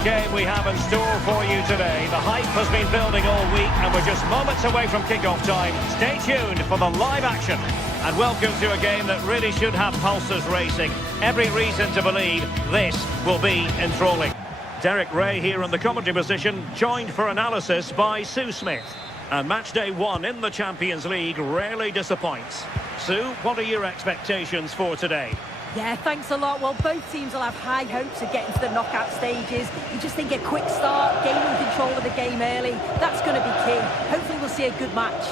a game we have in store for you today. The hype has been building all week and we're just moments away from kick-off time. Stay tuned for the live action. And welcome to a game that really should have pulses racing. Every reason to believe this will be enthralling. Derek Ray here in the commentary position, joined for analysis by Sue Smith. And match day one in the Champions League rarely disappoints. Sue, what are your expectations for today? Yeah, thanks a lot. Well, both teams will have high hopes of getting to the knockout stages. You just think a quick start, gaining control of the game early, that's going to be key. Hopefully we'll see a good match.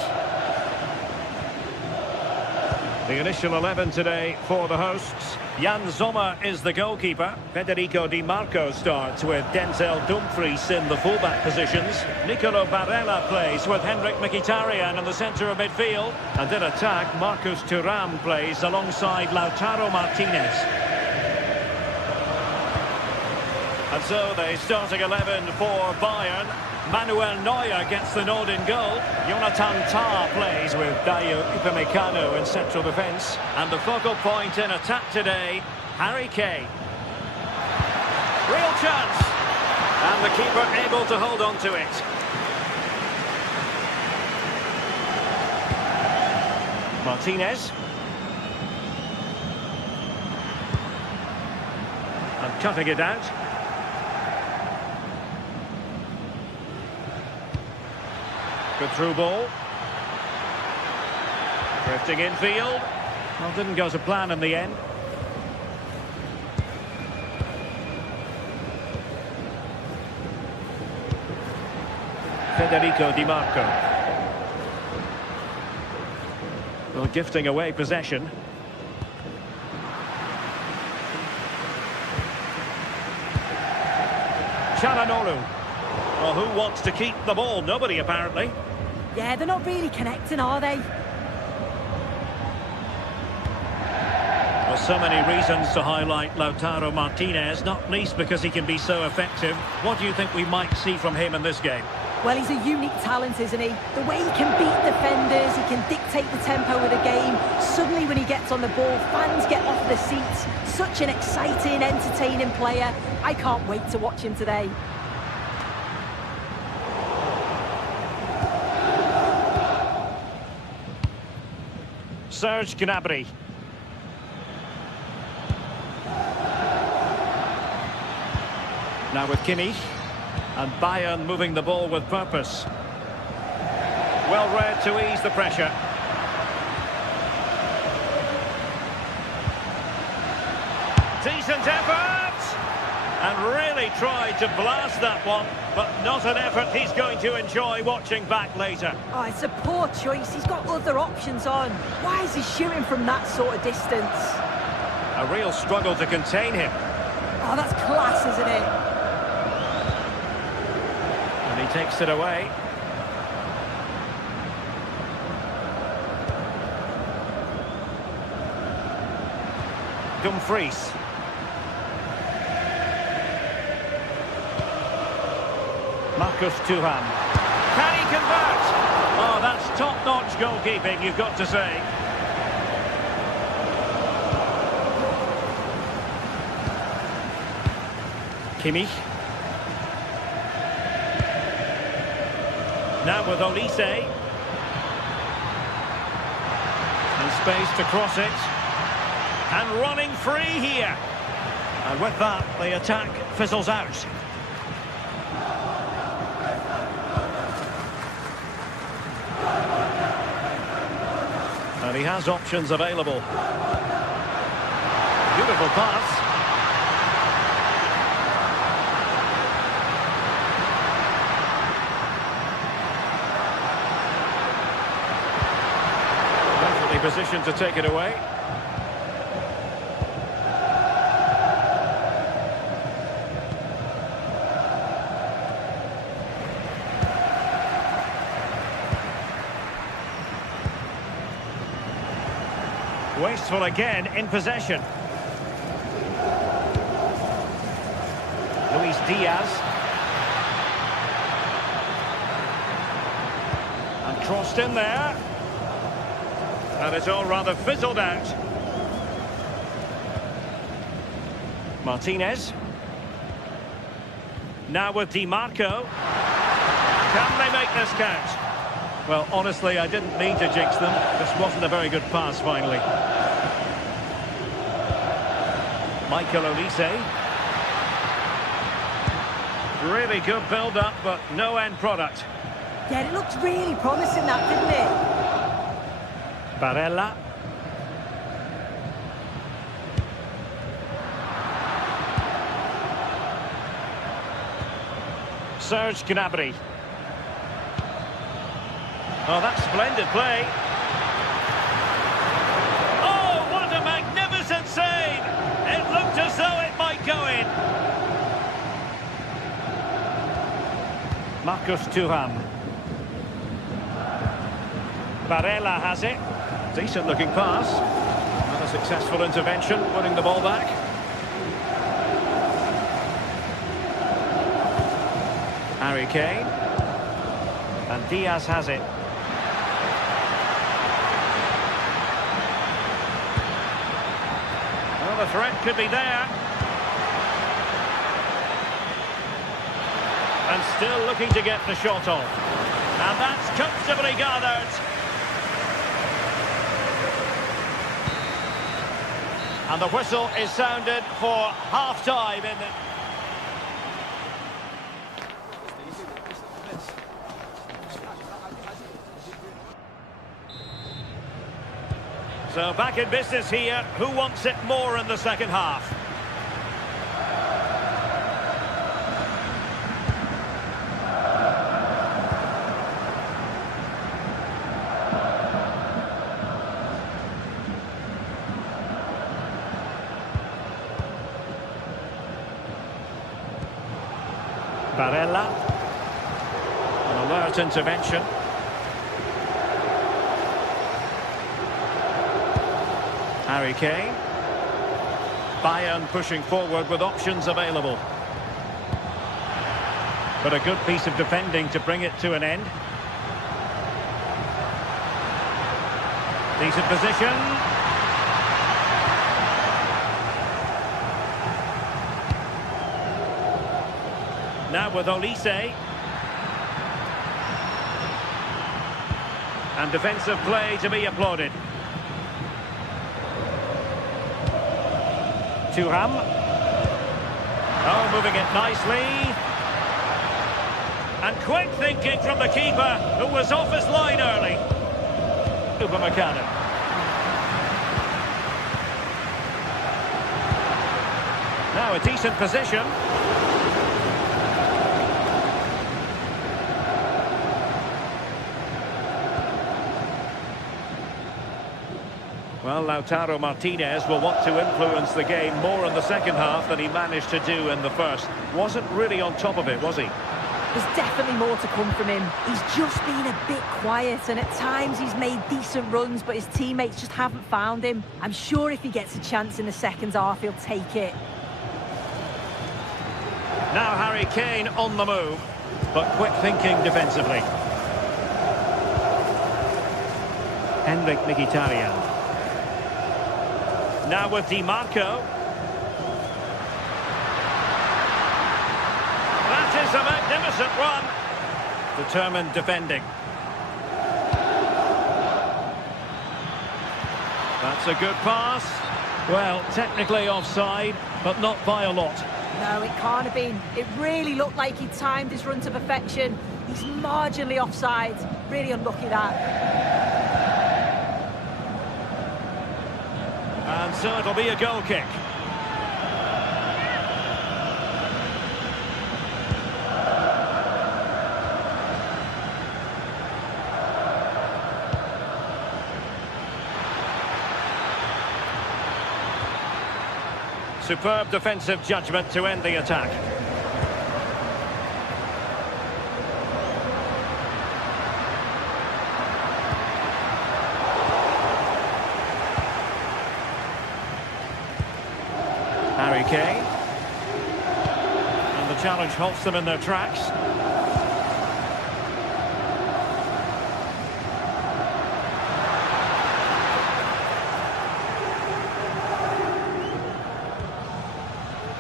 The initial 11 today for the hosts. Jan Sommer is the goalkeeper. Federico Di Marco starts with Denzel Dumfries in the fullback positions. Nicolo Barella plays with Henrik Mkhitaryan in the centre of midfield. And in attack, Marcus Thuram plays alongside Lautaro Martinez. And so the starting 11 for Bayern. Manuel Neuer gets the nod in goal. Jonathan Tah plays with Rayo Vallecano in central defence. And the focal point in attack today, Harry Kane. Real chance. And the keeper able to hold on to it. Martinez. And cutting it out. Good through ball. Drifting infield. Well, didn't go to plan in the end. Federico Di Marco. Well, gifting away possession. Çalhanoğlu. Well, who wants to keep the ball? Nobody, apparently. Yeah, they're not really connecting, are they? Well, so many reasons to highlight Lautaro Martinez, not least because he can be so effective. What do you think we might see from him in this game? Well, he's a unique talent, isn't he? The way he can beat defenders, he can dictate the tempo of the game. Suddenly, when he gets on the ball, fans get off their seats. Such an exciting, entertaining player. I can't wait to watch him today. Serge Gnabry. Now with Kimmich. And Bayern moving the ball with purpose. Well read to ease the pressure. Decent effort! And really tried to blast that one, but not an effort he's going to enjoy watching back later. Oh, it's a poor choice. He's got other options on. Why is he shooting from that sort of distance? A real struggle to contain him. Oh, that's class, isn't it? And he takes it away. Dumfries. Marcus Thuram. Can he convert? Oh, that's top-notch goalkeeping, you've got to say. Kimmich. Now with Olise. And space to cross it. And running free here. And with that, the attack fizzles out. And he has options available. Beautiful pass. Perfectly positioned to take it away. Wasteful again in possession. Luis Diaz. And crossed in there. And it's all rather fizzled out. Martinez. Now with Di Marco. Can they make this count? Well, honestly, I didn't mean to jinx them. This wasn't a very good pass, finally. Michael Olise. Really good build-up, but no end product. Yeah, it looked really promising, that, didn't it? Barella. Serge Gnabry. Oh, that's splendid play. Oh, what a magnificent save! It looked as though it might go in. Marcus Thuram. Barella has it. Decent looking pass. And a successful intervention, winning the ball back. Harry Kane. And Diaz has it. Well, the threat could be there. And still looking to get the shot off. And that's comfortably gathered. And the whistle is sounded for half-time in the... So back in business here. Who wants it more in the second half? Barella. An alert intervention. Harry Kane. Bayern pushing forward with options available. But a good piece of defending to bring it to an end. Decent position. Now with Olise. And defensive play to be applauded. Thuram. Oh, moving it nicely. And quick thinking from the keeper, who was off his line early. Upamecano. Now a decent position. Well, Lautaro Martinez will want to influence the game more in the second half than he managed to do in the first. Wasn't really on top of it, was he? There's definitely more to come from him. He's just been a bit quiet, and at times he's made decent runs, but his teammates just haven't found him. I'm sure if he gets a chance in the second half, he'll take it. Now Harry Kane on the move, but quick thinking defensively. Henrik Mkhitaryan. Now with Di Marco. That is a magnificent run. Determined defending. That's a good pass. Well, technically offside, but not by a lot. No, it can't have been. It really looked like he timed his run to perfection. He's marginally offside. Really unlucky, that. And so it'll be a goal kick. Superb defensive judgment to end the attack. Harry Kane. And the challenge halts them in their tracks.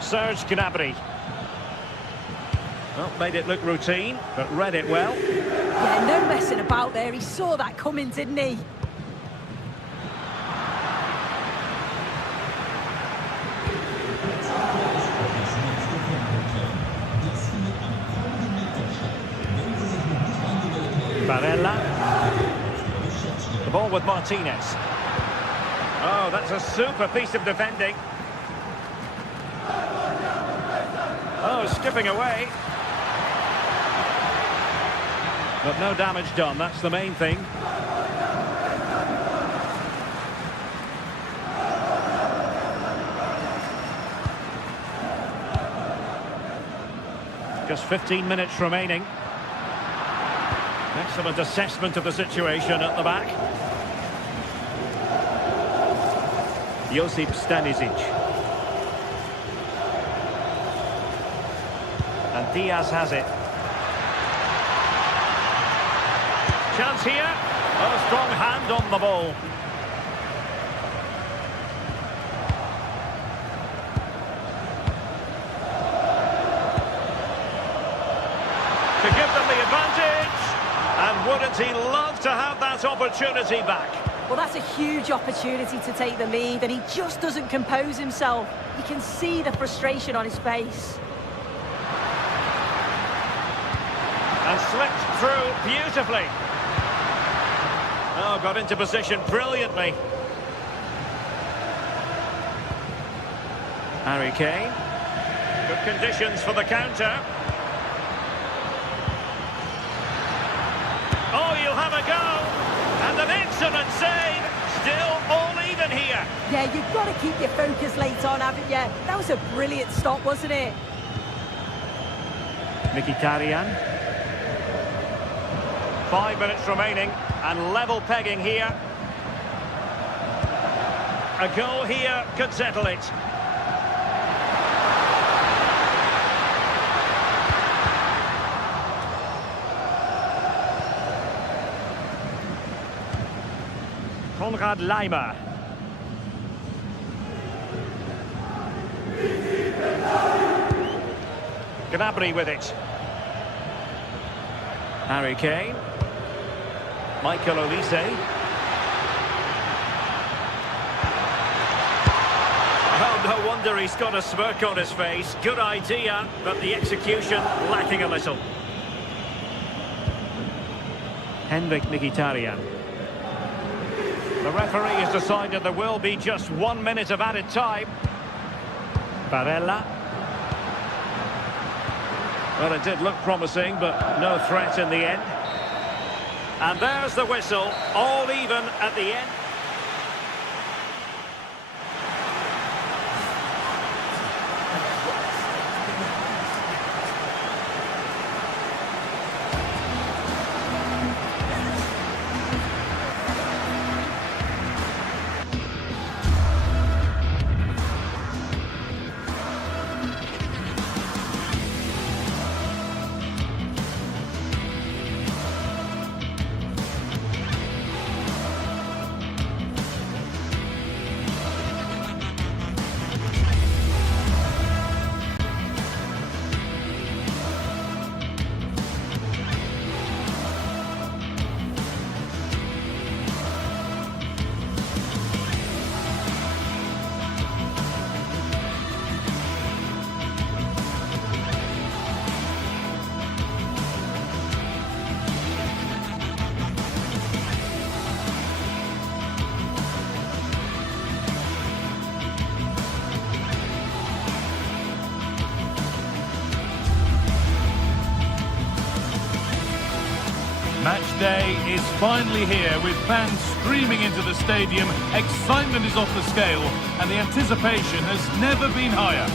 Serge Gnabry. Well, made it look routine, but read it well. Yeah, no messing about there. He saw that coming, didn't he? Barella. The ball with Martinez. Oh, that's a super piece of defending. Oh, skipping away. But no damage done, that's the main thing. Just 15 minutes remaining. Excellent assessment of the situation at the back. Josip Stanisic. And Diaz has it. Chance here. A strong hand on the ball. To give them the advantage. And wouldn't he love to have that opportunity back? Well, that's a huge opportunity to take the lead, and he just doesn't compose himself. You can see the frustration on his face. And slipped through beautifully. Oh, got into position brilliantly. Harry Kane. Good conditions for the counter. Oh, you'll have a go. And an excellent save. Still all even here. Yeah, you've got to keep your focus late on, haven't you? That was a brilliant stop, wasn't it? Mkhitaryan. 5 minutes remaining. And level pegging here. A goal here could settle it. Konrad Laimer. Gnabry with it. Harry Kane. Michael Olise. Oh, no wonder he's got a smirk on his face. Good idea, but the execution lacking a little. Henrik Mkhitaryan. The referee has decided there will be just 1 minute of added time. Barella. Well, it did look promising, but no threat in the end. And there's the whistle, all even at the end. Match day is finally here with fans streaming into the stadium. Excitement is off the scale and the anticipation has never been higher.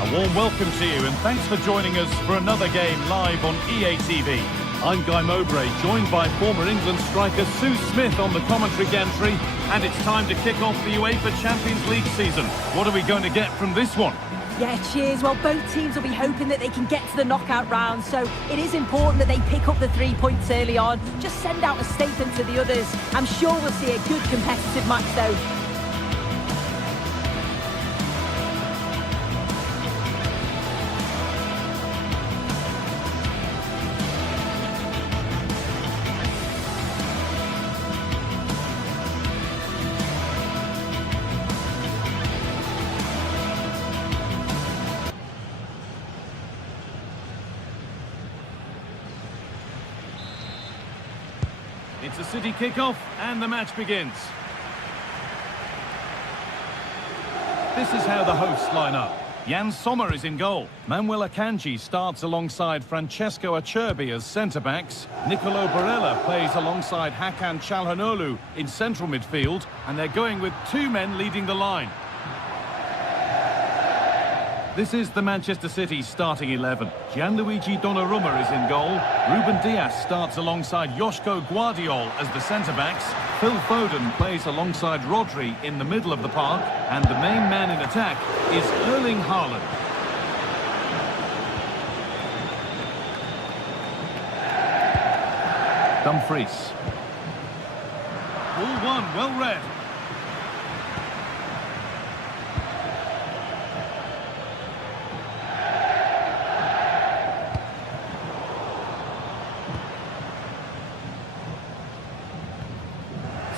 A warm welcome to you and thanks for joining us for another game live on EA TV. I'm Guy Mowbray, joined by former England striker Sue Smith on the commentary gantry, and it's time to kick off the UEFA Champions League season. What are we going to get from this one? Yeah, cheers. Well, both teams will be hoping that they can get to the knockout round, so it is important that they pick up the 3 points early on. Just send out a statement to the others. I'm sure we'll see a good competitive match, though. Manchester City kick-off and the match begins. This is how the hosts line up. Jan Sommer is in goal. Manuel Akanji starts alongside Francesco Acerbi as centre-backs. Nicolo Barella plays alongside Hakan Çalhanoğlu in central midfield, and they're going with two men leading the line. This is the Manchester City starting 11. Gianluigi Donnarumma is in goal. Ruben Dias starts alongside Joško Guardiol as the centre-backs. Phil Foden plays alongside Rodri in the middle of the park. And the main man in attack is Erling Haaland. Dumfries. Ball one, well read.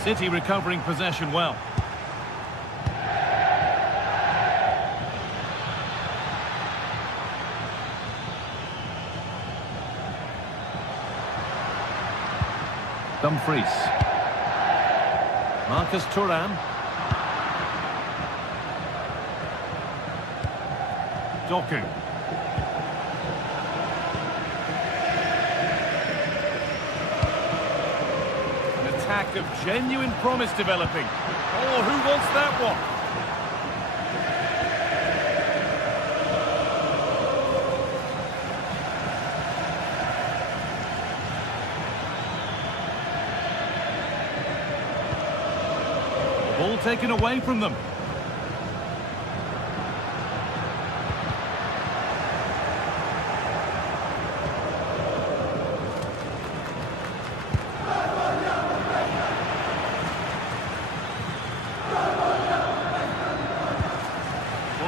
City recovering possession well. Dumfries. Marcus Thuram. Doku. Attack of genuine promise developing. Oh, who wants that one? Ball taken away from them.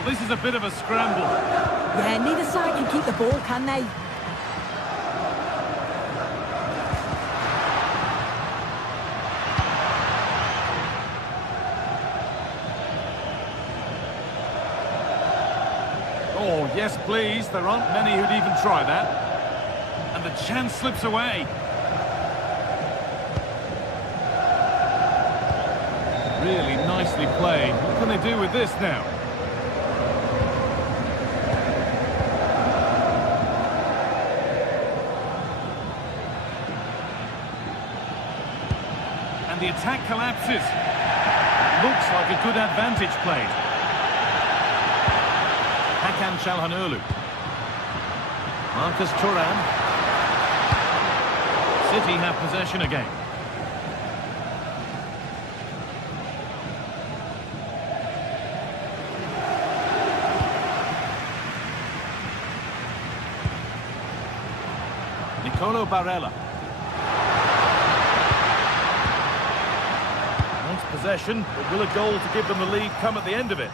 This is a bit of a scramble. Yeah, neither side can keep the ball, can they? Oh, yes, please. There aren't many who'd even try that. And the chance slips away. Really nicely played. What can they do with this now? And the attack collapses. Looks like a good advantage played. Hakan Çalhanoğlu. Marcus Thuram. City have possession again. Nicolo Barella. Nice possession, but will a goal to give them the lead come at the end of it?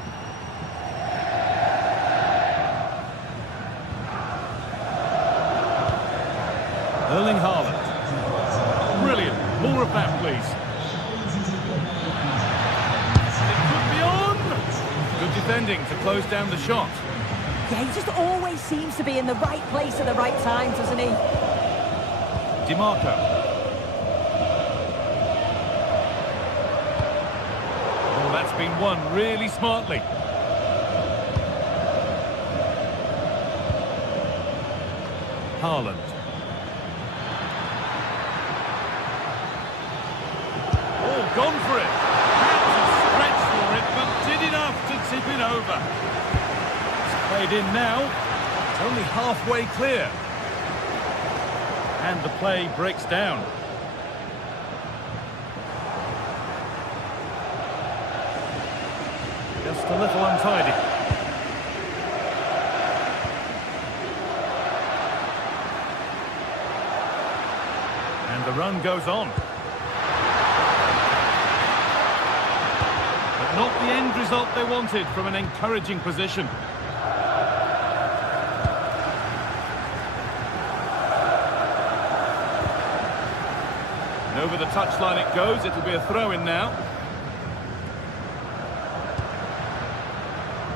Erling Haaland. Brilliant. More of that, please. It could be on! Good defending to close down the shot. Yeah, he just always seems to be in the right place at the right time, doesn't he? DiMarco. Oh, that's been won really smartly. Haaland. Oh, gone for it. Had to stretch for it, but did enough to tip it over. It's played in now. It's only halfway clear. And the play breaks down. Just a little untidy. And the run goes on. But not the end result they wanted from an encouraging position. Over the touchline it goes. It'll be a throw-in now.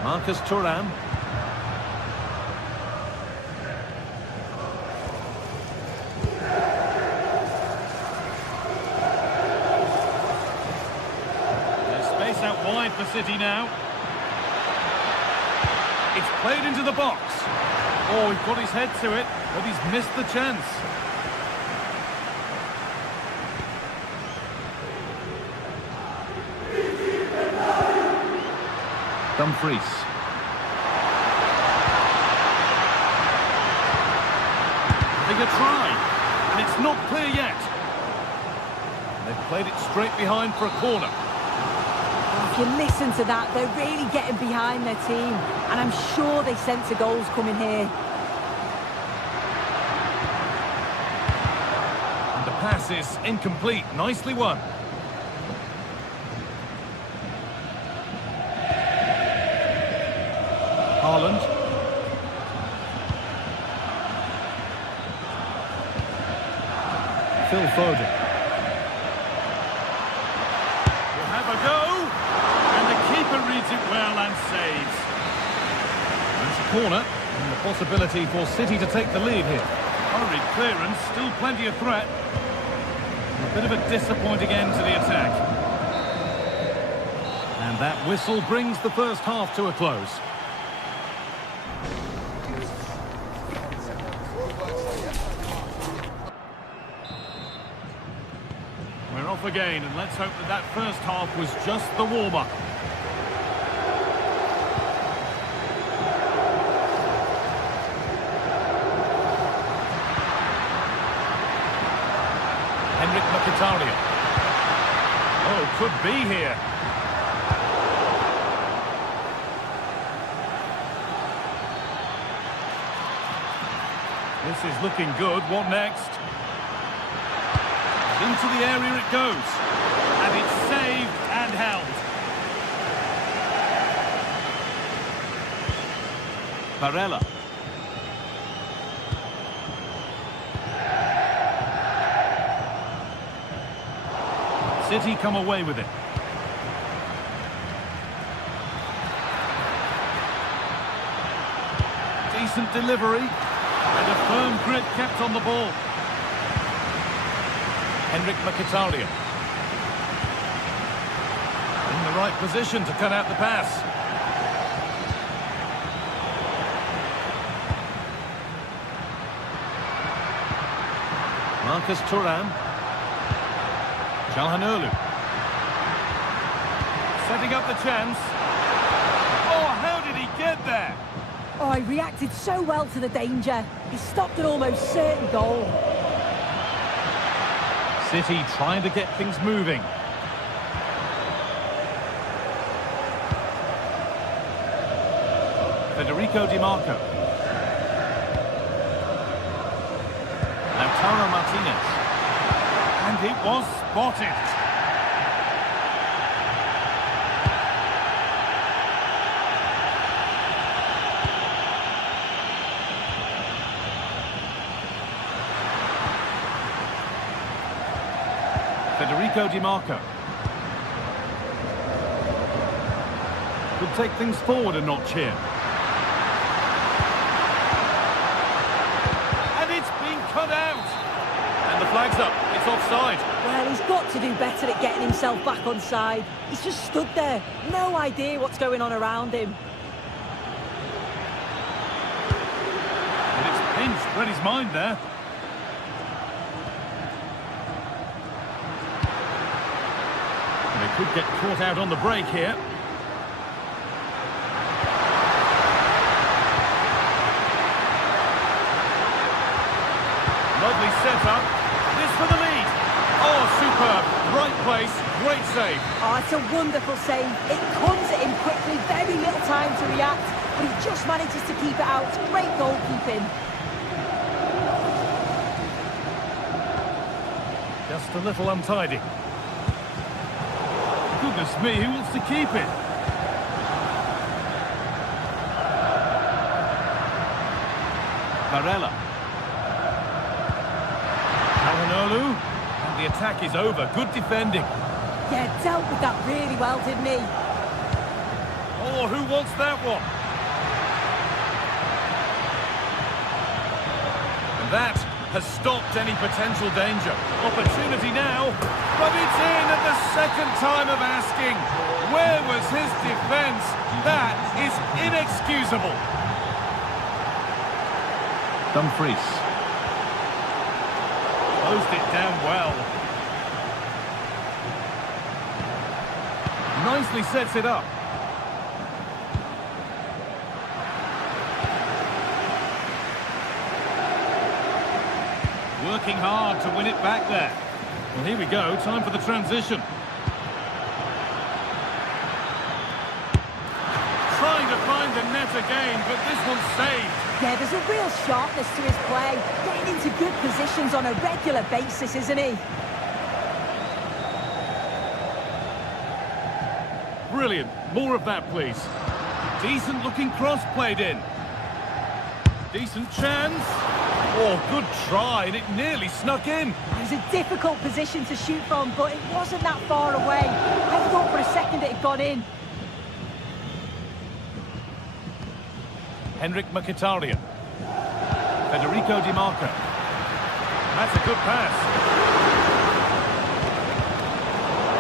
Marcus Thuram. for City now. It's played into the box. Oh, he's got his head to it, but he's missed the chance. Dumfries. Having a try, and it's not clear yet. They've played it straight behind for a corner. If you listen to that, they're really getting behind their team, and I'm sure they sense a goal's coming here. And the pass is incomplete. Nicely won. Haaland. Phil Foden. Will have a go. And the keeper reads it well and saves. It's a corner. And the possibility for City to take the lead here. Hurried clearance. Still plenty of threat. A bit of a disappointing end to the attack. And that whistle brings the first half to a close. We're off again, and let's hope that that first half was just the warm-up. Mkhitaryan. Oh, could be here. This is looking good. What next? Into the area it goes. And it's saved and held. Barella. City come away with it. Decent delivery. And a firm grip kept on the ball. Mkhitaryan. In the right position to cut out the pass. Marcus Thuram. Calhanoglu. Setting up the chance. Oh, how did he get there? Oh, he reacted so well to the danger. He stopped an almost certain goal. City trying to get things moving. Federico Di Marco. Lautaro Martinez. And it was spotted. Federico Di Marco. Could take things forward a notch here. And it's been cut out. And the flag's up. It's offside. Well, he's got to do better at getting himself back on side. He's just stood there. No idea what's going on around him. And it's pinched. Read his mind there. Could get caught out on the break here. Lovely setup. This for the lead. Oh, superb. Right place. Great save. Oh, it's a wonderful save. It comes at him quickly. Very little time to react. But he just manages to keep it out. Great goalkeeping. Just a little untidy. Goodness me, who wants to keep it? Barella. Calhanoglu. And the attack is over. Good defending. Yeah, dealt with that really well, didn't he? Oh, who wants that one? And that has stopped any potential danger. Opportunity now. But it's in at the second time of asking. Where was his defence? That is inexcusable. Dumfries. Closed it down well. Nicely sets it up. Working hard to win it back there. Well, here we go. Time for the transition. Trying to find the net again, but this one's saved. Yeah, there's a real sharpness to his play. Getting into good positions on a regular basis, isn't he? Brilliant. More of that, please. Decent looking cross played in. Decent chance. Oh, good try, and it nearly snuck in. It was a difficult position to shoot from, but it wasn't that far away. I thought for a second it had gone in. Henrik Mkhitaryan. Federico Di Marco. That's a good pass.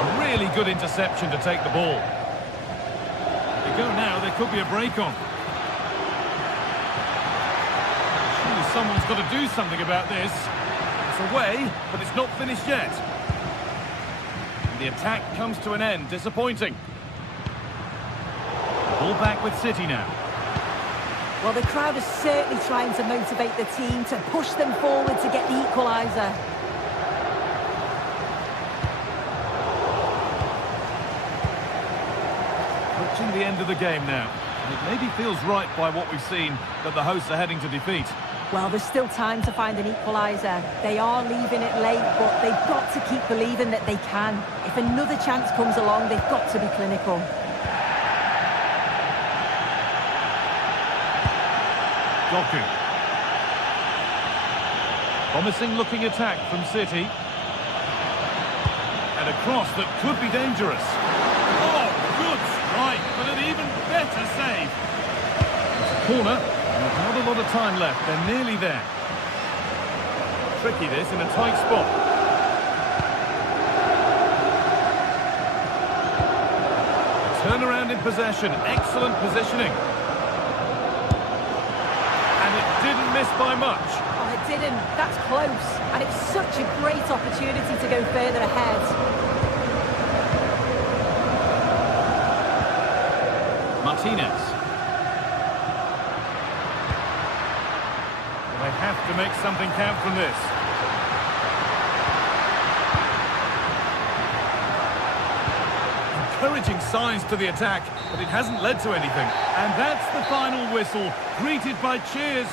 A really good interception to take the ball. They go now, there could be a break on. Surely someone's got to do something about this. It's away, but it's not finished yet. And the attack comes to an end, disappointing. Ball back with City now. Well, the crowd is certainly trying to motivate the team to push them forward to get the equaliser. Approaching the end of the game now. And it maybe feels right by what we've seen that the hosts are heading to defeat. Well, there's still time to find an equaliser. They are leaving it late, but they've got to keep believing that they can. If another chance comes along, they've got to be clinical. Doku. Promising looking attack from City. And a cross that could be dangerous. Oh, good strike, but an even better save. It's a corner, and not a lot of time left. They're nearly there. Tricky this in a tight spot. Turnaround in possession, excellent positioning. Didn't miss by much. Oh, it didn't. That's close. And it's such a great opportunity to go further ahead. Martinez. They have to make something count from this. Encouraging signs to the attack, but it hasn't led to anything. And that's the final whistle, greeted by cheers.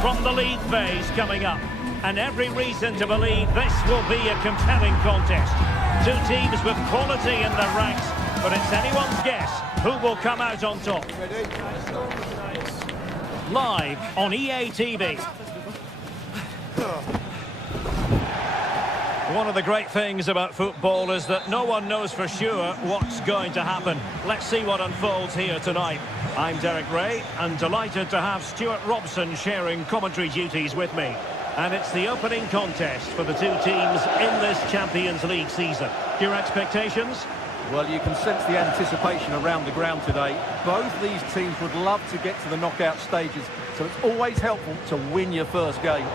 From the league phase coming up, and every reason to believe this will be a compelling contest. Two teams with quality in their ranks, but it's anyone's guess who will come out on top. Live on EA TV. One of the great things about football is that no one knows for sure what's going to happen. Let's see what unfolds here tonight. I'm Derek Ray, and delighted to have Stuart Robson sharing commentary duties with me. And it's the opening contest for the two teams in this Champions League season. Your expectations? Well, you can sense the anticipation around the ground today. Both these teams would love to get to the knockout stages, so it's always helpful to win your first game.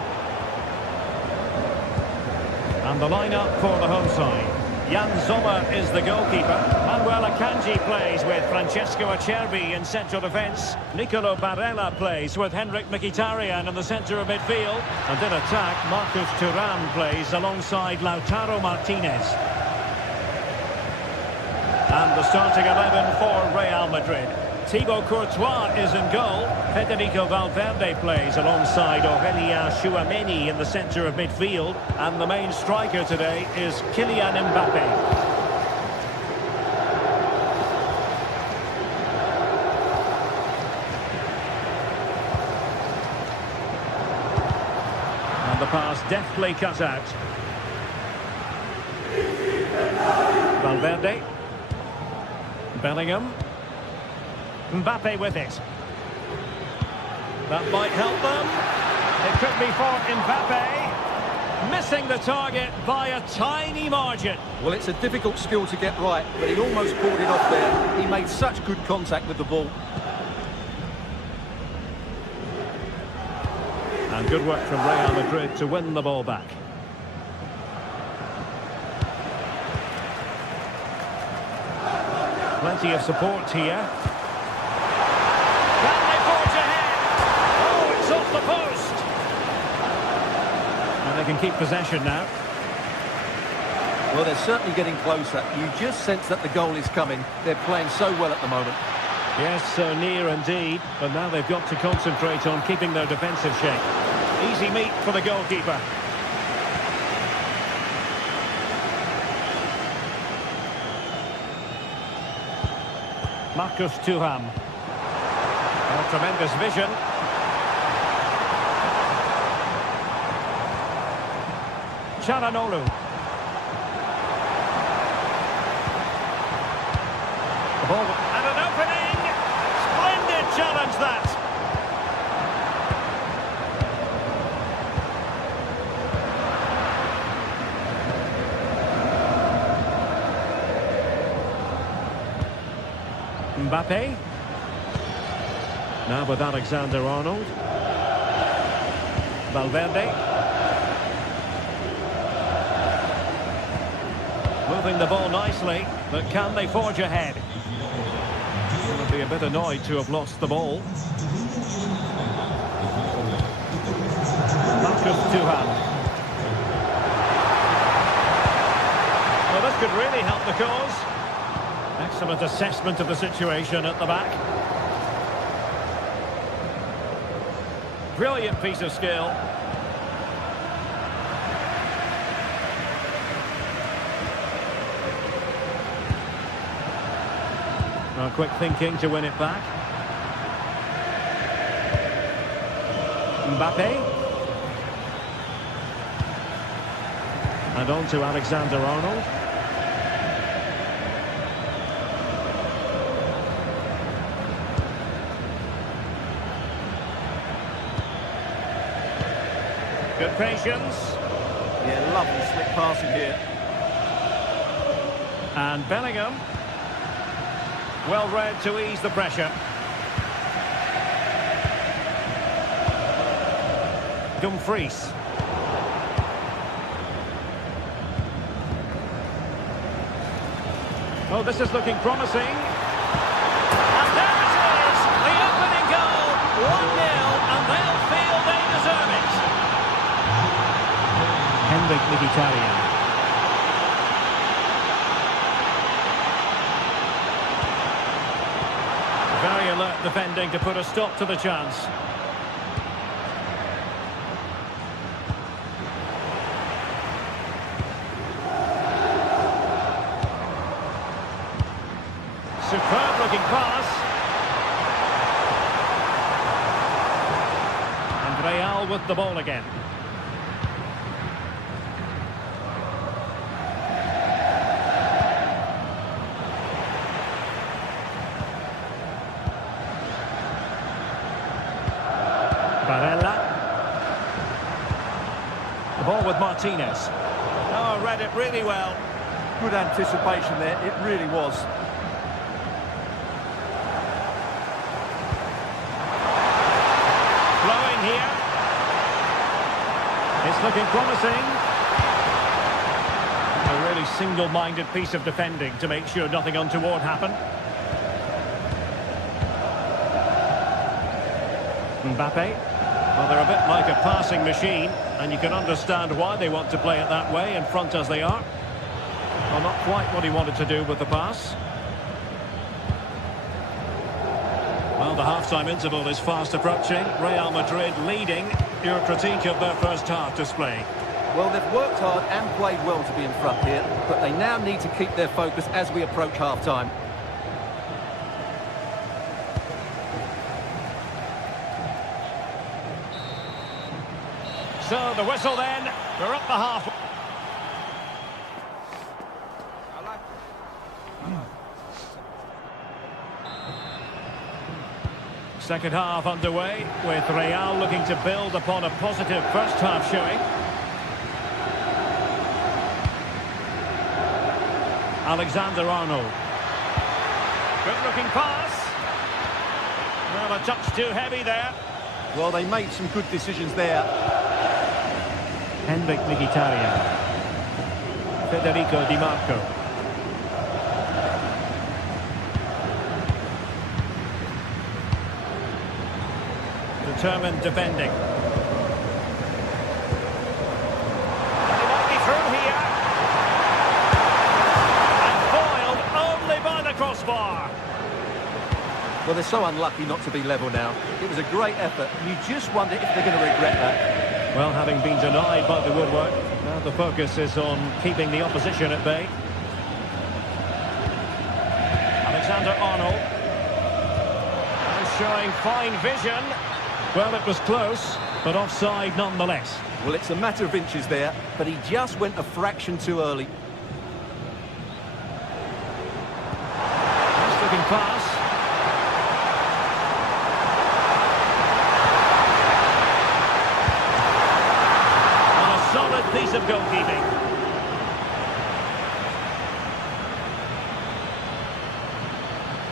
And the lineup for the home side. Jan Sommer is the goalkeeper. Manuel Akanji plays with Francesco Acerbi in central defence. Nicolo Barella plays with Henrik Mkhitaryan in the centre of midfield. And in attack, Marcus Thuram plays alongside Lautaro Martinez. And the starting 11 for Real Madrid. Thibaut Courtois is in goal. Federico Valverde plays alongside Aurélien Tchouaméni in the centre of midfield. And the main striker today is Kylian Mbappé. And the pass deftly cut out. Valverde. Bellingham. Mbappe with it. That might help them. It could be for Mbappe. Missing the target by a tiny margin. Well, it's a difficult skill to get right, but he almost pulled it off there. He made such good contact with the ball. And good work from Real Madrid to win the ball back. Plenty of support here. Can they forge ahead? Oh, it's off the post. And they can keep possession now. Well, they're certainly getting closer. You just sense that the goal is coming. They're playing so well at the moment. Yes, so near indeed. But now they've got to concentrate on keeping their defensive shape. Easy meat for the goalkeeper. Marcus Thuram. Oh, tremendous vision. Çalhanoğlu. The ball and an opening. Splendid challenge that. Mbappe. Now with Alexander-Arnold. Valverde. Moving the ball nicely, but can they forge ahead? Going to be a bit annoyed to have lost the ball. Marcus Thuram. Well, this could really help the cause. Excellent assessment of the situation at the back. Brilliant piece of skill. Well, quick thinking to win it back. Mbappe. And on to Alexander-Arnold. Good patience. Yeah, lovely slick passing here. And Bellingham. Well read to ease the pressure. Dumfries. Oh, this is looking promising. And there it is! The opening goal! 1-0, and they'll feel they deserve it. Henrik Mkhitaryan. Very alert defending to put a stop to the chance. Superb looking pass. And Real with the ball again. with Martinez. Oh, read it really well. Good anticipation there, it really was. Flowing here. It's looking promising. A really single-minded piece of defending to make sure nothing untoward happened. Mbappe. Well, they're a bit like a passing machine, and you can understand why they want to play it that way, in front as they are. Well, not quite what he wanted to do with the pass. Well, the half-time interval is fast approaching. Real Madrid leading. Your critique of their first half display? Well, they've worked hard and played well to be in front here, but they now need to keep their focus as we approach half-time. So, the whistle then. We're up the half. Second half underway, with Real looking to build upon a positive first half showing. Alexander-Arnold. Good looking pass. Well, a touch too heavy there. Well, they made some good decisions there. Henrik Mkhitaryan. Federico Di Marco. Determined defending. And he might be through here. And foiled only by the crossbar. Well, they're so unlucky not to be level now. It was a great effort. You just wonder if they're going to regret that. Well, having been denied by the woodwork, now the focus is on keeping the opposition at bay. Alexander-Arnold. Showing fine vision. Well, it was close, but offside nonetheless. Well, it's a matter of inches there, but he just went a fraction too early. Nice looking pass. And a solid piece of goalkeeping.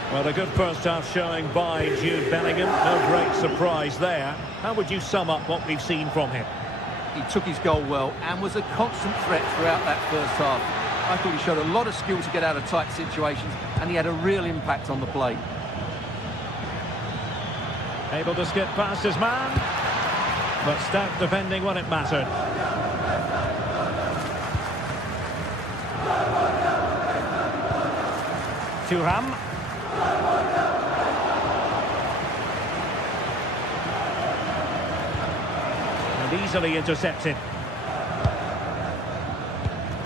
Well, a good first half showing by Jude Bellingham. No great surprise there. How would you sum up what we've seen from him? He took his goal well and was a constant threat throughout that first half. I thought he showed a lot of skill to get out of tight situations, and he had a real impact on the play. Able to skip past his man, but stout defending when it mattered. Thuram. And easily intercepted.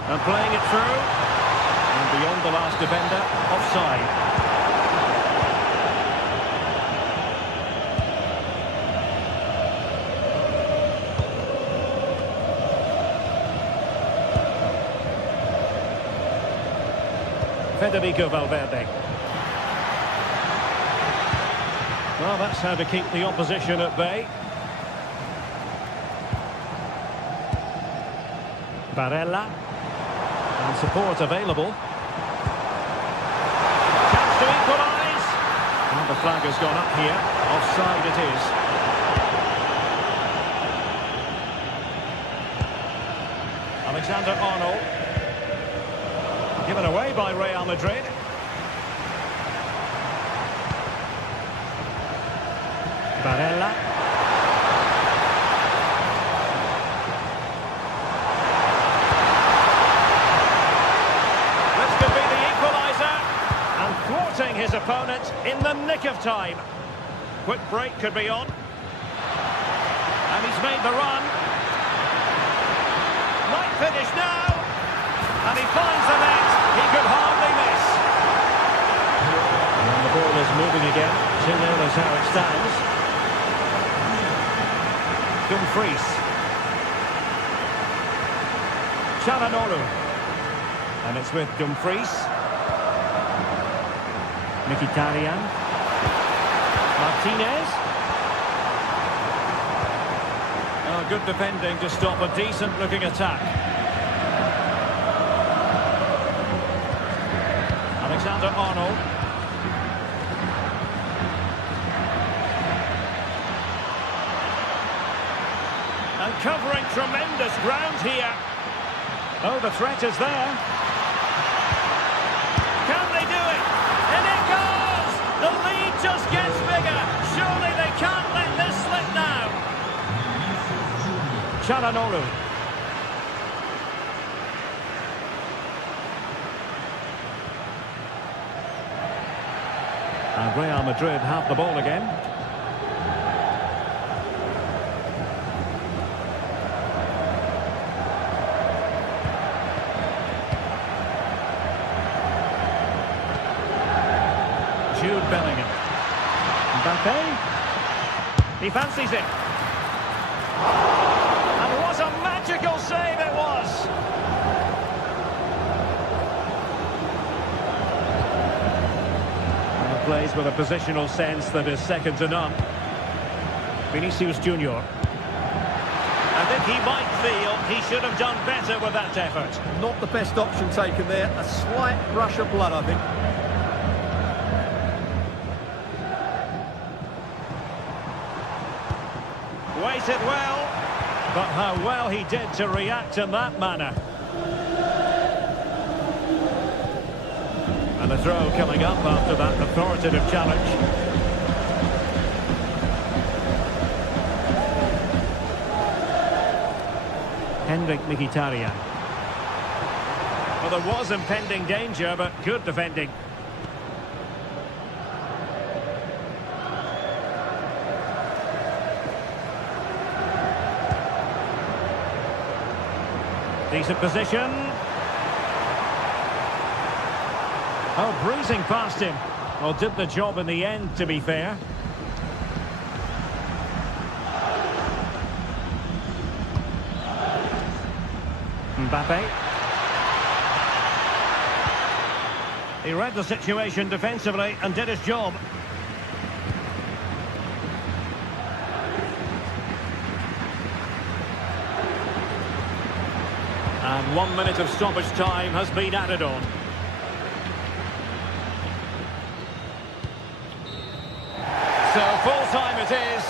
And playing it through. And beyond the last defender, offside. Federico Valverde. Well, that's how to keep the opposition at bay. Barella. And support available. Chance to equalise. And the flag has gone up here. Offside it is. Alexander-Arnold. Given away by Real Madrid. Barella. This could be the equaliser. And thwarting his opponent in the nick of time. Quick break could be on. And he's made the run. Might finish now. And he finds the net. He could hardly miss. And the ball is moving again. 2-0 is how it stands. Dumfries. Çalhanoğlu. And it's with Dumfries. Mkhitaryan. Martinez. Oh, good defending to stop a decent-looking attack. Alexander-Arnold. And covering tremendous ground here. Oh, the threat is there. Can they do it? And it goes! The lead just gets bigger. Surely they can't let this slip now. Çalhanoğlu. And Real Madrid have the ball again. Jude Bellingham. Mbappe. He fancies it. And what a magical save it was. And plays with a positional sense that is second to none. Vinicius Junior. I think he might feel he should have done better with that effort. Not the best option taken there. A slight rush of blood, I think. Waited well, but how well he did to react in that manner. And a throw coming up after that authoritative challenge. Henrik Mkhitaryan. Well, there was impending danger, but good defending. Decent position. Oh, breezing past him. Well, did the job in the end, to be fair. Mbappe. He read the situation defensively and did his job. And 1 minute of stoppage time has been added on. So full time it is.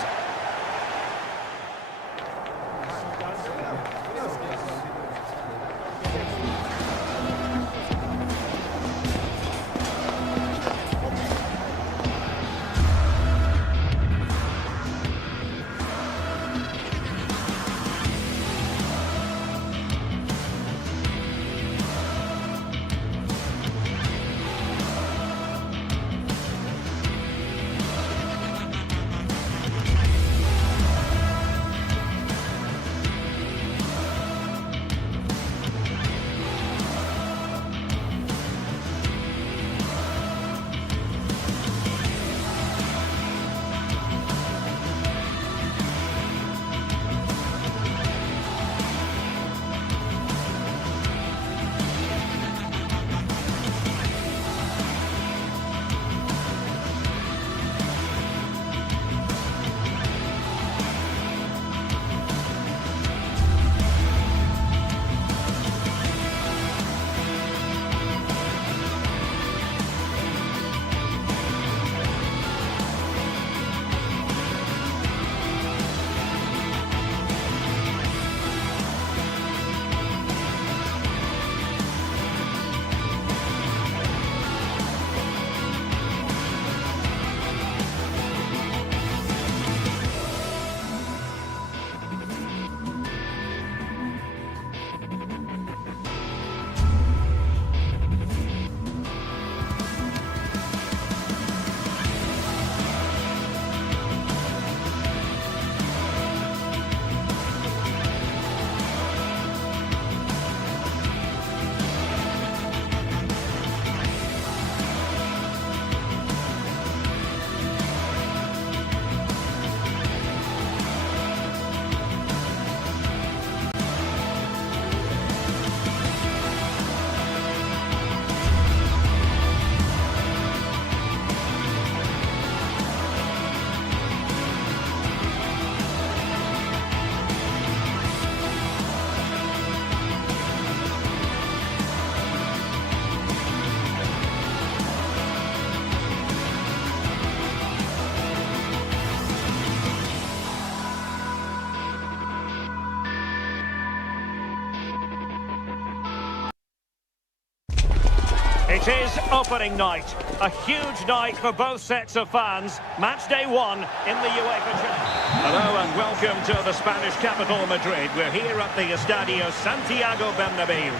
It is opening night. A huge night for both sets of fans. Match day 1 in the UEFA Champions. Hello and welcome to the Spanish capital, Madrid. We're here at the Estadio Santiago Bernabeu.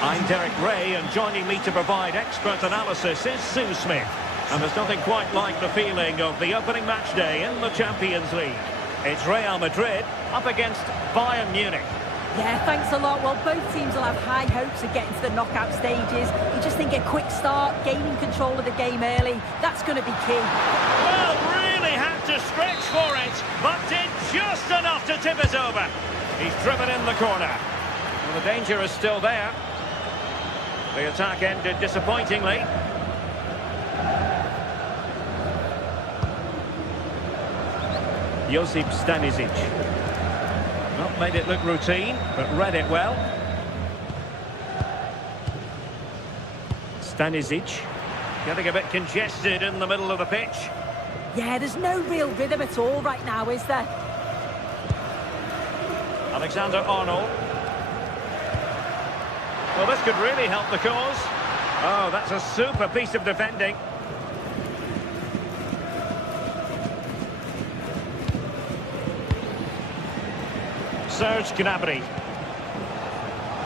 I'm Derek Ray, and joining me to provide expert analysis is Sue Smith. And there's nothing quite like the feeling of the opening match day in the Champions League. It's Real Madrid up against Bayern Munich. Yeah, thanks a lot. Well, both teams will have high hopes of getting to the knockout stages. You just think a quick start, gaining control of the game early, that's going to be key. Well, really had to stretch for it, but did just enough to tip it over. He's driven in the corner. Well, the danger is still there. The attack ended disappointingly. Josip Stanisic. Not made it look routine, but read it well. Stanisic getting a bit congested in the middle of the pitch. Yeah, there's no real rhythm at all right now, is there? Alexander-Arnold. Well, this could really help the cause. Oh, that's a super piece of defending. Serge Gnabry.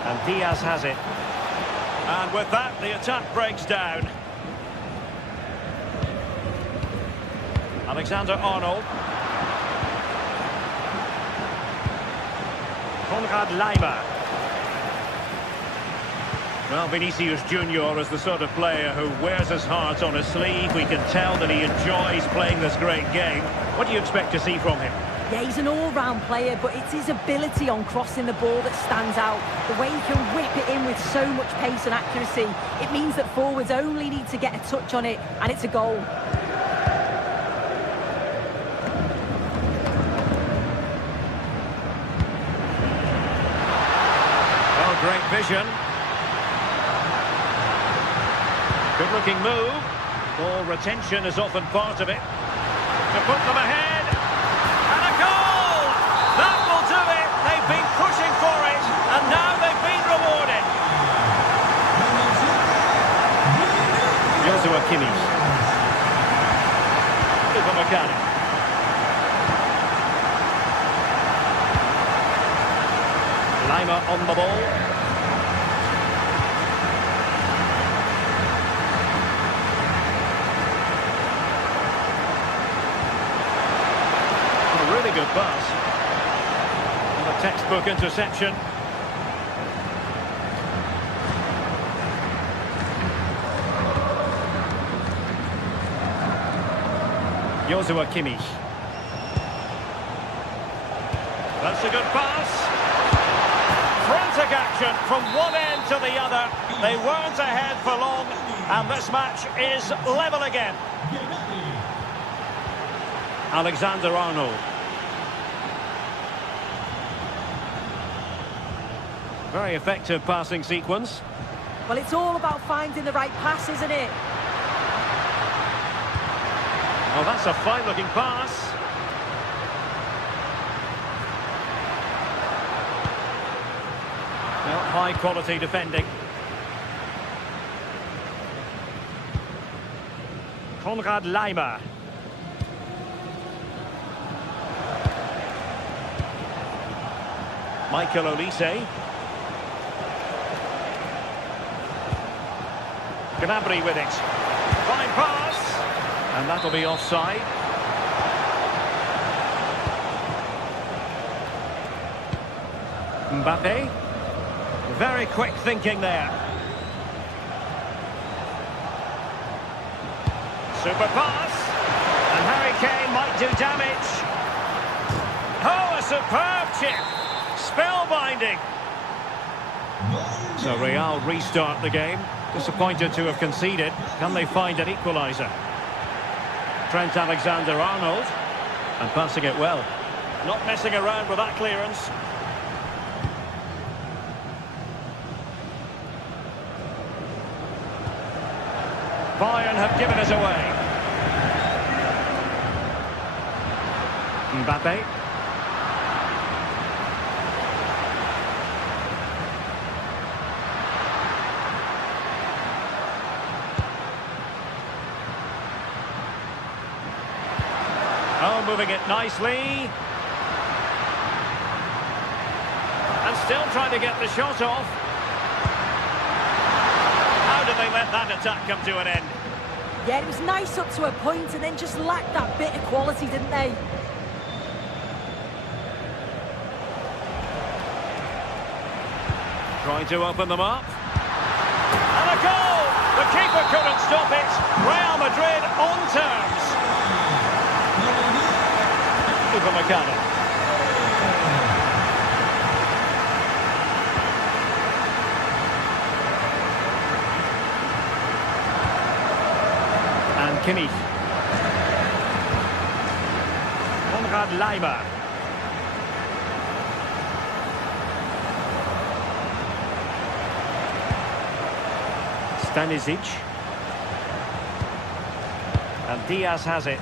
And Diaz has it. And with that, the attack breaks down. Alexander-Arnold. Konrad Laimer. Well, Vinicius Junior is the sort of player who wears his heart on his sleeve. We can tell that he enjoys playing this great game. What do you expect to see from him? Yeah, he's an all-round player, but it's his ability on crossing the ball that stands out. The way he can whip it in with so much pace and accuracy. It means that forwards only need to get a touch on it, and it's a goal. Well, great vision. Good-looking move. Ball retention is often part of it. To put them ahead. Pushing for it, and now they've been rewarded. Joshua Kimmich. Upamecano. Laimer on the ball. A really good pass. Textbook interception. Joshua Kimmich. That's a good pass. Frantic action from one end to the other. They weren't ahead for long, and this match is level again. Alexander-Arnold. Very effective passing sequence. Well, it's all about finding the right pass, isn't it? Oh, that's a fine-looking pass. Well, high-quality defending. Konrad Laimer. Michael Olise. Gnabry with it. Fine pass. And that'll be offside. Mbappe. Very quick thinking there. Super pass. And Harry Kane might do damage. Oh, a superb chip. Spellbinding. So Real restart the game. Disappointed to have conceded. Can they find an equaliser? Trent Alexander-Arnold. And passing it well. Not messing around with that clearance. Bayern have given us away. Mbappe. Now moving it nicely. And still trying to get the shot off. How did they let that attack come to an end? Yeah, it was nice up to a point and then just lacked that bit of quality, didn't they? Trying to open them up. And a goal! The keeper couldn't stop it. Real Madrid on terms. Upamecano. And Kimmich. Konrad Leimer. Stanisic. And Diaz has it.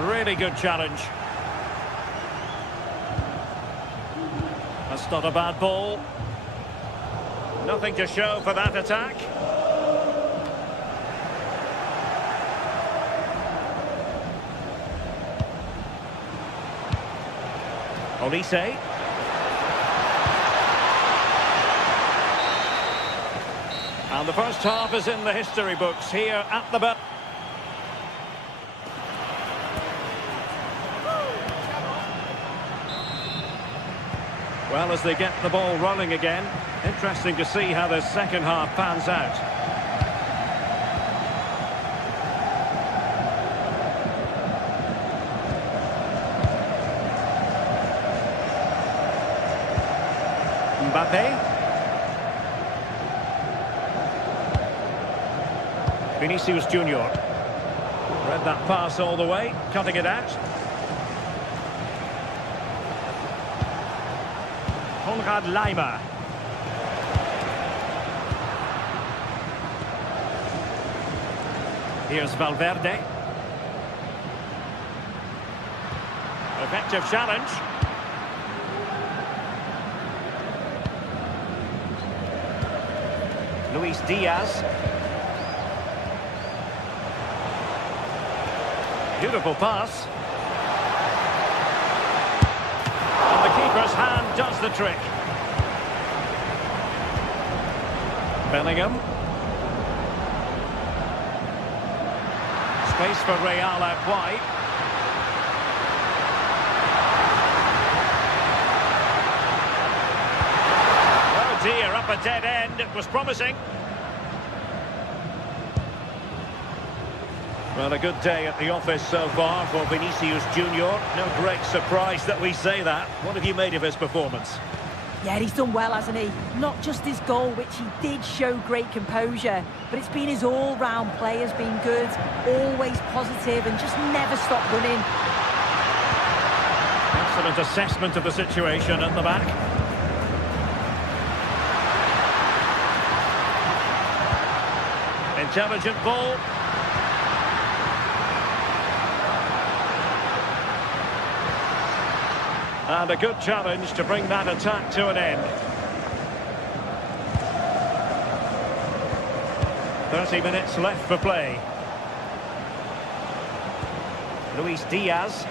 Really good challenge. That's not a bad ball. Nothing to show for that attack. Olise. And the first half is in the history books here at the back. Well, as they get the ball rolling again, interesting to see how the second half pans out. Mbappe. Vinicius Junior. Read that pass all the way, cutting it out. Konrad Leimer. Here's Valverde. Effective challenge. Luis Diaz. Beautiful pass. And the keeper's hand does the trick. Bellingham. Space for Real out wide. Oh dear, up a dead end. It was promising. Well, a good day at the office so far for Vinicius Junior. No great surprise that we say that. What have you made of his performance? Yeah, he's done well, hasn't he? Not just his goal, which he did show great composure, but it's been his all-round play has been good, always positive and just never stopped running. Excellent assessment of the situation at the back. Intelligent ball. And a good challenge to bring that attack to an end. 30 minutes left for play. Luis Diaz.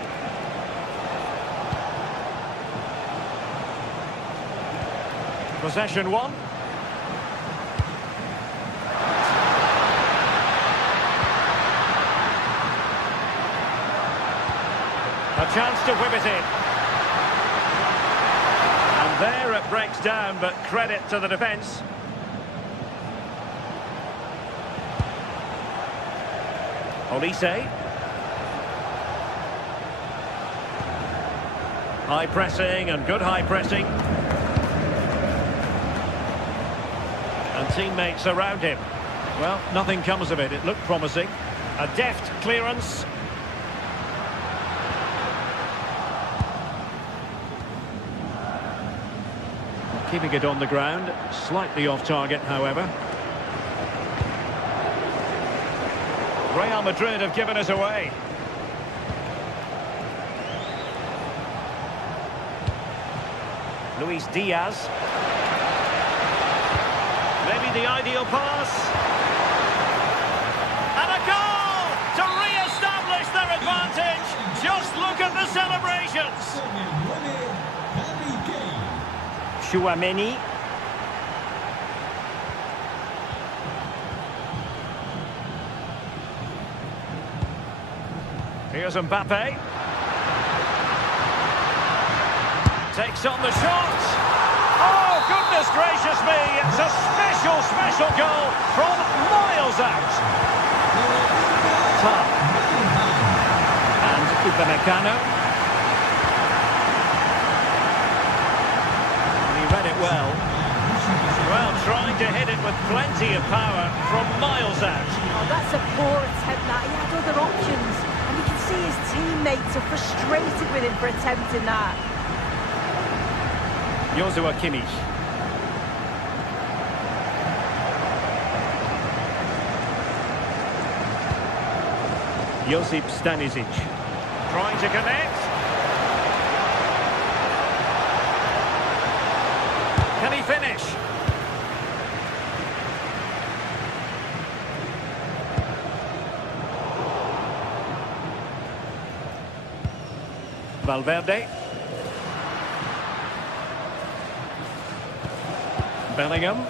Possession one. A chance to whip it in. There it breaks down, but credit to the defence. Olise. High pressing and good high pressing. And teammates around him. Well, nothing comes of it. It looked promising. A deft clearance. Keeping it on the ground, slightly off target, however. Real Madrid have given us away. Luis Diaz. Maybe the ideal pass. And a goal to re-establish their advantage. Just look at the celebrations. Chouameni. Here's Mbappe. Takes on the shot. Oh, goodness gracious me. It's a special goal from miles out. Tough. And Upamecano. He read it well. Well, trying to hit it with plenty of power from miles out. Oh, that's a poor attempt, that. He had other options. And you can see his teammates are frustrated with him for attempting that. Joshua Kimmich. Josip Stanisic. Trying to connect. Can he finish? Valverde. Bellingham.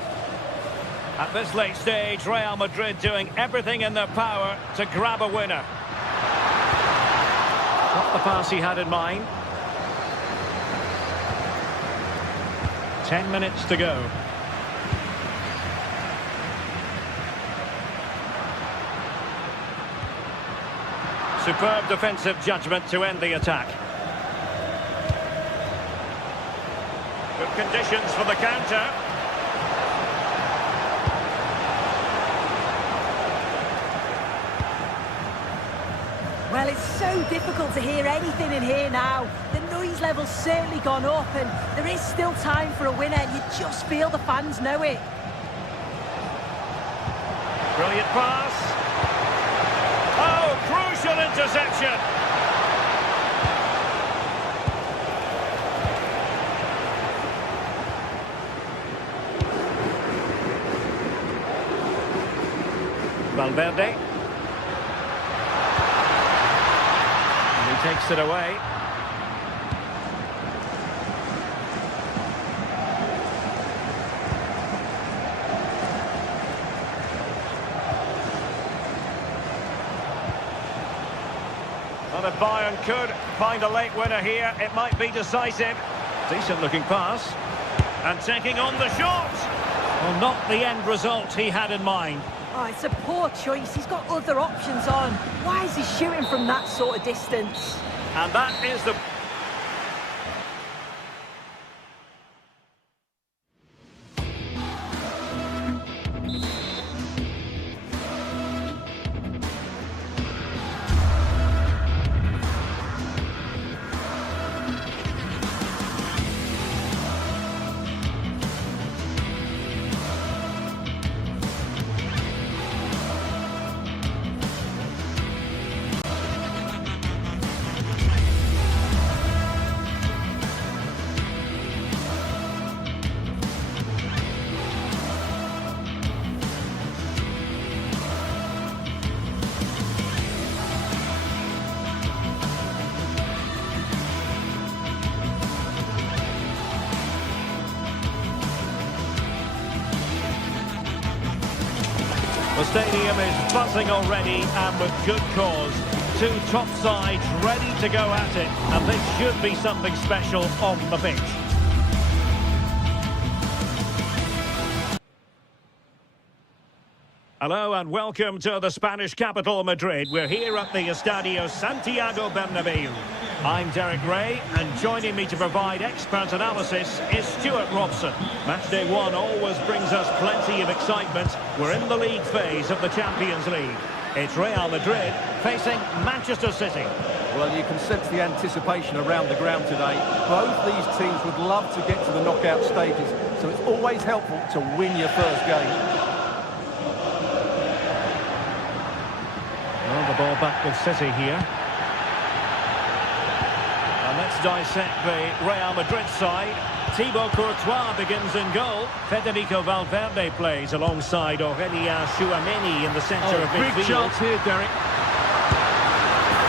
At this late stage, Real Madrid doing everything in their power to grab a winner. Not the pass he had in mind. 10 minutes to go. Superb defensive judgment to end the attack. Good conditions for the counter. Well, it's so difficult to hear anything in here now. The noise level's certainly gone up, and there is still time for a winner. You just feel the fans know it. Brilliant pass. Oh, crucial interception. Valverde. Takes it away. Well, if Bayern could find a late winner here, it might be decisive. Decent looking pass. And taking on the shot. Well, not the end result he had in mind. Oh, it's a poor choice. He's got other options on. Why is he shooting from that sort of distance? And that is the... The stadium is buzzing already, and with good cause. Two top sides ready to go at it, and this should be something special on the pitch. Hello and welcome to the Spanish capital, Madrid. We're here at the Estadio Santiago Bernabeu. I'm Derek Ray, and joining me to provide expert analysis is Stuart Robson. Matchday 1 always brings us plenty of excitement. We're in the league phase of the Champions League. It's Real Madrid facing Manchester City. Well, you can sense the anticipation around the ground today. Both these teams would love to get to the knockout stages, so it's always helpful to win your first game. Well, the ball back with City here. And let's dissect the Real Madrid side. Thibaut Courtois begins in goal. Federico Valverde plays alongside Aurélien Tchouameni in the centre of midfield. Big chance here, Derek.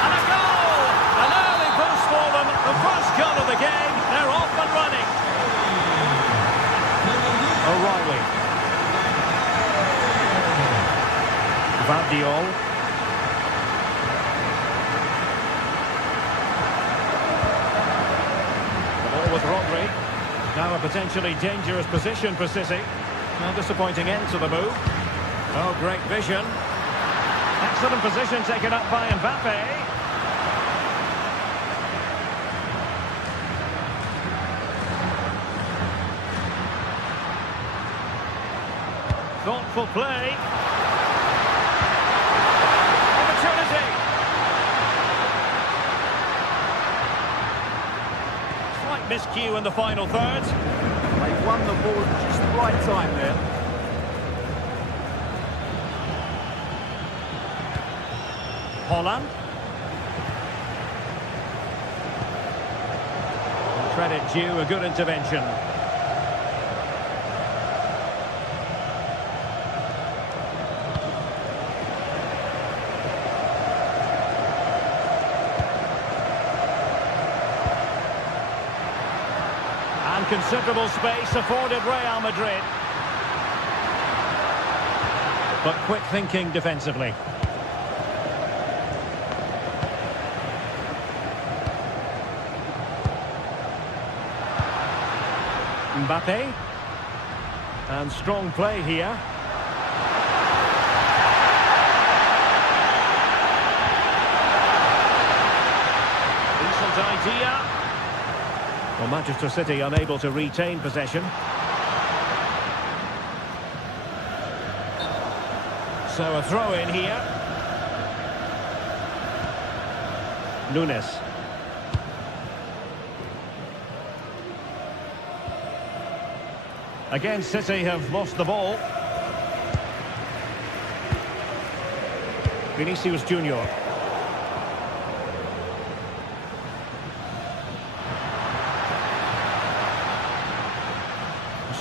And a goal! An early boost for them. The first goal of the game. They're off and running. O'Reilly. Vardiol. The ball with Rodri. Now a potentially dangerous position for City. A disappointing end to the move. Oh, great vision. Excellent position taken up by Mbappe. Thoughtful play. Opportunity. Slight miscue in the final third. They won the ball at just the right time there. Holland. Credit due, a good intervention. And considerable space afforded Real Madrid. But quick thinking defensively. Mbappe. And strong play here. Decent idea. Well, Manchester City unable to retain possession. So a throw in here. Nunes. Again, City have lost the ball. Vinicius Junior.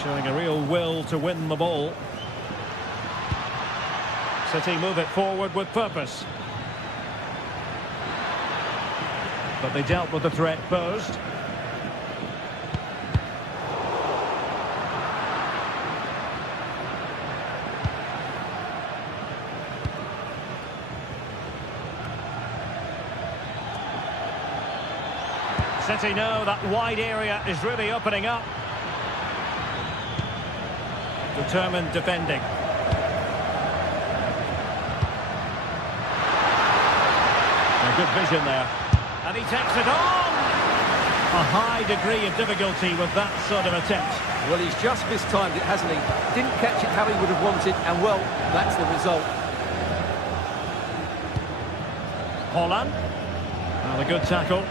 Showing a real will to win the ball. City move it forward with purpose. But they dealt with the threat posed. City know that wide area is really opening up. Determined defending. A good vision there. And he takes it on! A high degree of difficulty with that sort of attempt. Well, he's just mistimed it, hasn't he? Didn't catch it how he would have wanted, and well, that's the result. Holland. Well, a good tackle.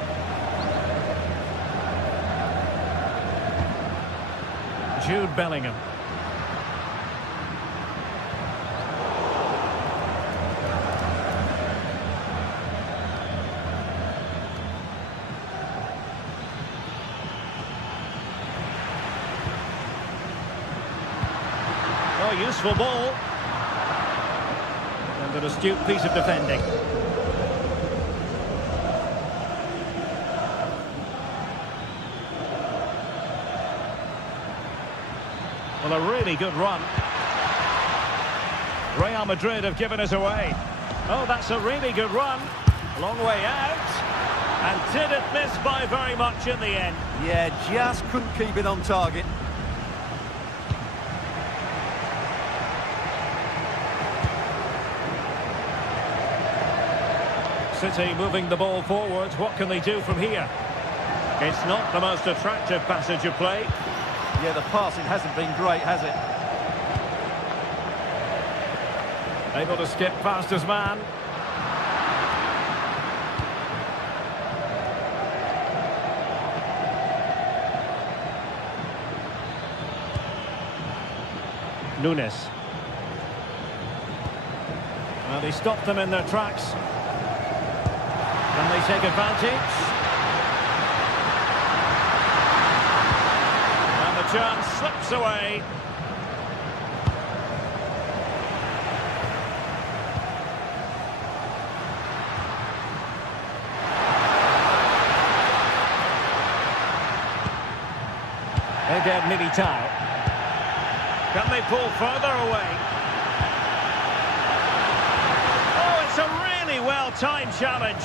Jude Bellingham. Oh, useful ball. And an astute piece of defending. Well, a really good run. Real Madrid have given us away. Oh, that's a really good run. Long way out. And didn't miss by very much in the end. Yeah, just couldn't keep it on target. City moving the ball forwards. What can they do from here? It's not the most attractive passage of play. Yeah, the passing hasn't been great, has it? Able to skip past his man. Nunes. Well, they stopped them in their tracks. Can they take advantage? chance slips away. Again, Militao. Can they pull further away? Oh, it's a really well-timed challenge.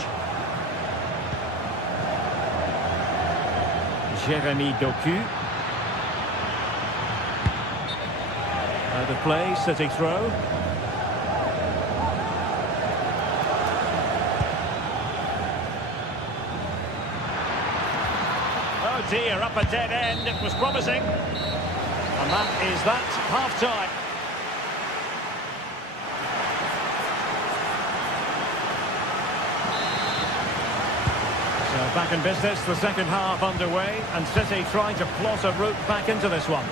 Jeremy Doku. Out of play, City throw. Oh dear, up a dead end. It was promising. And that is that, half-time. So back in business, the second half underway, and City trying to plot a route back into this one.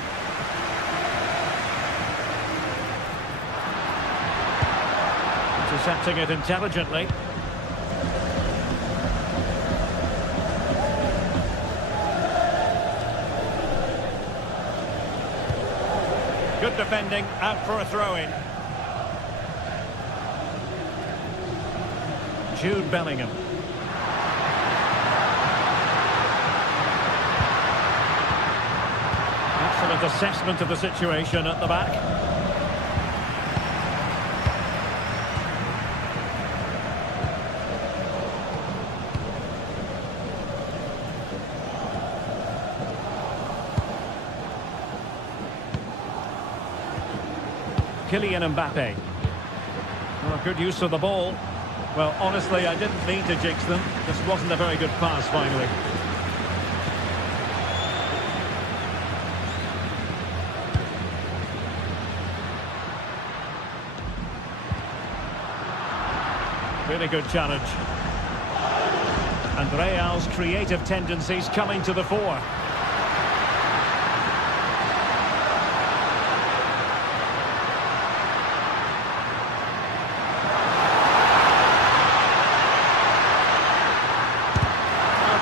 Intercepting it intelligently. Good defending, out for a throw-in. Jude Bellingham. Excellent assessment of the situation at the back. Kylian Mbappe. Oh, good use of the ball. Well, honestly, I didn't mean to jinx them. This wasn't a very good pass, finally. Really good challenge. And Real's creative tendencies coming to the fore.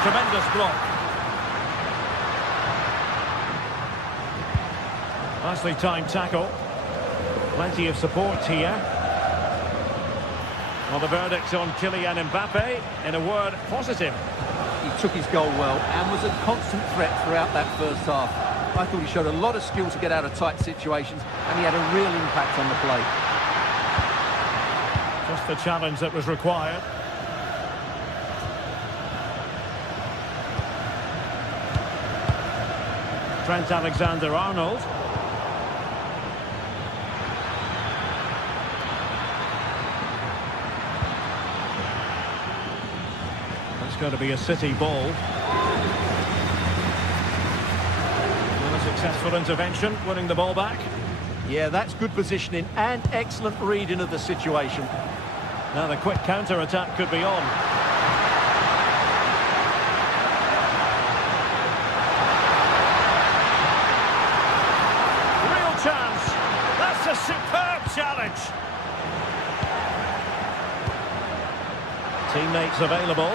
Tremendous block. Nicely timed tackle. Plenty of support here. Well, the verdict on Kylian Mbappe, in a word, positive. He took his goal well and was a constant threat throughout that first half. I thought he showed a lot of skill to get out of tight situations, and he had a real impact on the play. Just the challenge that was required. Trent Alexander-Arnold. That's going to be a City ball. Well, a successful intervention, winning the ball back. Yeah, that's good positioning and excellent reading of the situation. Now the quick counter-attack could be on. A superb challenge. Teammates available.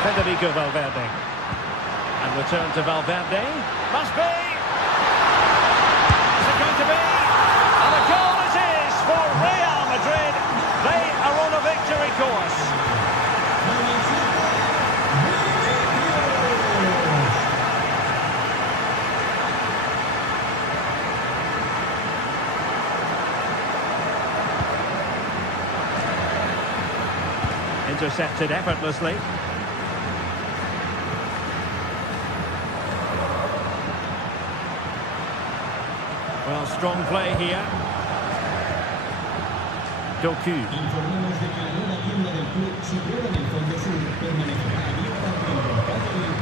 Federico Valverde. And return to Valverde. Must be. Is it going to be? And a goal it is for Real Madrid. They are on a victory course. Intercepted effortlessly. Well, strong play here. Doku.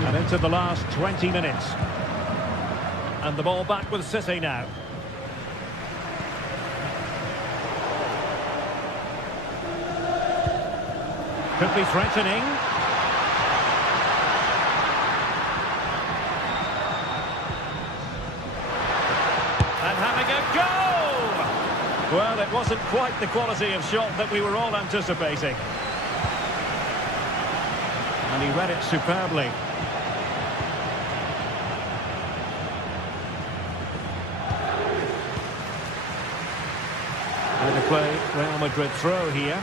And into the last 20 minutes. And the ball back with City now. Could be threatening. And having a goal! Well, it wasn't quite the quality of shot that we were all anticipating. And he read it superbly. How to play Real Madrid throw here.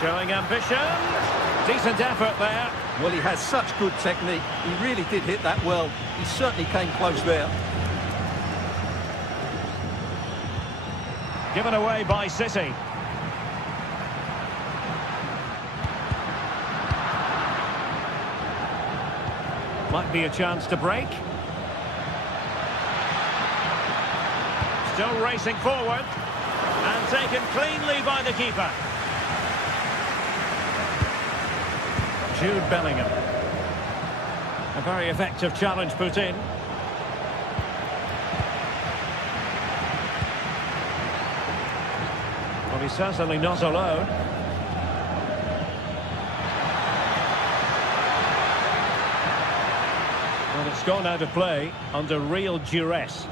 Showing ambition. Decent effort there. Well, he has such good technique. He really did hit that well. He certainly came close there. Given away by City. Might be a chance to break. Still racing forward. And taken cleanly by the keeper. Jude Bellingham. A very effective challenge put in. Well, he's certainly not alone. Well, it's gone out of play under real duress.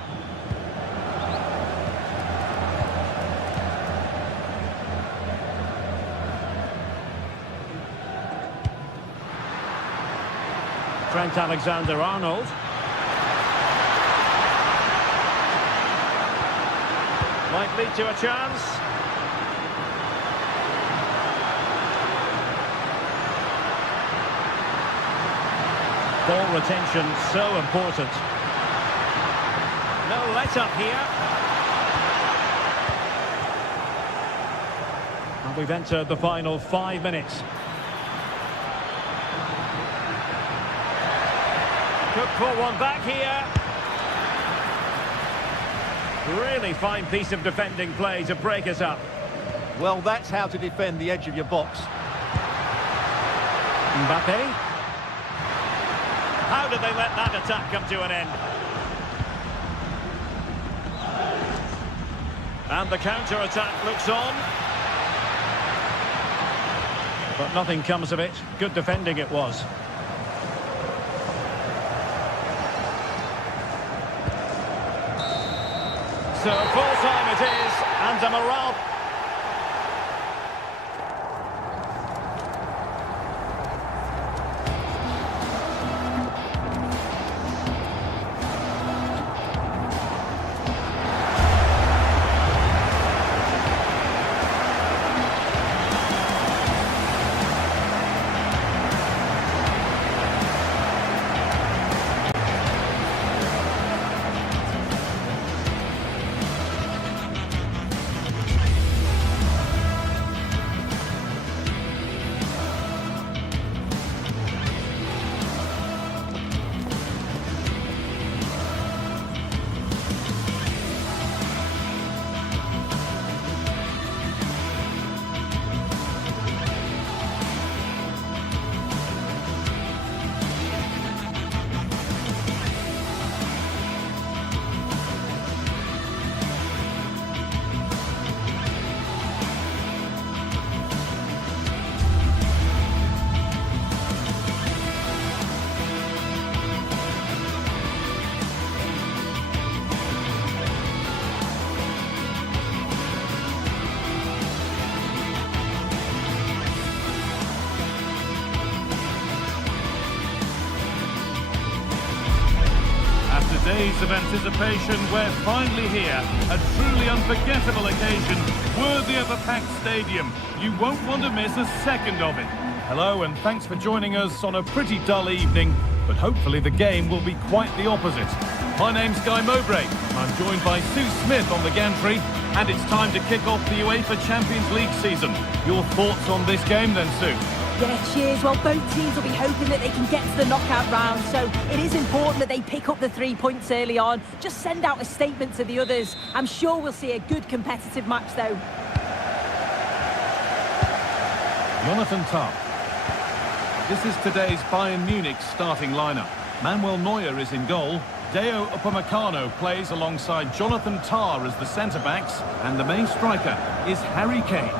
Trent Alexander-Arnold. Might lead to a chance. Ball retention so important. No let-up here. And we've entered the final 5 minutes. Could pull one back here. Really fine piece of defending play to break us up. Well, that's how to defend the edge of your box. Mbappe. How did they let that attack come to an end? And the counter-attack looks on. But nothing comes of it. Good defending it was. So full time it is, and a morale. Days of anticipation, we're finally here. A truly unforgettable occasion, worthy of a packed stadium. You won't want to miss a second of it. Hello and thanks for joining us on a pretty dull evening, but hopefully the game will be quite the opposite. My name's Guy Mowbray. I'm joined by Sue Smith on the gantry, and it's time to kick off the UEFA Champions League season. Your thoughts on this game then, Sue? Yeah, cheers. Well, both teams will be hoping that they can get to the knockout round, so it is important that they pick up the 3 points early on. Just send out a statement to the others. I'm sure we'll see a good competitive match, though. Jonathan Tah. This is today's Bayern Munich starting lineup. Manuel Neuer is in goal. Deo Upamecano plays alongside Jonathan Tah as the centre-backs, and the main striker is Harry Kane.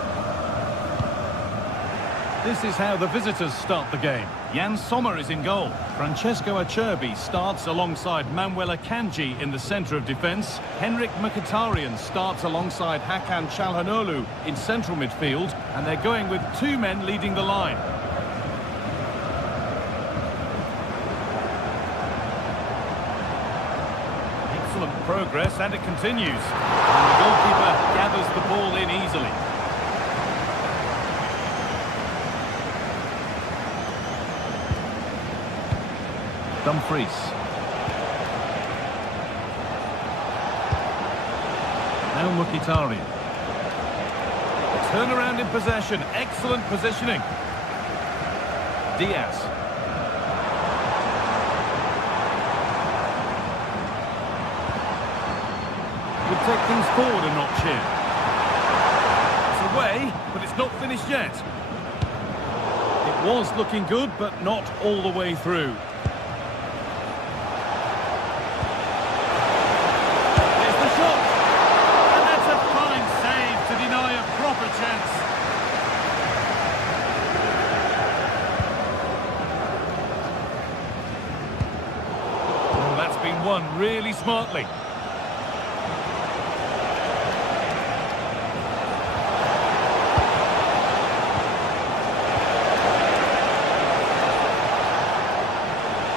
This is how the visitors start the game. Jan Sommer is in goal. Francesco Acerbi starts alongside Manuel Akanji in the centre of defence. Henrik Mkhitaryan starts alongside Hakan Çalhanoğlu in central midfield, and they're going with 2 men leading the line. Excellent progress, and it continues. And the goalkeeper gathers the ball in easily. Dumfries. Now Mkhitaryan. Turnaround in possession. Excellent positioning. Diaz. Would take things forward a notch here. It's away, but it's not finished yet. It was looking good, but not all the way through. There's the shot! And that's a fine save to deny a proper chance. Oh, that's been won really smartly.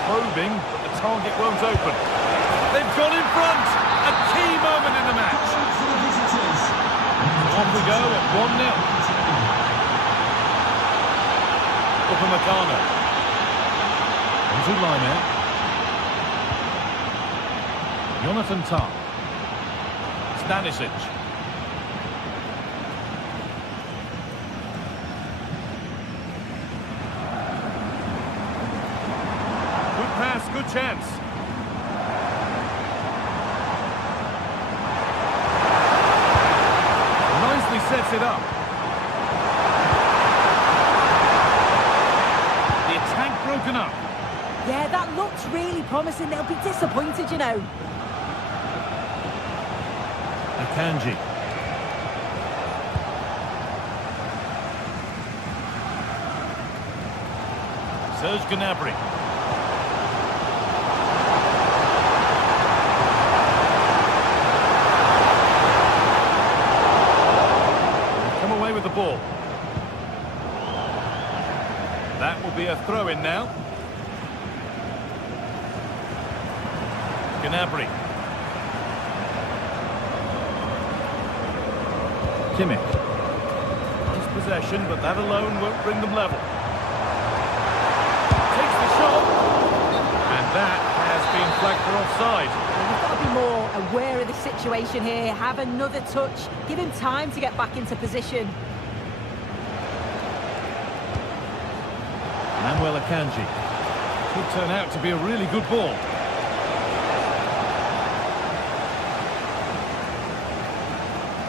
Probing, but the target won't open. They've gone in front! A key moment in the match. So off we go at 1-0. Upamecano. Onto Laimer. Jonathan Tah. Stanisic. Pass, good chance. Nicely sets it up. The attack broken up. Yeah, that looks really promising. They'll be disappointed, you know. Akanji. Serge Gnabry. With the ball. That will be a throw-in now. Gnabry. Kimmich. Nice possession, but that alone won't bring them level. Takes the shot. And that has been flagged for offside. You've got to be more aware of the situation here. Have another touch. Give him time to get back into position. Manuel Akanji. Could turn out to be a really good ball.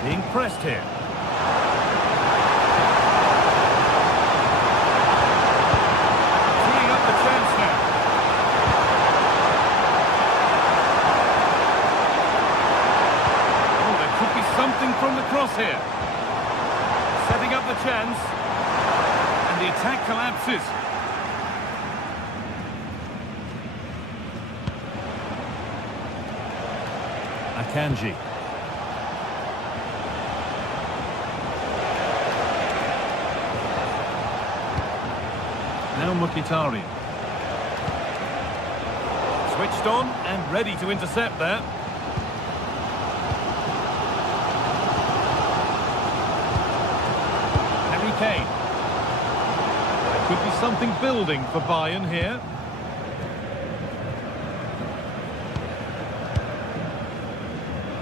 Being pressed here. Freeing up the chance now. Oh, there could be something from the cross here. Setting up the chance. And the attack collapses. Akanji. Now Mkhitaryan. Switched on and ready to intercept there. Harry Kane. There could be something building for Bayern here.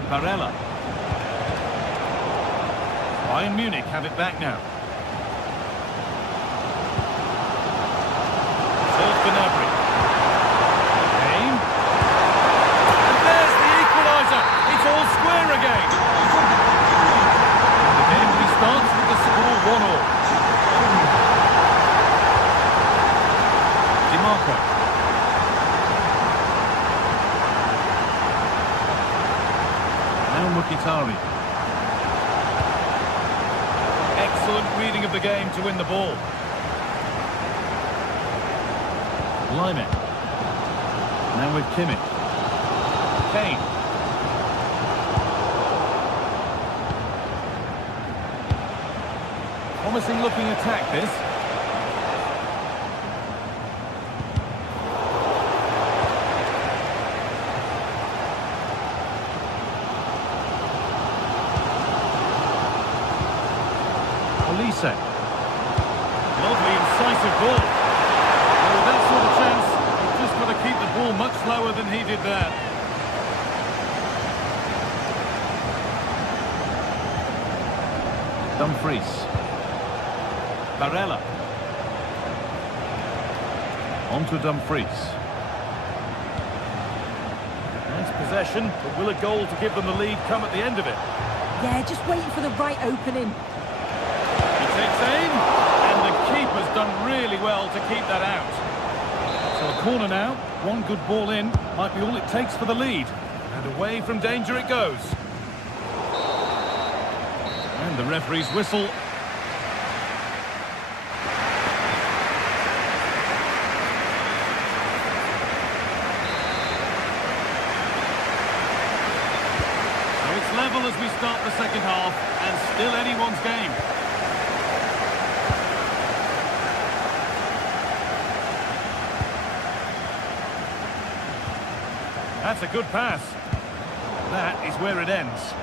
Barella. Bayern Munich have it back now. Serge Gnabry. Kane. And there's the equaliser. It's all square again. The game restarts with the score 1-1. DiMarco. Mkhitaryan. Excellent reading of the game to win the ball. Laimer. Now with Kimmich. Kane. Promising looking attack this. impressive ball. Well, with that sort of chance, you've just got to keep the ball much lower than he did there. Dumfries. Barella. On to Dumfries. Nice possession, but will a goal to give them the lead come at the end of it? Yeah, just waiting for the right opening. He takes aim, and the keeper's done really well to keep that out. So a corner now, one good ball in, might be all it takes for the lead. And away from danger it goes. And the referee's whistle. Level as we start the second half, and still anyone's game. That's a good pass. That is where it ends.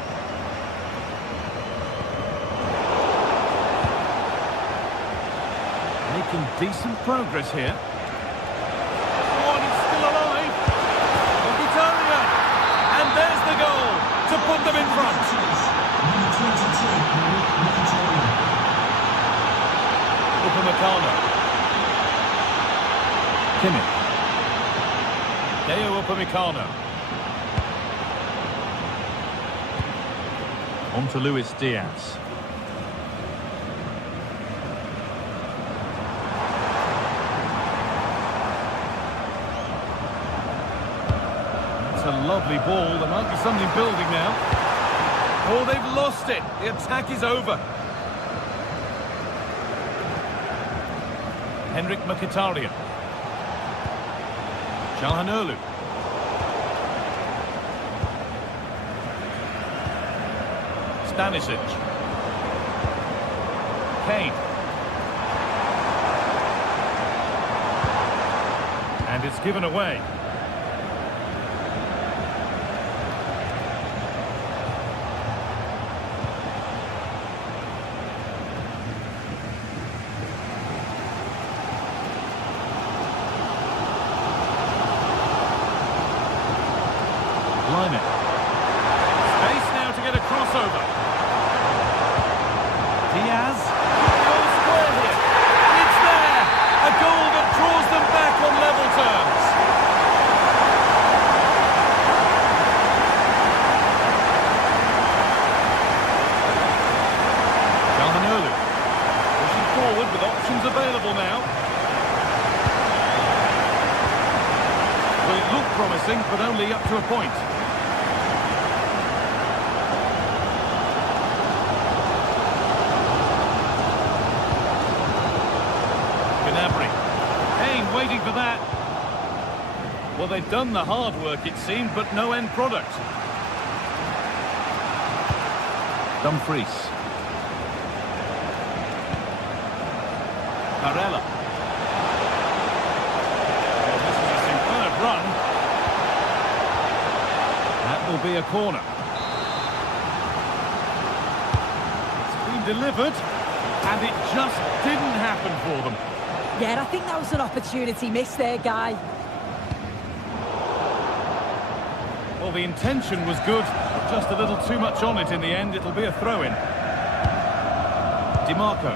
Making decent progress here. Oh, and it's still alive. Mkhitaryan. And there's the goal to put them in front. Upamecano. Kimmich. Deo Upamecano. On to Luis Diaz. It's a lovely ball. There might be something building now. Oh, they've lost it. The attack is over. Henrik Mkhitaryan. Calhanoglu. Stanisic. Kane. And it's given away. Line it. Space now to get a crossover. Diaz. Goal square here. It's there. A goal that draws them back on level terms. Calhanoglu. Pushing forward with options available now. Well, it looked promising, but only up to a point. Waiting for that. Well, they've done the hard work, it seemed, but no end product. Dumfries. Barella. Well, this is a superb run. That will be a corner. It's been delivered, and it just didn't happen for them. Yeah, I think that was an opportunity missed there, Guy. Well, the intention was good, but just a little too much on it in the end. It'll be a throw-in. DiMarco.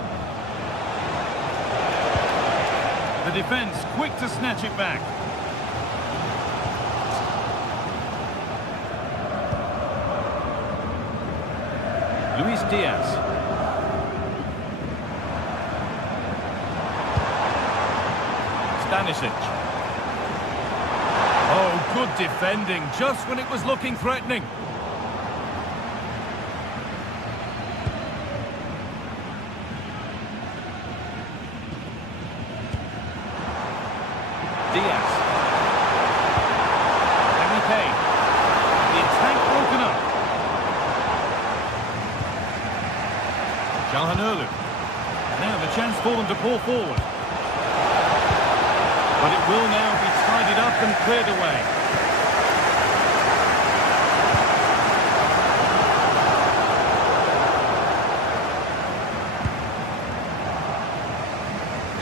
The defence quick to snatch it back. Luis Diaz. Stanisic. Oh, good defending, just when it was looking threatening. Diaz. Henry Kane. The attack broken up. Calhanoglu. Now the chance for them to pull forward. But it will now be tidied up and cleared away.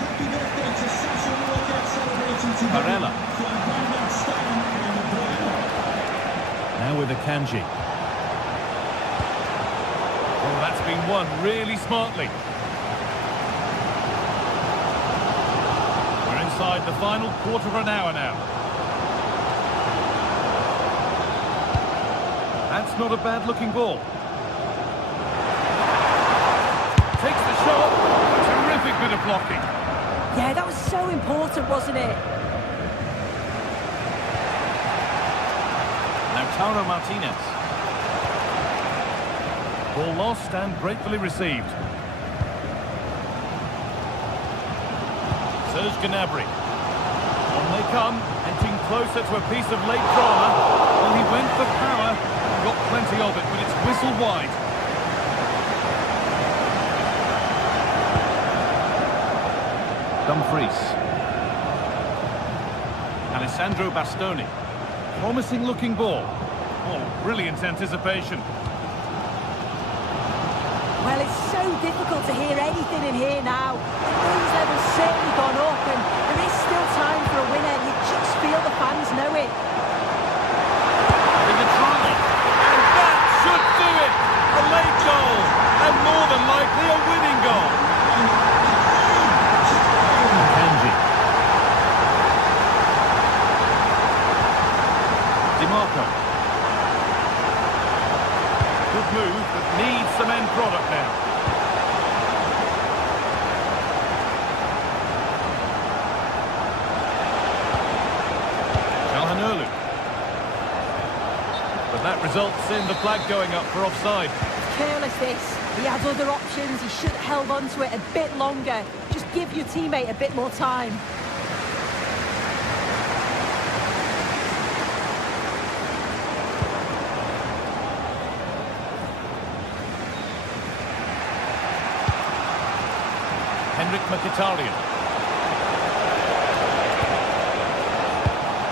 Happy birthday Barella. Now with Akanji. Oh, that's been won really smartly. We're inside the final quarter of an hour now. That's not a bad-looking ball. Takes the shot. A terrific bit of blocking. Yeah, that was so important, wasn't it? Now Taro Martinez. Ball lost and gratefully received. Serge Gnabry. On they come, edging closer to a piece of late drama. Well, he went for power and got plenty of it, but it's whistled wide. Dumfries. Alessandro Bastoni. Promising looking ball. Oh, brilliant anticipation. Well, it's so difficult to hear anything in here now. The noise level's certainly gone up, and there is still time for a winner. You just feel the fans know it. Having a try. And that should do it! A late goal, and more than likely a winning goal. Akanji. DiMarco. Good move, but needs some end product now. Calhanoglu. But that results in the flag going up for offside. Careless this. He had other options. He should have held on to it a bit longer. Just give your teammate a bit more time. Henrik Mkhitaryan.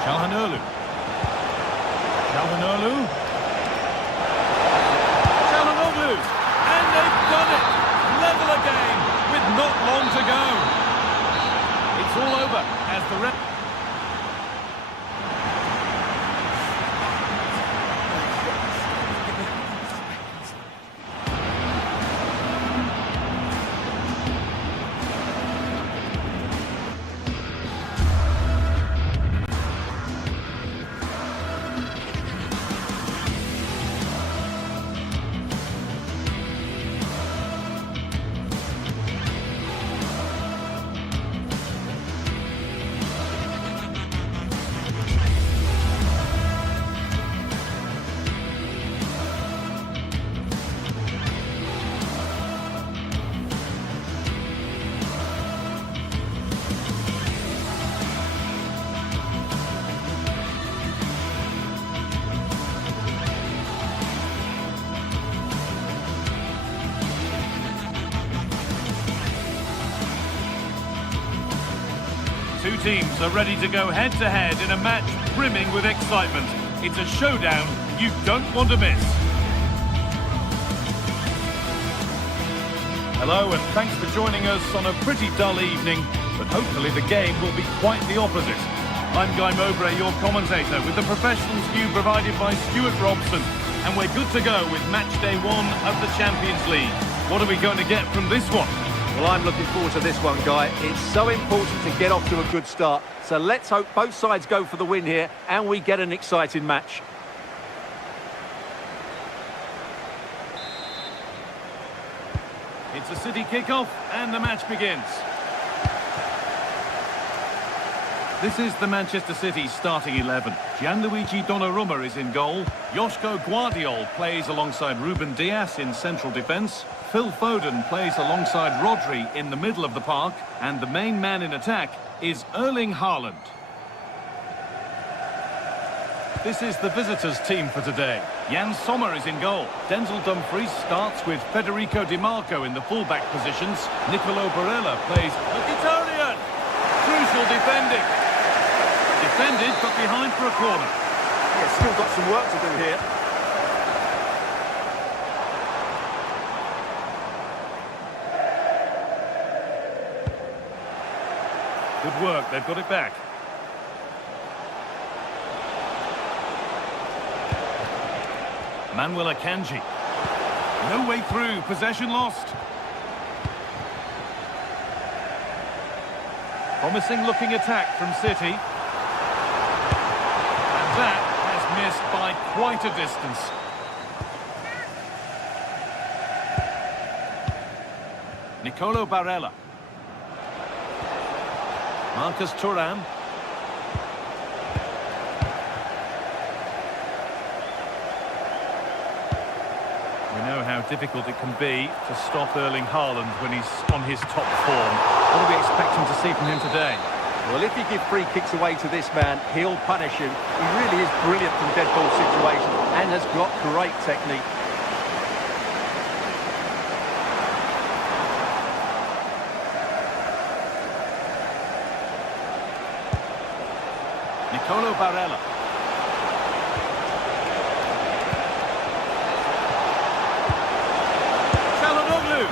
Calhanoglu. Calhanoglu. Calhanoglu. And they've done it! Level again with not long to go. It's all over as the ref... Two teams are ready to go head-to-head in a match brimming with excitement. It's a showdown you don't want to miss. Hello and thanks for joining us on a pretty dull evening, but hopefully the game will be quite the opposite. I'm Guy Mowbray, your commentator, with the professionals view provided by Stuart Robson, and we're good to go with match day 1 of the Champions League. What are we going to get from this one? Well, I'm looking forward to this one, Guy. It's so important to get off to a good start. So let's hope both sides go for the win here and we get an exciting match. It's a City kickoff and the match begins. This is the Manchester City starting 11. Gianluigi Donnarumma is in goal. Joško Guardiol plays alongside Ruben Dias in central defence. Phil Foden plays alongside Rodri in the middle of the park. And the main man in attack is Erling Haaland. This is the visitors' team for today. Jan Sommer is in goal. Denzel Dumfries starts with Federico Di Marco in the full-back positions. Nicolo Barella plays Mkhitaryan. Crucial defending. Defended, but behind for a corner. Yeah, still got some work to do here. Good work, they've got it back. Manuel Akanji. No way through, possession lost. Promising looking attack from City. And that has missed by quite a distance. Nicolo Barella. Marcus Thuram. We know how difficult it can be to stop Erling Haaland when he's on his top form. What are we expecting to see from him today? Well, if you give free kicks away to this man, he'll punish you. He really is brilliant from dead ball situations and has got great technique. Nicolo Barella. Çalhanoğlu.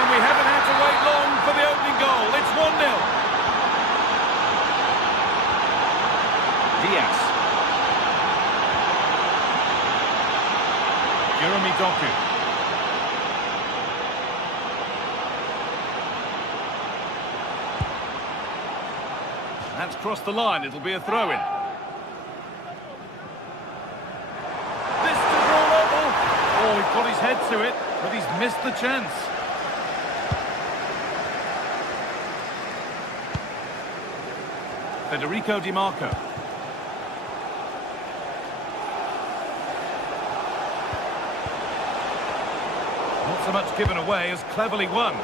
And we haven't had to wait long for the opening goal. It's 1-0. Diaz. Jeremy Doku. That's crossed the line. It'll be a throw-in. This to draw level. Oh, he's got his head to it, but he's missed the chance. Federico Di Marco. Not so much given away as cleverly won.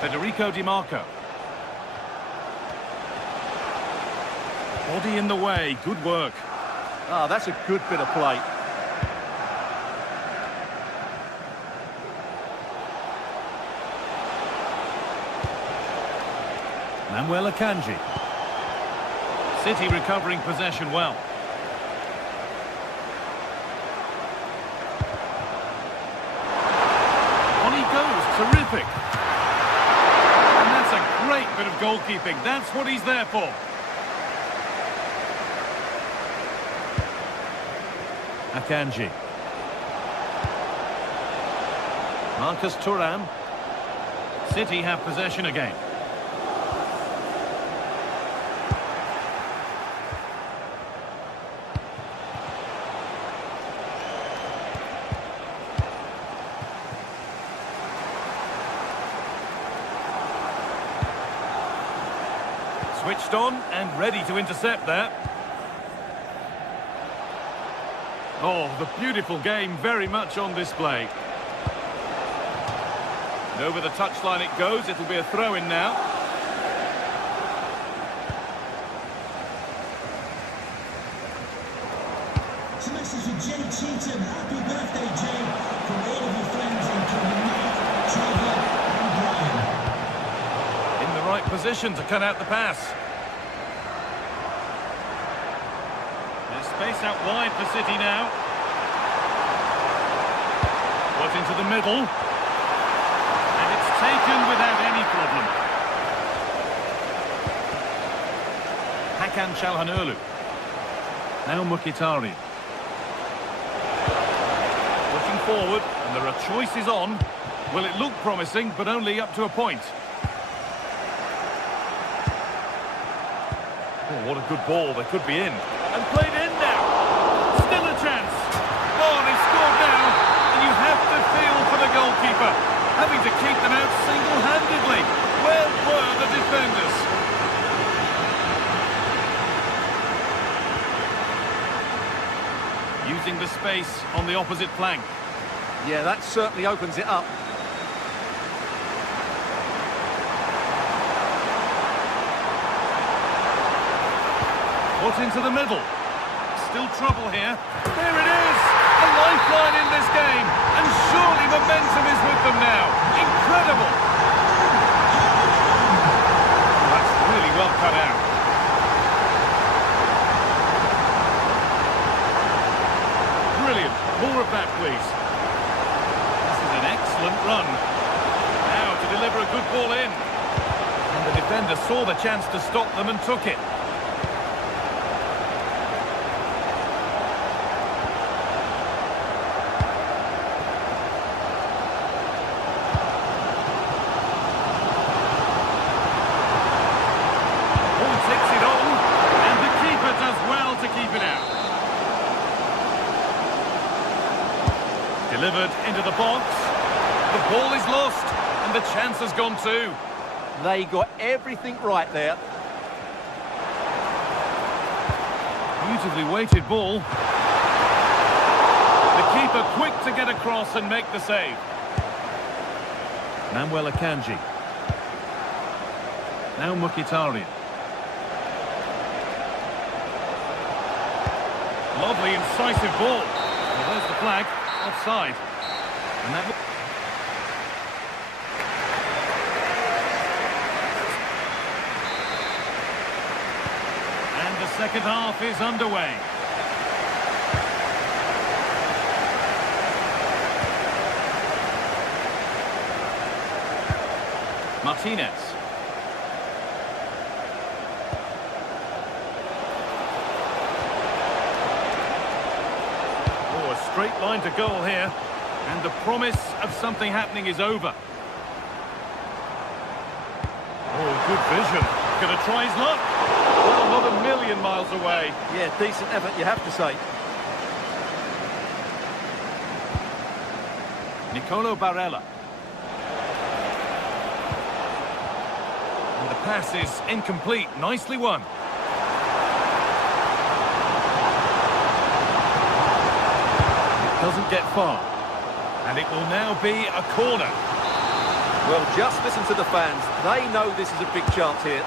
Federico Di Marco. Body in the way, good work. Ah, that's a good bit of play. Manuel Akanji. City recovering possession well. On he goes, terrific. And that's a great bit of goalkeeping. That's what he's there for. Akanji. Marcus Thuram. City have possession again. Switched on and ready to intercept that. Oh, the beautiful game very much on display. And over the touchline it goes. It'll be a throw-in now. It's a message for Jay Cheatham. Happy birthday, Jay, from all of your friends including Mark, Trevor and Brian. In the right position to cut out the pass. There's space out wide for City now. Put into the middle. And it's taken without any problem. Hakan Çalhanoğlu. Now Mkhitaryan. Looking forward, and there are choices on. Well, it looked promising, but only up to a point. Oh, what a good ball. They could be in. And played in now. Still a chance. Oh, and they've scored now. And you have to feel for the goalkeeper. Having to keep them out single-handedly. Where were the defenders? Using the space on the opposite flank. Yeah, that certainly opens it up. Put into the middle. Still trouble here. There it is! A lifeline in this game. And surely momentum is with them now. Incredible! That's really well cut out. Brilliant. More of that, please. This is an excellent run. Now to deliver a good ball in. And the defender saw the chance to stop them and took it. into the box. The ball is lost, and the chance has gone too. They got everything right there. Beautifully weighted ball. The keeper quick to get across and make the save. Manuel Akanji. Now Mkhitaryan. Lovely incisive ball. Well, there's the flag. Offside. And that... The second half is underway. Martinez. Oh, a straight line to goal here. And the promise of something happening is over. Oh, good vision. Gonna try his luck. Well, not a million miles away. Yeah, decent effort, you have to say. Nicolo Barella. And the pass is incomplete. Nicely won. Doesn't get far. And it will now be a corner. Well, just listen to the fans. They know this is a big chance here.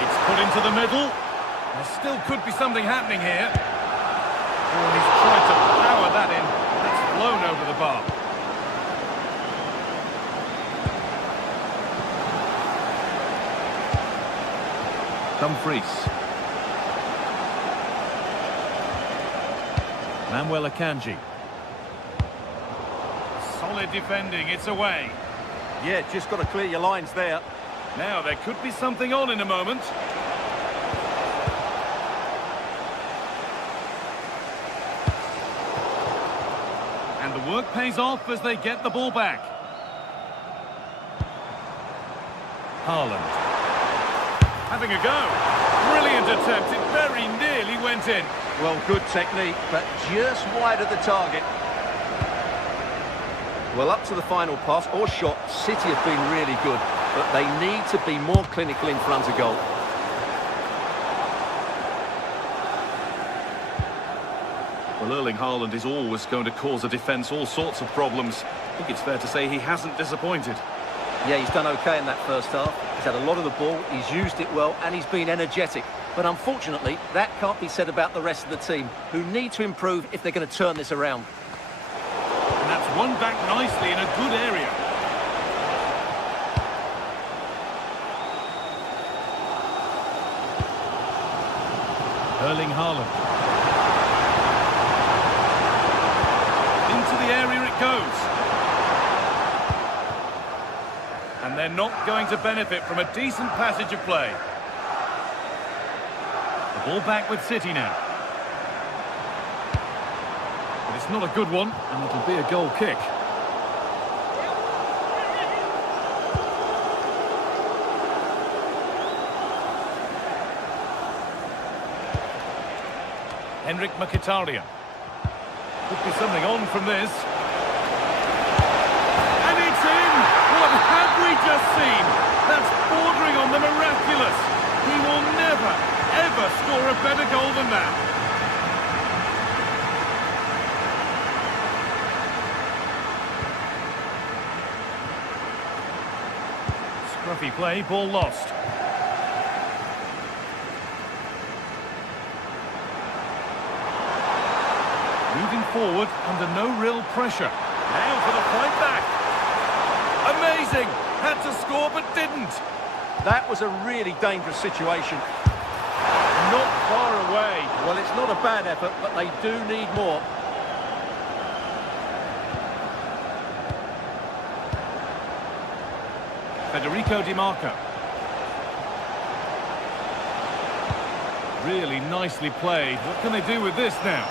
It's put into the middle. There still could be something happening here. Oh, he's tried to power that in. That's blown over the bar. Dumfries. Manuel Akanji. Solid defending, it's away. Yeah, just got to clear your lines there. Now, there could be something on in a moment. And the work pays off as they get the ball back. Haaland. Having a go. Brilliant attempt. It very nearly went in. Well, good technique, but just wide of the target. Well, up to the final pass or shot, City have been really good, but they need to be more clinical in front of goal. Well, Erling Haaland is always going to cause a defence all sorts of problems. I think it's fair to say he hasn't disappointed. Yeah, he's done okay in that first half. He's had a lot of the ball, he's used it well, and he's been energetic. But unfortunately, that can't be said about the rest of the team, who need to improve if they're going to turn this around. And that's won back nicely in a good area. Erling Haaland. Into the area it goes. And they're not going to benefit from a decent passage of play. The ball back with City now. But it's not a good one, and it'll be a goal kick. Henrik Mkhitaryan. Could be something on from this. And it's in! What have we just seen? That's bordering on the miraculous. He will never, ever score a better goal than that. Scruffy play, ball lost. Moving forward under no real pressure. Now for the point back. Amazing! Had to score but didn't. That was a really dangerous situation. Not far away. Well, it's not a bad effort, but they do need more. Federico Di Marco. Really nicely played. What can they do with this now?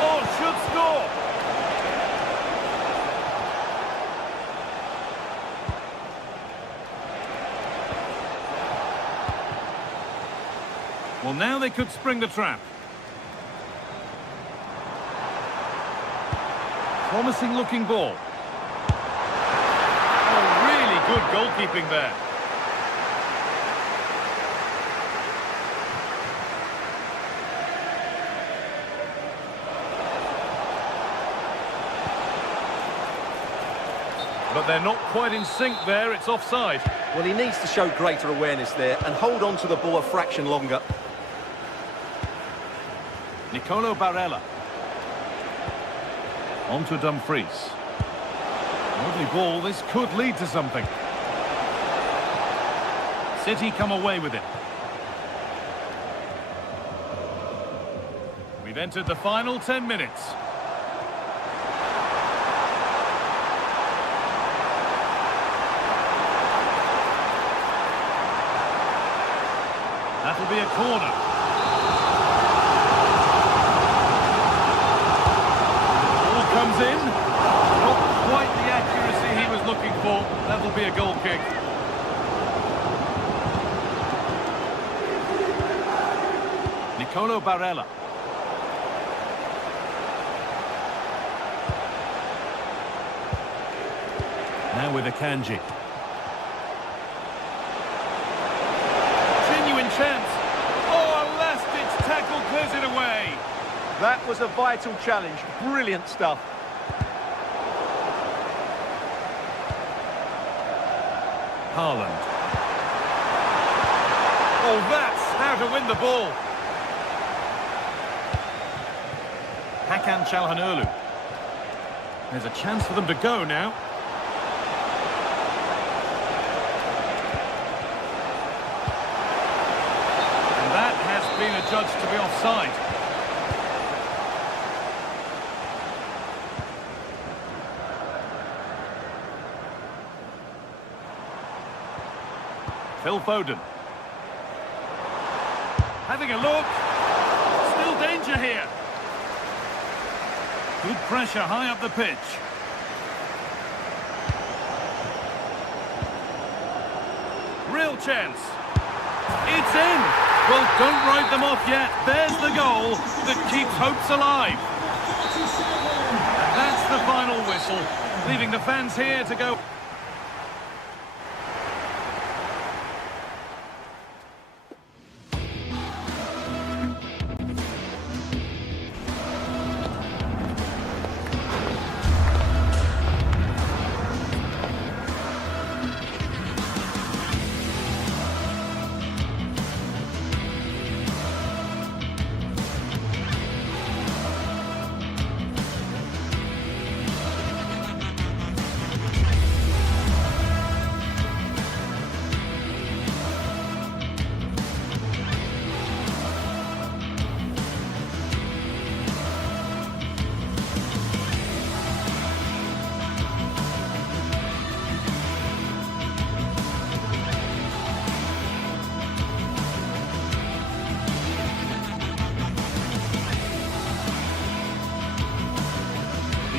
Oh, should score! Well, now they could spring the trap. Promising looking ball. Oh, really good goalkeeping there. But they're not quite in sync there, it's offside. Well, he needs to show greater awareness there and hold on to the ball a fraction longer. Nicolo Barella. On to Dumfries. Lovely ball, this could lead to something. City come away with it. We've entered the final 10 minutes. That'll be a corner. Ball comes in. Not quite the accuracy he was looking for. That'll be a goal kick. Nicolo Barella. Now with Akanji. Chance. Oh, a last-ditch tackle clears it away. That was a vital challenge. Brilliant stuff. Haaland. Oh, that's how to win the ball. Hakan Çalhanoğlu. There's a chance for them to go now. Been adjudged to be offside. Phil Foden. Having a look. Still danger here. Good pressure high up the pitch. Real chance. It's in. Well, don't write them off yet. There's the goal that keeps hopes alive. And that's the final whistle, leaving the fans here to go.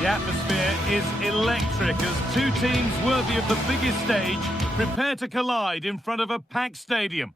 The atmosphere is electric as two teams worthy of the biggest stage prepare to collide in front of a packed stadium.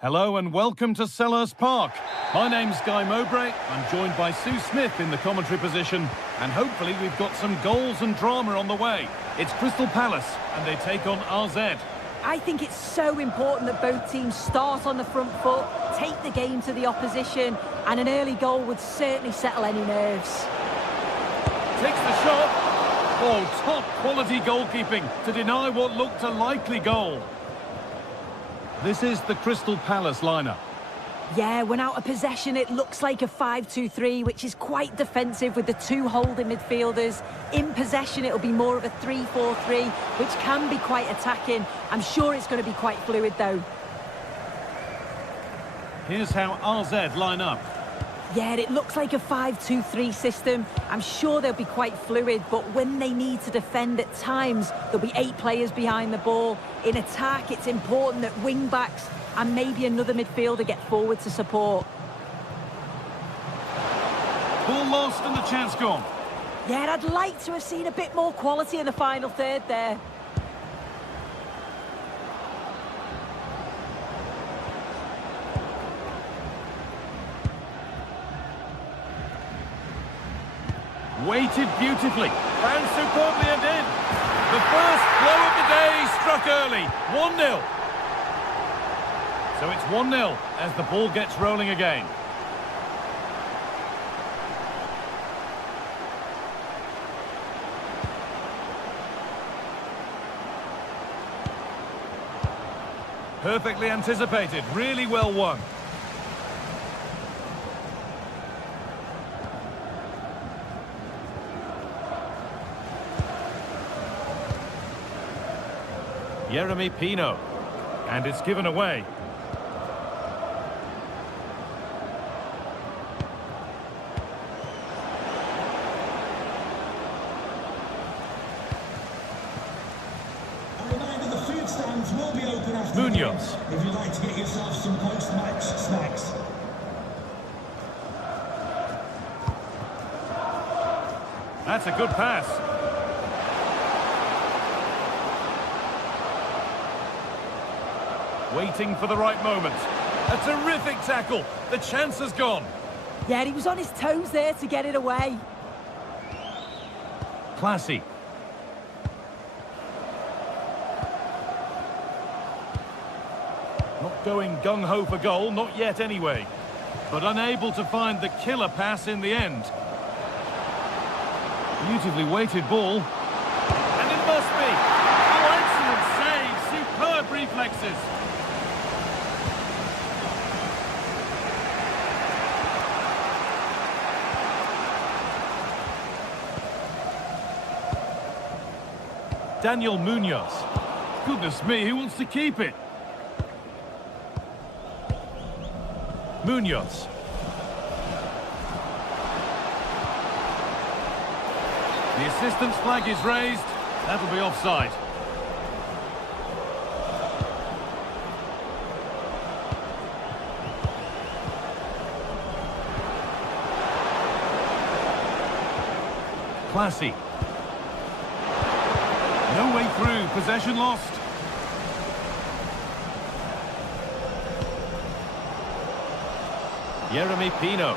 Hello and welcome to Selhurst Park. My name's Guy Mowbray. I'm joined by Sue Smith in the commentary position, and hopefully we've got some goals and drama on the way. It's Crystal Palace and they take on RZ. I think it's so important that both teams start on the front foot, take the game to the opposition, and an early goal would certainly settle any nerves. Takes the shot. Oh, top quality goalkeeping to deny what looked a likely goal. This is the Crystal Palace lineup. Yeah, when out of possession, it looks like a 5-2-3, which is quite defensive with the two holding midfielders. In possession, it'll be more of a 3-4-3, which can be quite attacking. I'm sure it's going to be quite fluid, though. Here's how RZ line up. Yeah, it looks like a 5-2-3 system. I'm sure they'll be quite fluid, but when they need to defend at times, there'll be 8 players behind the ball. In attack, it's important that wing-backs and maybe another midfielder get forward to support. Ball lost and the chance gone. Yeah, I'd like to have seen a bit more quality in the final third there. Waited beautifully. Found superbly and in. The first blow of the day struck early. 1-0. So it's 1-0 as the ball gets rolling again. Perfectly anticipated, really well won. Jeremy Pino, and it's given away. Stands will be open after Munoz. the game if you'd like to get yourself some post-match snacks. That's a good pass. Waiting for the right moment. A terrific tackle. The chance has gone. Yeah, he was on his toes there to get it away. Classy. Not going gung-ho for goal, not yet anyway. But unable to find the killer pass in the end. Beautifully weighted ball. And it must be. Oh, excellent save. Superb reflexes. Daniel Munoz. Goodness me, who wants to keep it? Munoz. The assistant's flag is raised. That'll be offside. Classy. No way through. Possession lost. Jeremy Pino.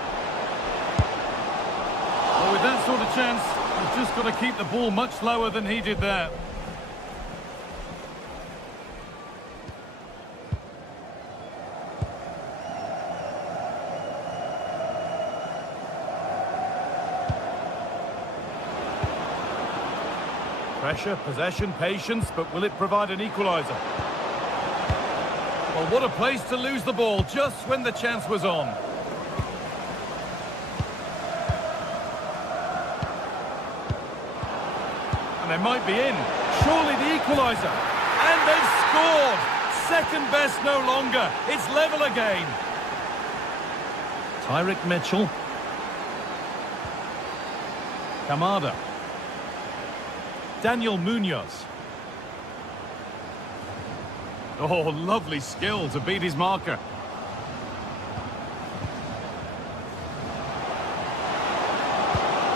Well, with that sort of chance, you've just got to keep the ball much lower than he did there. Pressure, possession, patience, but will it provide an equaliser? Well, what a place to lose the ball just when the chance was on. And they might be in. Surely the equaliser. And they've scored. Second best no longer. It's level again. Tyrick Mitchell. Kamada. Daniel Munoz. Oh, lovely skill to beat his marker.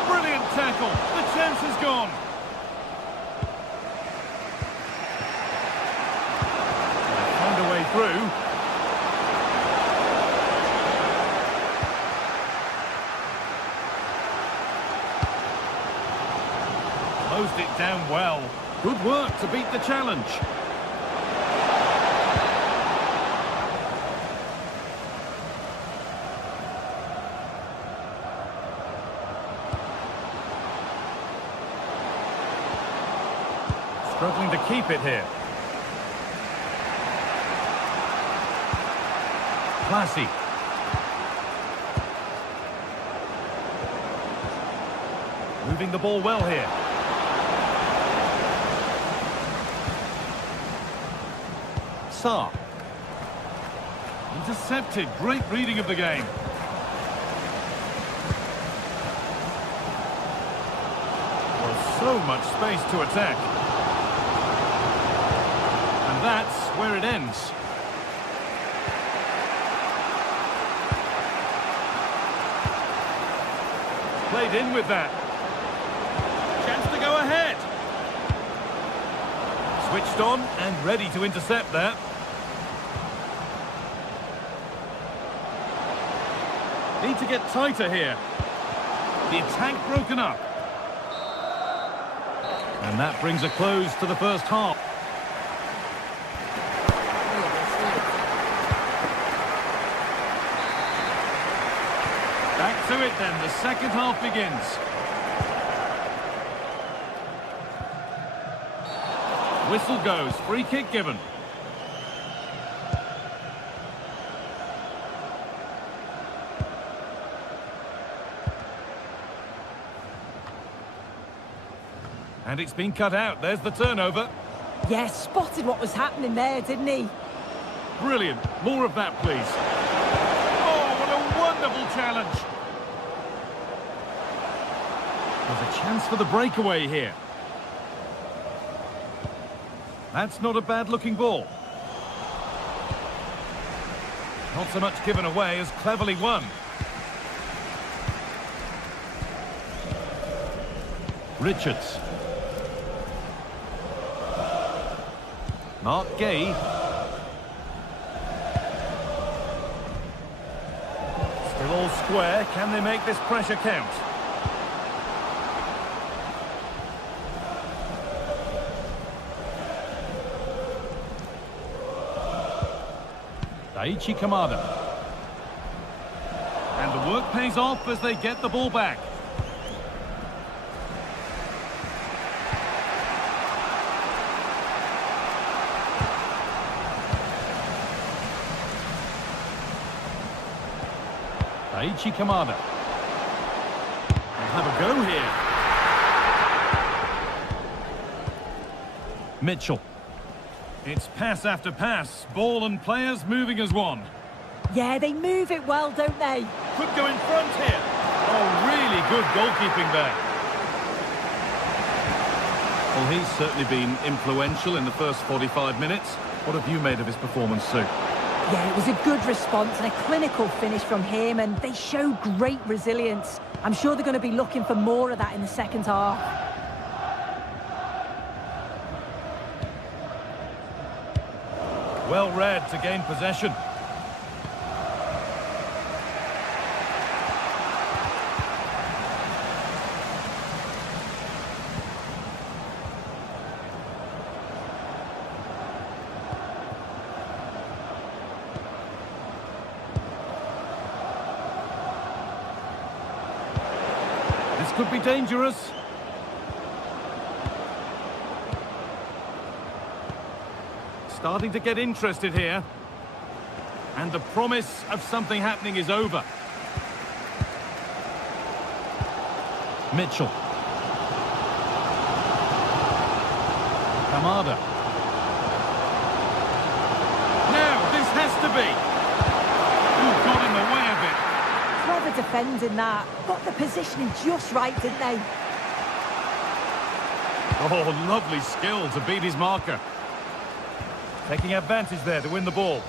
Brilliant tackle. The chance is gone. Found a way through. Closed it down well. Good work to beat the challenge. Struggling to keep it here. Classy. Moving the ball well here. Sarr. Intercepted. Great reading of the game. Well, so much space to attack. And that's where it ends. Played in with that. Chance to go ahead. Switched on and ready to intercept that. Need to get tighter here. The attack broken up. And that brings a close to the first half. Back to it then, the second half begins. Whistle goes, free kick given. And it's been cut out, there's the turnover. Yeah, spotted what was happening there, didn't he? Brilliant, more of that please. Oh, what a wonderful challenge. There's a chance for the breakaway here. That's not a bad-looking ball. Not so much given away as cleverly won. Richards. Mark Gay. Still all square. Can they make this pressure count? Daichi Kamada. And the work pays off as they get the ball back. Daichi Kamada. They'll have a go here. Mitchell. It's pass after pass, ball and players moving as one. Yeah, they move it well, don't they? Could go in front here. Oh, really good goalkeeping there. Well, he's certainly been influential in the first 45 minutes. What have you made of his performance, Sue? Yeah, it was a good response and a clinical finish from him, and they show great resilience. I'm sure they're going to be looking for more of that in the second half. Well read to gain possession. This could be dangerous. Starting to get interested here. And the promise of something happening is over. Mitchell. Kamada. Now, this has to be. Ooh, got in the way of it. Clever defending that. Got the positioning just right, didn't they? Oh, lovely skill to beat his marker. Taking advantage there to win the ball.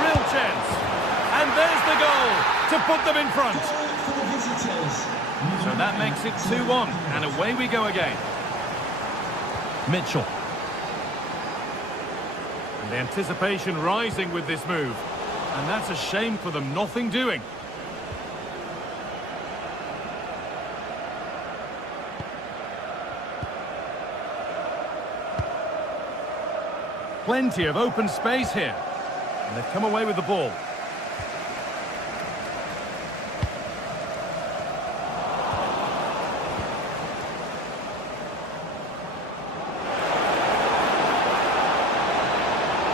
Real chance. And there's the goal to put them in front. So that makes it 2-1. And away we go again. Mitchell. And the anticipation rising with this move. And that's a shame for them, nothing doing. Plenty of open space here. And they've come away with the ball.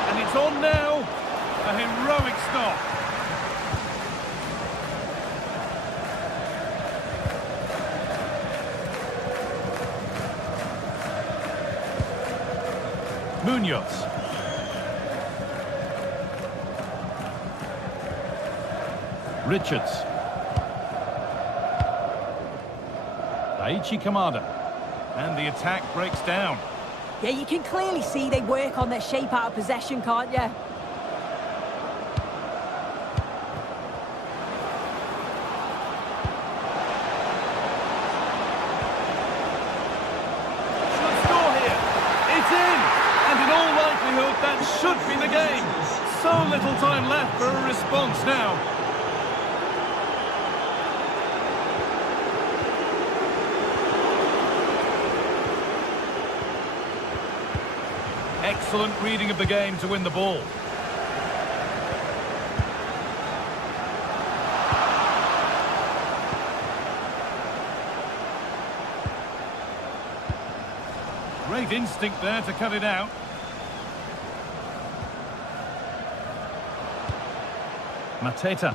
And it's on now. A heroic stop. Munoz. Richards. Daichi Kamada. And the attack breaks down. Yeah, you can clearly see they work on their shape out of possession, can't you? Should score here. It's in. And in all likelihood, that should be the game. So little time left for a response now. Excellent reading of the game to win the ball. Great instinct there to cut it out. Mateta.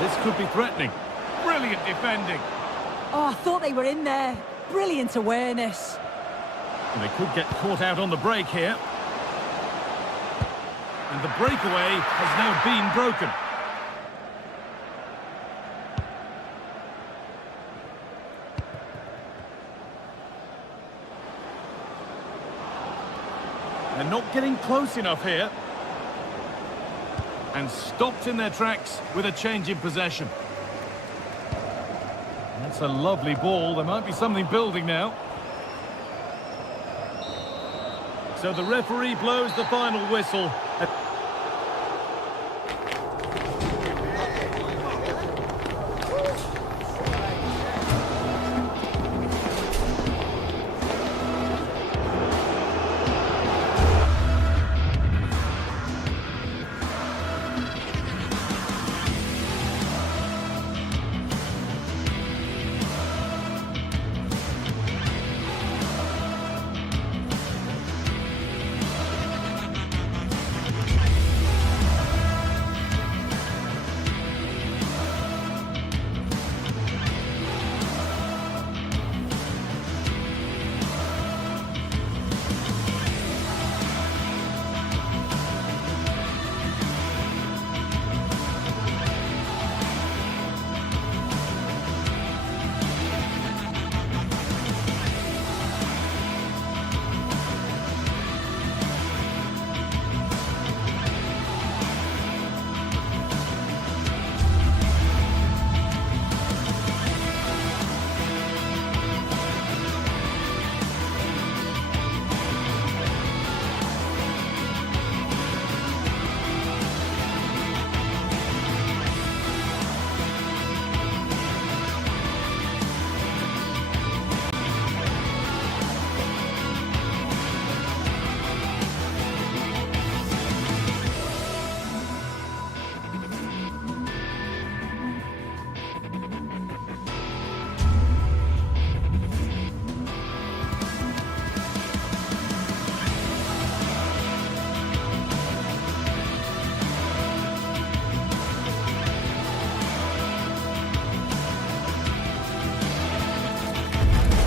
This could be threatening. Brilliant defending. Oh, I thought they were in there. Brilliant awareness. And they could get caught out on the break here. And the breakaway has now been broken. They're not getting close enough here. And stopped in their tracks with a change in possession. That's a lovely ball. There might be something building now. So the referee blows the final whistle.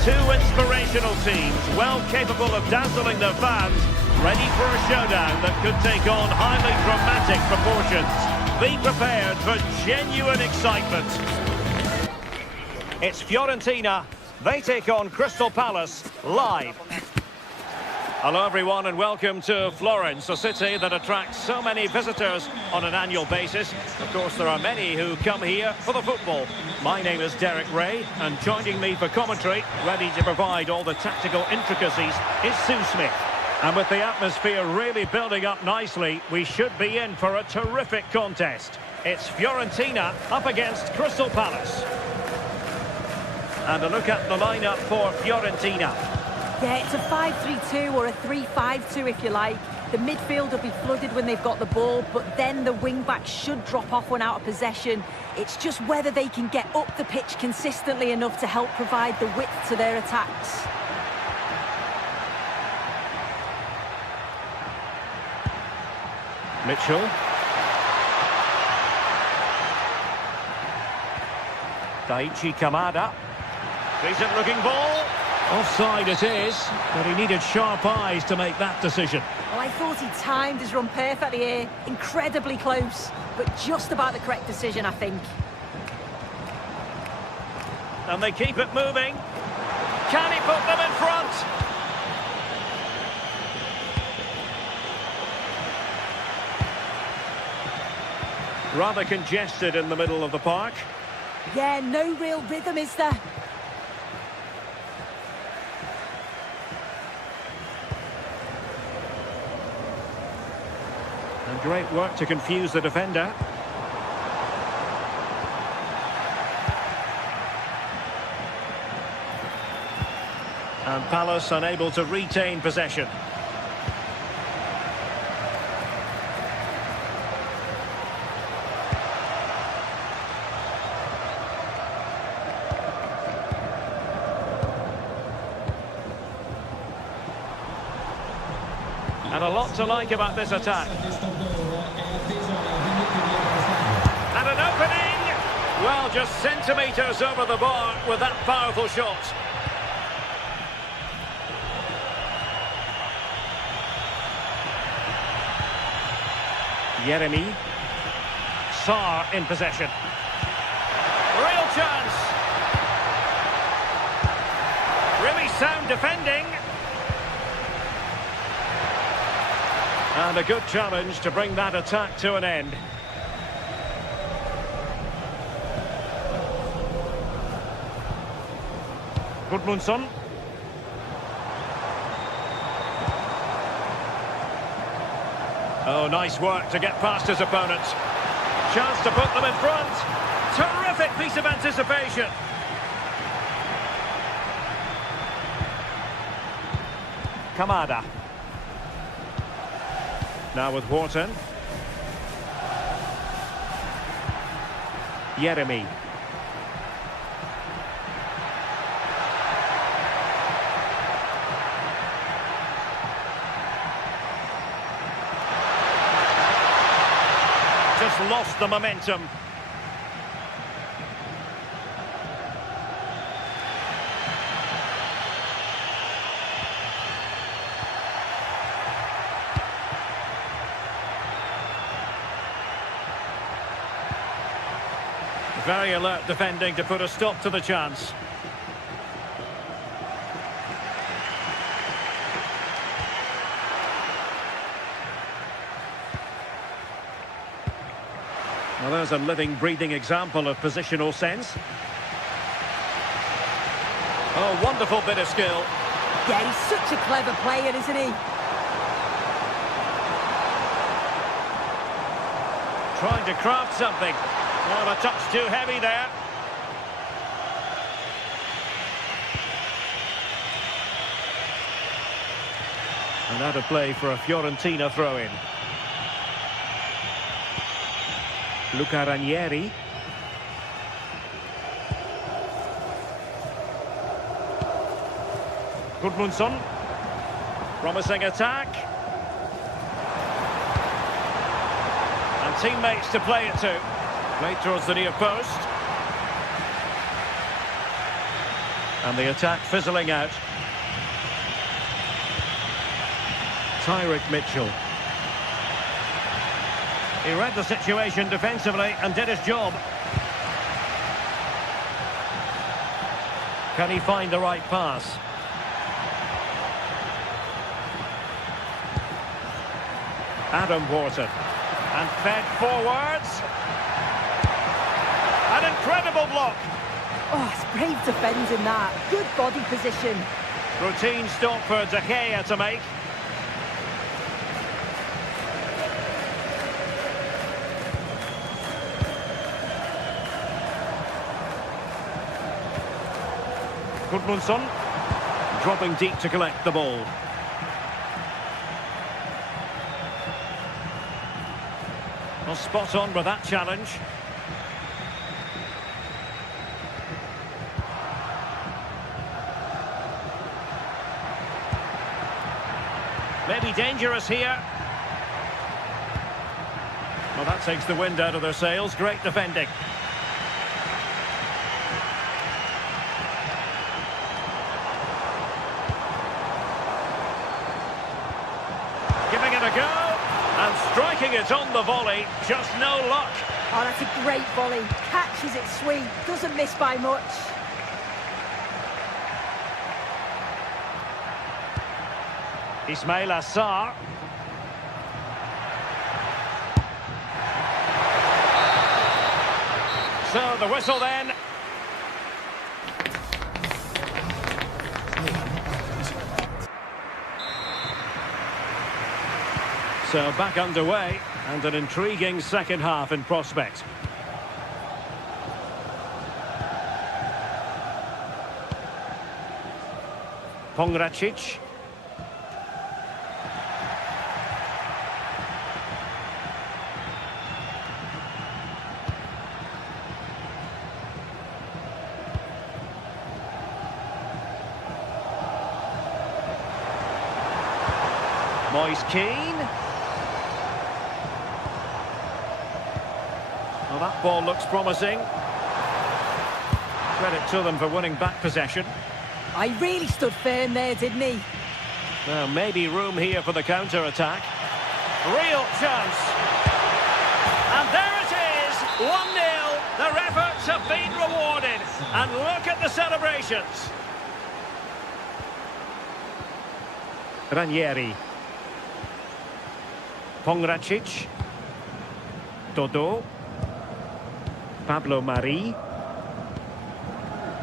Two inspirational teams, well capable of dazzling their fans, ready for a showdown that could take on highly dramatic proportions. Be prepared for genuine excitement. It's Fiorentina. They take on Crystal Palace live. Hello everyone and welcome to Florence, a city that attracts so many visitors on an annual basis. Of course, there are many who come here for the football. My name is Derek Ray, and joining me for commentary, ready to provide all the tactical intricacies, is Sue Smith. And with the atmosphere really building up nicely, we should be in for a terrific contest. It's Fiorentina up against Crystal Palace. And a look at the lineup for Fiorentina. Yeah, it's a 5-3-2 or a 3-5-2 if you like. The midfield will be flooded when they've got the ball, but then the wing-backs should drop off when out of possession. It's just whether they can get up the pitch consistently enough to help provide the width to their attacks. Mitchell. Daichi Kamada. Decent looking ball. Offside it is, but he needed sharp eyes to make that decision. Well, I thought he timed his run perfectly here. Incredibly close, but just about the correct decision, I think. And they keep it moving. Can he put them in front? Rather congested in the middle of the park. Yeah, no real rhythm, is there? And great work to confuse the defender. And Palace unable to retain possession. And a lot to like about this attack. And an opening! Well, just centimetres over the bar with that powerful shot. Yeremy. Sarr in possession. Real chance. Really sound defending. And a good challenge to bring that attack to an end. Gudmundsson. Oh, nice work to get past his opponent. Chance to put them in front. Terrific piece of anticipation. Kamada. Now with Wharton. Yeremy. Just lost the momentum. Very alert defending to put a stop to the chance. Well, there's a living, breathing example of positional sense. Oh, wonderful bit of skill. Yeah, he's such a clever player, isn't he? Trying to craft something. Well, a touch too heavy there. And out of play for a Fiorentina throw-in. Luca Ranieri. Gudmundsson. Promising attack. And teammates to play it to. Played towards the near post. And the attack fizzling out. Tyrick Mitchell. He read the situation defensively and did his job. Can he find the right pass? Adam Wharton. And fed forwards. An incredible block. Oh, it's brave defending that. Good body position. Routine stop for De Gea to make. Gudmundsson dropping deep to collect the ball. Well, spot on with that challenge. Maybe dangerous here. Well, that takes the wind out of their sails. Great defending. Giving it a go. And striking it on the volley. Just no luck. Oh, that's a great volley. Catches it sweet. Doesn't miss by much. Ismail Assar. So the whistle then. So back underway, and an intriguing second half in prospect. Pongracic. Moise Keane. Well, that ball looks promising. Credit to them for winning back possession. I really stood firm there, didn't he? Well, maybe room here for the counter-attack. Real chance. And there it is, 1-0. Their efforts have been rewarded. And look at the celebrations. Ranieri. Pongracic. Dodo. Pablo Mari.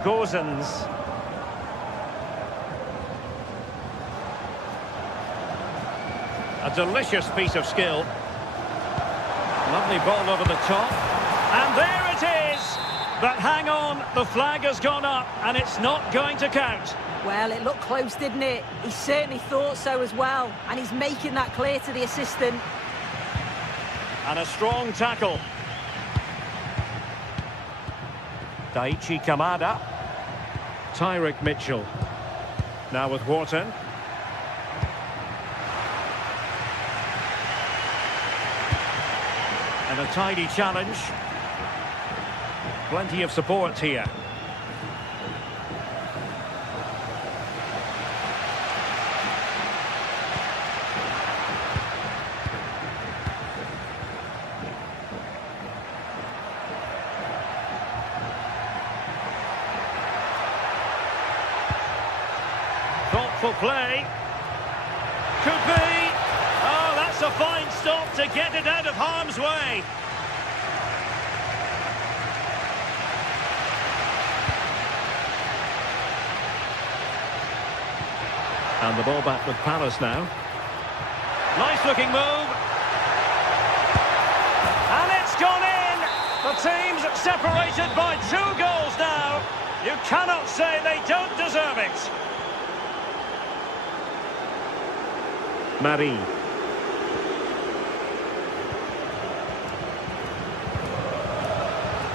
Gozens. A delicious piece of skill. Lovely ball over the top. And there it is! But hang on, the flag has gone up and it's not going to count. Well, it looked close, didn't it? He certainly thought so as well. And he's making that clear to the assistant. And a strong tackle. Daichi Kamada. Tyrick Mitchell. Now with Wharton. And a tidy challenge. Plenty of support here. Thoughtful play. Could be. Oh, that's a fine stop to get it out of harm's way. And the ball back with Palace now. Nice looking move. And it's gone in. The team's separated by 2 goals now. You cannot say they don't deserve it. Mari.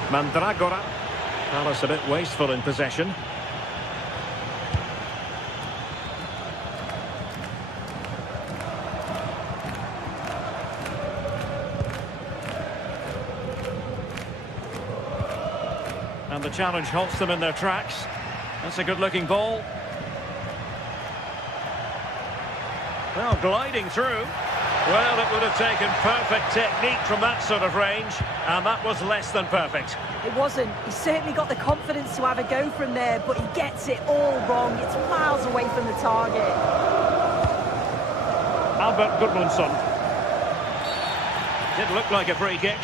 Mandragora. Palace a bit wasteful in possession. And the challenge halts them in their tracks. That's a good-looking ball. Well, gliding through. Well, it would have taken perfect technique from that sort of range, and that was less than perfect. It wasn't. He certainly got the confidence to have a go from there, but he gets it all wrong. It's miles away from the target. Albert Gudmundsson. Did look like a free kick.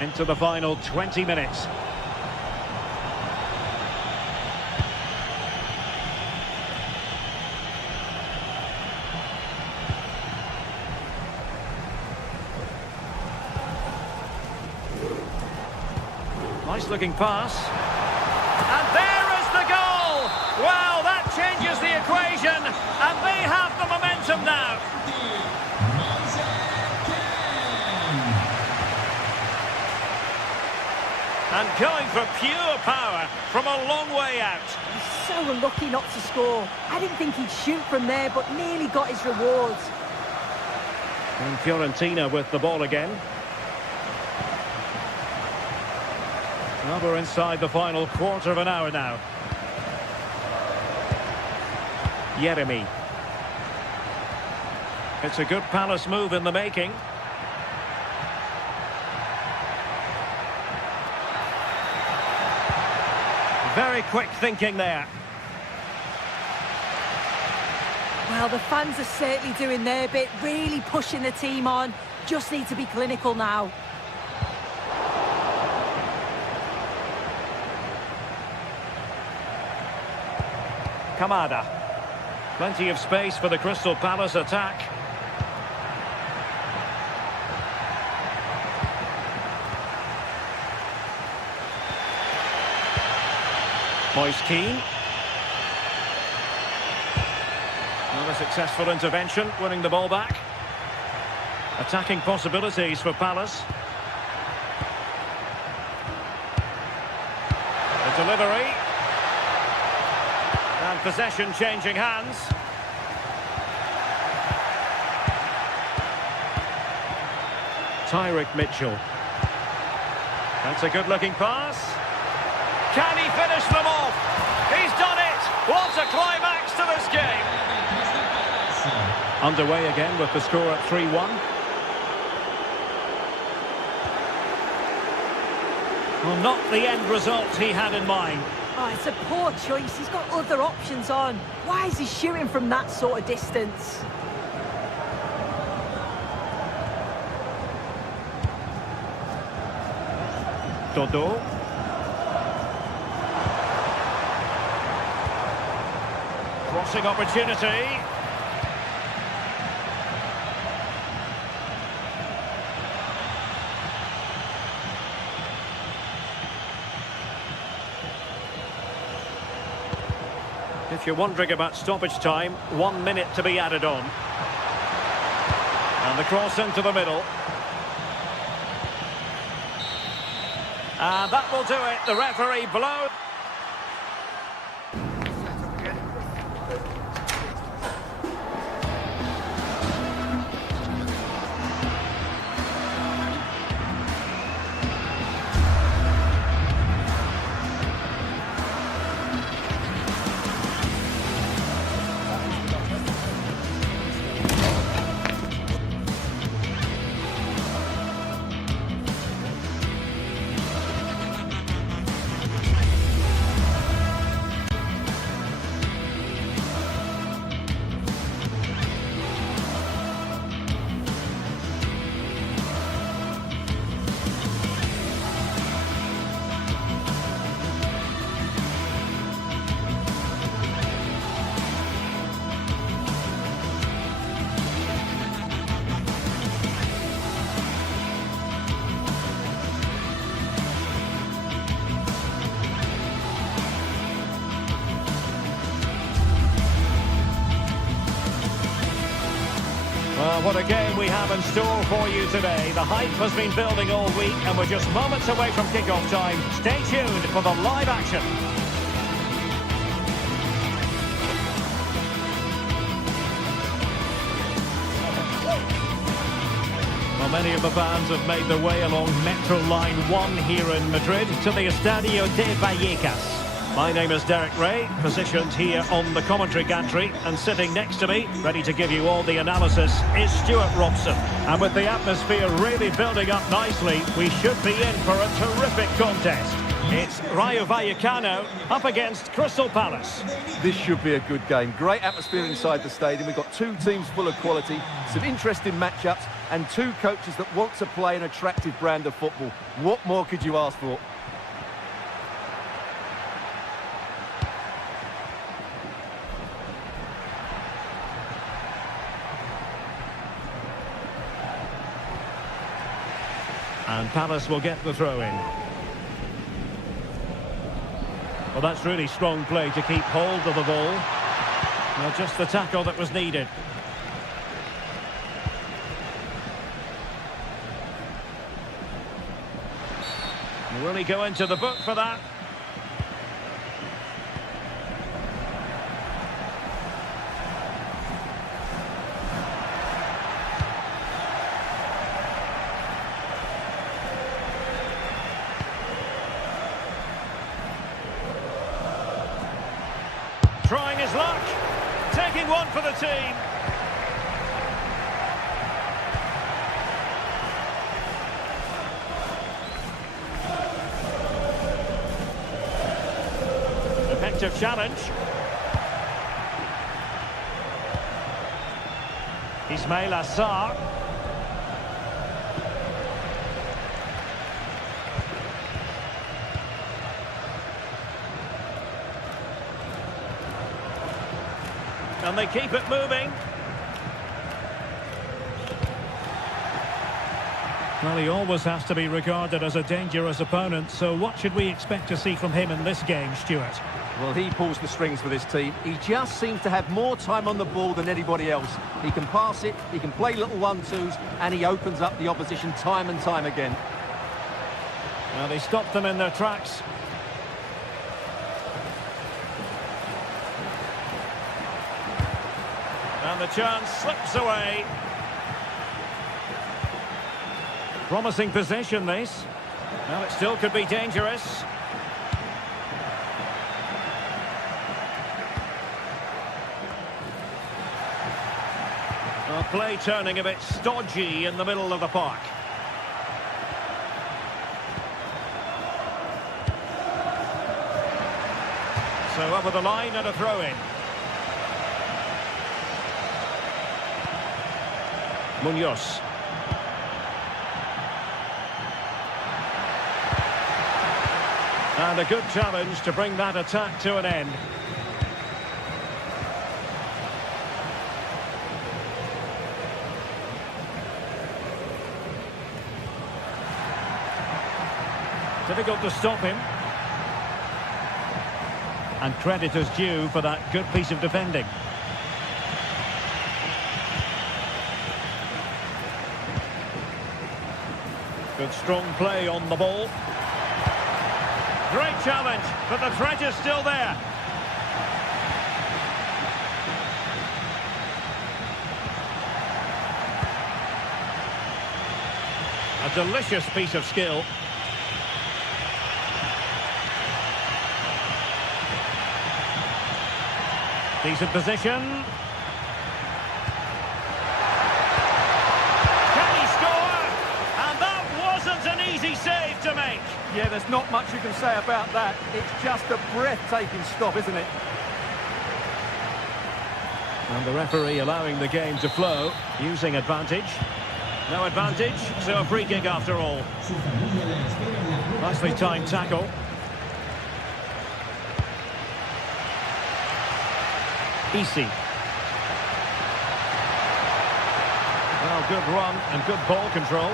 Into the final 20 minutes. Nice looking pass. And there is the goal! Well, that changes the equation, and they have the momentum now. And going for pure power from a long way out. He's so unlucky not to score. I didn't think he'd shoot from there, but nearly got his rewards. And Fiorentina with the ball again. Well, we're inside the final quarter of an hour now. Yeremi. It's a good Palace move in the making. Very quick thinking there. Well, the fans are certainly doing their bit, really pushing the team on. Just need to be clinical now. Kamada. Plenty of space for the Crystal Palace attack. Moise Keane. Another successful intervention, winning the ball back. Attacking possibilities for Palace. The delivery. And possession changing hands. Tyrick Mitchell. That's a good-looking pass. Can he finish them off? He's done it! What a climax to this game! Underway again with the score at 3-1. Well, not the end result he had in mind. Oh, it's a poor choice. He's got other options on. Why is he shooting from that sort of distance? Dodo. Crossing opportunity. If you're wondering about stoppage time, 1 minute to be added on. And the cross into the middle. And that will do it. The referee blows. Well, what a game we have in store for you today. The hype has been building all week and we're just moments away from kick-off time. Stay tuned for the live action. Well, many of the fans have made their way along Metro Line 1 here in Madrid to the Estadio de Vallecas. My name is Derek Ray, positioned here on the commentary gantry, and sitting next to me, ready to give you all the analysis, is Stuart Robson. And with the atmosphere really building up nicely, we should be in for a terrific contest. It's Rayo Vallecano up against Crystal Palace. This should be a good game. Great atmosphere inside the stadium. We've got two teams full of quality, some interesting matchups, and two coaches that want to play an attractive brand of football. What more could you ask for? And Palace will get the throw-in. Well, that's really strong play to keep hold of the ball. Well, just the tackle that was needed. Will he go into the book for that? Trying his luck, taking one for the team. Effective challenge. Ismail Assar. And they keep it moving. Well, he always has to be regarded as a dangerous opponent, so what should we expect to see from him in this game, Stuart? Well, he pulls the strings for this team. He just seems to have more time on the ball than anybody else. He can pass it, he can play little one-twos, and he opens up the opposition time and time again. Now they stopped them in their tracks. And the chance slips away. Promising possession, this. Well, it still could be dangerous. Well, play turning a bit stodgy in the middle of the park. So over the line and a throw-in. Munoz. And a good challenge to bring that attack to an end. Difficult to stop him. And credit is due for that good piece of defending. Good strong play on the ball. Great challenge, but the threat is still there. A delicious piece of skill. Decent position. Can he score? And that wasn't an easy save to make. Yeah, there's not much you can say about that. It's just a breathtaking stop, isn't it? And the referee allowing the game to flow, using advantage. No advantage, so a free kick after all. Nicely timed tackle. Easy. Well, good run and good ball control.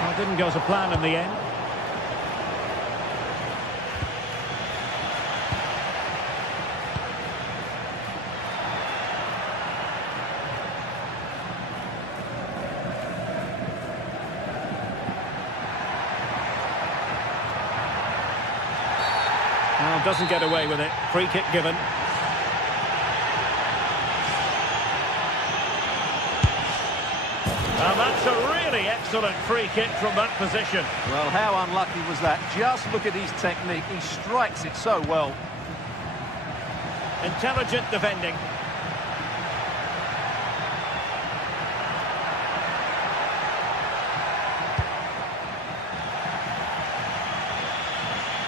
Well, didn't go to plan in the end. Well, doesn't get away with it. Free kick given. And that's a really excellent free kick from that position. Well, how unlucky was that? Just look at his technique. He strikes it so well. Intelligent defending.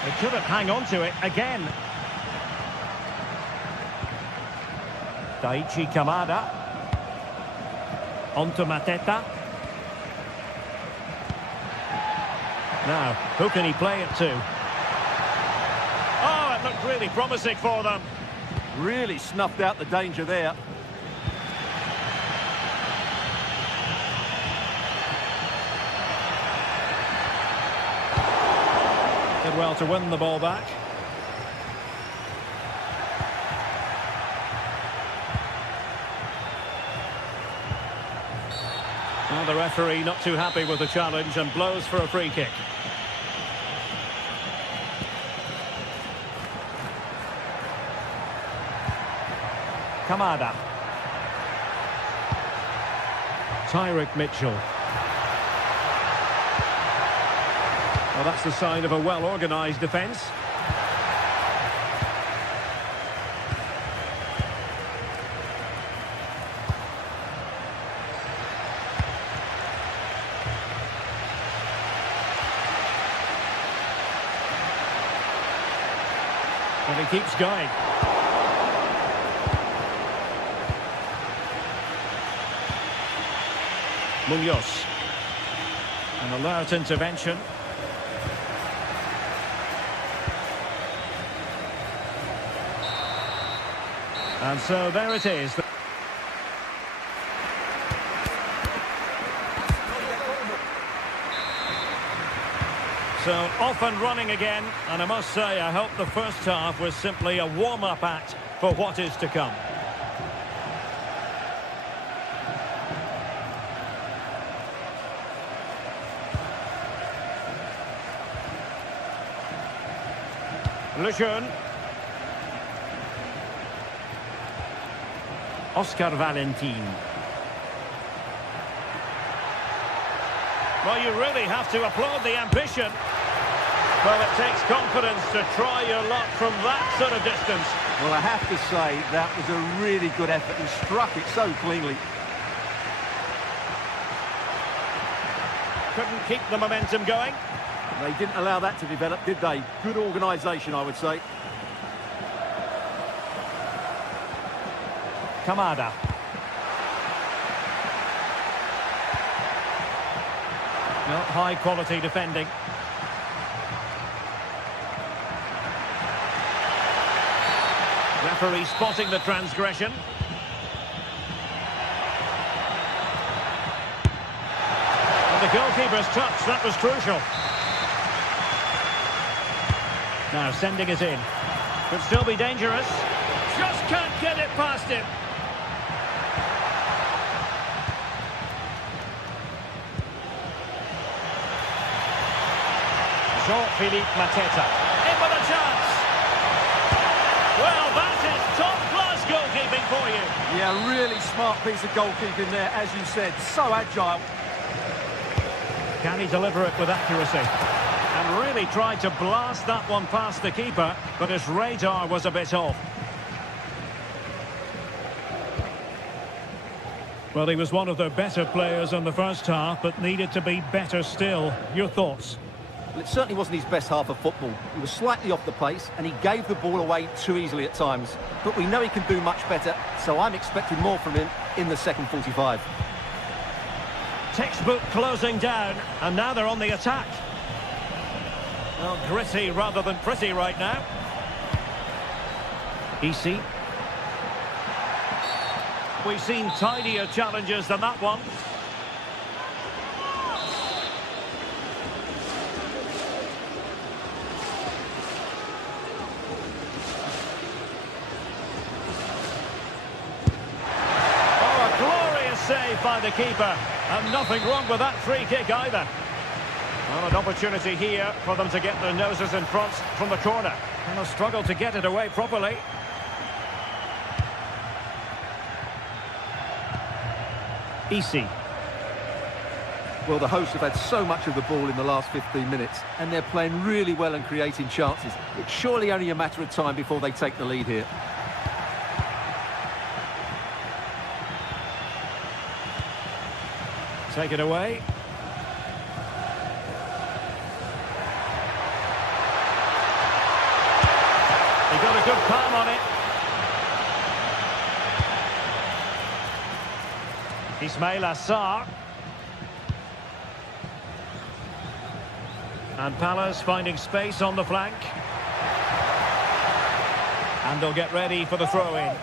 They couldn't hang on to it again. Daichi Kamada. On to Mateta. Now, who can he play it to? Oh, it looked really promising for them. Really snuffed out the danger there. Did well to win the ball back. Well, the referee not too happy with the challenge and blows for a free kick. Kamada. Tyrick Mitchell. Well, that's the sign of a well-organised defence. And he keeps going. Munoz. An alert intervention. And so there it is. So off and running again, and I must say I hope the first half was simply a warm-up act for what is to come. Lejeune. Oscar Valentin. Well, you really have to applaud the ambition. Well, it takes confidence to try your luck from that sort of distance. Well, I have to say, that was a really good effort. He struck it so cleanly. Couldn't keep the momentum going. They didn't allow that to develop, did they? Good organisation, I would say. Kamada. No, high quality defending. Referee spotting the transgression. And the goalkeeper's touch, that was crucial. Now sending it in. Could still be dangerous. Just can't get it past him. Jean-Philippe Mateta. In with a chance. Well, that is top-class goalkeeping for you. Yeah, really smart piece of goalkeeping there, as you said. So agile. Can he deliver it with accuracy? And really tried to blast that one past the keeper, but his radar was a bit off. Well, he was one of the better players in the first half, but needed to be better still. Your thoughts? Well, it certainly wasn't his best half of football. He was slightly off the pace, and he gave the ball away too easily at times. But we know he can do much better, so I'm expecting more from him in the second 45. Textbook closing down, and now they're on the attack. Well, gritty rather than pretty right now. EC. We've seen tidier challenges than that one. Oh, a glorious save by the keeper. And nothing wrong with that free kick either. Well, an opportunity here for them to get their noses in front from the corner. And they'll struggle to get it away properly. EC. Well, the hosts have had so much of the ball in the last 15 minutes, and they're playing really well and creating chances. It's surely only a matter of time before they take the lead here. Take it away. He got a good palm on it. Ismail Assar. And Palace finding space on the flank. And they'll get ready for the throw-in.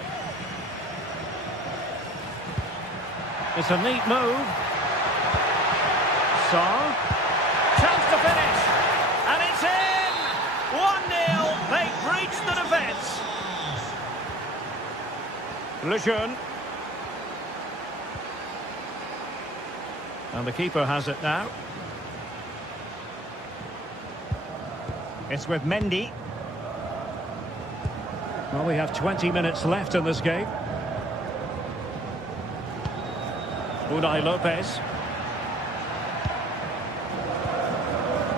It's a neat move. Assar. Chance to finish. And it's in! 1-0. They breached the defence. Lejeune. And the keeper has it now. It's with Mendy. Well, we have 20 minutes left in this game. Unai Lopez.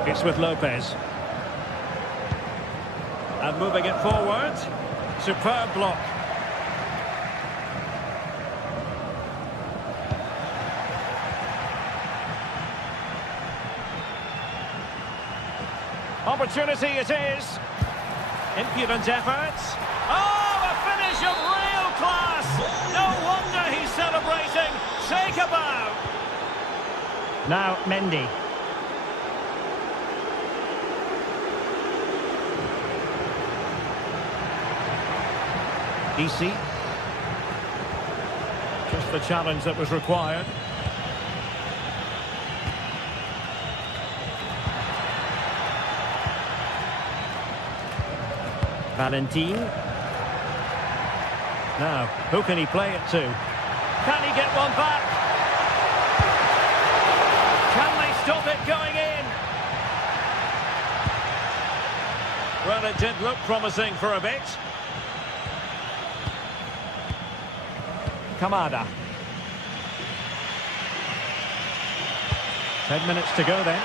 It's with Lopez. And moving it forward. Superb block. Opportunity it is. Impudent efforts. Oh, a finish of real class. No wonder he's celebrating. Take a bow. Now Mendy. EC. Just the challenge that was required. Valentin. Now, who can he play it to? Can he get one back? Can they stop it going in? Well, it did look promising for a bit. Kamada. 10 minutes to go then.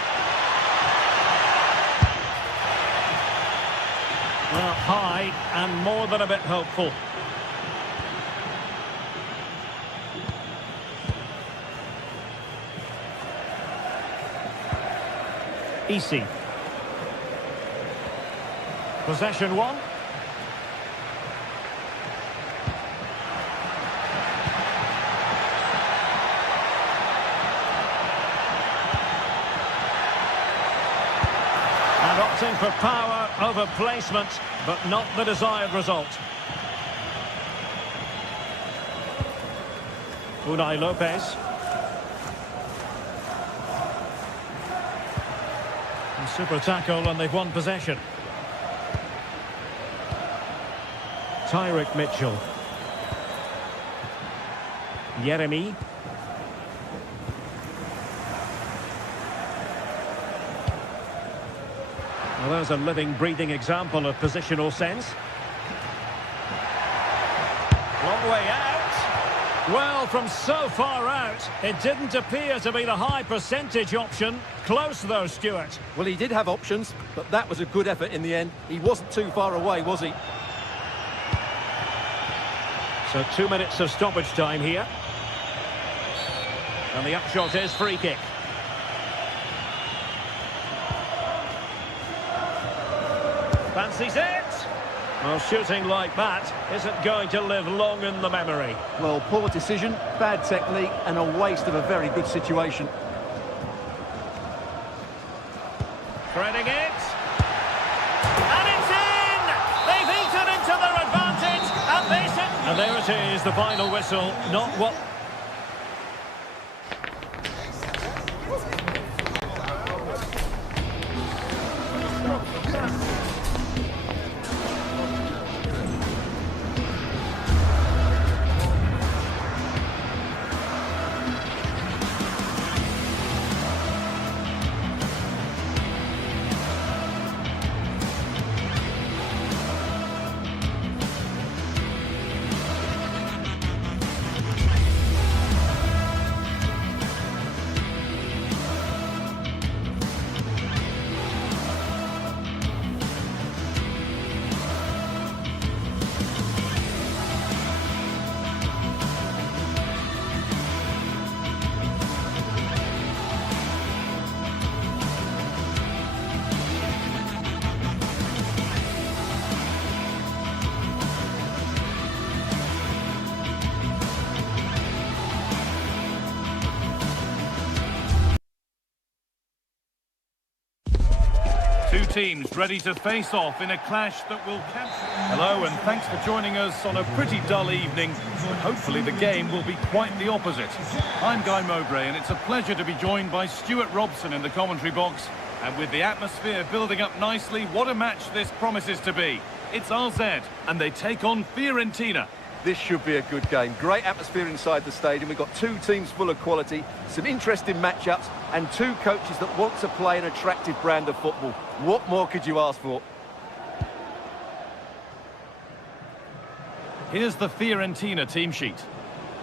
Well, high and more than a bit hopeful. Easy. Possession one. And opting for power over placement, but not the desired result. Unai Lopez. Super tackle and they've won possession. Tyrick Mitchell. Yeremy. Well, there's a living, breathing example of positional sense. Long way out. Well, from so far out, it didn't appear to be the high percentage option. Close though, Stuart. Well, he did have options, but that was a good effort in the end. He wasn't too far away, was he? So 2 minutes of stoppage time here. And the upshot is free kick. Fancies it. Well, shooting like that isn't going to live long in the memory. Well, poor decision, bad technique, and a waste of a very good situation. Threading it. And it's in! They've eaten into their advantage, and they said... And there it is, the final whistle. Not what... Two teams ready to face off in a clash that will capture... Hello and thanks for joining us on a pretty dull evening, but hopefully the game will be quite the opposite. I'm Guy Mowbray and it's a pleasure to be joined by Stuart Robson in the commentary box. And with the atmosphere building up nicely, what a match this promises to be. It's RZ and they take on Fiorentina. This should be a good game. Great atmosphere inside the stadium. We've got two teams full of quality, some interesting matchups, and two coaches that want to play an attractive brand of football. What more could you ask for? Here's the Fiorentina team sheet.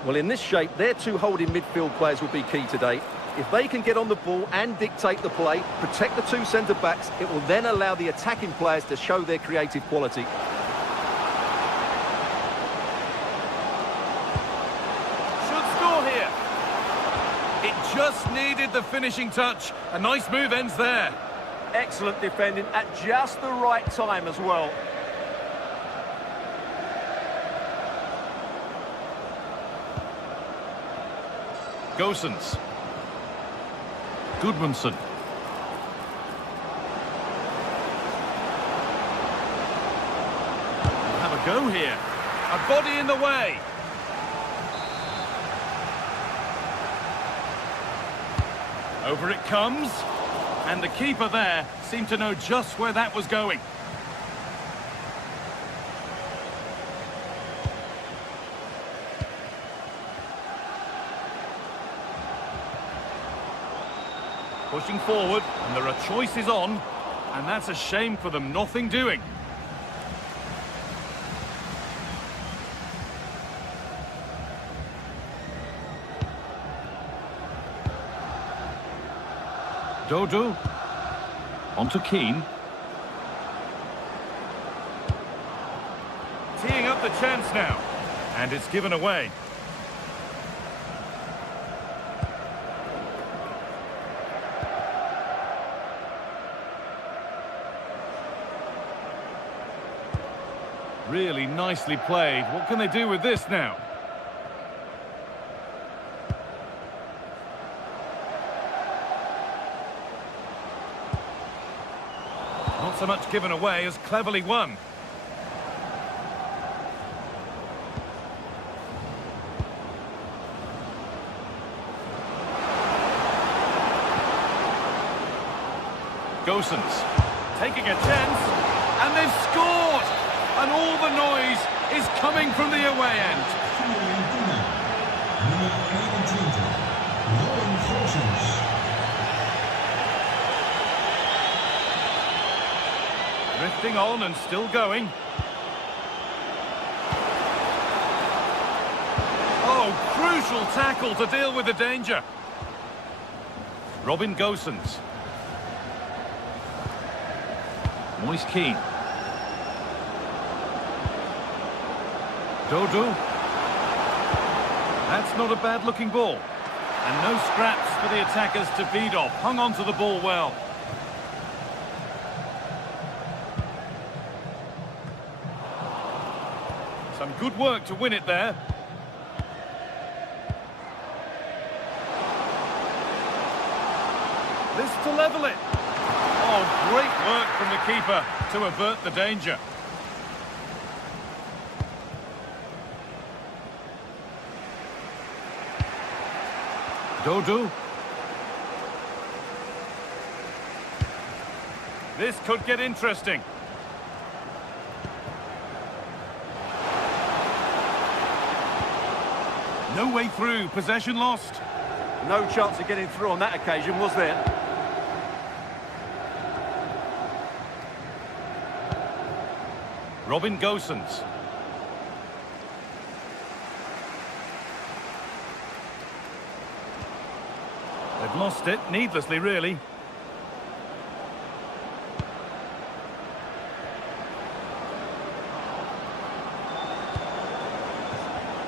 Well, in this shape, their two holding midfield players will be key today. If they can get on the ball and dictate the play, protect the two centre-backs, it will then allow the attacking players to show their creative quality. Just needed the finishing touch. A nice move ends there. Excellent defending at just the right time as well. Gosens. Goodmanson. Have a go here. A body in the way. Over it comes, and the keeper there seemed to know just where that was going. Pushing forward, and there are choices on, and that's a shame for them, nothing doing. Dodo. On to Keane. Teeing up the chance now. And it's given away. Really nicely played. What can they do with this now? Not so much given away as cleverly won. Gosens taking a chance, and they've scored! And all the noise is coming from the away end. Fiorentina, nummer 21. Drifting on and still going. Oh, crucial tackle to deal with the danger. Robin Gosens. Moise Keane. Dodo. That's not a bad-looking ball. And no scraps for the attackers to feed off. Hung on to the ball well. Some good work to win it there. This to level it. Oh, great work from the keeper to avert the danger. Dodo. This could get interesting. No way through, possession lost. No chance of getting through on that occasion, was there? Robin Gosens. They've lost it, needlessly really.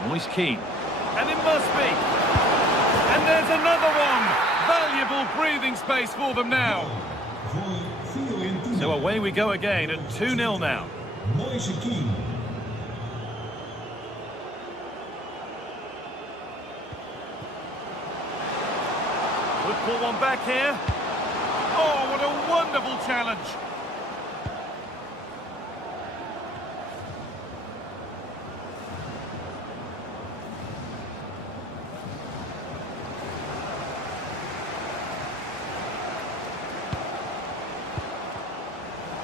Moise Keane. And it must be. And there's another one. Valuable breathing space for them now. So away we go again at 2-0 now. Moise Keane. Could pull one back here. Oh, what a wonderful challenge.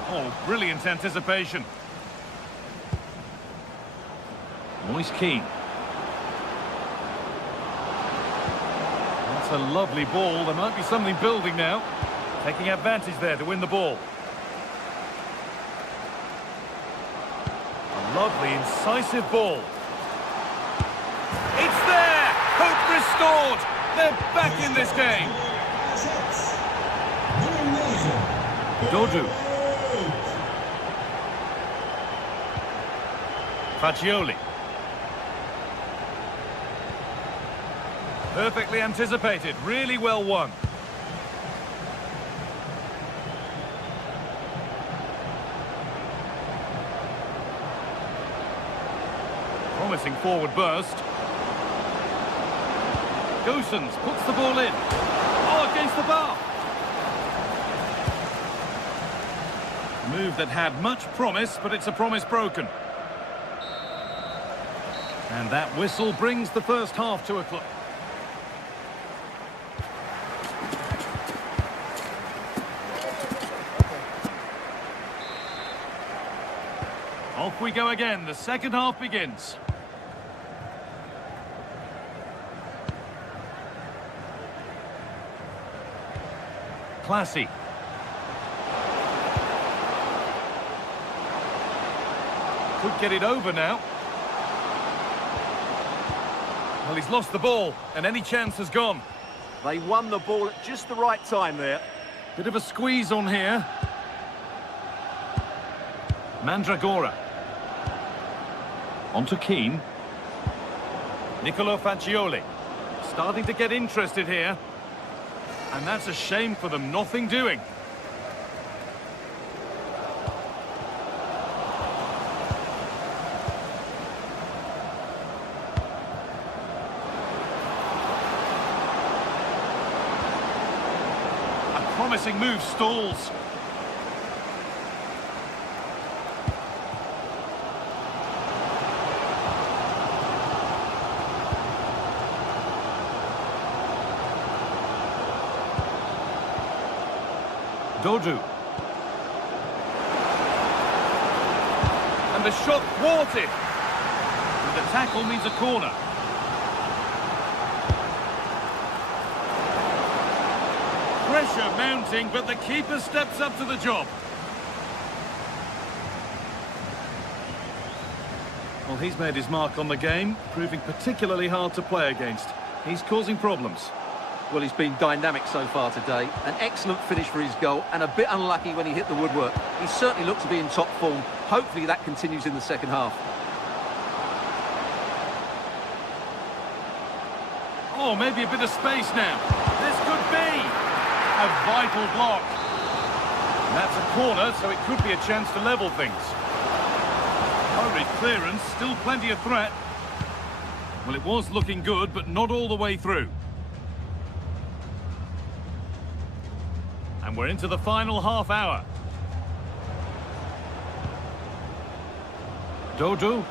Oh, brilliant anticipation. Moise Keane. That's a lovely ball. There might be something building now. Taking advantage there to win the ball. A lovely, incisive ball. It's there! Hope restored! They're back in this game. Dodo. Fagioli. Perfectly anticipated, really well won. Promising forward burst. Gosens puts the ball in. Oh, against the bar. Move that had much promise, but it's a promise broken. And that whistle brings the first half to a close. Off we go again. The second half begins. Classy. Could get it over now. Well, he's lost the ball, and any chance has gone. They won the ball at just the right time there. Bit of a squeeze on here. Mandragora. On to Keane. Nicolo Fagioli. Starting to get interested here. And that's a shame for them, nothing doing. A promising move stalls. Dodu. And the shot thwarted. And the tackle means a corner. Pressure mounting, but the keeper steps up to the job. Well, he's made his mark on the game, proving particularly hard to play against. He's causing problems. Well, he's been dynamic so far today. An excellent finish for his goal and a bit unlucky when he hit the woodwork. He certainly looked to be in top form. Hopefully that continues in the second half. Oh, maybe a bit of space now. This could be a vital block. And that's a corner, so it could be a chance to level things. Hurried clearance, still plenty of threat. Well, it was looking good, but not all the way through. And we're into the final half hour. Dodu.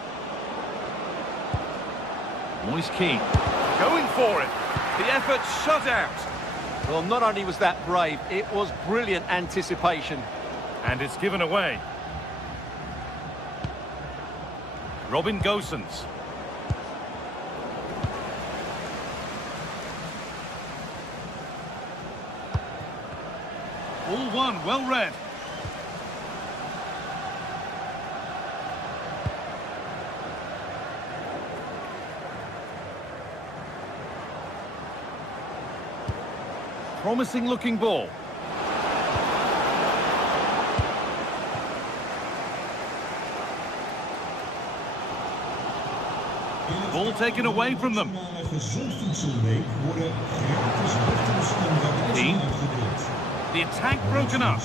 Moise Keane. Going for it. The effort shut out. Well, not only was that brave, it was brilliant anticipation. And it's given away. Robin Gosens. All one, well read. Promising looking ball. Ball taken away from them. Keane. The attack broken up. A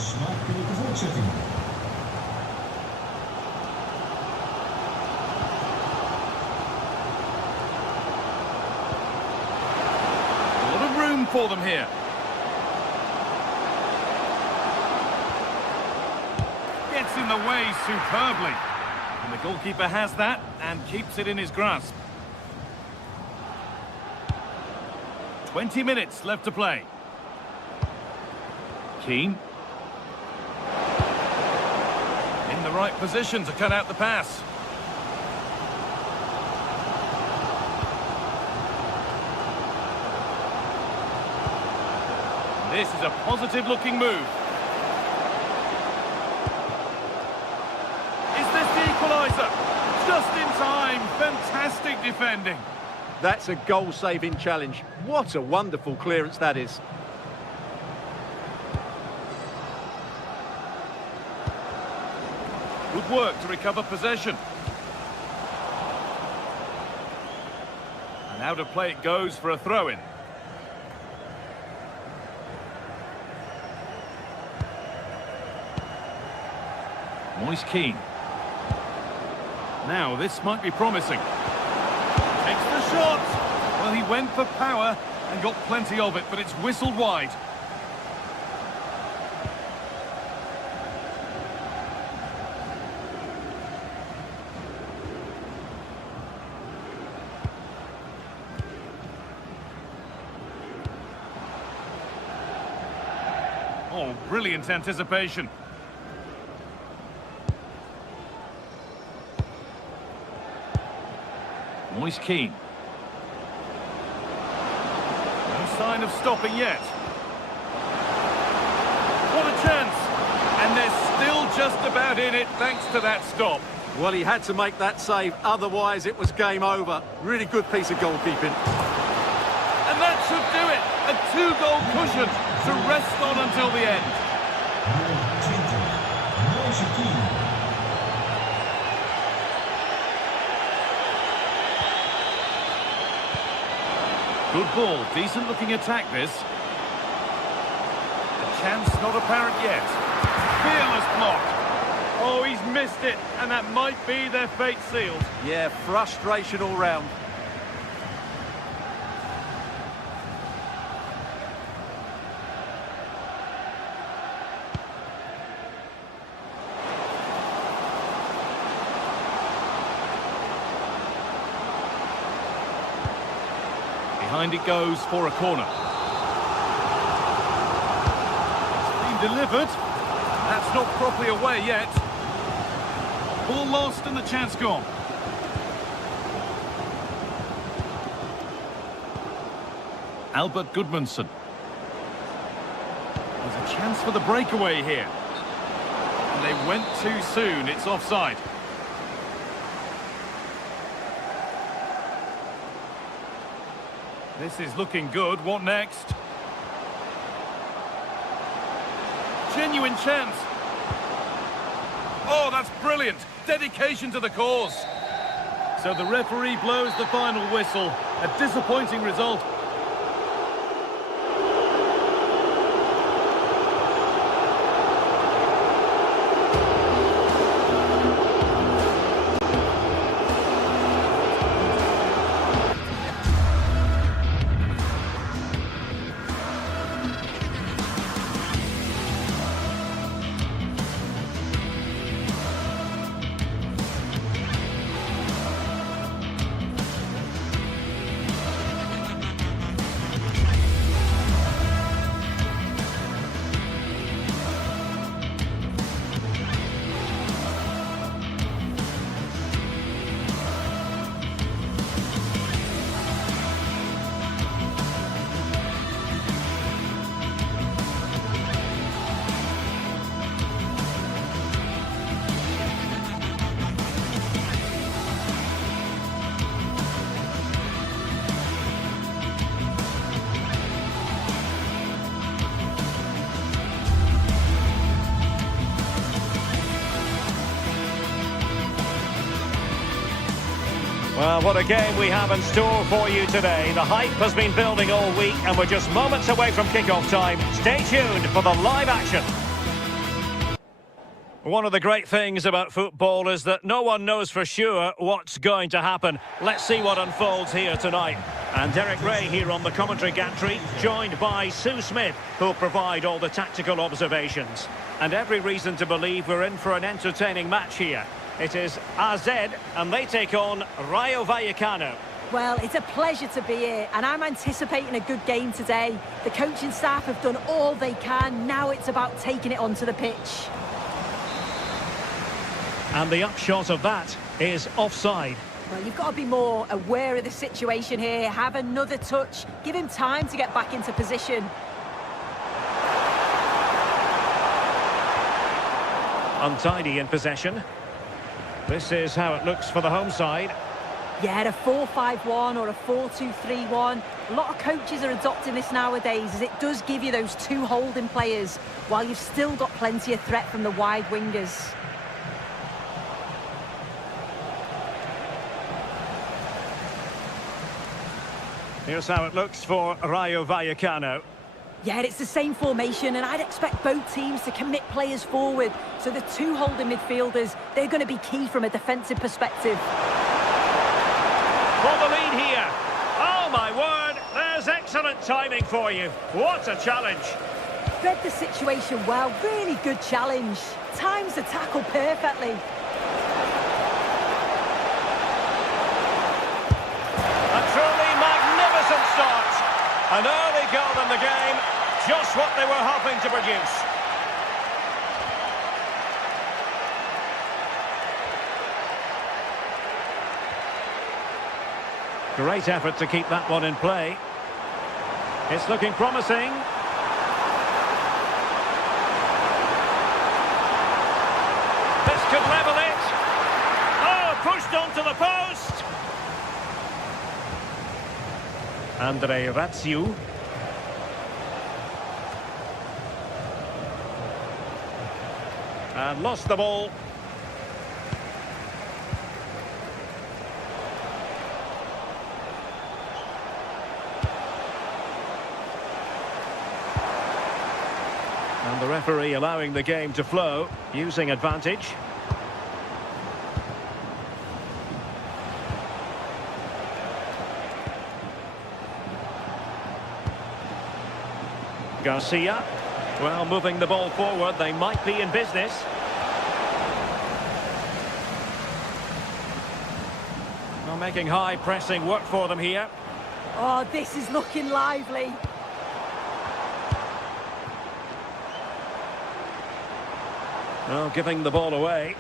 lot of room for them here. Gets in the way superbly. And the goalkeeper has that and keeps it in his grasp. 20 minutes left to play. Keane. In the right position to cut out the pass. This is a positive looking move. Is this the equaliser? Just in time. Fantastic defending. That's a goal-saving challenge. What a wonderful clearance that is. Good work to recover possession. And out of play it goes for a throw-in. Moise Keane. Now this might be promising. Takes the shot. Well, he went for power and got plenty of it, but it's whistled wide. Oh, brilliant anticipation. Moise Keane. No sign of stopping yet. What a chance! And they're still just about in it thanks to that stop. Well, he had to make that save, otherwise it was game over. Really good piece of goalkeeping. And that should do it. A 2-goal cushion to rest on until the end. Good ball, decent looking attack this. A chance not apparent yet. Fearless block. Oh, he's missed it, and that might be their fate sealed. Yeah, frustration all round. Behind it goes for a corner. It's been delivered. That's not properly away yet. Ball lost and the chance gone. Albert Gudmundsson. There's a chance for the breakaway here. And they went too soon. It's offside. This is looking good. What next? Genuine chance. Oh, that's brilliant. Dedication to the cause. So the referee blows the final whistle. A disappointing result. Well, what a game we have in store for you today. The hype has been building all week and we're just moments away from kick-off time. Stay tuned for the live action. One of the great things about football is that no one knows for sure what's going to happen. Let's see what unfolds here tonight. And Derek Ray here on the commentary gantry, joined by Sue Smith, who'll provide all the tactical observations. And every reason to believe we're in for an entertaining match here. It is AZ, and they take on Rayo Vallecano. Well, it's a pleasure to be here, and I'm anticipating a good game today. The coaching staff have done all they can. Now it's about taking it onto the pitch. And the upshot of that is offside. Well, you've got to be more aware of the situation here. Have another touch. Give him time to get back into position. Untidy in possession. This is how it looks for the home side. Yeah, a 4-5-1 or a 4-2-3-1. A lot of coaches are adopting this nowadays, as it does give you those two holding players, while you've still got plenty of threat from the wide wingers. Here's how it looks for Rayo Vallecano. Yeah, it's the same formation, and I'd expect both teams to commit players forward. So the two holding midfielders, they're going to be key from a defensive perspective. For the lead here. Oh, my word. There's excellent timing for you. What a challenge. Read the situation well. Really good challenge. Times the tackle perfectly. A truly magnificent start. An early goal in the game. Just what they were hoping to produce. Great effort to keep that one in play. It's looking promising. Razzio. And lost the ball. And the referee allowing the game to flow, using advantage. Garcia. Well, moving the ball forward, they might be in business. Well, making high pressing work for them here. Oh, this is looking lively. Well, giving the ball away.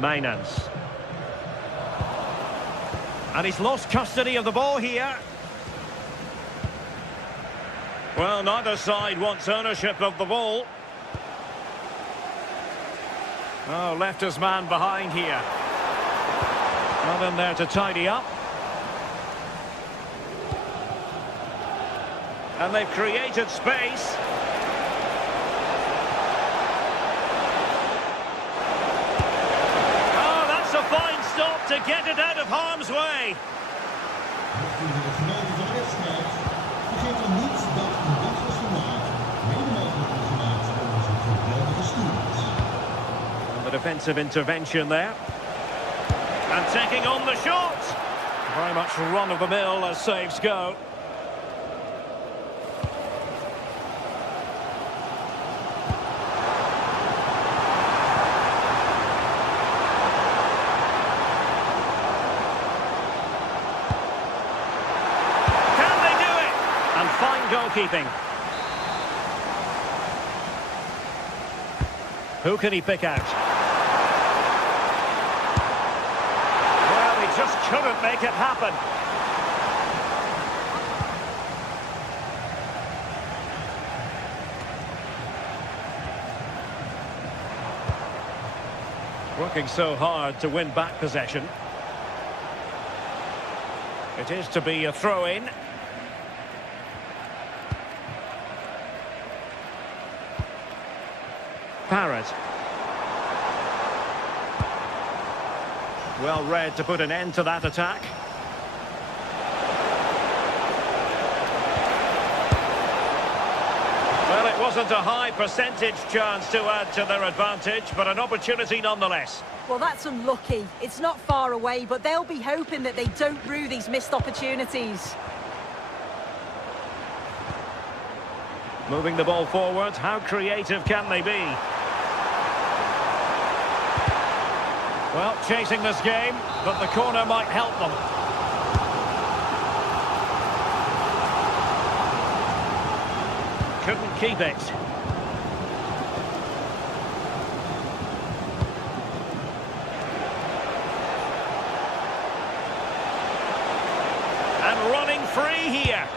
Mainans. And he's lost custody of the ball here. Well, neither side wants ownership of the ball. Oh, left his man behind here. Not in there to tidy up. And they've created space. Oh, that's a fine stop to get it out of harm's way. And the defensive intervention there. And taking on the shot. Very much run-of-the-mill as saves go. Fine goalkeeping. Who can he pick out? Well, he just couldn't make it happen. Working so hard to win back possession. It is to be a throw-in. Parrott. Well read to put an end to that attack. Well, it wasn't a high percentage chance to add to their advantage, but an opportunity nonetheless. Well, that's unlucky. It's not far away, but they'll be hoping that they don't rue these missed opportunities. Moving the ball forward, how creative can they be? Well, chasing this game, but the corner might help them. Couldn't keep it. And running free here.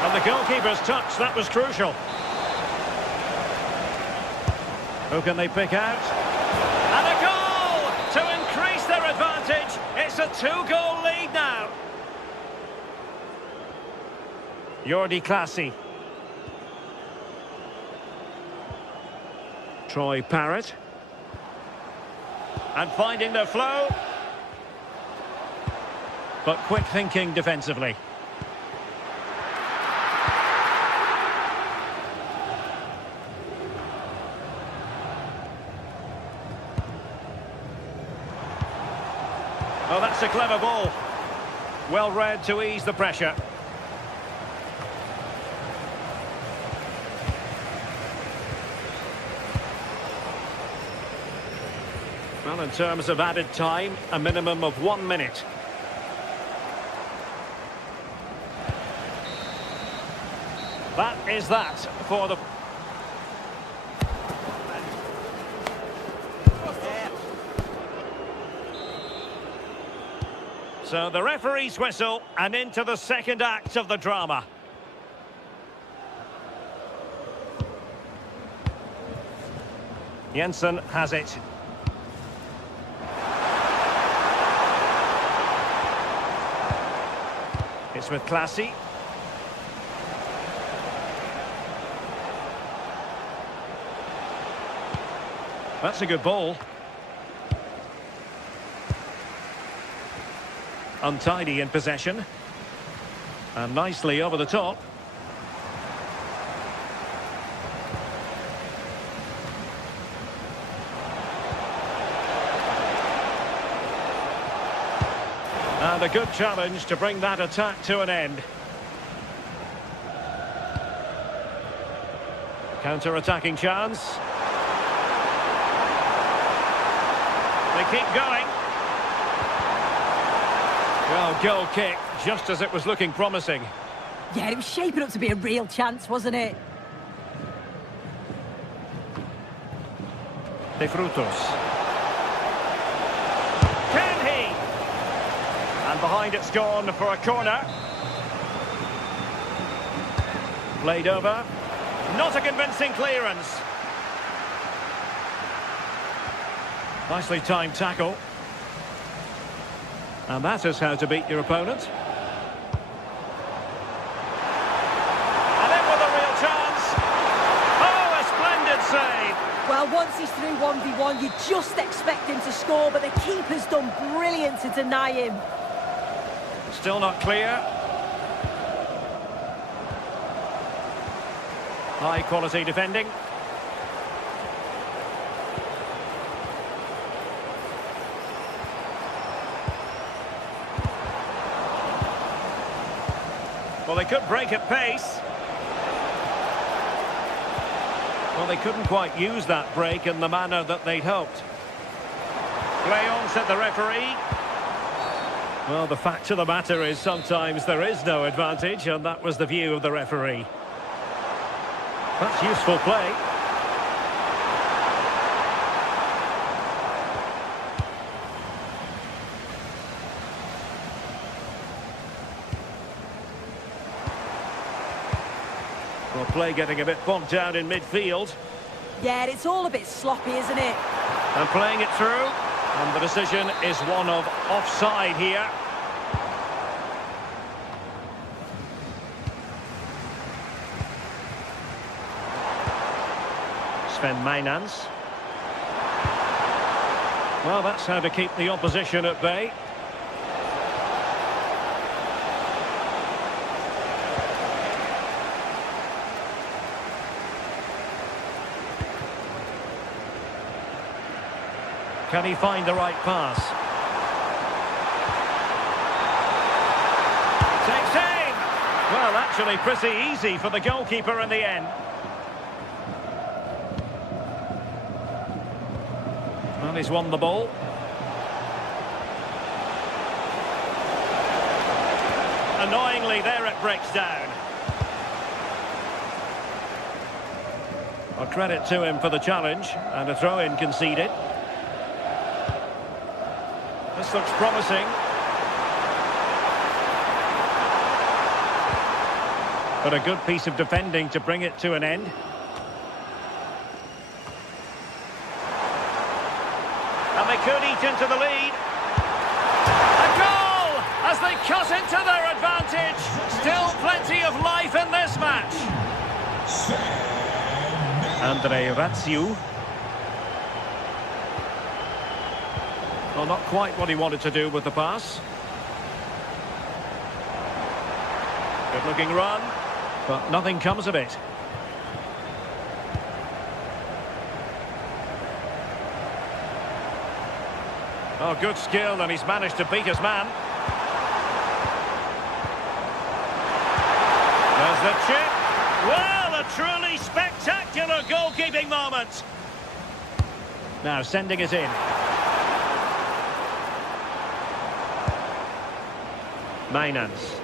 And the goalkeeper's touch, that was crucial. Who can they pick out? And a goal to increase their advantage. It's a 2-goal lead now. Jordi Clasie. Troy Parrott. And finding the flow. But quick thinking defensively. Oh, that's a clever ball. Well read to ease the pressure. Well, in terms of added time, a minimum of 1 minute. That is that for the... So the referee's whistle and into the second act of the drama. Jensen has it. It's with classy. That's a good ball. Untidy in possession. And nicely over the top. And a good challenge to bring that attack to an end. Counter-attacking chance. They keep going. Well, goal kick, just as it was looking promising. Yeah, it was shaping up to be a real chance, wasn't it? De Frutos. Can he? And behind it's gone for a corner. Played over. Not a convincing clearance. Nicely timed tackle. And that is how to beat your opponent. And in with a real chance. Oh, a splendid save. Well, once he's through 1v1, you just expect him to score, but the keeper's done brilliant to deny him. Still not clear. High quality defending. Well, they could break at pace. Well, they couldn't quite use that break in the manner that they'd hoped. Play on, said the referee. Well, the fact of the matter is sometimes there is no advantage, and that was the view of the referee. That's useful play. Well, play getting a bit bogged down in midfield. Yeah, it's all a bit sloppy, isn't it? And playing it through. And the decision is one of offside here. Sven Mainans. Well, that's how to keep the opposition at bay. Can he find the right pass? Takes aim! Well, actually pretty easy for the goalkeeper in the end. Well, he's won the ball. Annoyingly, there it breaks down. Well, credit to him for the challenge, and a throw-in conceded. This looks promising. But a good piece of defending to bring it to an end. And they could eat into the lead. A goal as they cut into their advantage. Still plenty of life in this match. Andre Ratsiu. Well, not quite what he wanted to do with the pass. Good-looking run, but nothing comes of it. Oh, good skill, and he's managed to beat his man. There's the chip. Well, a truly spectacular goalkeeping moment. Now sending it in. Mainans.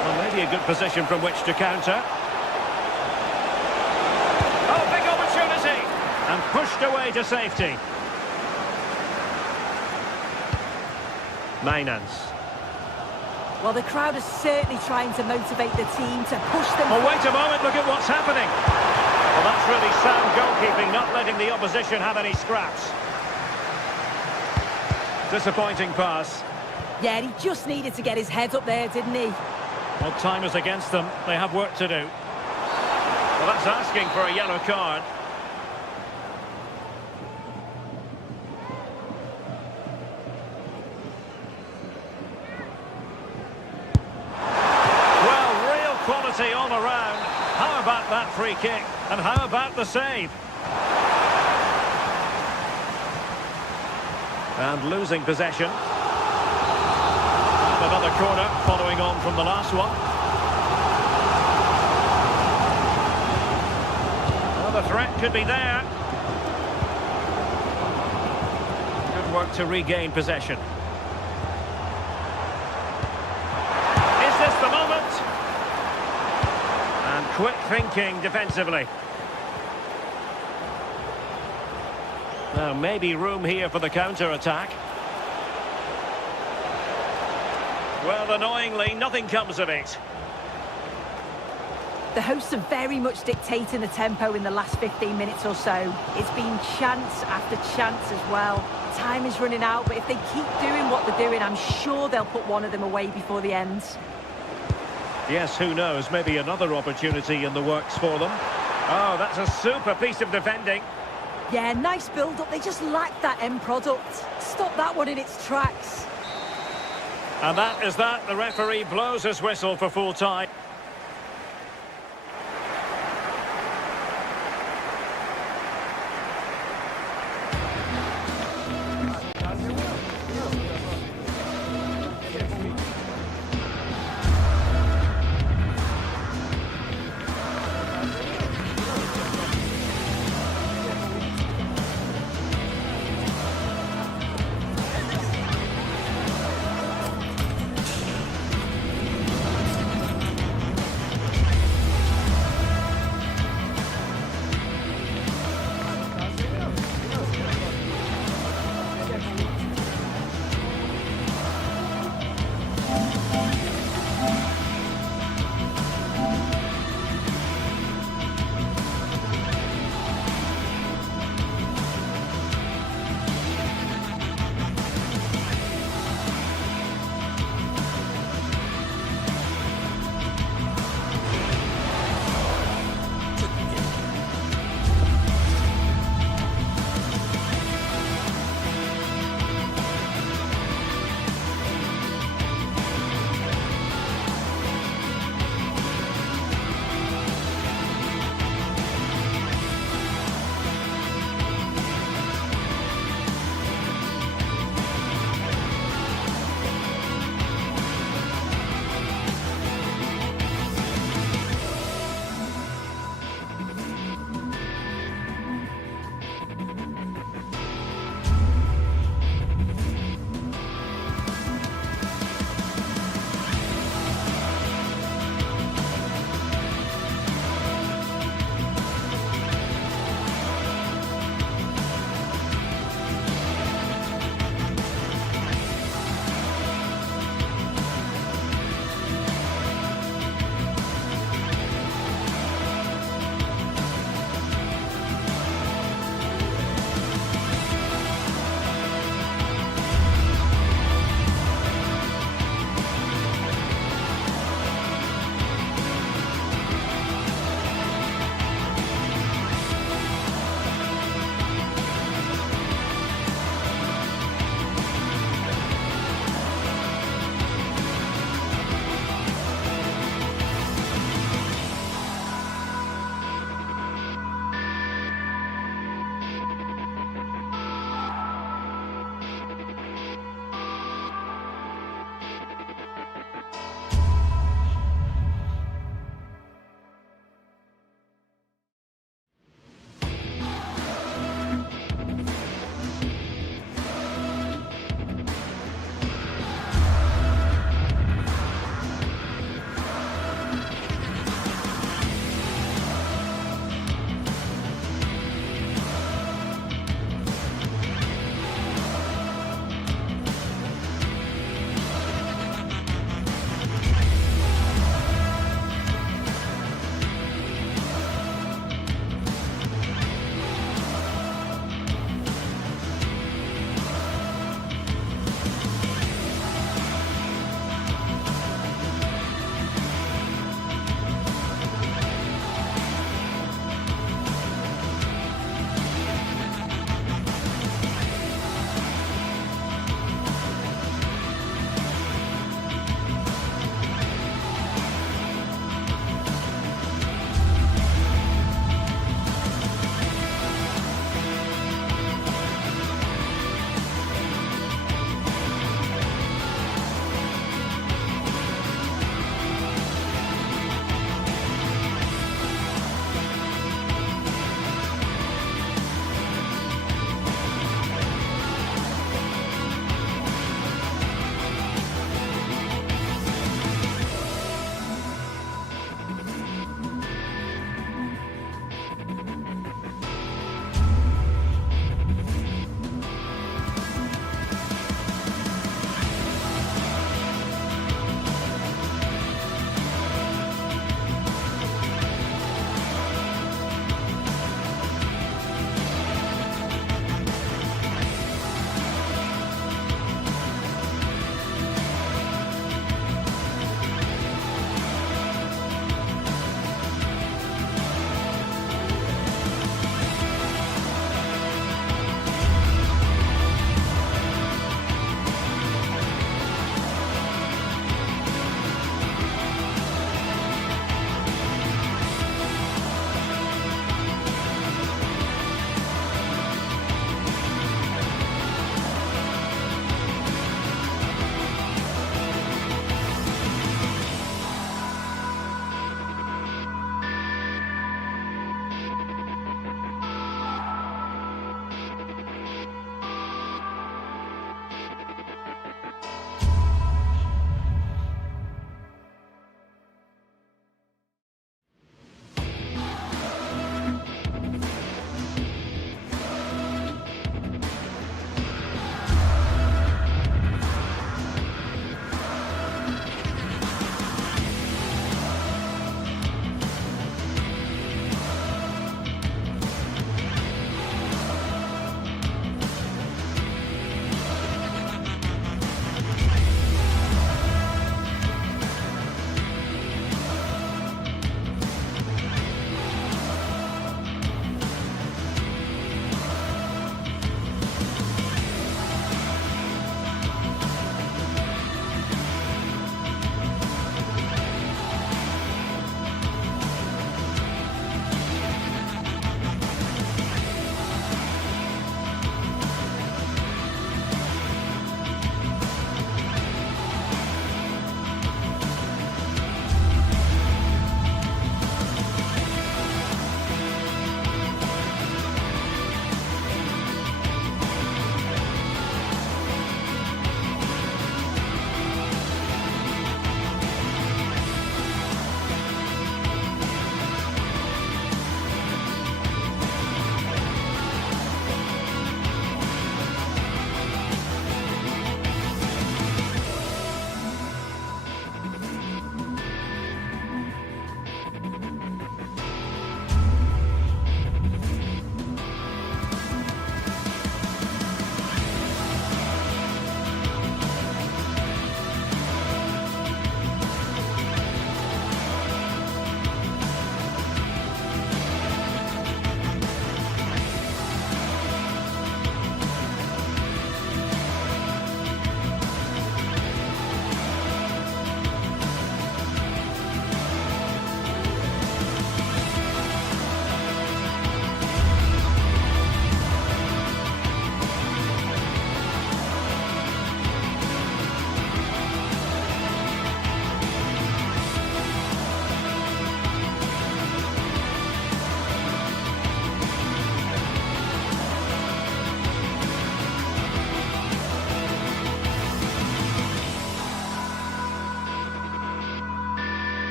Well, maybe a good position from which to counter. Oh, big opportunity! And pushed away to safety. Mainans. Well, the crowd is certainly trying to motivate the team to push them. Oh, wait a moment, look at what's happening. Well, that's really sound goalkeeping, not letting the opposition have any scraps. Disappointing pass. Yeah, he just needed to get his head up there, didn't he? Well, time is against them. They have work to do. Well, that's asking for a yellow card. Well, real quality all around. How about that free kick? And how about the save? And losing possession. And another corner following on from the last one. Well, the threat could be there. Good work to regain possession. Is this the moment? And quick thinking defensively. Now, maybe room here for the counter-attack. Well, annoyingly, nothing comes of it. The hosts are very much dictating the tempo in the last 15 minutes or so. It's been chance after chance as well. Time is running out, but if they keep doing what they're doing, I'm sure they'll put one of them away before the end. Yes, who knows? Maybe another opportunity in the works for them. Oh, that's a super piece of defending. Yeah, nice build-up. They just lack that end product. Stop that one in its tracks. And that is that. The referee blows his whistle for full time.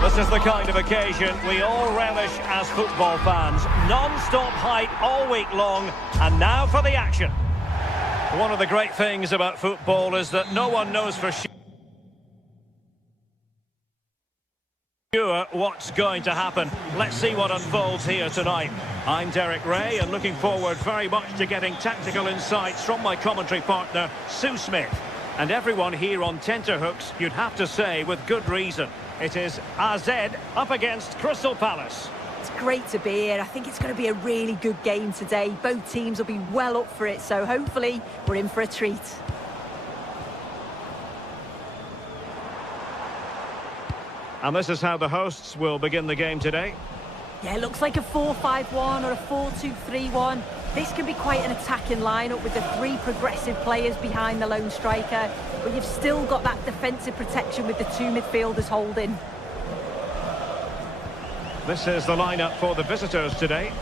This is the kind of occasion we all relish as football fans. Non-stop hype all week long, and now for the action. One of the great things about football is that no one knows for sure what's going to happen. Let's see what unfolds here tonight. I'm Derek Ray, and looking forward very much to getting tactical insights from my commentary partner, Sue Smith. And everyone here on tenterhooks, you'd have to say, with good reason. It is AZ up against Crystal Palace. It's great to be here. I think it's going to be a really good game today. Both teams will be well up for it, so hopefully we're in for a treat. And this is how the hosts will begin the game today. Yeah, it looks like a 4-5-1 or a 4-2-3-1. This can be quite an attacking lineup with the three progressive players behind the lone striker, but you've still got that defensive protection with the two midfielders holding. This is the lineup for the visitors today.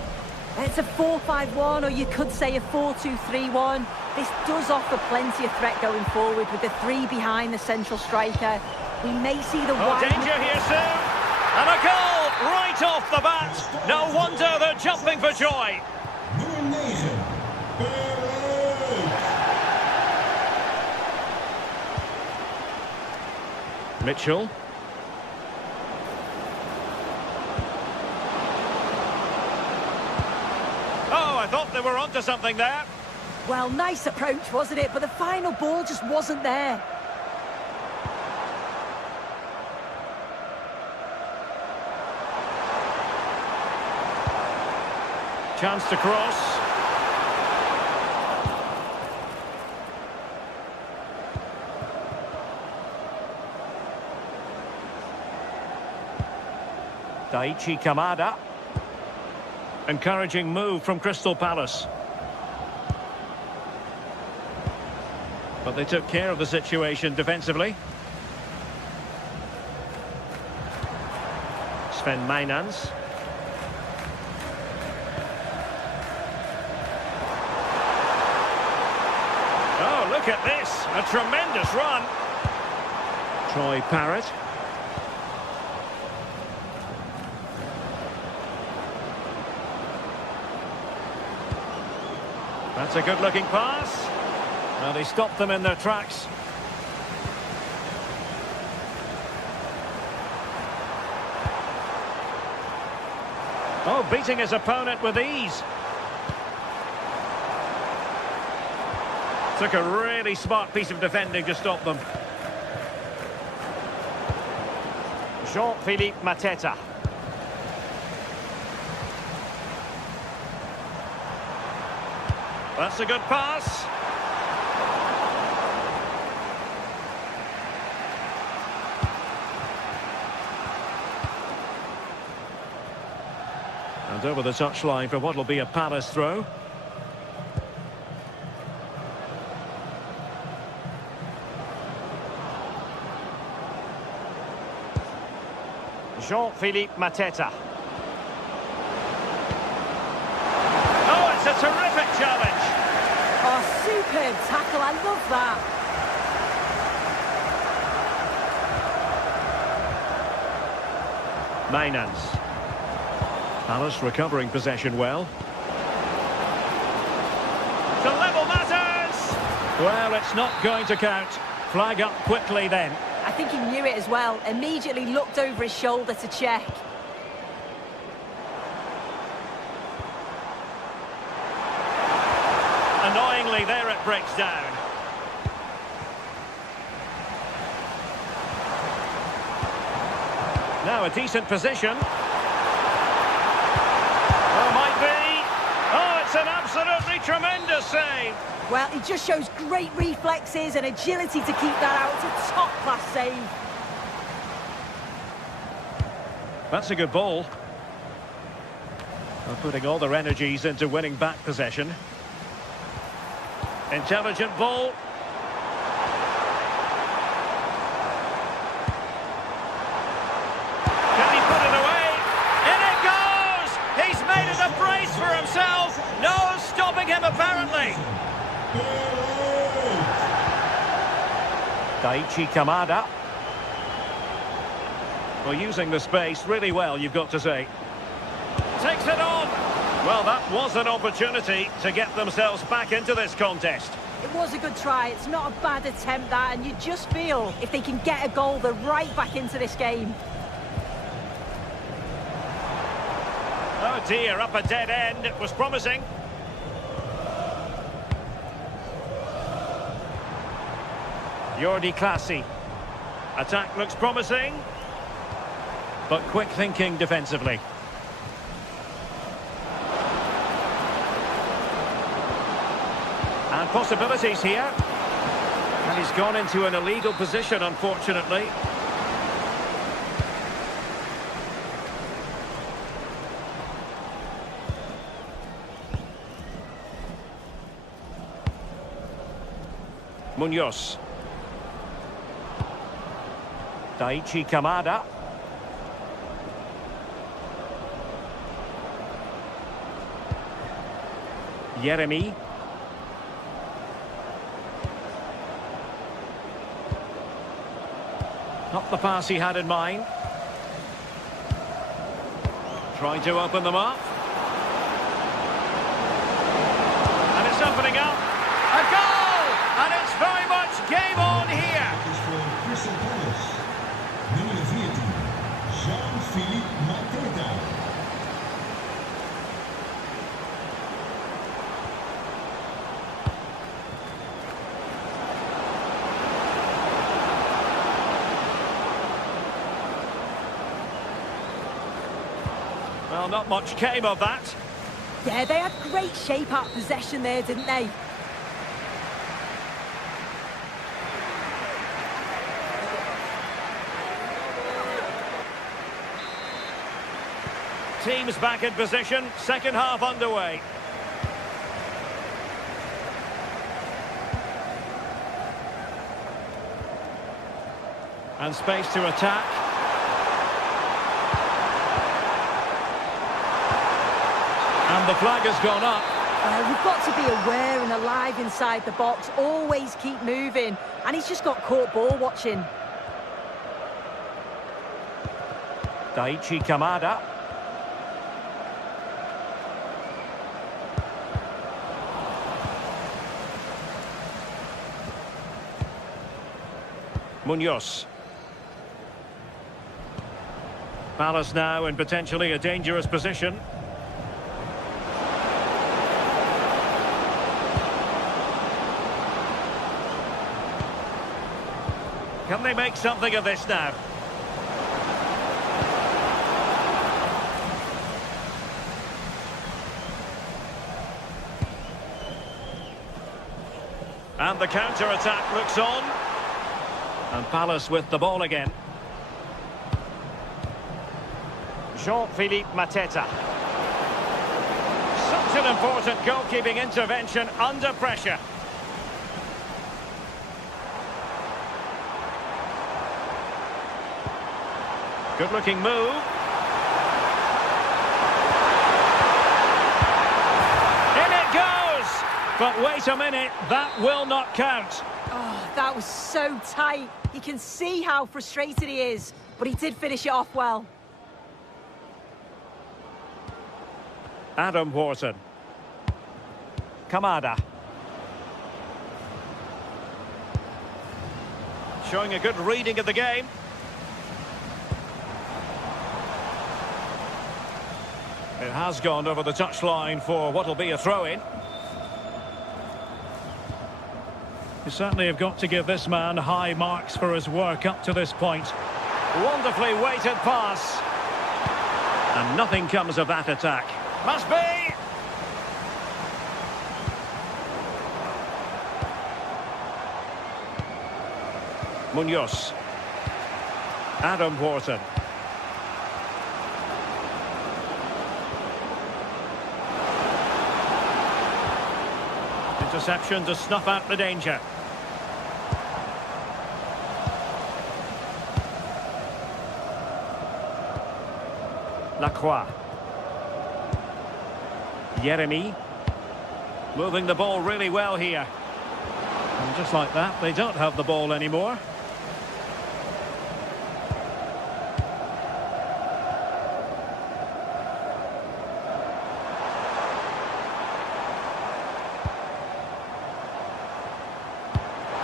It's a 4-5-1, or you could say a 4-2-3-1. This does offer plenty of threat going forward with the three behind the central striker. We may see the wide... danger here soon! And a goal right off the bat! No wonder they're jumping for joy! Mitchell. Oh, I thought they were onto something there. Well, nice approach, wasn't it? But the final ball just wasn't there. Chance to cross. Daichi Kamada. Encouraging move from Crystal Palace. But they took care of the situation defensively. Sven Mainans. Oh, look at this. A tremendous run. Troy Parrott. That's a good-looking pass. Well, he stopped them in their tracks. Oh, beating his opponent with ease. Took a really smart piece of defending to stop them. Jean-Philippe Mateta. That's a good pass. And over the touchline for what will be a Palace throw. Jean-Philippe Mateta. Oh, it's a terrific challenge. Oh, superb tackle. I love that. Mainans. Palace recovering possession well. To level matters! Well, it's not going to count. Flag up quickly then. I think he knew it as well. Immediately looked over his shoulder to check. Annoyingly, there it breaks down. Now a decent position. Oh, might be. Oh, it's an absolutely tremendous save. Well, he just shows great reflexes and agility to keep that out. It's a top-class save. That's a good ball. They're putting all their energies into winning back possession. Intelligent ball. Can he put it away? In it goes! He's made it a brace for himself. No stopping him, apparently. Daichi Kamada. Well, using the space really well, you've got to say. Takes it on! Well, that was an opportunity to get themselves back into this contest. It was a good try. It's not a bad attempt, that, and you just feel if they can get a goal, they're right back into this game. Oh dear, up a dead end. It was promising. Jordi Classy. Attack looks promising, but quick thinking defensively. And possibilities here. And he's gone into an illegal position, unfortunately. Munoz. Daichi Kamada. Yeremy. Not the pass he had in mind. Trying to open them up. And it's opening up. A goal! And it's very much game on here. Is voor Crystal Palace. Nummer 14, Jean-Philippe Mateta. Well, not much came of that. Yeah, they had great shape out possession there, didn't they? Teams back in position, second half underway. And space to attack. And the flag has gone up. We've got to be aware and alive inside the box, always keep moving. And he's just got caught ball watching. Daichi Kamada. Munoz. Palace now in potentially a dangerous position. Can they make something of this now? And the counter-attack looks on. And Palace with the ball again. Jean-Philippe Mateta. Such an important goalkeeping intervention under pressure. Good-looking move. In it goes! But wait a minute, that will not count. Oh, that was so tight. You can see how frustrated he is, but he did finish it off well. Adam Wharton. Kamada. Showing a good reading of the game. It has gone over the touchline for what will be a throw-in. You certainly have got to give this man high marks for his work up to this point. Wonderfully weighted pass. And nothing comes of that attack. Must be! Munoz. Adam Wharton. Interception to snuff out the danger. Lacroix. Yeremy. Moving the ball really well here. And just like that, they don't have the ball anymore.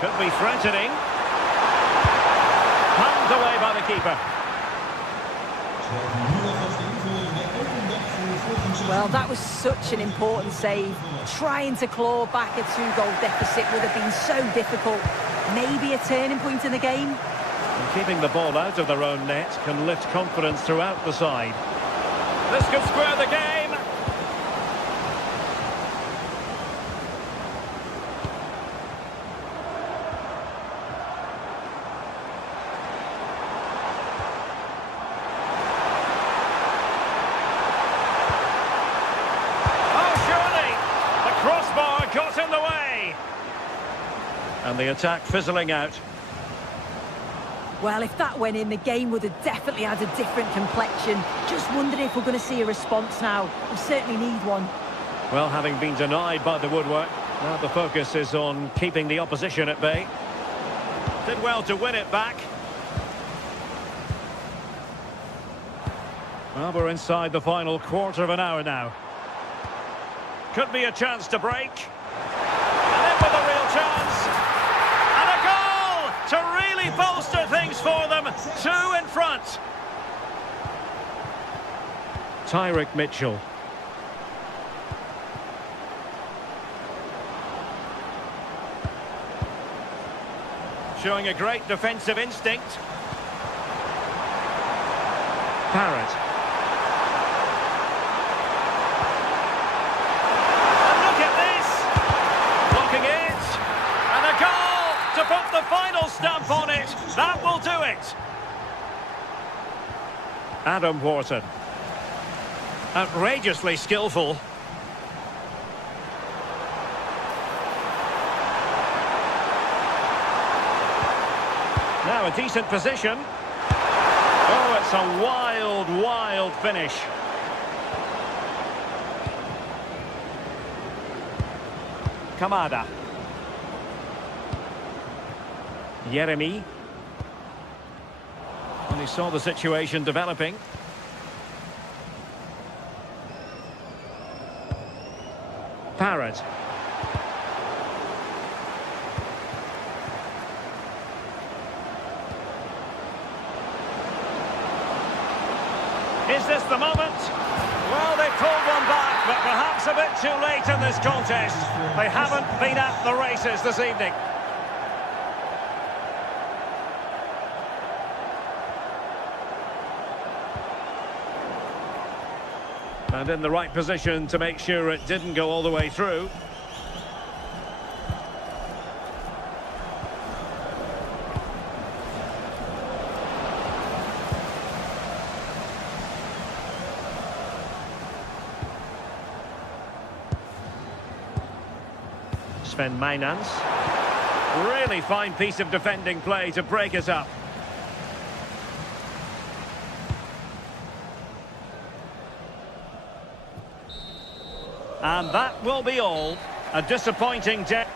Could be threatening. Pumped away by the keeper. Well, that was such an important save. Trying to claw back a 2-goal deficit would have been so difficult. Maybe a turning point in the game. And keeping the ball out of their own net can lift confidence throughout the side. This could square the game. Crossbar got in the way. And the attack fizzling out. Well, if that went in, the game would have definitely had a different complexion. Just wondering if we're going to see a response now. We certainly need one. Well, having been denied by the woodwork, now the focus is on keeping the opposition at bay. Did well to win it back. Well, we're inside the final quarter of an hour now. Could be a chance to break. And in with a real chance. And a goal to really bolster things for them. 2 in front. Tyrick Mitchell. Showing a great defensive instinct. Barrett. To put the final stamp on it. That will do it. Adam Wharton. Outrageously skillful. Now a decent position. Oh, it's a wild, wild finish. Kamada. Yeremy. And he saw the situation developing. Parrott. Is this the moment? Well, they pulled one back, but perhaps a bit too late in this contest. They haven't been at the races this evening. And in the right position to make sure it didn't go all the way through. Sven Mainans. Really fine piece of defending play to break us up. And that will be all. A disappointing day.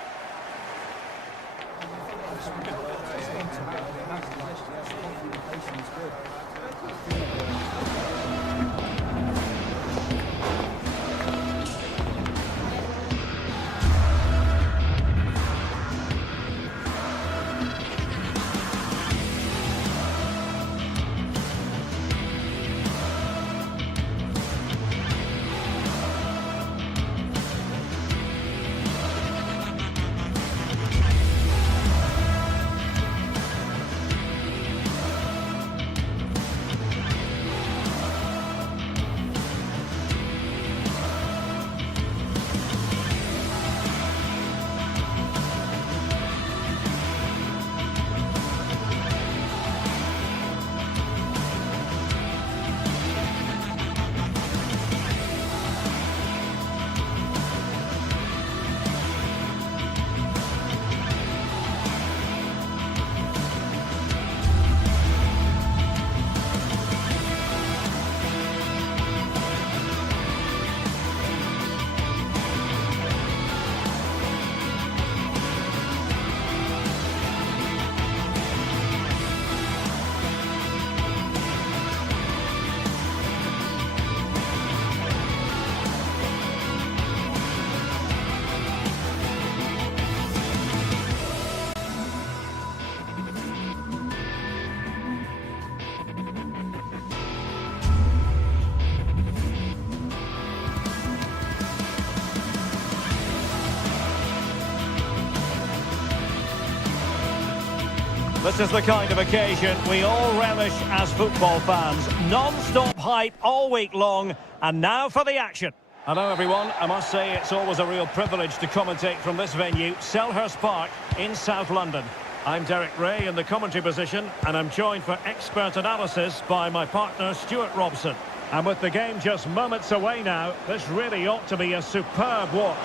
This is the kind of occasion we all relish as football fans. Non-stop hype all week long, and now for the action. Hello everyone, I must say it's always a real privilege to commentate from this venue, Selhurst Park in South London. I'm Derek Ray in the commentary position, and I'm joined for expert analysis by my partner Stuart Robson. And with the game just moments away now, this really ought to be a superb watch.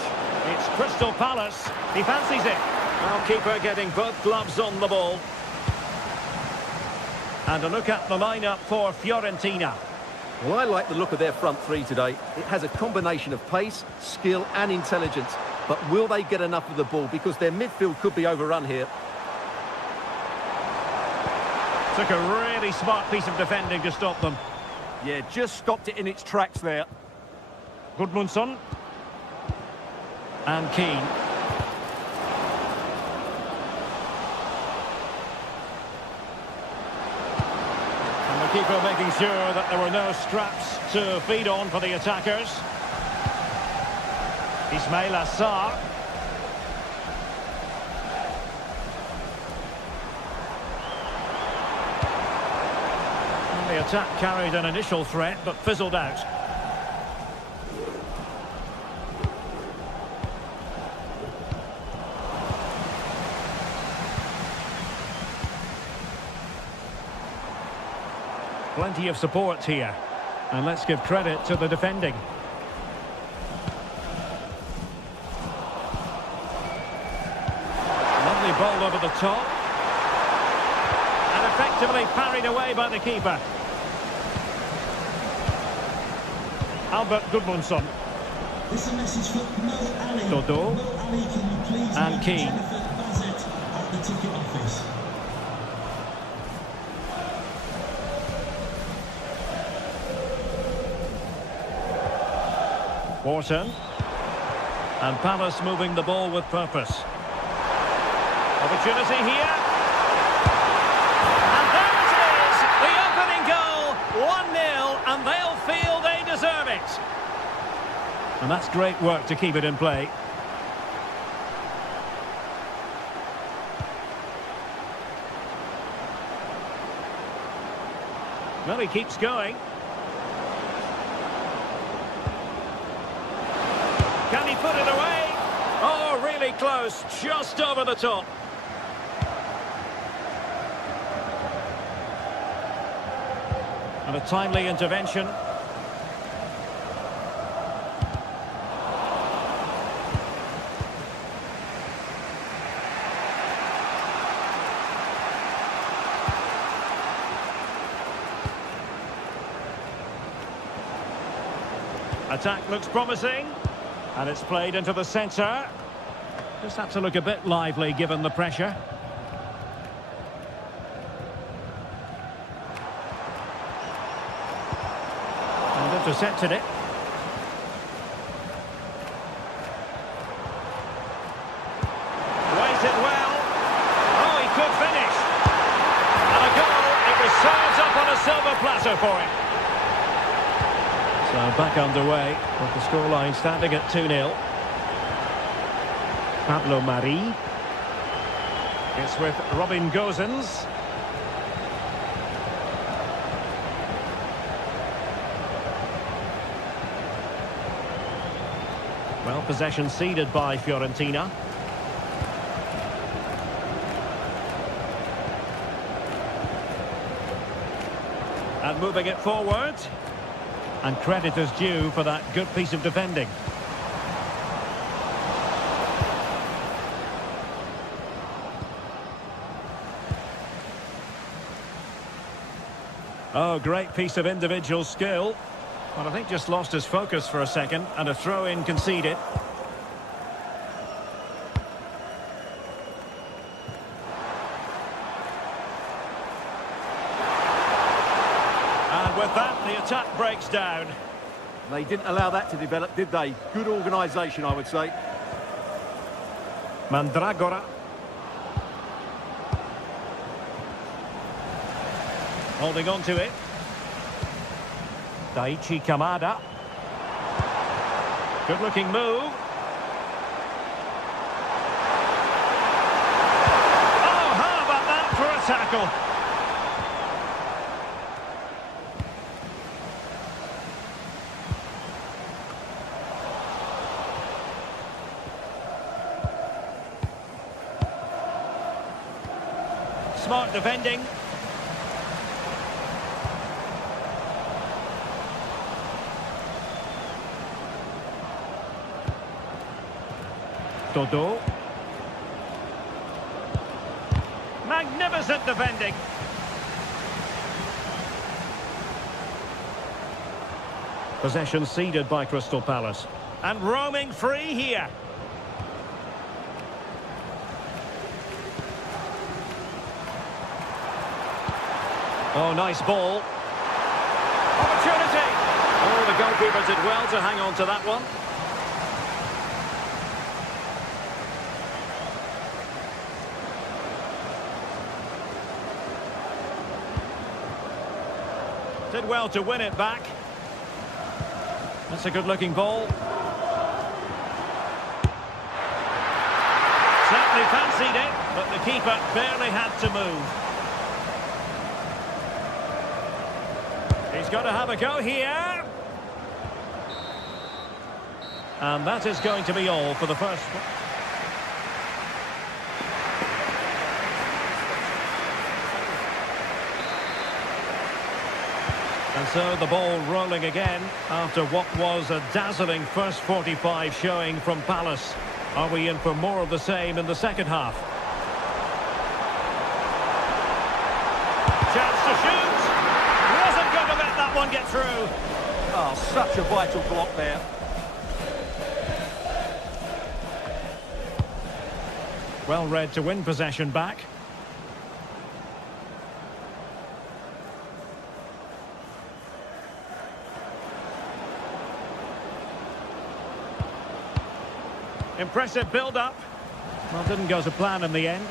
It's Crystal Palace, he fancies it. Well, keeper getting both gloves on the ball. And a look at the lineup for Fiorentina. Well, I like the look of their front three today. It has a combination of pace, skill and intelligence. But will they get enough of the ball? Because their midfield could be overrun here. Took a really smart piece of defending to stop them. Yeah, just stopped it in its tracks there. Gudmundsson. And Keane. Keeper making sure that there were no straps to feed on for the attackers. Ismail Assar. And the attack carried an initial threat but fizzled out. Plenty of support here. And let's give credit to the defending. Lovely ball over the top. And effectively parried away by the keeper. Albert Gudmundsson. This is a message for Mo Ali. Dodo. Mo Ali, can you please And Keane. Jennifer Bassett at the ticket office? Wharton. And Palace moving the ball with purpose. Opportunity here. And there it is! The opening goal! 1-0, and they'll feel they deserve it. And that's great work to keep it in play. Well, he keeps going. Can he put it away? Oh, really close, just over the top. And a timely intervention. Attack looks promising. And it's played into the centre. Just had to look a bit lively given the pressure. And intercepted it. Waited well. Oh, he could finish. And a goal. It was served up on a silver platter for him. So back underway, with the scoreline standing at 2-0. Pablo Mari. It's with Robin Gosens. Well, possession ceded by Fiorentina. And moving it forward. And credit is due for that good piece of defending. Oh, great piece of individual skill. Well, I think just lost his focus for a second, and a throw-in conceded. And with that, the attack breaks down. They didn't allow that to develop, did they? Good organisation, I would say. Mandragora. Holding on to it. Daichi Kamada. Good looking move. Oh, how about that for a tackle. Smart defending. Dodo. Magnificent defending. Possession ceded by Crystal Palace. And roaming free here. Oh, nice ball. Opportunity. Oh, the goalkeeper did well to hang on to that one. Did well to win it back. That's a good-looking ball. Certainly fancied it, but the keeper barely had to move. He's got to have a go here. And that is going to be all for the first one. And so the ball rolling again after what was a dazzling first 45 showing from Palace. Are we in for more of the same in the second half? Chance to shoot. Wasn't going to let that one get through. Oh, such a vital block there. Well read to win possession back. Impressive build-up. Well, didn't go to plan in the end.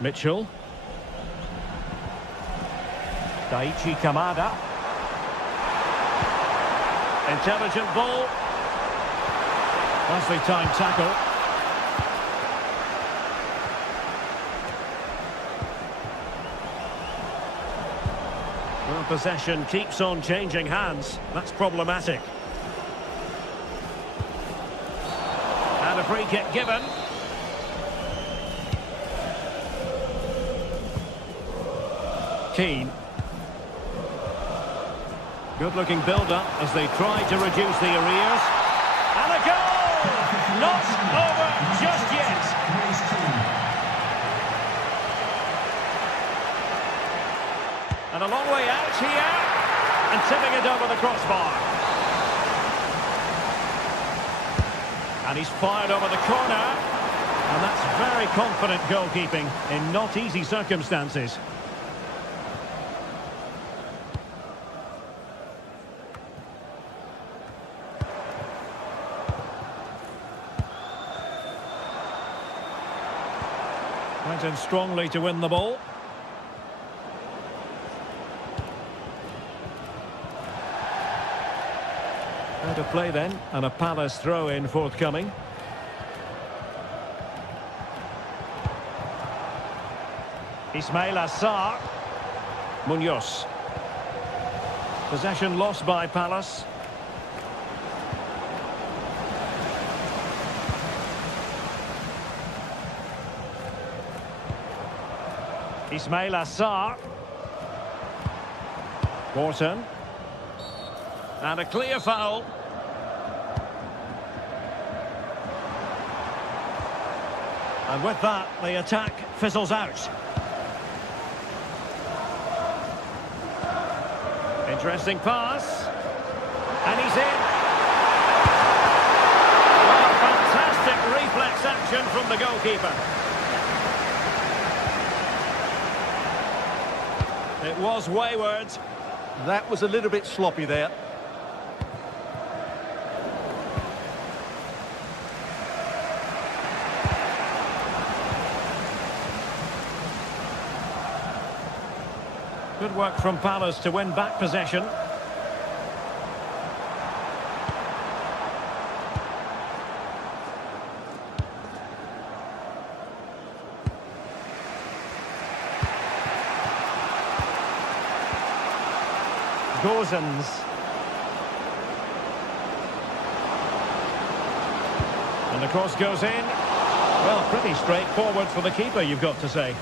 Mitchell. Daichi Kamada. Intelligent ball. Nicely timed tackle. Well, possession keeps on changing hands. That's problematic. And a free kick given. Keane. Good-looking build-up as they try to reduce the arrears. And a goal! Not over just yet. And a long way out here. And tipping it over the crossbar. And he's fired over the corner. And that's very confident goalkeeping in not easy circumstances. Went in strongly to win the ball. Out of play then, and a Palace throw-in forthcoming. Ismail Assar. Munoz. Possession lost by Palace. Ismail Assar. Wharton. And a clear foul. And with that, the attack fizzles out. Interesting pass. And he's in. Well, fantastic reflex action from the goalkeeper. It was wayward. That was a little bit sloppy there. Good work from Palace to win back possession. Gozens. And the cross goes in. Well, pretty straightforward for the keeper, you've got to say.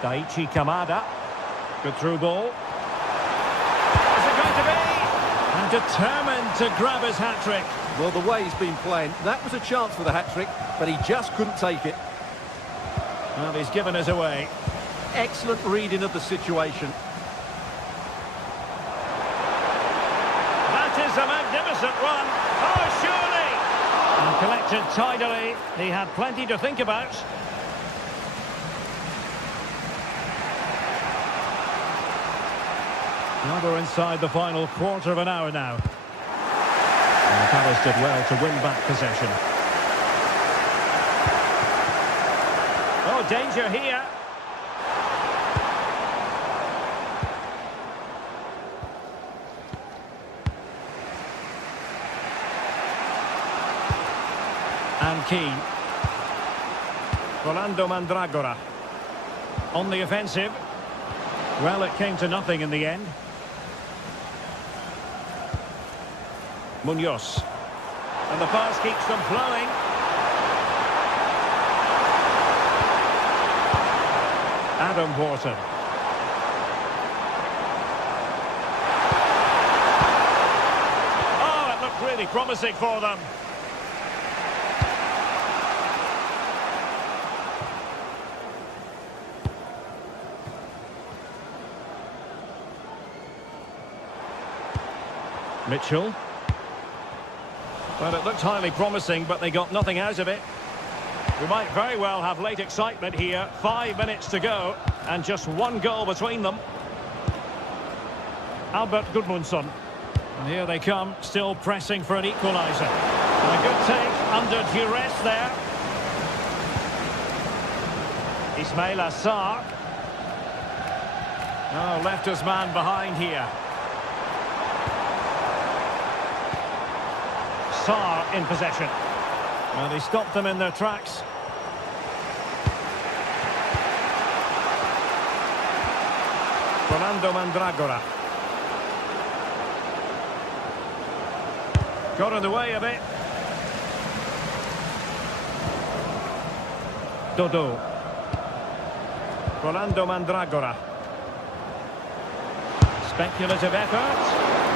Daichi Kamada. Good through ball. Is it going to be? And determined to grab his hat-trick. Well, the way he's been playing, that was a chance for the hat-trick, but he just couldn't take it. Well, he's given us away. Excellent reading of the situation. That is a magnificent run. Oh, surely! And collected tidily. He had plenty to think about. Now we're inside the final quarter of an hour now. And Palace did well to win back possession. Oh, danger here. And Keane. Rolando Mandragora. On the offensive. Well, it came to nothing in the end. Munoz. And the pass keeps them flowing. Adam Wharton. Oh, it looked really promising for them. Mitchell. Well, it looked highly promising, but they got nothing out of it. We might very well have late excitement here. 5 minutes to go, and just one goal between them. Albert Gudmundsson. And here they come, still pressing for an equaliser. And a good take under duress there. Ismail Assar. Oh, left his man behind here. Sarr in possession. Well, he stopped them in their tracks. Rolando Mandragora. Got in the way of it. Dodo. Rolando Mandragora. Speculative effort.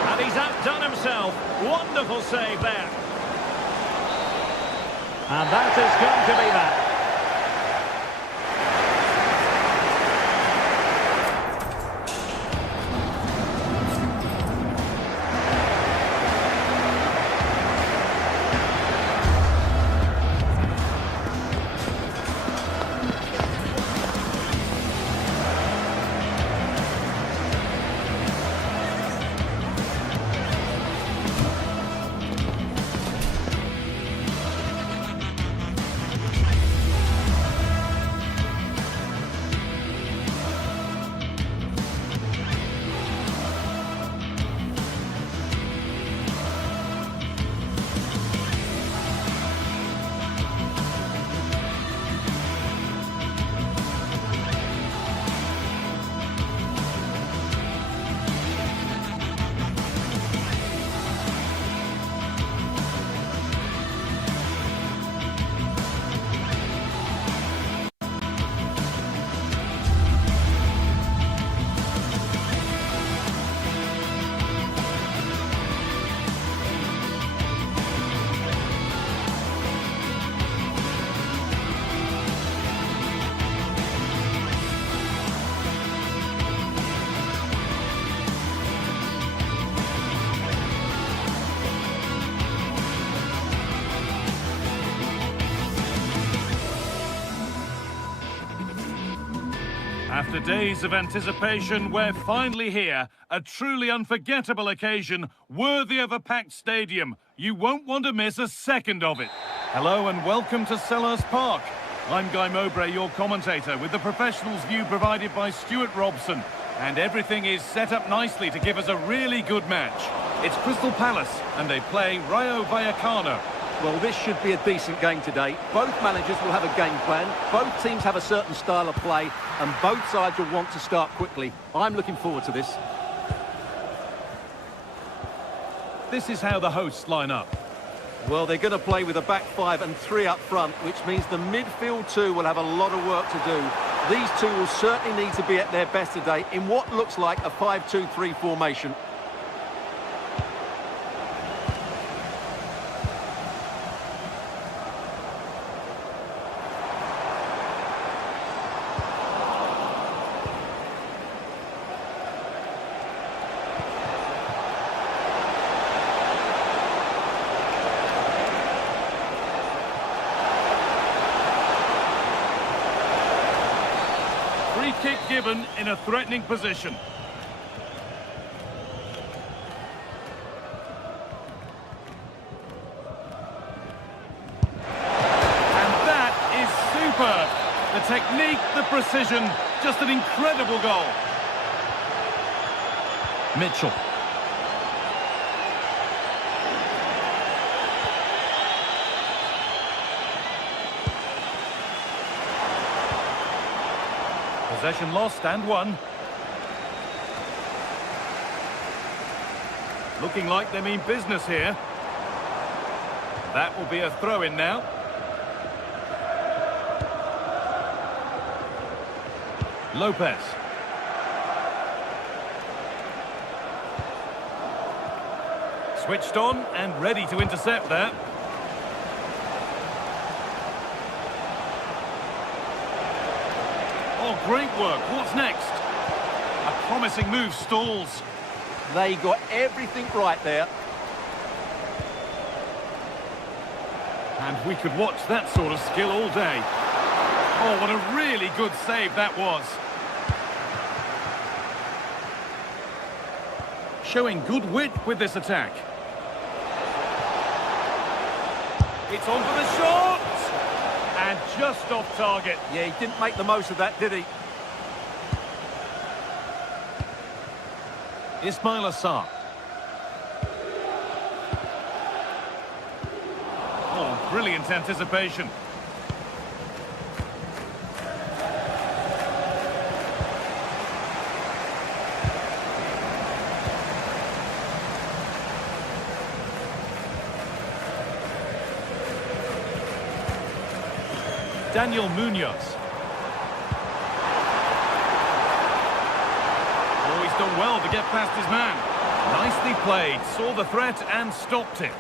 And he's outdone himself. Wonderful save there. And that is going to be that. After days of anticipation, we're finally here. A truly unforgettable occasion, worthy of a packed stadium. You won't want to miss a second of it. Hello and welcome to Selhurst Park. I'm Guy Mowbray, your commentator, with the professionals' view provided by Stuart Robson. And everything is set up nicely to give us a really good match. It's Crystal Palace, and they play Rayo Vallecano. Well, this should be a decent game today. Both managers will have a game plan. Both teams have a certain style of play, and both sides will want to start quickly. I'm looking forward to this. This is how the hosts line up. Well, they're going to play with a back five and three up front, which means the midfield two will have a lot of work to do. These two will certainly need to be at their best today in what looks like a 5-2-3 formation. Free kick given in a threatening position. And that is superb. The technique, the precision, just an incredible goal. Mitchell. Possession lost and won. Looking like they mean business here. That will be a throw-in now. Lopez. Switched on and ready to intercept that. Oh, great work. What's next? A promising move stalls. They got everything right there. And we could watch that sort of skill all day. Oh, what a really good save that was. Showing good wit with this attack. It's on for the shot! And just off target. Yeah, he didn't make the most of that, did he? Ismail Assar. Oh, brilliant anticipation. Daniel Munoz. Oh, he's done well to get past his man. Nicely played, saw the threat and stopped it.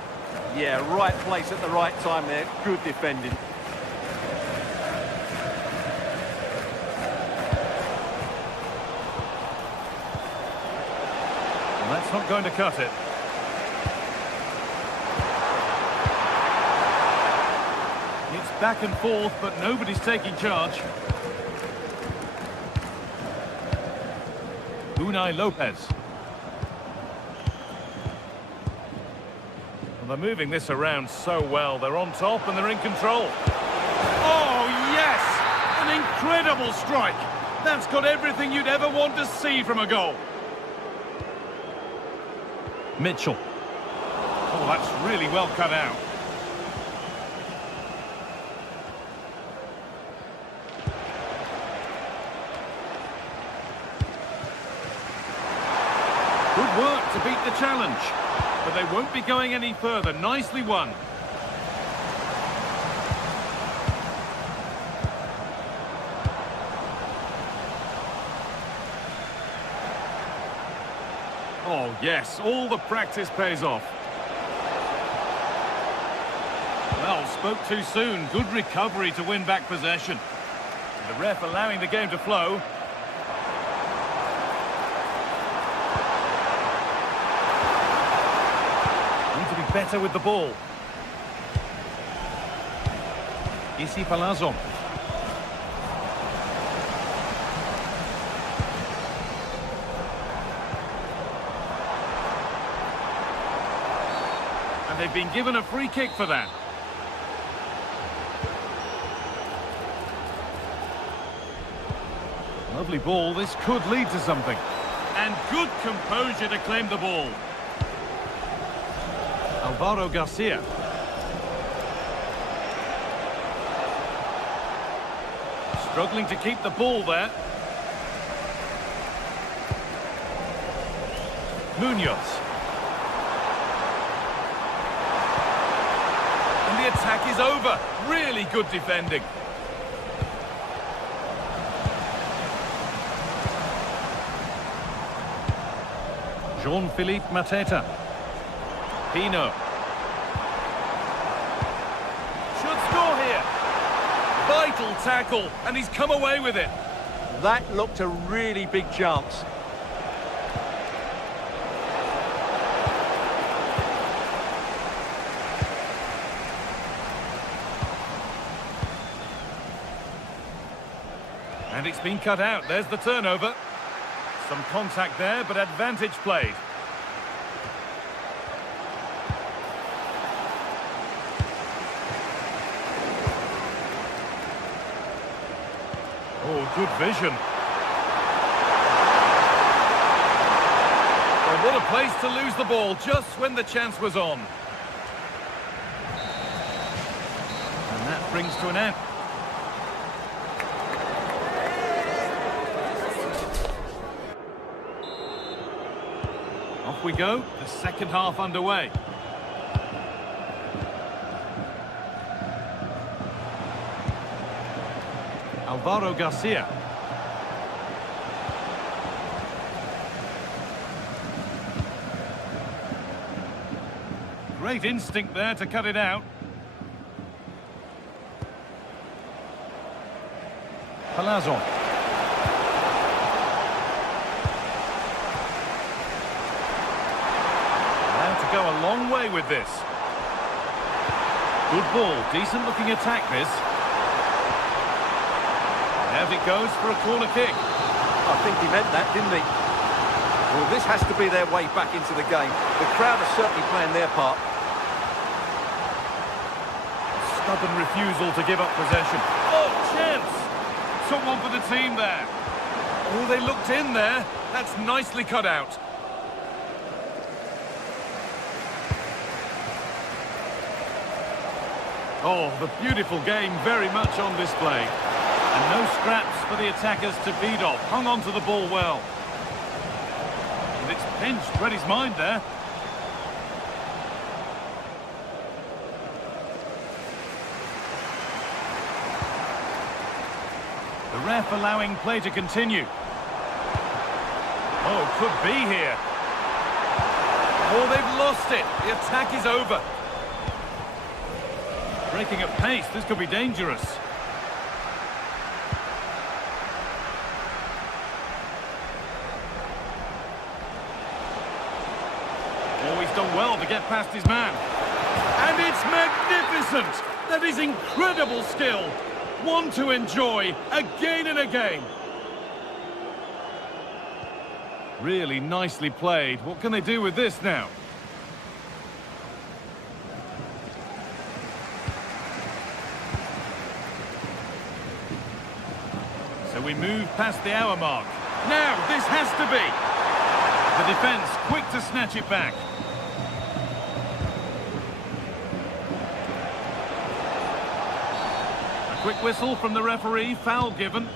Yeah, right place at the right time there. Good defending. And that's not going to cut it. It's back and forth, but nobody's taking charge. Unai Lopez. Well, they're moving this around so well. They're on top and they're in control. Oh, yes! An incredible strike. That's got everything you'd ever want to see from a goal. Mitchell. Oh, that's really well cut out. Good work to beat the challenge. But they won't be going any further. Nicely won. Oh, yes, all the practice pays off. Well, spoke too soon. Good recovery to win back possession. The ref allowing the game to flow. Need to be better with the ball. Issy Palazzo. And they've been given a free kick for that. Lovely ball. This could lead to something. And good composure to claim the ball. Alvaro Garcia. Struggling to keep the ball there. Munoz. And the attack is over. Really good defending. Jean-Philippe Mateta. Pino. Should score here. Vital tackle, and he's come away with it. That looked a really big chance. And it's been cut out. There's the turnover. Some contact there, but advantage played. Oh, good vision. Oh, what a place to lose the ball just when the chance was on. And that brings to an end. Off we go, the second half underway. Alvaro Garcia. Great instinct there to cut it out. Palazzo. Go a long way with this. Good ball, decent looking attack this. As it goes for a corner kick. I think he meant that, didn't he? Well, this has to be their way back into the game. The crowd are certainly playing their part. Stubborn refusal to give up possession. Oh, chance! Took one for the team there. Oh, they looked in there. That's nicely cut out. Oh, the beautiful game very much on display. And no scraps for the attackers to feed off. Hung on to the ball well. And it's pinched, read his mind there. The ref allowing play to continue. Oh, could be here. Oh, they've lost it. The attack is over. Breaking at pace, this could be dangerous. Oh, he's done well to get past his man. And it's magnificent! That is incredible skill. One to enjoy again and again. Really nicely played. What can they do with this now? So we move past the hour mark. Now, this has to be. The defence quick to snatch it back. A quick whistle from the referee, foul given.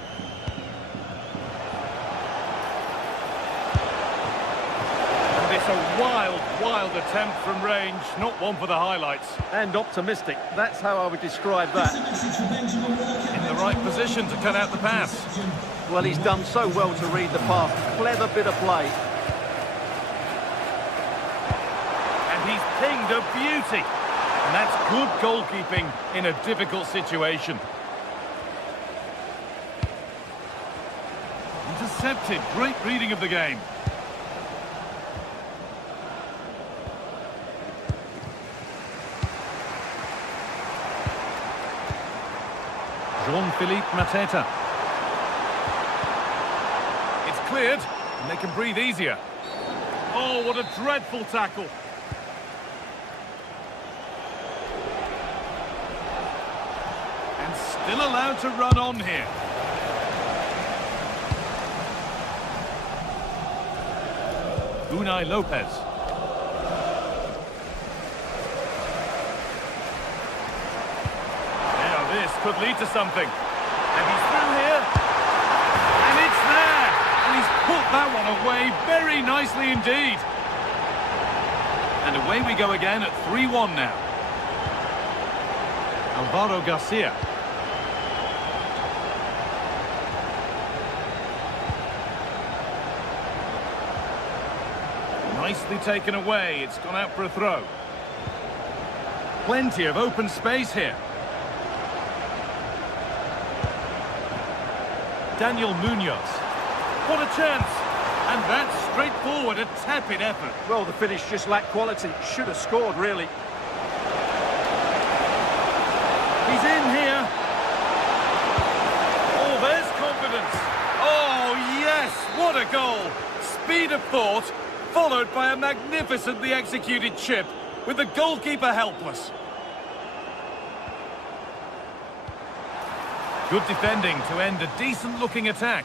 And it's a wild, wild attempt from range, not one for the highlights. And optimistic, that's how I would describe that. In the right position to cut out the pass. Well, he's done so well to read the pass. Clever bit of play. And he's pinged a beauty. And that's good goalkeeping in a difficult situation. Intercepted, great reading of the game. Jean-Philippe Mateta. It's cleared, and they can breathe easier. Oh, what a dreadful tackle. And still allowed to run on here. Unai Lopez. Now this could lead to something. And he's through here. that one away very nicely indeed. And away we go again at 3-1 now. Alvaro Garcia. Nicely taken away. It's gone out for a throw. Plenty of open space here. Daniel Munoz. What a chance! And that's straightforward, a tepid effort. Well, the finish just lacked quality. Should have scored, really. He's in here. Oh, there's confidence. Oh, yes, what a goal. Speed of thought, followed by a magnificently executed chip, with the goalkeeper helpless. Good defending to end a decent-looking attack.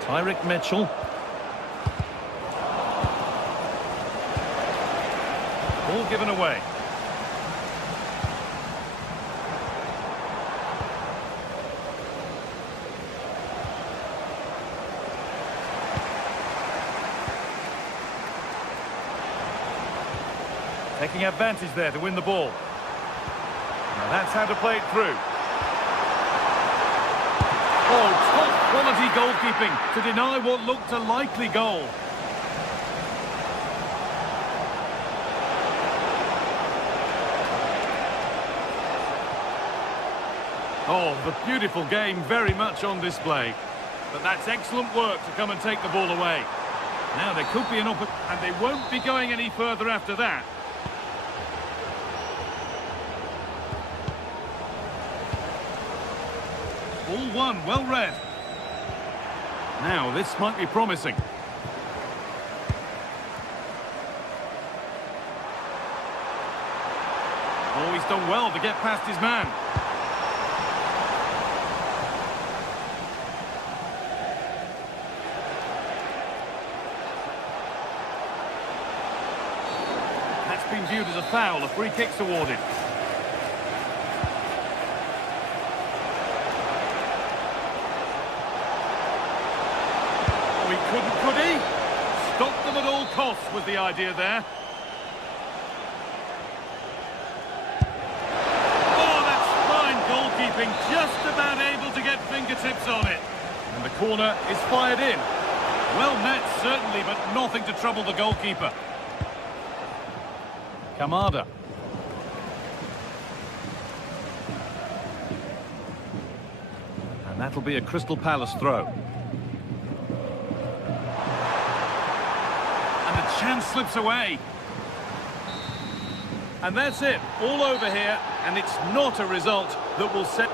Tyrick Mitchell. Ball given away. Taking advantage there to win the ball. Now that's how to play it through. Oh, top quality goalkeeping to deny what looked a likely goal. Oh, the beautiful game very much on display. But that's excellent work to come and take the ball away. Now there could be an opportunity, and they won't be going any further after that. Ball one, well read. Now, this might be promising. Oh, he's done well to get past his man. That's been viewed as a foul, a free kick's awarded. Could he? Stop them at all costs was the idea there. Oh, that's fine goalkeeping. Just about able to get fingertips on it. And the corner is fired in. Well met, certainly, but nothing to trouble the goalkeeper. Kamada. And that'll be a Crystal Palace throw. Chance slips away. And that's it, all over here, and it's not a result that will set...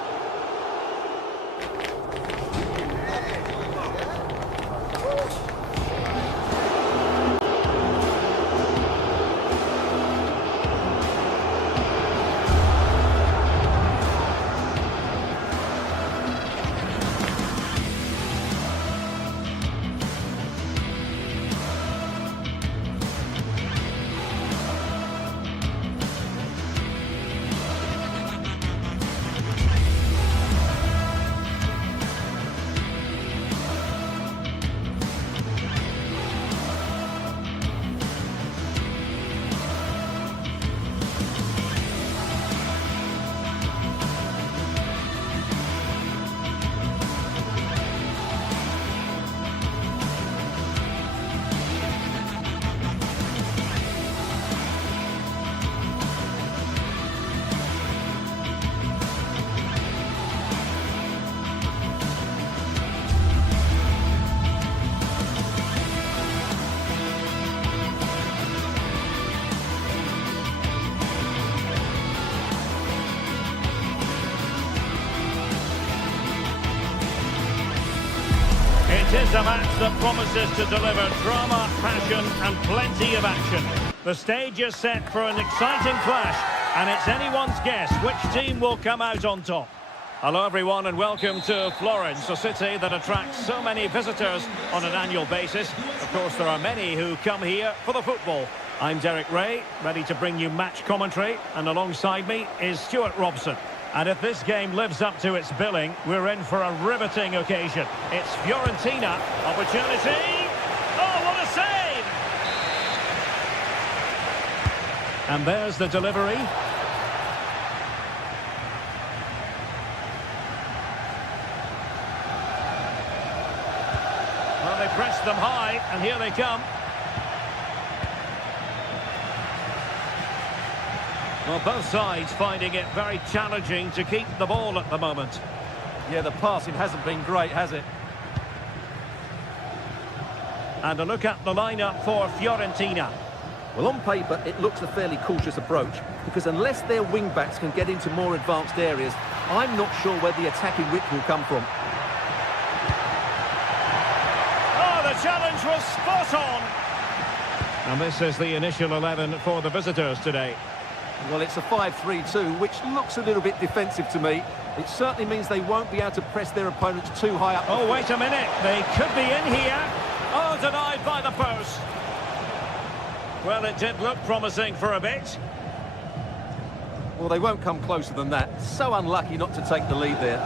It is a match that promises to deliver drama, passion and plenty of action. The stage is set for an exciting clash, and it's anyone's guess which team will come out on top. Hello everyone and welcome to Florence, a city that attracts so many visitors on an annual basis. Of course there are many who come here for the football. I'm Derek Ray, ready to bring you match commentary, and alongside me is Stuart Robson. And if this game lives up to its billing, we're in for a riveting occasion. It's Fiorentina. Opportunity. Oh, what a save! And there's the delivery. Well, they pressed them high, and here they come. Well, both sides finding it very challenging to keep the ball at the moment. Yeah, the passing hasn't been great, has it? And a look at the lineup for Fiorentina. Well, on paper, it looks a fairly cautious approach, because unless their wing-backs can get into more advanced areas, I'm not sure where the attacking width will come from. Oh, the challenge was spot on! And this is the initial 11 for the visitors today. Well, it's a 5-3-2, which looks a little bit defensive to me. It certainly means they won't be able to press their opponents too high up. Oh, wait a minute. They could be in here. Oh, denied by the post. Well, it did look promising for a bit. Well, they won't come closer than that. So unlucky not to take the lead there.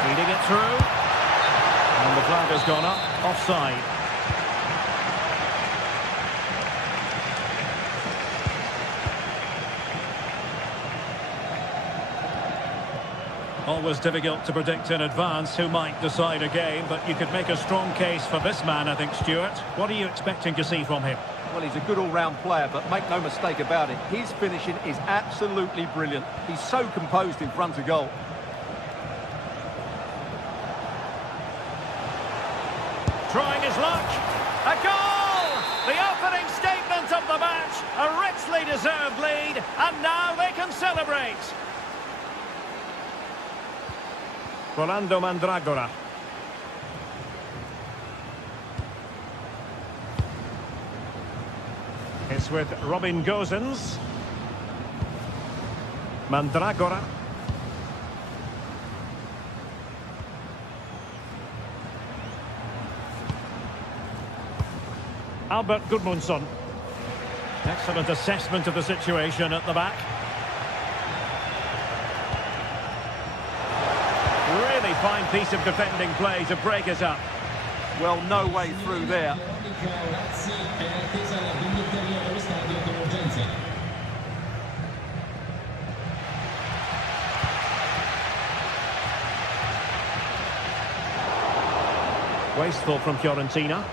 Feeding it through. And the flag has gone up. Offside. Always difficult to predict in advance who might decide a game, but you could make a strong case for this man, I think, Stuart. What are you expecting to see from him? Well, he's a good all-round player, but make no mistake about it, his finishing is absolutely brilliant. He's so composed in front of goal. Trying his luck. A goal! The opening statement of the match. A richly deserved lead, and now they can celebrate. Rolando Mandragora. It's with Robin Gosens. Mandragora. Albert Gudmundsson. Excellent assessment of the situation at the back. Really fine piece of defending play to break it up. Well, no way through there. Wasteful from Fiorentina.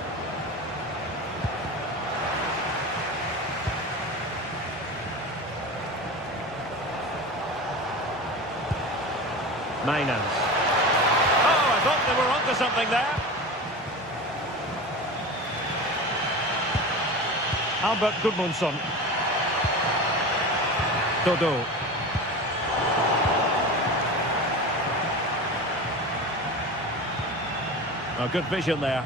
Mainans. Oh, I thought they were onto something there. Albert Gudmundsson. Dodo. Oh, good vision there.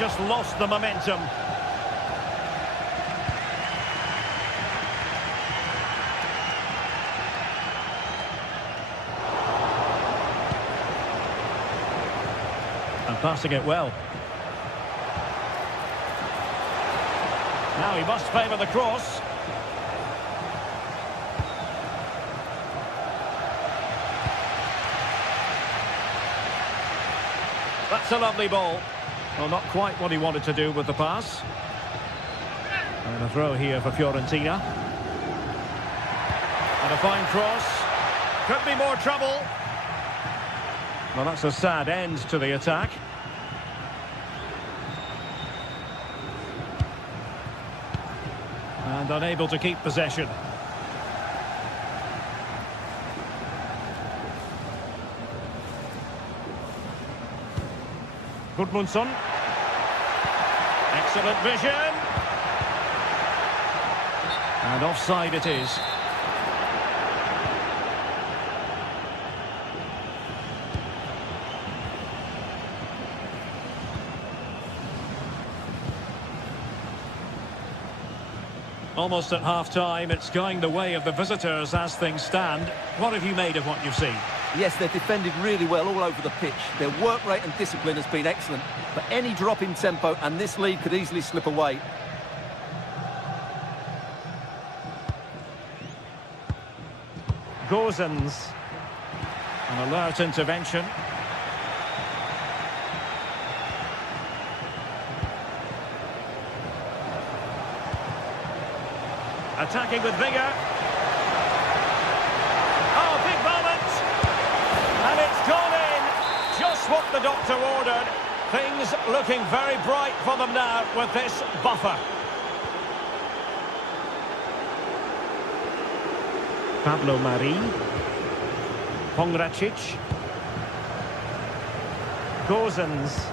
Just lost the momentum. And passing it well. Now he must favour the cross. That's a lovely ball. Well, not quite what he wanted to do with the pass. And a throw here for Fiorentina. And a fine cross. Could be more trouble. Well, that's a sad end to the attack. And unable to keep possession. Gudmundsson. Excellent vision. And offside it is. Almost at half-time, it's going the way of the visitors as things stand. What have you made of what you've seen? Yes, they've defended really well all over the pitch. Their work rate and discipline has been excellent. But any drop in tempo and this lead could easily slip away. Gozens. An alert intervention. Attacking with vigour. Oh, big moment! And it's gone in! Just what the doctor ordered. Things looking very bright for them now with this buffer. Pablo Mari. Pongracic. Gozens.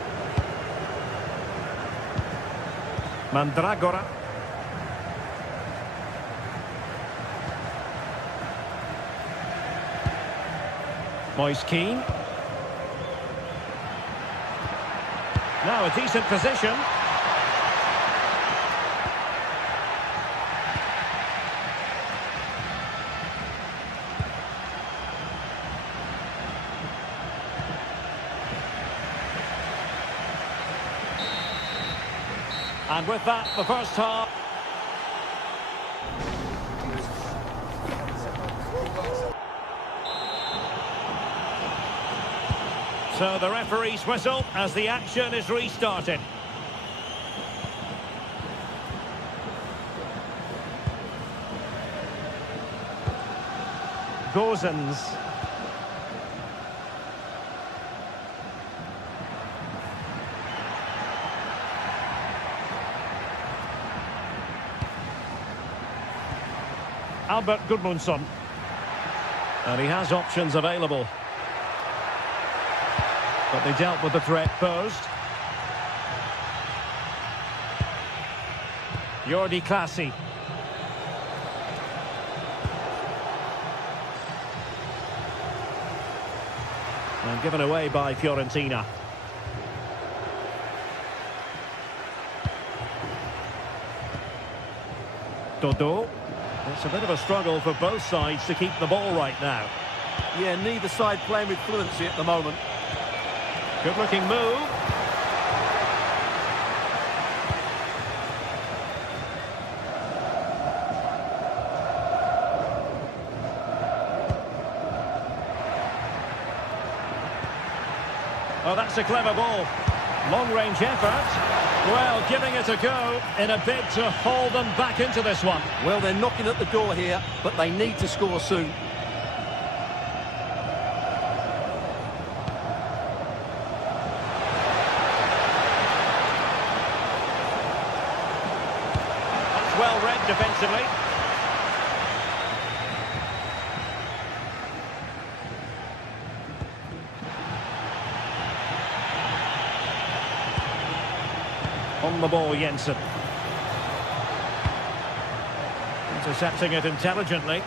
Mandragora. Moise Keane. Now a decent position. And with that, the first half. So the referee's whistle as the action is restarted. Gozens. Albert Gudmundsson. And he has options available. But they dealt with the threat posed. Jordi Clasie. And given away by Fiorentina. Dodo. It's a bit of a struggle for both sides to keep the ball right now. Yeah, neither side playing with fluency at the moment. Good-looking move. Oh, that's a clever ball. Long-range effort. Well, giving it a go in a bid to haul them back into this one. Well, they're knocking at the door here, but they need to score soon. Well read defensively. On the ball, Jensen. Intercepting it intelligently.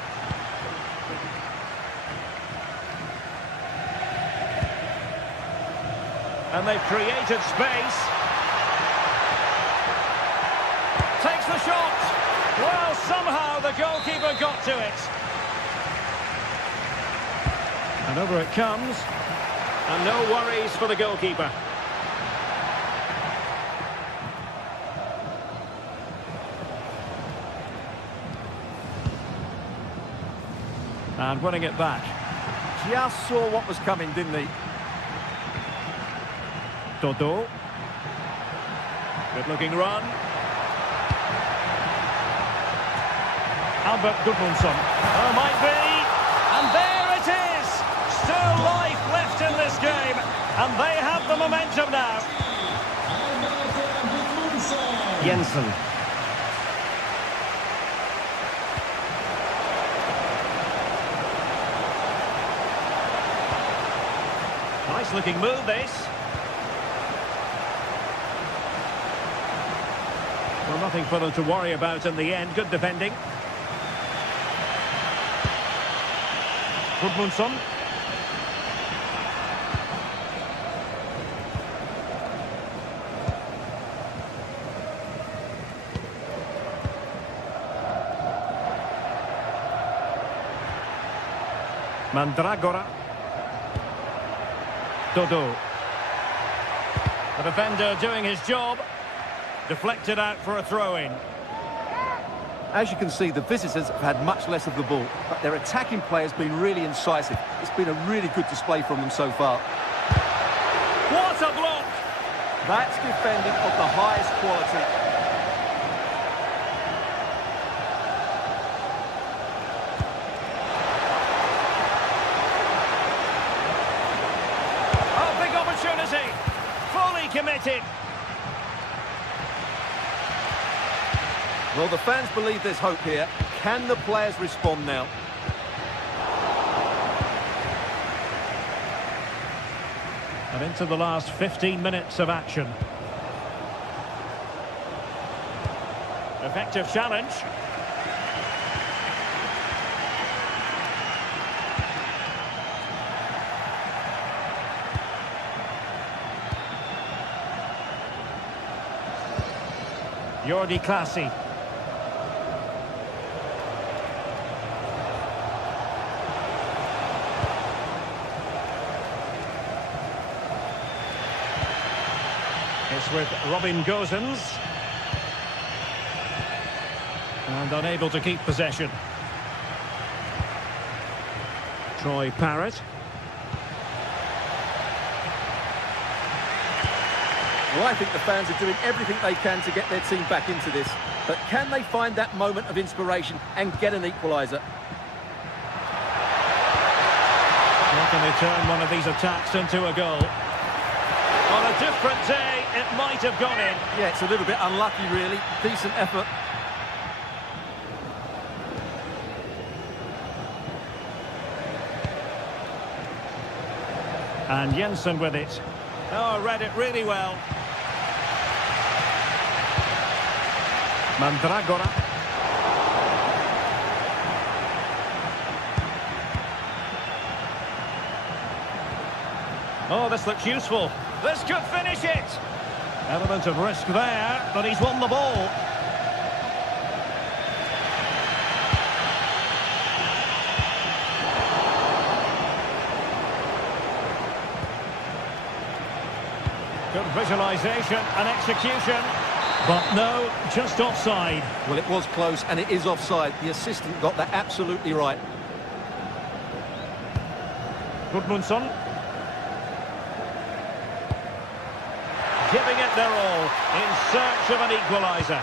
And they've created space. Takes the shot. Well, somehow the goalkeeper got to it. And over it comes. And no worries for the goalkeeper. And winning it back. Just saw what was coming, didn't he? Dodo. Good-looking run. Albert Gudmundsson. Oh, might be. And there it is. Still life left in this game. And they have the momentum now. Jensen. Nice looking move, this. Well, nothing for them to worry about in the end. Good defending. Gudmundsson. Mandragora. Dodo. The defender doing his job. Deflected out for a throw-in. As you can see, the visitors have had much less of the ball, but their attacking play has been really incisive. It's been a really good display from them so far. What a block! That's defending of the highest quality. Oh, big opportunity! Fully committed! Well, the fans believe there's hope here. Can the players respond now? And into the last 15 minutes of action. Effective challenge. Jordi Classy. It's with Robin Gosens. And unable to keep possession. Troy Parrott. Well, I think the fans are doing everything they can to get their team back into this. But can they find that moment of inspiration and get an equaliser? How can they turn one of these attacks into a goal? On a different day, it might have gone in. Yeah, it's a little bit unlucky, really. Decent effort. And Jensen with it. Oh, read it really well. Mandragora. Oh, this looks useful. This could finish it. Element of risk there, but he's won the ball. Good visualisation and execution. But no, just offside. Well, it was close, and it is offside. The assistant got that absolutely right. Gudmundsson. Giving it their all in search of an equaliser.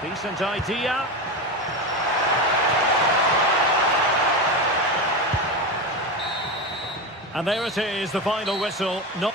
Decent idea. And there it is, the final whistle. Not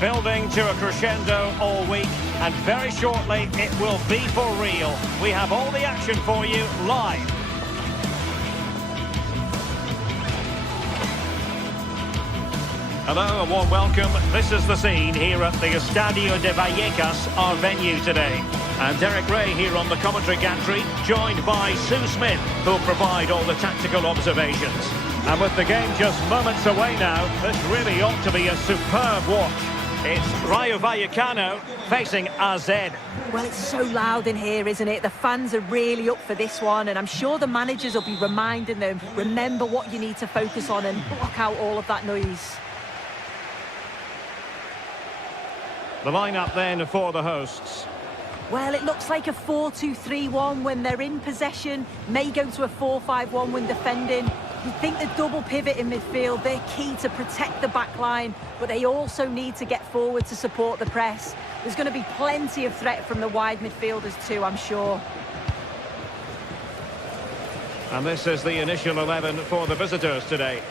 building to a crescendo all week, and very shortly it will be for real. We have all the action for you live. Hello, a warm welcome. This is the scene here at the Estadio de Vallecas, our venue today. And Derek Ray here on the commentary gantry, joined by Sue Smith, who'll provide all the tactical observations. And with the game just moments away now, this really ought to be a superb watch. It's Rayo Vallecano facing AZ. Well, it's so loud in here, isn't it? The fans are really up for this one, and I'm sure the managers will be reminding them, remember what you need to focus on and block out all of that noise. The lineup then for the hosts. Well, it looks like a 4-2-3-1 when they're in possession, may go to a 4-5-1 when defending. You think the double pivot in midfield, they're key to protect the back line, but they also need to get forward to support the press. There's going to be plenty of threat from the wide midfielders too, I'm sure. And this is the initial 11 for the visitors today.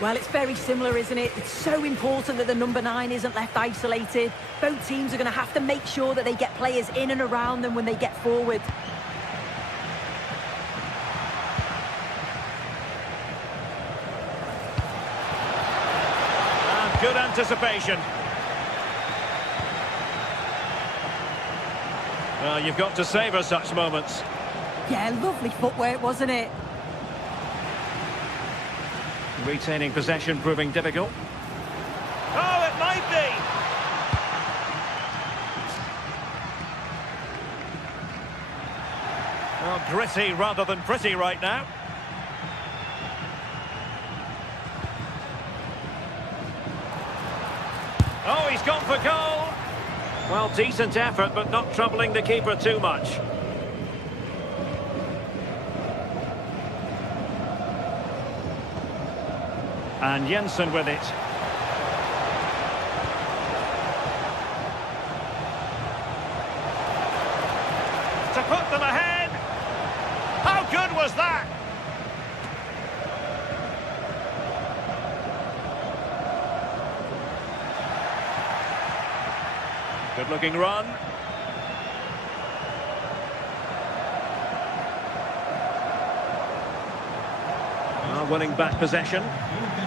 Well, it's very similar, isn't it? It's so important that the number 9 isn't left isolated. Both teams are going to have to make sure that they get players in and around them when they get forward. And good anticipation. Well, you've got to savour such moments. Yeah, lovely footwork, wasn't it? Retaining possession proving difficult. Oh, it might be! Well, gritty rather than pretty right now. Oh, he's gone for goal! Well, decent effort, but not troubling the keeper too much. And Jensen with it. To put them ahead. How good was that? Good looking run. Winning back possession.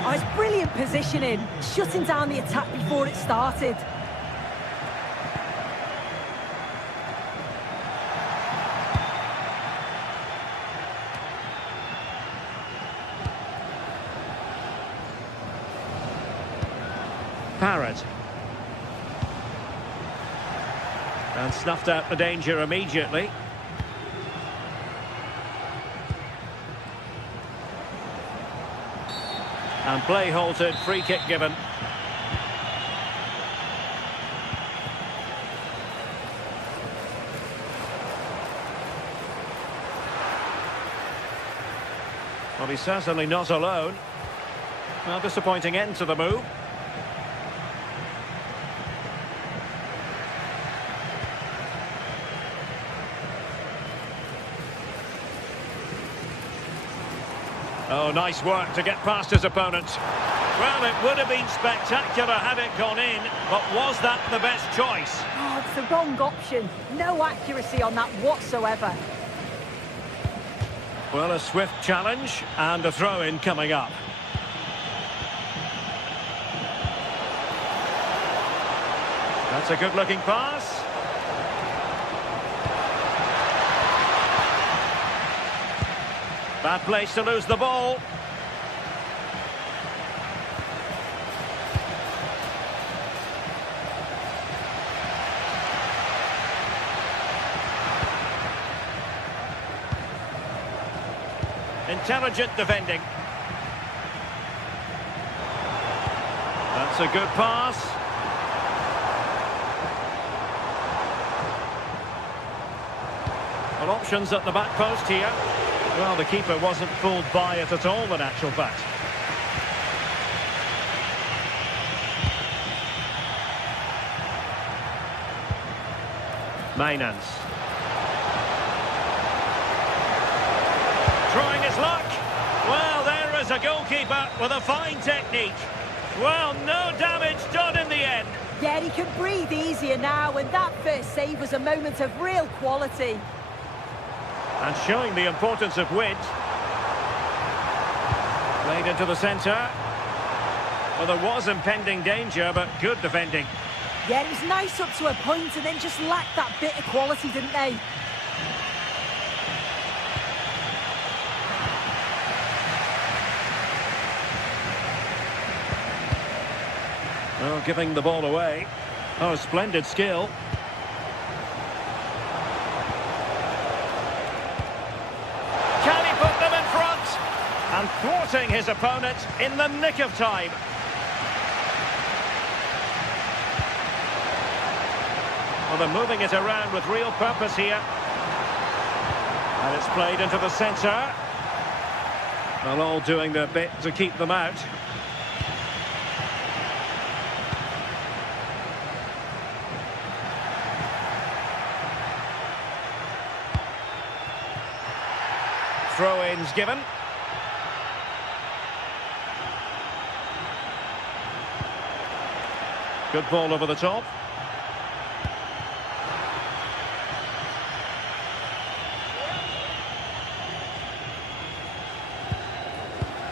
Oh, it's brilliant positioning, shutting down the attack before it started. Parrott. And snuffed out the danger immediately. And play halted, free kick given. Well, he's certainly not alone. Well, disappointing end to the move. Oh, nice work to get past his opponent. Well, it would have been spectacular had it gone in, but was that the best choice? Oh, it's the wrong option. No accuracy on that whatsoever. Well, a swift challenge and a throw-in coming up. That's a good-looking pass. Bad place to lose the ball. Intelligent defending. That's a good pass. Well, options at the back post here. Well, the keeper wasn't fooled by it at all, in actual fact. Mainans. Trying his luck. Well, there is a goalkeeper with a fine technique. Well, no damage done in the end. Yeah, he can breathe easier now, and that first save was a moment of real quality. And showing the importance of width. Played into the centre. Well, there was impending danger, but good defending. Yeah, it was nice up to a point, and then just lacked that bit of quality, didn't they? Well, giving the ball away. Oh, splendid skill. And thwarting his opponent in the nick of time. Well, they're moving it around with real purpose here. And it's played into the centre. Well, all doing their bit to keep them out. Throw-ins given. Good ball over the top.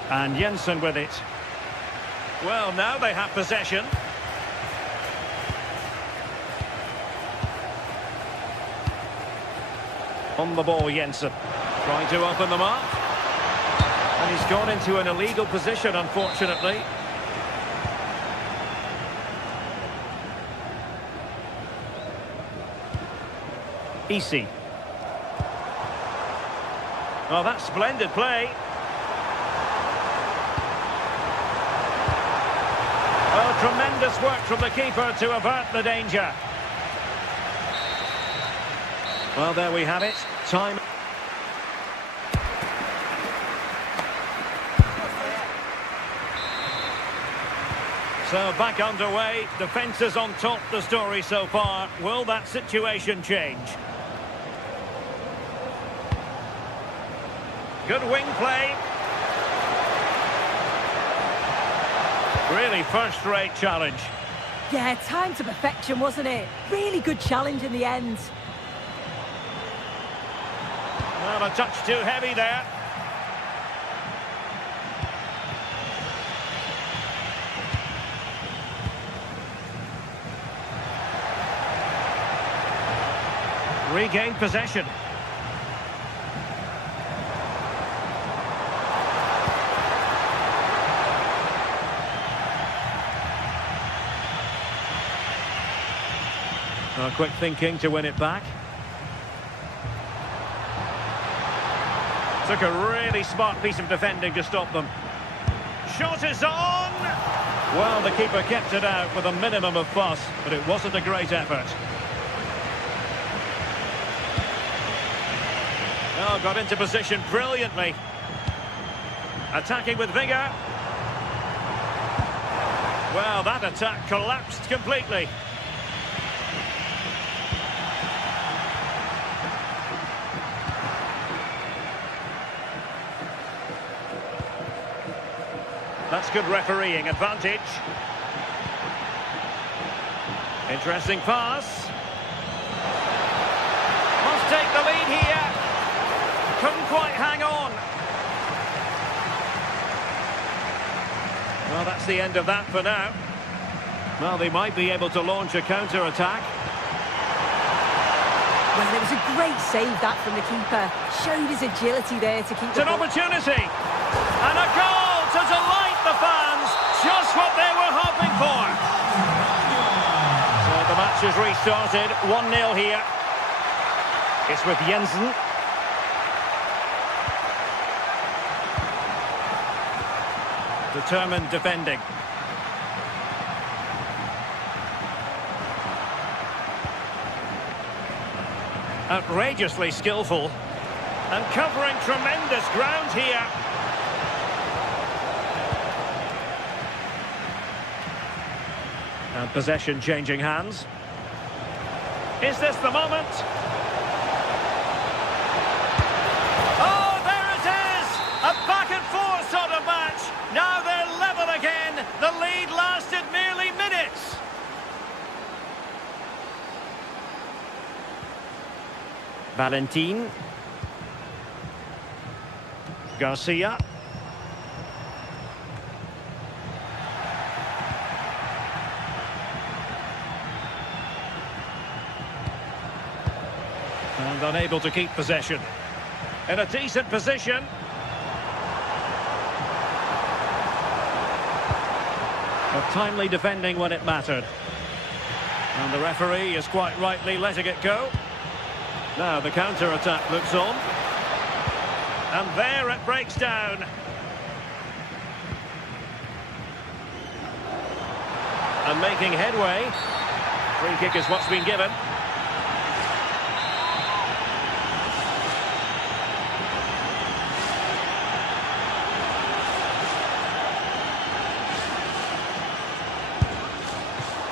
And Jensen with it. Well, now they have possession. On the ball, Jensen. Trying to open them up. And he's gone into an illegal position, unfortunately. Easy. Oh, that's splendid play. Oh, tremendous work from the keeper to avert the danger. Well, there we have it. Time. So back underway. Defence is on top, the story so far. Will that situation change? Good wing play. Really first-rate challenge. Yeah, time to perfection, wasn't it? Really good challenge in the end. Well, a touch too heavy there. Regained possession. Quick thinking to win it back. Took a really smart piece of defending to stop them. Shot is on! Well, the keeper kept it out with a minimum of fuss, but it wasn't a great effort. Oh, got into position brilliantly. Attacking with vigour. Well, that attack collapsed completely. That's good refereeing advantage. Interesting pass. Must take the lead here. Couldn't quite hang on. Well, that's the end of that for now. Well, they might be able to launch a counter-attack. Well, it was a great save, that, from the keeper. Showed his agility there to keep It's an opportunity. And a goal to delight the fans. Just what they were hoping for. So the match has restarted. 1-0 here. It's with Jensen. Determined defending. Outrageously skillful. And covering tremendous ground here. And possession changing hands. Is this the moment? Oh, there it is! A back-and-forth sort of match. Now they're level again. The lead lasted merely minutes. Valentin. Garcia. And unable to keep possession. In a decent position. But timely defending when it mattered. And the referee is quite rightly letting it go. Now the counter-attack looks on. And there it breaks down. And making headway. Free kick is what's been given.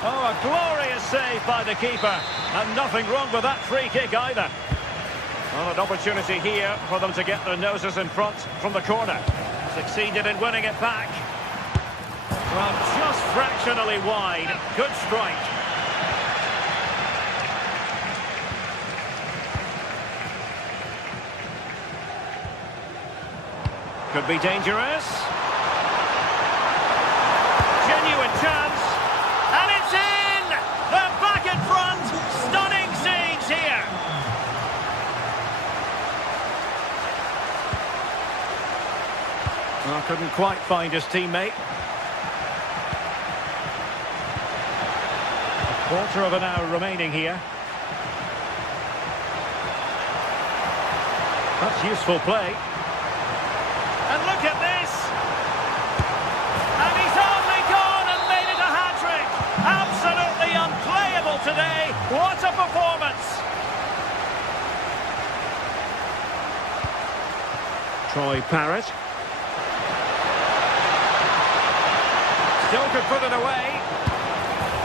Oh, a glorious save by the keeper. And nothing wrong with that free kick either. Well, an opportunity here for them to get their noses in front from the corner. Succeeded in winning it back. Well, just fractionally wide. Good strike. Could be dangerous. Genuine chance. And it's in! They're back in front. Stunning scenes here. Well, couldn't quite find his teammate. A quarter of an hour remaining here. That's useful play. And look at this! And he's only gone and made it a hat-trick! Absolutely unplayable today! What a performance! Troy Parrott. Still could put it away.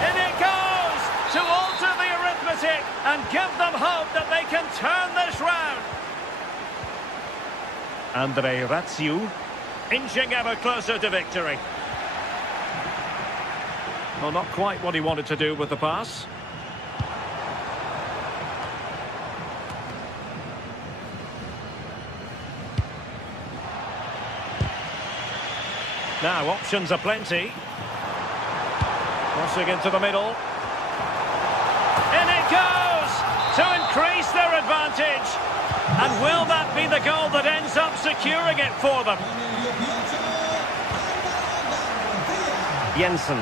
In it goes! To alter the arithmetic and give them hope that they can turn this round. Andre Ratsiu, inching ever closer to victory. Well, not quite what he wanted to do with the pass. Now, options are plenty. Crossing into the middle. In it goes! To increase their advantage. And will that be the goal that ends up securing it for them? Jensen.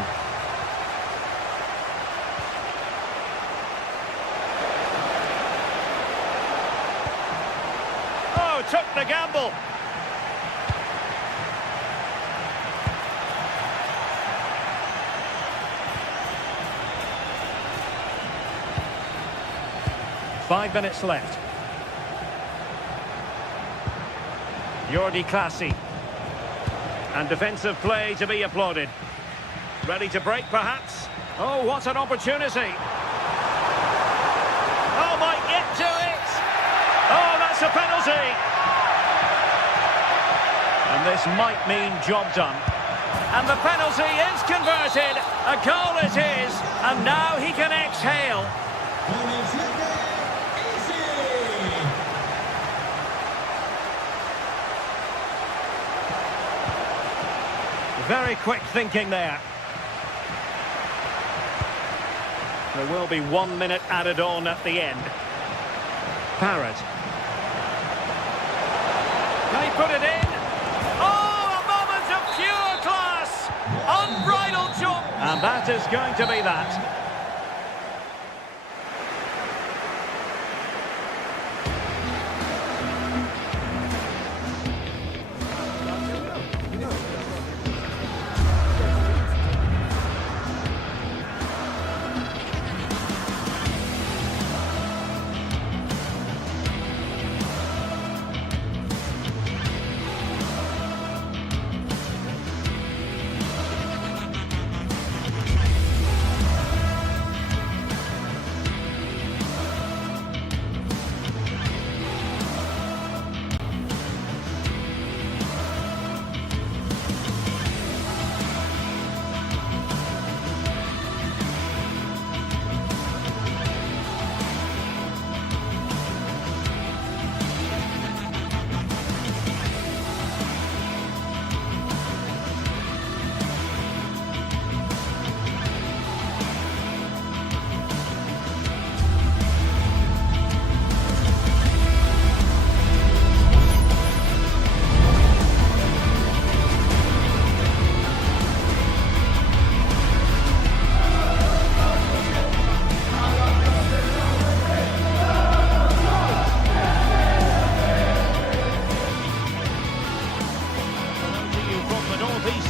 Oh, took the gamble. Five minutes left. Jordi Clasie. And defensive play to be applauded. Ready to break, perhaps? Oh, what an opportunity. Oh, might get to it. Oh, that's a penalty. And this might mean job done. And the penalty is converted. A goal it is. And now he can exhale. Very quick thinking there. There will be 1 minute added on at the end. Parrott. Can he put it in? Oh, a moment of pure class! Unbridled jump! And that is going to be that.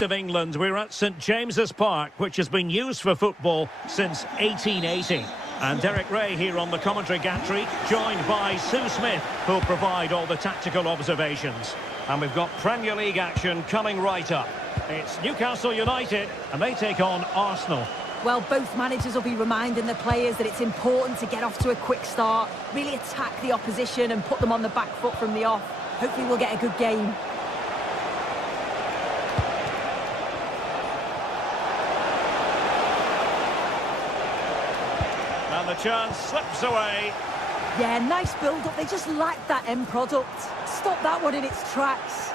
Of England, we're at St James's Park, which has been used for football since 1880. And Derek Ray here on the commentary gantry, joined by Sue Smith, who'll provide all the tactical observations. And we've got Premier League action coming right up. It's Newcastle United, and they take on Arsenal. Well, both managers will be reminding the players that it's important to get off to a quick start, really attack the opposition and put them on the back foot from the off. Hopefully we'll get a good game. And the chance slips away. Yeah, nice build-up. They just lack that end product. Stop that one in its tracks.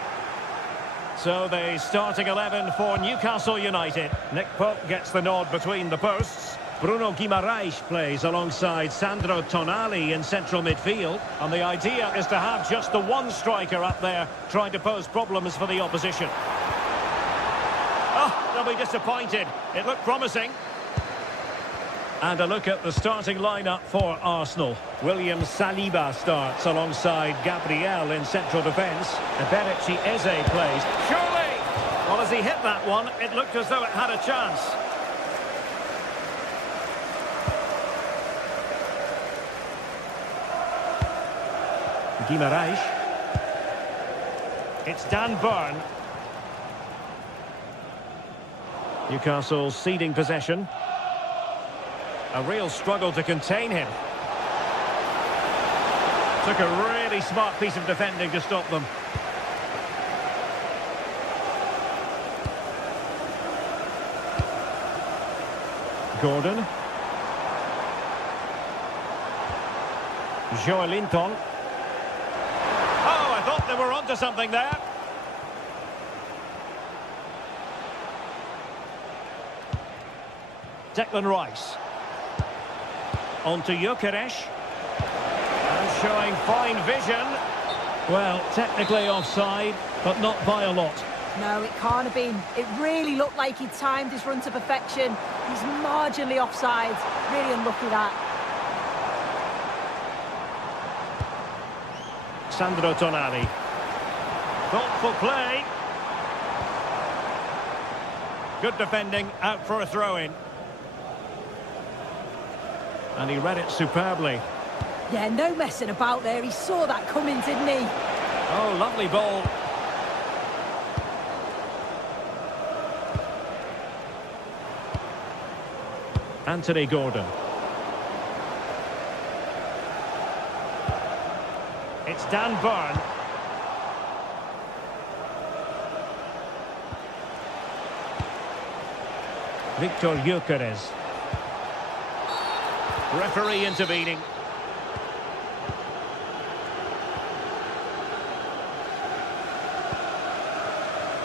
So the starting 11 for Newcastle United. Nick Pope gets the nod between the posts. Bruno Guimaraes plays alongside Sandro Tonali in central midfield. And the idea is to have just the one striker up there trying to pose problems for the opposition. Oh, they'll be disappointed. It looked promising. And a look at the starting lineup for Arsenal. William Saliba starts alongside Gabriel in central defence. Eberici Eze plays. Surely! Well, as he hit that one, it looked as though it had a chance. Guimaraes. It's Dan Burn. Newcastle ceding possession. A real struggle to contain him. Took a really smart piece of defending to stop them. Gordon. Joelinton. Oh, I thought they were onto something there. Declan Rice. On to Gyökeres. And showing fine vision. Well, technically offside, but not by a lot. No, it can't have been. It really looked like he timed his run to perfection. He's marginally offside. Really unlucky that. Sandro Tonali. Thoughtful play. Good defending, out for a throw-in. And he read it superbly. Yeah, no messing about there. He saw that coming, didn't he? Oh, lovely ball. Anthony Gordon. It's Dan Burn. Victor Gyökeres. Referee intervening.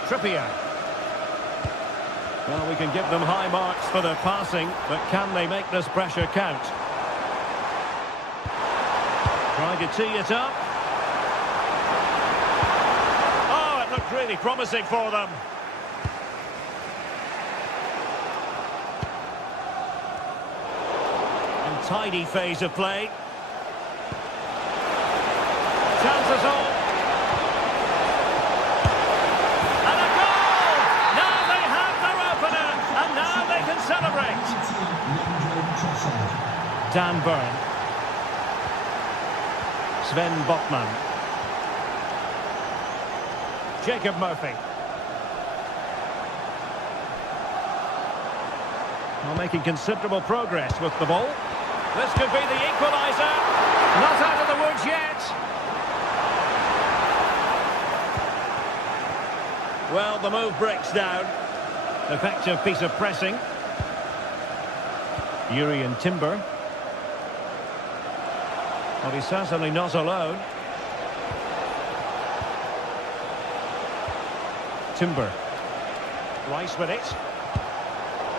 Trippier. Well, we can give them high marks for their passing, but can they make this pressure count? Trying to tee it up. Oh, it looked really promising for them. Tidy phase of play. Chances all. And a goal! Now they have their opener, and now they can celebrate. Dan Burn. Sven Botman. Jacob Murphy. Well, making considerable progress with the ball. This could be the equaliser. Not out of the woods yet. Well, the move breaks down. Effective piece of pressing. Urian Timber. Well, he's certainly not alone. Timber. Rice with it.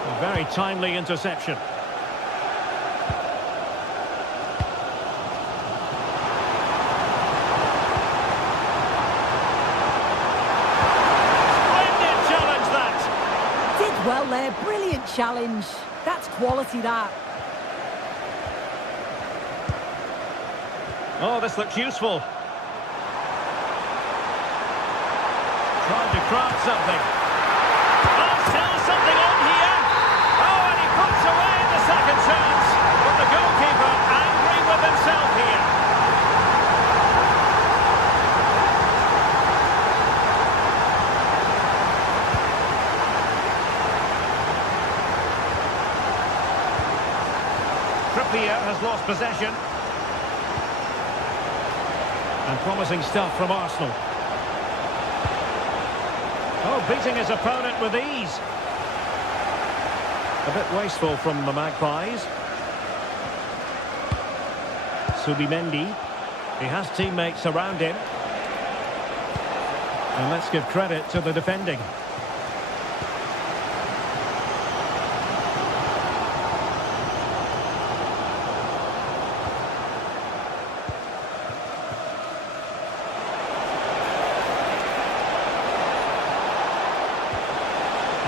A very timely interception. Well there, brilliant challenge. That's quality, that. Oh, this looks useful. Trying to craft something. Oh, still something on here. Oh, and he puts away the second chance. But the goalkeeper angry with himself here. has lost possession. And promising stuff from Arsenal. Oh, beating his opponent with ease. A bit wasteful from the Magpies. Subimendi. He has teammates around him. And let's give credit to the defending.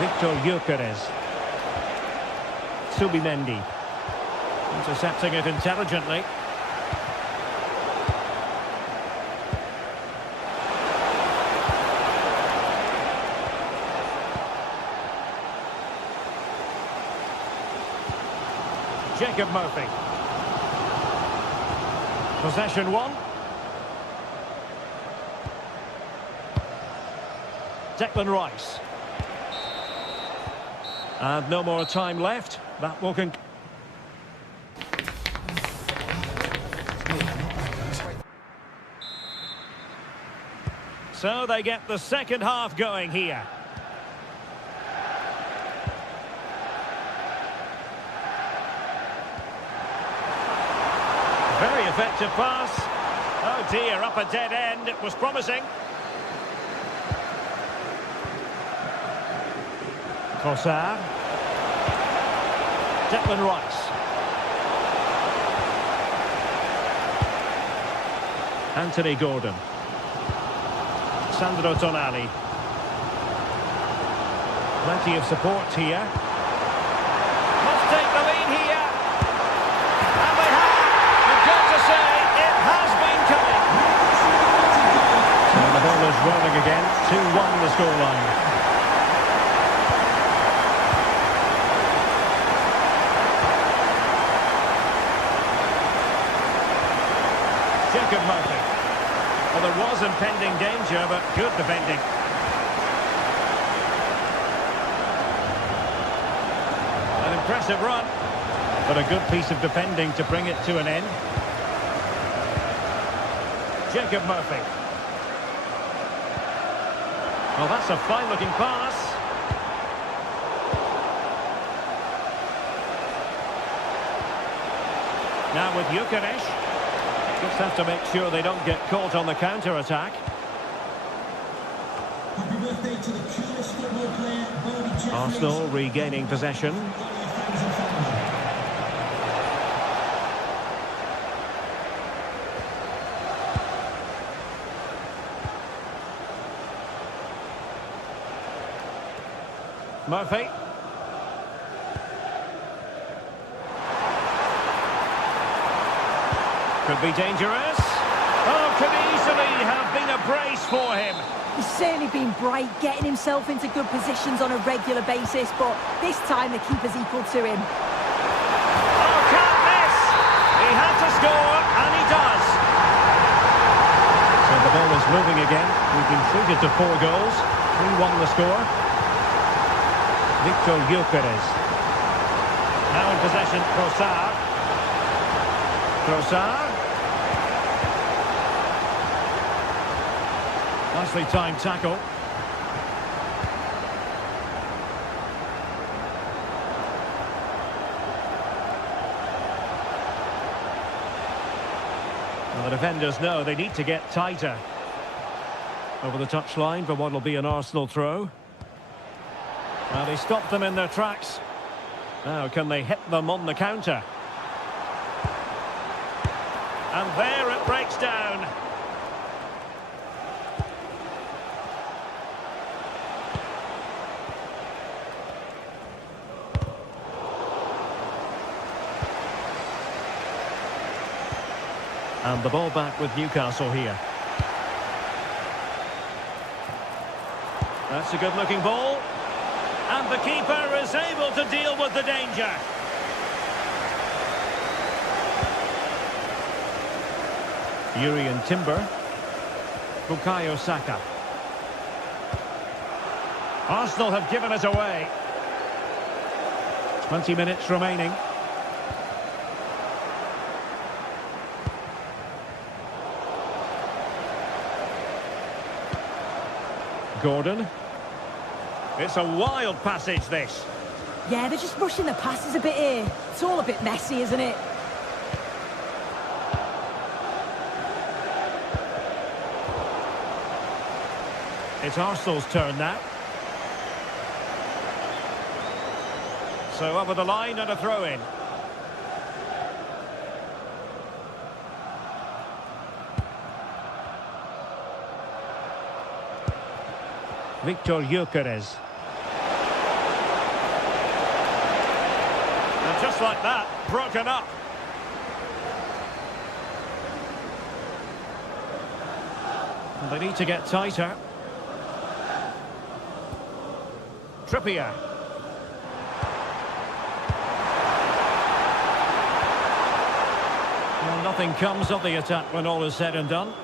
Victor Gyökeres. Subimendi. Intercepting it intelligently. Jacob Murphy. Possession one. Declan Rice. And no more time left. That will conclude. So they get the second half going here. Very effective pass. Oh dear, up a dead end. It was promising. Trossard. Declan Rice. Anthony Gordon. Sandro Tonali. Plenty of support here. Must take the lead here. And they have. You've got to say, it has been coming. So the ball is rolling again. 2-1 the scoreline. Jacob Murphy. Well, there was impending danger, but good defending. An impressive run, but a good piece of defending to bring it to an end. Jacob Murphy. Well, that's a fine-looking pass. Now with Gyökeres. Just have to make sure they don't get caught on the counter-attack. Happy birthday to the coolest football player, Bobby Jeffries. Arsenal regaining possession. Murphy. Could be dangerous. Oh, could easily have been a brace for him. He's certainly been bright, getting himself into good positions on a regular basis, but this time the keeper's equal to him. Oh, can't miss! He had to score, and he does. So the ball is moving again. We've been treated to 4 goals. 3-1 the score. Victor Gyökeres. Now in possession, Trossard. Trossard. Nicely timed tackle. Well, the defenders know they need to get tighter. Over the touchline for what will be an Arsenal throw. Well, they stopped them in their tracks. Now, can they hit them on the counter? And there it breaks down. And the ball back with Newcastle here. That's a good-looking ball. And the keeper is able to deal with the danger. Urian Timber. Bukayo Saka. Arsenal have given it away. 20 minutes remaining. Gordon. It's a wild passage, this. Yeah, they're just rushing the passes a bit here. It's all a bit messy, isn't it? It's Arsenal's turn now. So over the line and a throw-in. Victor Gyökeres. And just like that, broken up. And they need to get tighter. Trippier. Well, nothing comes of the attack when all is said and done. To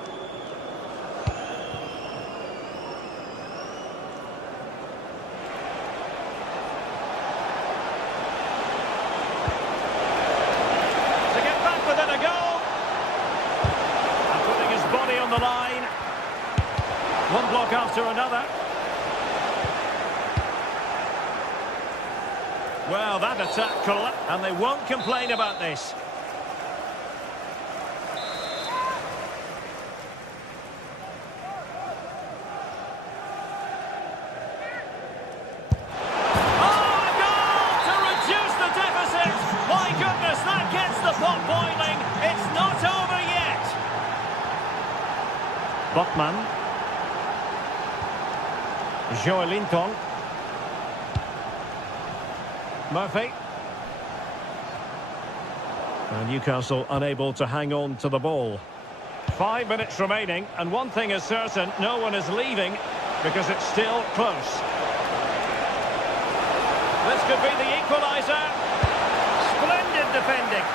get back within a goal. And putting his body on the line. One block after another. Well, that attack collapsed, and they won't complain about this. Oh, a goal to reduce the deficit! My goodness, that gets the pot boiling. It's not over yet. Botman. Joelinton. Murphy. And Newcastle unable to hang on to the ball. 5 minutes remaining, and one thing is certain, no one is leaving because it's still close. This could be the equaliser. Splendid defending.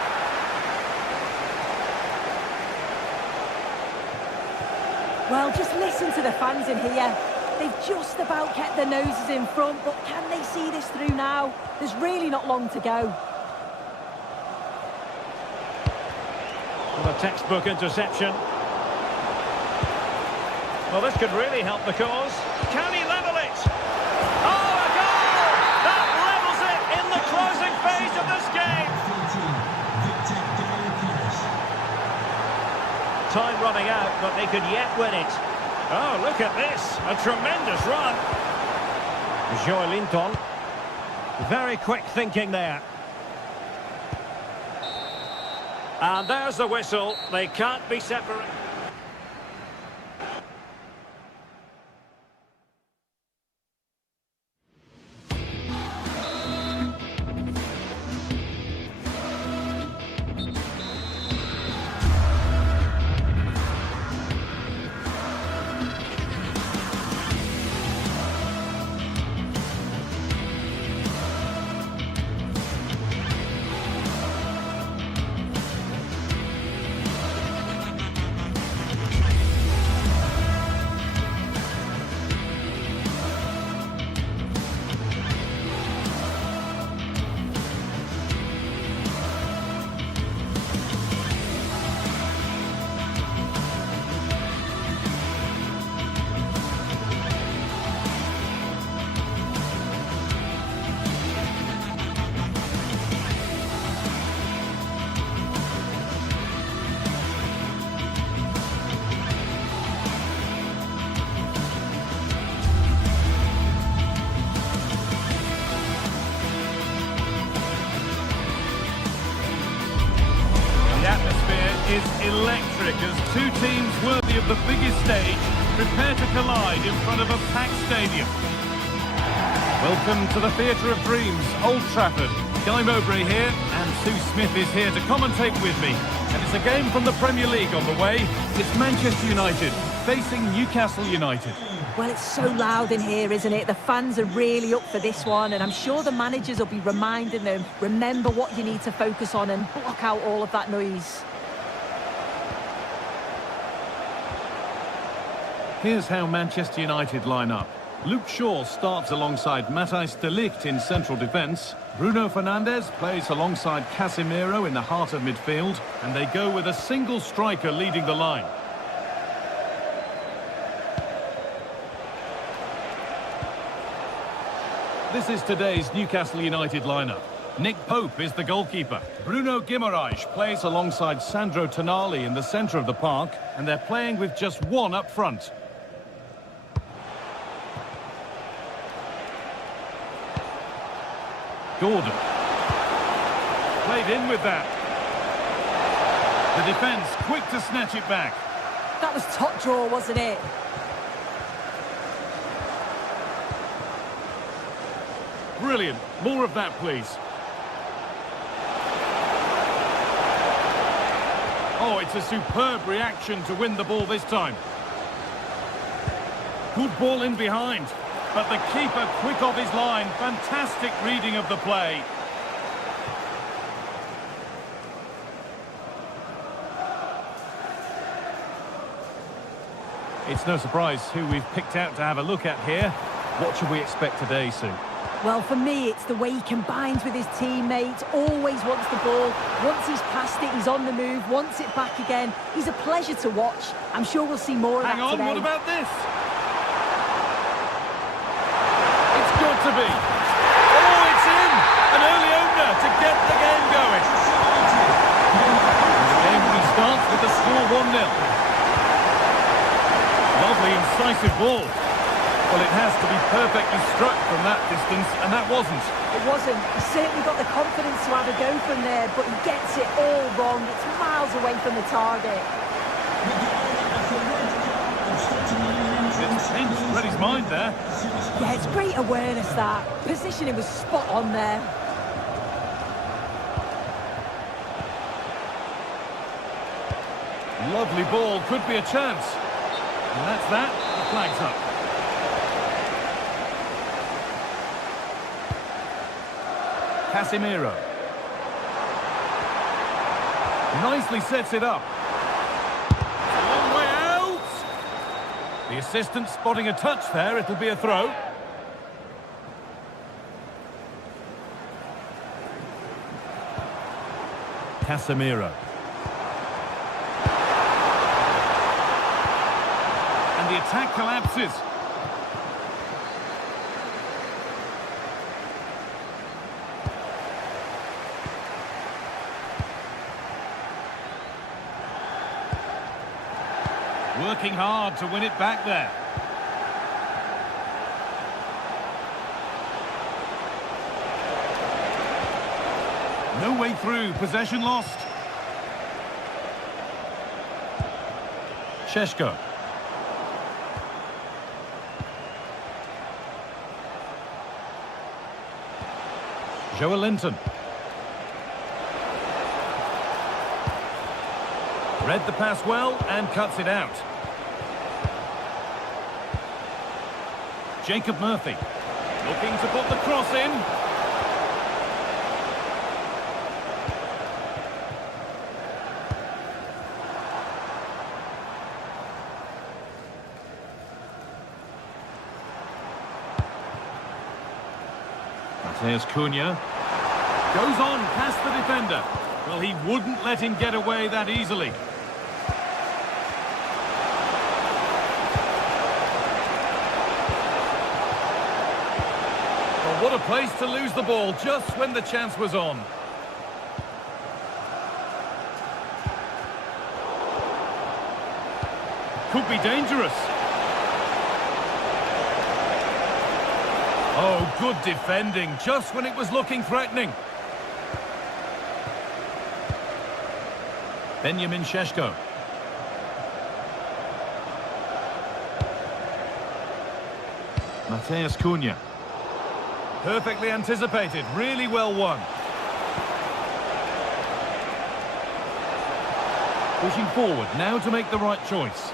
Well, just listen to the fans in here. They've just about kept their noses in front, but can they see this through now? There's really not long to go. Well, a textbook interception. Well, this could really help the cause. Can he level it? Oh, a goal! That levels it in the closing phase of this game. Time running out, but they could yet win it. Oh, look at this. A tremendous run. Joelinton. Very quick thinking there. And there's the whistle. They can't be separated. Is electric as two teams worthy of the biggest stage prepare to collide in front of a packed stadium. Welcome to the Theatre of Dreams, Old Trafford. Guy Mowbray here, and Sue Smith is here to commentate with me. And it's a game from the Premier League on the way. It's Manchester United facing Newcastle United. Well, it's so loud in here, isn't it? The fans are really up for this one, and I'm sure the managers will be reminding them, remember what you need to focus on and block out all of that noise. Here's how Manchester United line up. Luke Shaw starts alongside Matthijs de Ligt in central defence. Bruno Fernandes plays alongside Casemiro in the heart of midfield. And they go with a single striker leading the line. This is today's Newcastle United lineup. Nick Pope is the goalkeeper. Bruno Guimaraes plays alongside Sandro Tonali in the centre of the park, and they're playing with just one up front. Gordon. Played in with that. The defence quick to snatch it back. That was top draw, wasn't it? Brilliant. More of that, please. Oh, it's a superb reaction to win the ball this time. Good ball in behind. But the keeper quick off his line. Fantastic reading of the play. It's no surprise who we've picked out to have a look at here. What should we expect today, Sue? Well, for me, it's the way he combines with his teammates, always wants the ball. Once he's passed it, he's on the move, wants it back again. He's a pleasure to watch. I'm sure we'll see more of that today. Hang on, what about this? It's got to be. Oh, it's in! An early opener to get the game going. The game restarts with the score 1-0. Lovely, incisive ball. Well, it has to be perfectly struck from that distance, and that wasn't. It wasn't. He certainly got the confidence to have a go from there, but he gets it all wrong. It's miles away from the target. It's tense, read his mind there. Yeah, it's great awareness, that. Positioning was spot on there. Lovely ball, could be a chance. And that's that, the flag's up. Casemiro. Nicely sets it up. It's a long way out. The assistant spotting a touch there, it'll be a throw. Casemiro. And the attack collapses. Working hard to win it back there. No way through, possession lost. Šeško. Joelinton. Read the pass well and cuts it out. Jacob Murphy looking to put the cross in. Matheus Cunha goes on past the defender. Well, he wouldn't let him get away that easily. What a place to lose the ball just when the chance was on. Could be dangerous. Oh, good defending, just when it was looking threatening. Benjamin Šeško. Matheus Cunha. Perfectly anticipated, really well won. Pushing forward, now to make the right choice.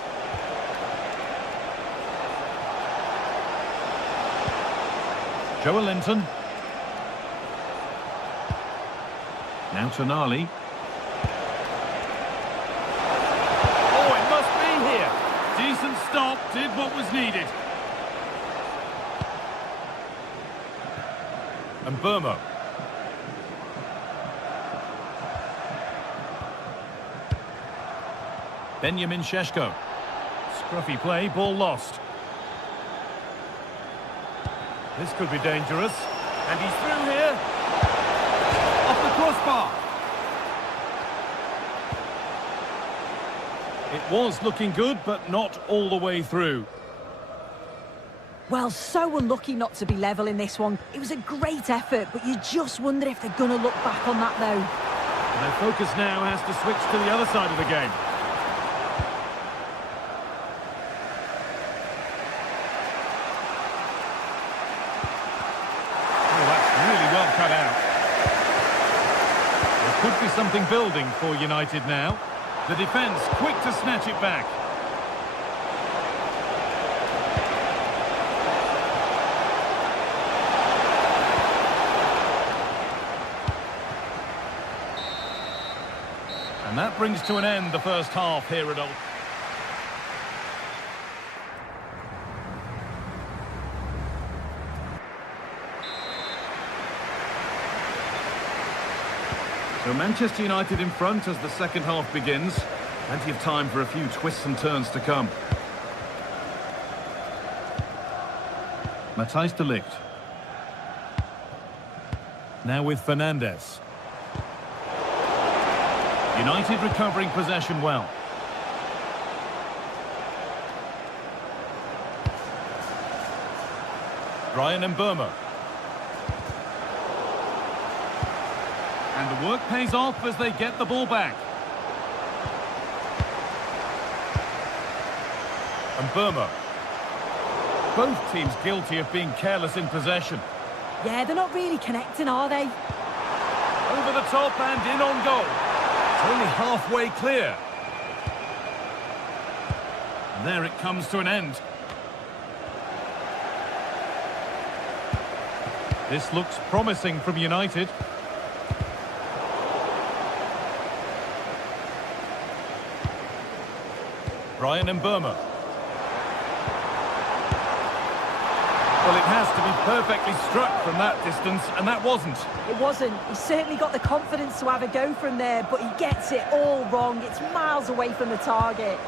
Joelinton. Now Tonali. Oh, it must be here. Decent stop, did what was needed. And Burmo. Benjamin Šeško. Scruffy play, ball lost. This could be dangerous. And he's through here. Off the crossbar. It was looking good, but not all the way through. Well, so unlucky not to be level in this one. It was a great effort, but you just wonder if they're going to look back on that, though. And their focus now has to switch to the other side of the game. Oh, that's really well cut out. There could be something building for United now. The defence quick to snatch it back. And that brings to an end the first half here at Old. So Manchester United in front as the second half begins. Plenty of time for a few twists and turns to come. Matthijs de Ligt. Now with Fernandes. United recovering possession well. Bryan Mbeumo. And the work pays off as they get the ball back. Mbeumo. Both teams guilty of being careless in possession. Yeah, they're not really connecting, are they? Over the top and in on goal. It's only halfway clear. And there it comes to an end. This looks promising from United. Bryan Mbeumo. Well, it has to be perfectly struck from that distance, and that wasn't. It wasn't. He's certainly got the confidence to have a go from there, but he gets it all wrong. It's miles away from the target.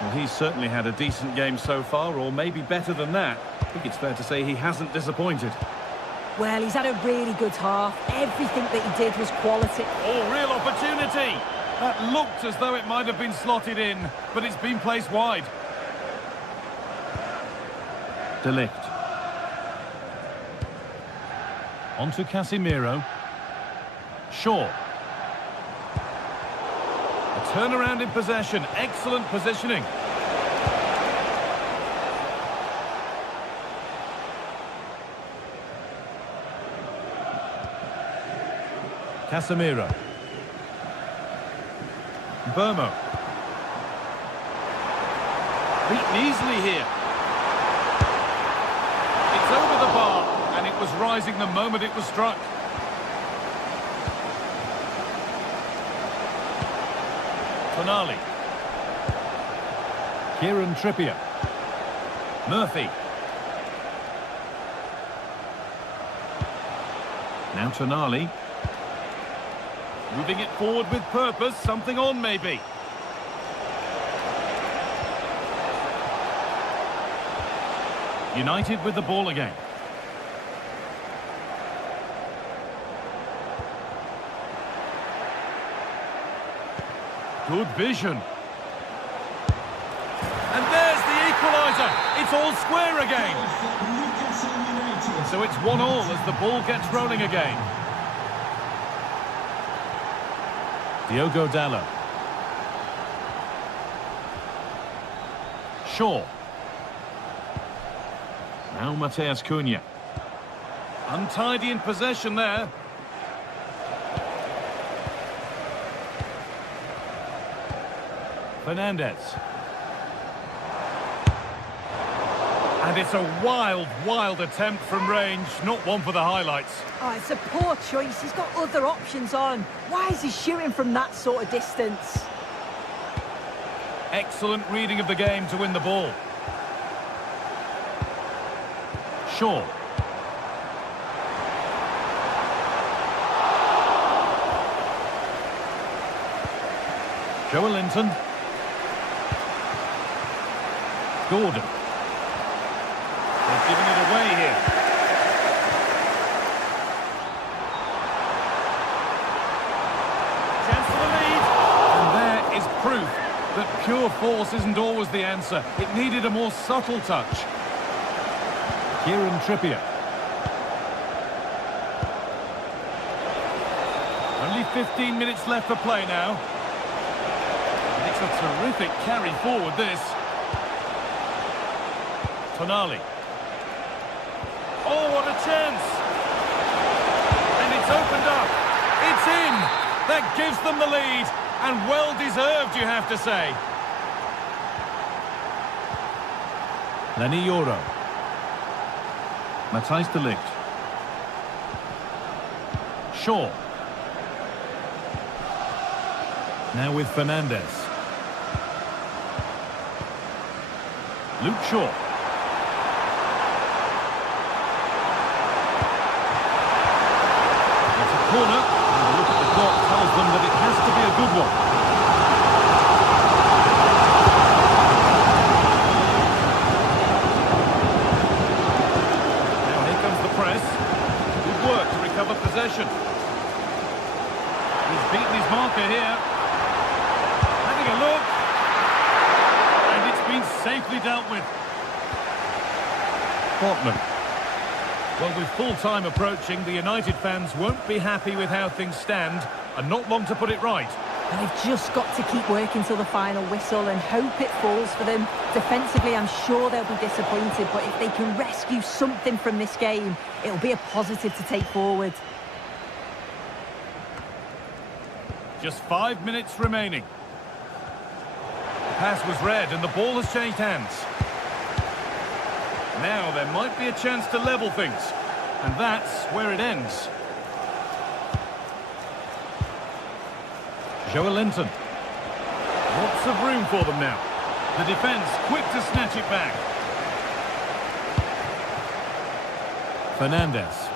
Well, he's certainly had a decent game so far, or maybe better than that. I think it's fair to say he hasn't disappointed. Well, he's had a really good half. Everything that he did was quality. Oh, real opportunity! That looked as though it might have been slotted in, but it's been placed wide. De Ligt. On to Casemiro. Shaw. A turnaround in possession. Excellent positioning. Casemiro. Mbeumo. Beaten easily here. It's over the bar, and it was rising the moment it was struck. Tonali. Kieran Trippier. Murphy. Now Tonali. Moving it forward with purpose, something on maybe. United with the ball again. Good vision. And there's the equaliser. It's all square again. So it's 1-1 as the ball gets rolling again. Diogo Dalot. Shaw. Now Matheus Cunha. Untidy in possession there. Fernandes. And it's a wild, wild attempt from range. Not one for the highlights. Oh, it's a poor choice. He's got other options on. Why is he shooting from that sort of distance? Excellent reading of the game to win the ball. Shaw. Joelinton. Gordon. proof that pure force isn't always the answer. It needed a more subtle touch. Kieran Trippier. Only 15 minutes left for play now. It's a terrific carry forward, this. Tonali. Oh, what a chance! And it's opened up. It's in! That gives them the lead. And well-deserved, you have to say. Lenny Yoro. Matthijs de Ligt. Shaw. Now with Fernandes. Luke Shaw. It's a corner. And a look at the clock tells them that it has to be a good one. Now here comes the press. Good work to recover possession. He's beaten his marker here. Having a look. And it's been safely dealt with. Portman. Well, with full-time approaching, the United fans won't be happy with how things stand, and not long to put it right. And they've just got to keep working till the final whistle and hope it falls for them. Defensively, I'm sure they'll be disappointed, but if they can rescue something from this game, it'll be a positive to take forward. Just 5 minutes remaining. The pass was read, and the ball has changed hands. Now there might be a chance to level things, and that's where it ends. Joelinton. Lots of room for them now. The defence quick to snatch it back. Fernandes.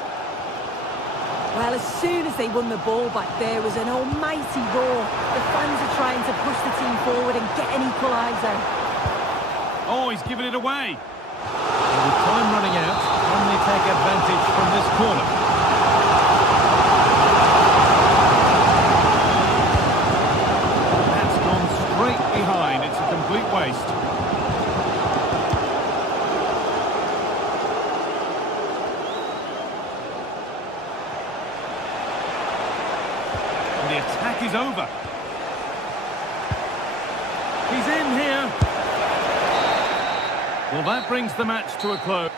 Well, as soon as they won the ball back, there was an almighty roar. The fans are trying to push the team forward and get an equaliser. Oh, he's given it away. And with time running out, can they take advantage from this corner? That's gone straight behind. It's a complete waste. And the attack is over. He's in here. Well, that brings the match to a close.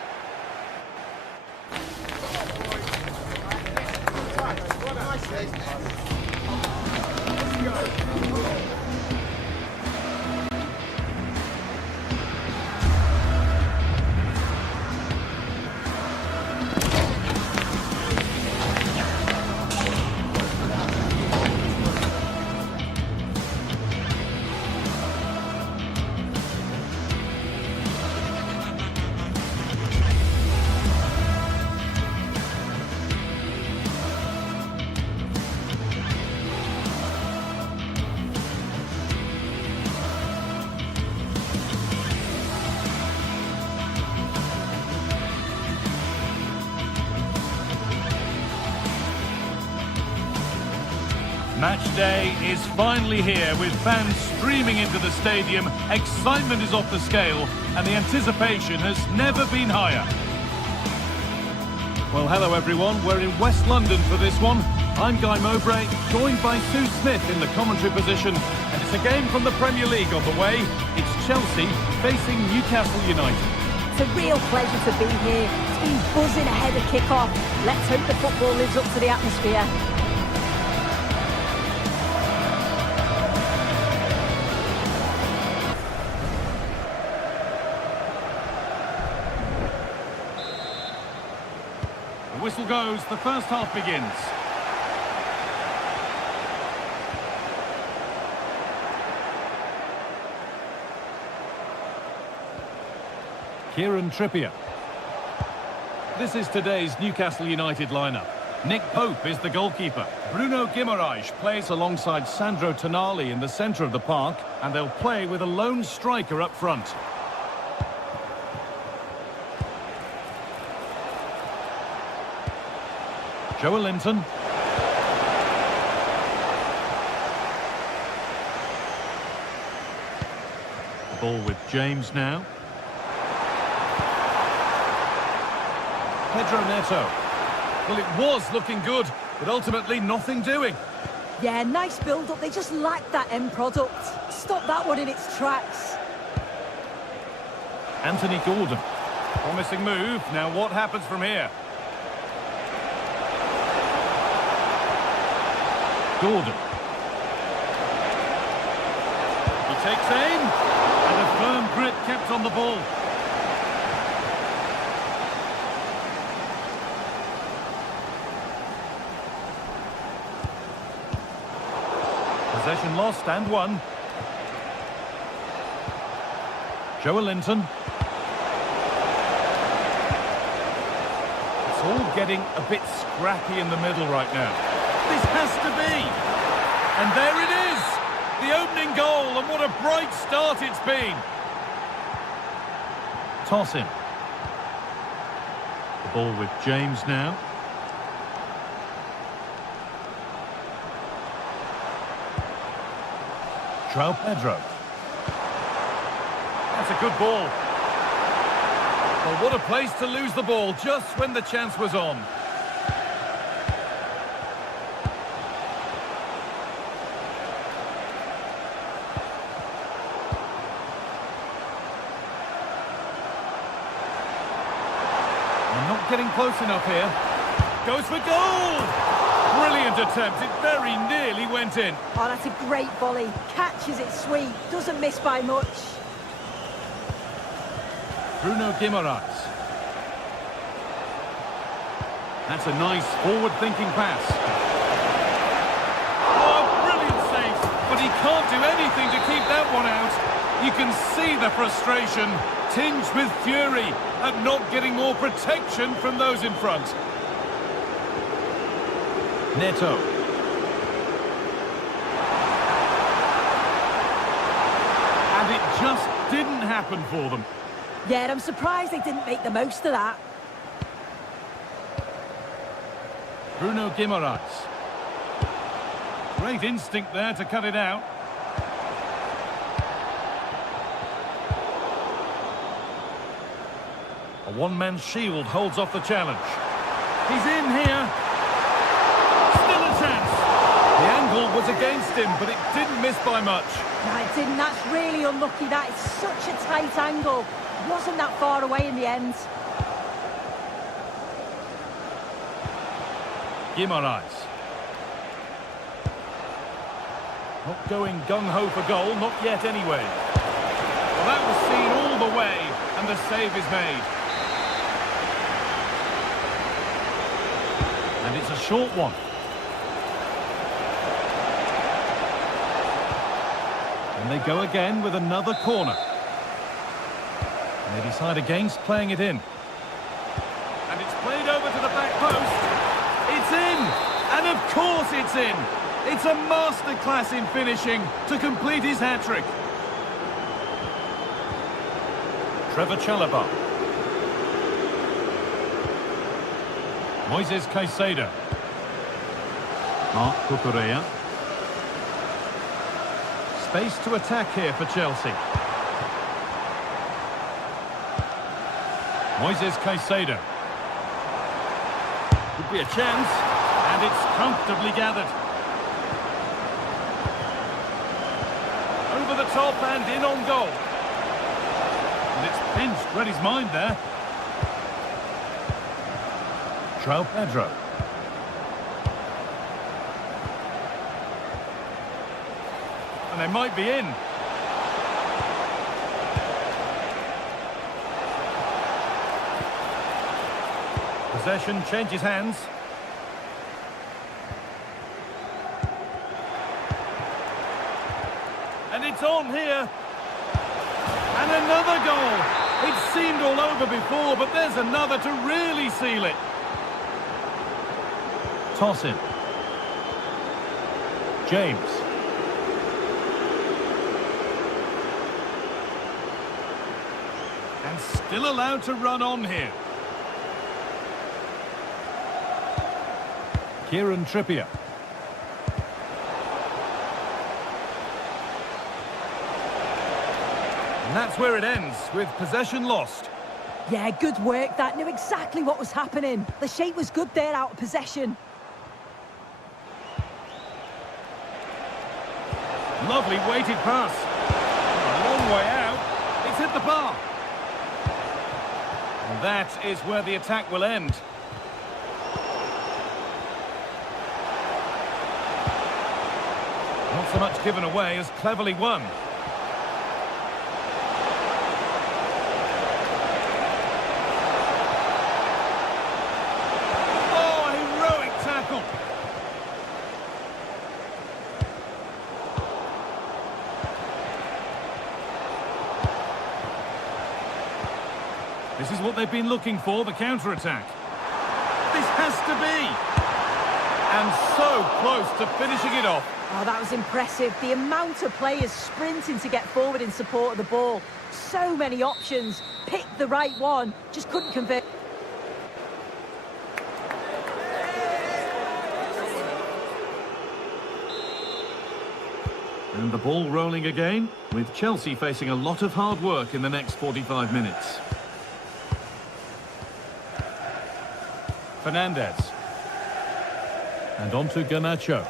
Match day is finally here, with fans streaming into the stadium. Excitement is off the scale, and the anticipation has never been higher. Well, hello everyone. We're in West London for this one. I'm Guy Mowbray, joined by Sue Smith in the commentary position, and it's a game from the Premier League on the way. It's Chelsea facing Newcastle United. It's a real pleasure to be here. It's been buzzing ahead of kick-off. Let's hope the football lives up to the atmosphere. The whistle goes, the first half begins. Kieran Trippier. This is today's Newcastle United lineup. Nick Pope is the goalkeeper. Bruno Guimaraes plays alongside Sandro Tonali in the centre of the park, and they'll play with a lone striker up front. Joelinton. ball with James now. Pedro Neto. Well, it was looking good, but ultimately nothing doing. Yeah, nice build-up. They just lacked that end product. Stop that one in its tracks. Anthony Gordon. Promising move. Now what happens from here? Gordon. He takes aim. And a firm grip kept on the ball. Possession lost and won. Joelinton. It's all getting a bit scrappy in the middle right now. This has to be. And there it is. The opening goal, and what a bright start it's been. Toss in. The ball with James now. João Pedro. That's a good ball. Well, what a place to lose the ball just when the chance was on. I'm not getting close enough here. Goes for goal! Brilliant attempt. It very nearly went in. Oh, that's a great volley. Catches it sweet. Doesn't miss by much. Bruno Guimaraes. That's a nice forward-thinking pass. Oh, brilliant save. But he can't do anything to keep that one out. You can see the frustration, tinged with fury, at not getting more protection from those in front. Neto. And it just didn't happen for them. Yeah, I'm surprised they didn't make the most of that. Bruno Guimaraes. Great instinct there to cut it out. A one-man shield holds off the challenge. He's in here. Still a chance. The angle was against him, but it didn't miss by much. No, it didn't. That's really unlucky. That is such a tight angle. Wasn't that far away in the end. Guimaraes. Not going gung-ho for goal, not yet anyway. Well, that was seen all the way, and the save is made. And it's a short one. And they go again with another corner. And they decide against playing it in. And it's played over to the back post. It's in! And of course it's in! It's a masterclass in finishing to complete his hat-trick. Trevor Chalobah. Moises Caicedo. Marc Cucurella. Space to attack here for Chelsea. Moises Caicedo. Could be a chance, and it's comfortably gathered. Over the top and in on goal. And it's pinched, read his mind there. João Pedro. And they might be in. Possession changes hands. And it's on here. And another goal. It seemed all over before, but there's another to really seal it. Toss in. James. And still allowed to run on here. Kieran Trippier. And that's where it ends, with possession lost. Yeah, good work. That knew exactly what was happening. The shape was good there out of possession. Lovely weighted pass. A long way out. It's hit the bar. And that is where the attack will end. Not so much given away as cleverly won. Oh, a heroic tackle. This is what they've been looking for, the counter-attack. This has to be. And so close to finishing it off. Oh, that was impressive. The amount of players sprinting to get forward in support of the ball. So many options. Picked the right one. Just couldn't convert. And the ball rolling again, with Chelsea facing a lot of hard work in the next 45 minutes. Fernandez. And on to Garnacho.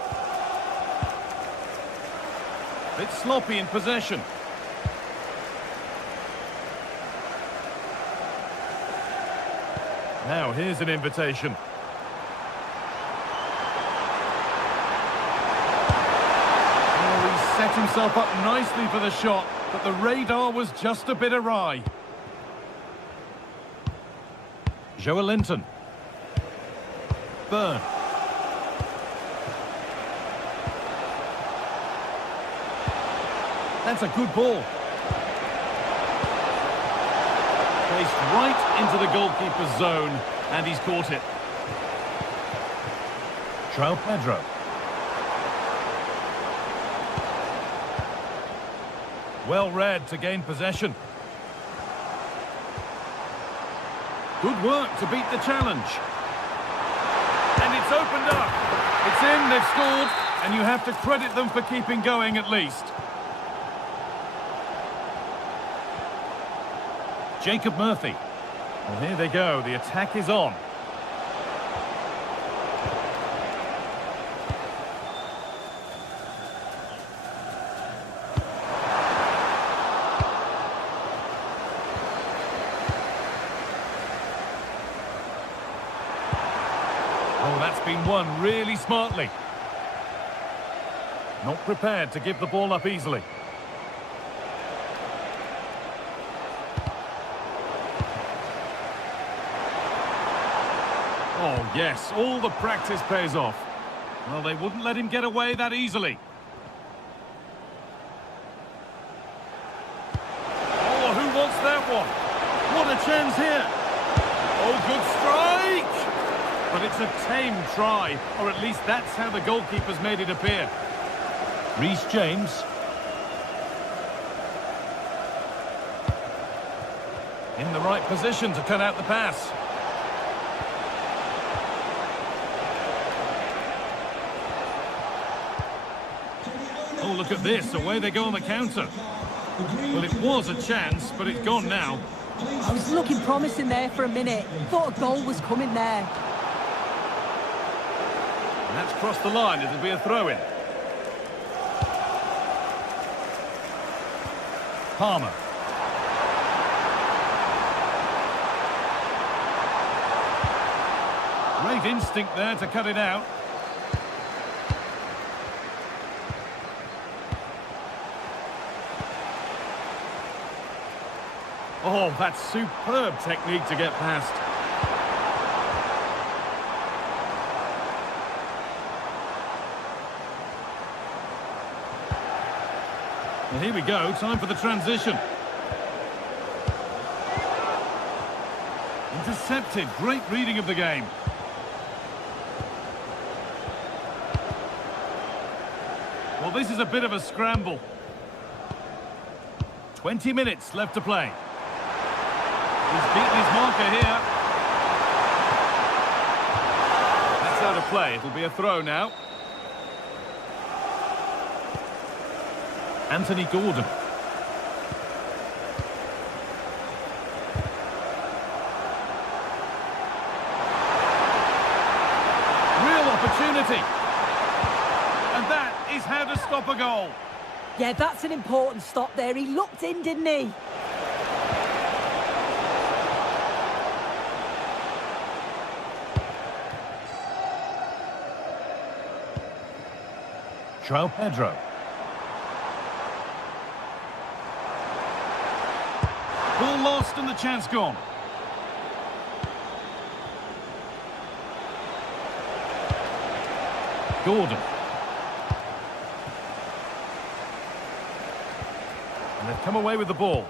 Bit sloppy in possession. Now here's an invitation. Oh, he set himself up nicely for the shot, but the radar was just a bit awry. Joelinton. Burn. That's a good ball. Placed right into the goalkeeper's zone, and he's caught it. João Pedro. Well read to gain possession. Good work to beat the challenge. And it's opened up. It's in, they've scored, and you have to credit them for keeping going at least. Jacob Murphy. Well, here they go. The attack is on. Oh, that's been won really smartly. Not prepared to give the ball up easily. Oh, yes, all the practice pays off. Well, they wouldn't let him get away that easily. Oh, who wants that one? What a chance here. Oh, good strike! But it's a tame try, or at least that's how the goalkeeper's made it appear. Reece James. In the right position to cut out the pass. Oh, look at this, away they go on the counter. Well, it was a chance, but it's gone now. I was looking promising there for a minute. Thought a goal was coming there. And that's crossed the line, it'll be a throw-in. Palmer. Great instinct there to cut it out. Oh, that's superb technique to get past. Well, here we go, time for the transition. Intercepted, great reading of the game. Well, this is a bit of a scramble. 20 minutes left to play. He's beaten his marker here. That's out of play. It'll be a throw now. Anthony Gordon. is how to stop a goal. Yeah, that's an important stop there. He looked in, didn't he? João Pedro. Ball lost and the chance gone. Gordon. And they've come away with the ball.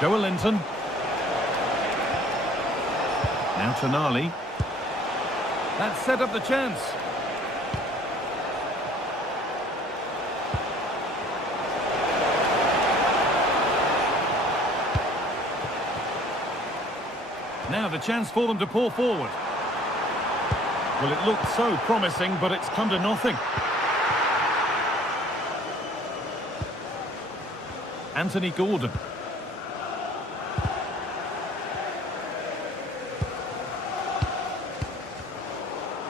Joelinton. Now Tonali. That set up the chance. Now the chance for them to pull forward. Well, it looked so promising, but it's come to nothing. Anthony Gordon.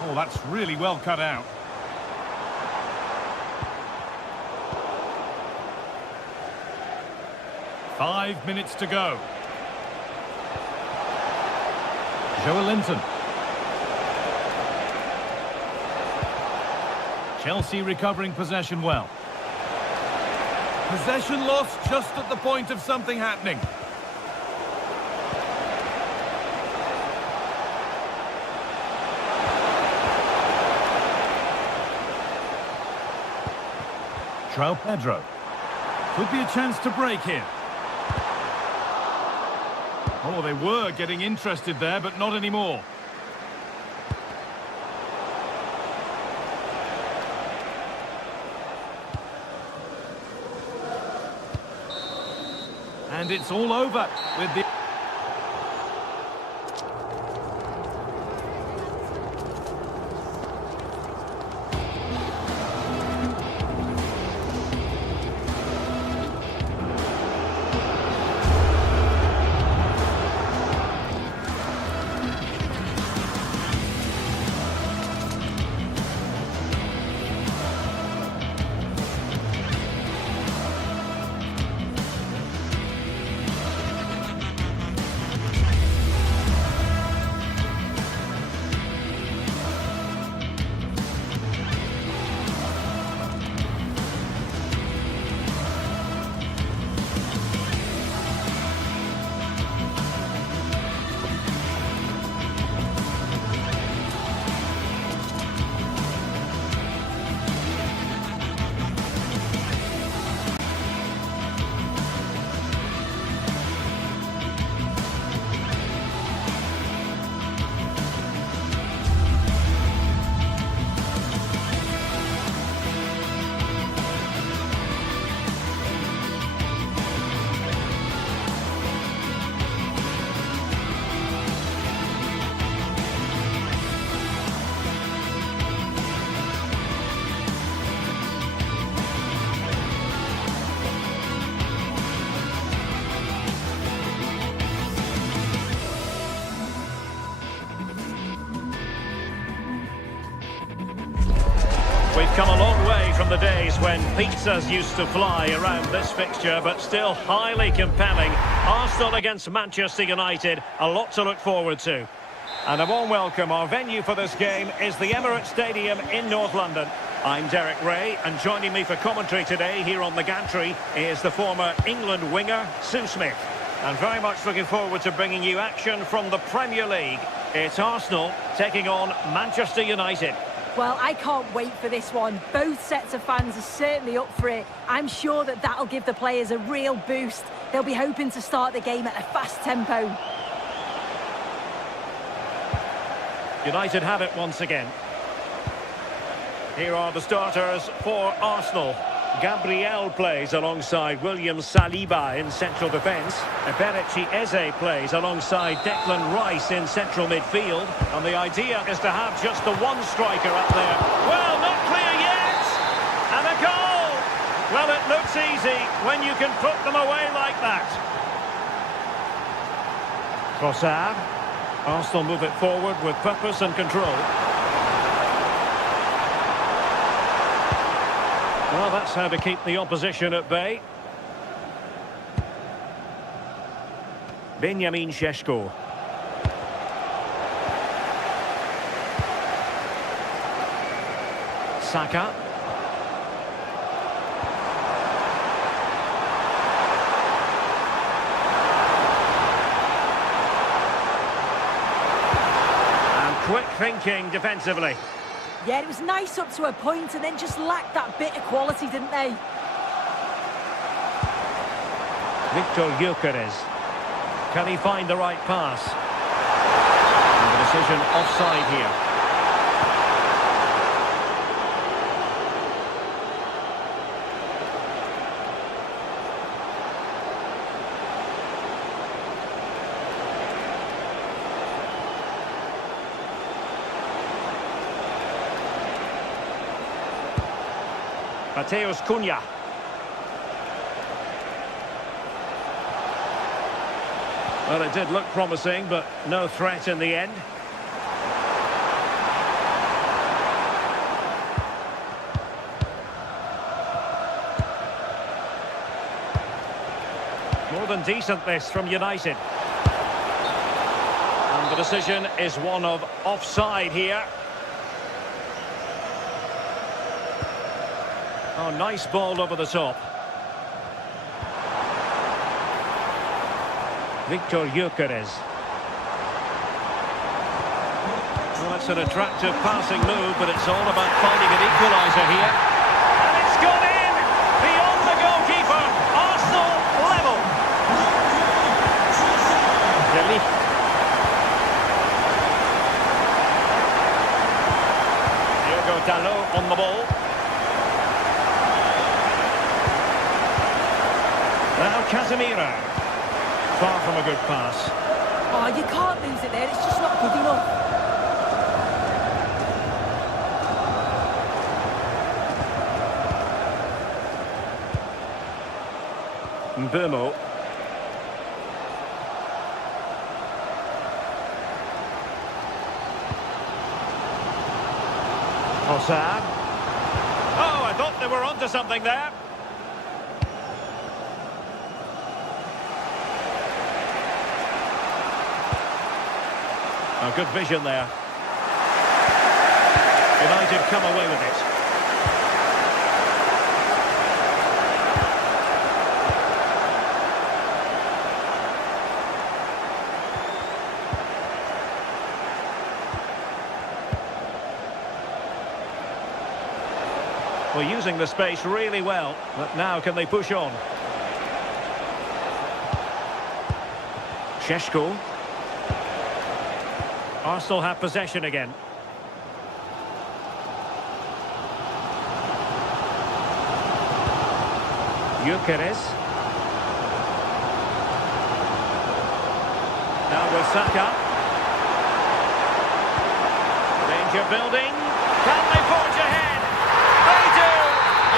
Oh, that's really well cut out. Five minutes to go. Joelinton. Chelsea recovering possession well. Possession lost just at the point of something happening. João Pedro. Could be a chance to break here. Oh, they were getting interested there, but not anymore. And it's all over with the... We've come a long way from the days when pizzas used to fly around this fixture, but still highly compelling. Arsenal against Manchester United, a lot to look forward to. And a warm welcome. Our venue for this game is the Emirates Stadium in North London. I'm Derek Ray, and joining me for commentary today here on the gantry is the former England winger, Sue Smith. And very much looking forward to bringing you action from the Premier League. It's Arsenal taking on Manchester United. Well, I can't wait for this one. Both sets of fans are certainly up for it. I'm sure that that'll give the players a real boost. They'll be hoping to start the game at a fast tempo. United have it once again. Here are the starters for Arsenal. Gabriel plays alongside William Saliba in central defence. Eberechi Eze plays alongside Declan Rice in central midfield. And the idea is to have just the one striker up there. Well, not clear yet! And a goal! Well, it looks easy when you can put them away like that. Trossard. Arsenal move it forward with purpose and control. Well, that's how to keep the opposition at bay. Benjamin Šeško. Saka. And quick thinking defensively. Yeah, it was nice up to a point and then just lacked that bit of quality, didn't they? Victor Gyökeres. Can he find the right pass? And the decision offside here. Mateus Cunha. Well, it did look promising, but no threat in the end. More than decent this from United. And the decision is one of offside here. Oh, nice ball over the top. Victor Gyökeres. Well, that's an attractive passing move, but it's all about finding an equaliser here. And it's gone in! Beyond the goalkeeper! Arsenal level! De Ligt. Diogo Dalot on the ball. Now Casemiro. Far from a good pass. Oh, you can't lose it there. It's just not good enough. Mbeumo. Trossard. Oh, I thought they were onto something there. Oh, good vision there. United come away with it. Well, using the space really well, but now can they push on? Šeško. Arsenal have possession again. Gyökeres. Now with Saka. Danger building. Can they forge ahead? They do!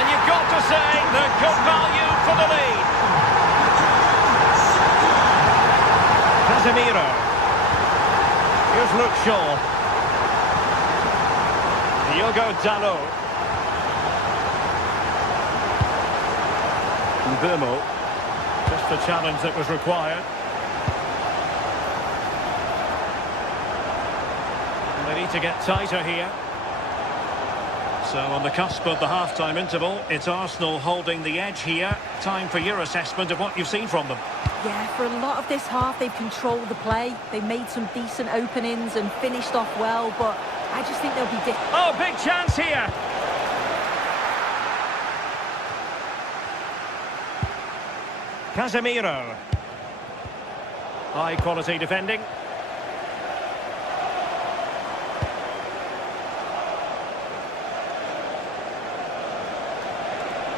And you've got to say they're good value for the lead. Casemiro. Here's Luke Shaw. Diogo Dalot. Mbeumo. Just the challenge that was required. And they need to get tighter here. So on the cusp of the half-time interval, it's Arsenal holding the edge here. Time for your assessment of what you've seen from them. Yeah, for a lot of this half, they've controlled the play. They made some decent openings and finished off well, but I just think they'll be Oh, big chance here! Casemiro. High-quality defending.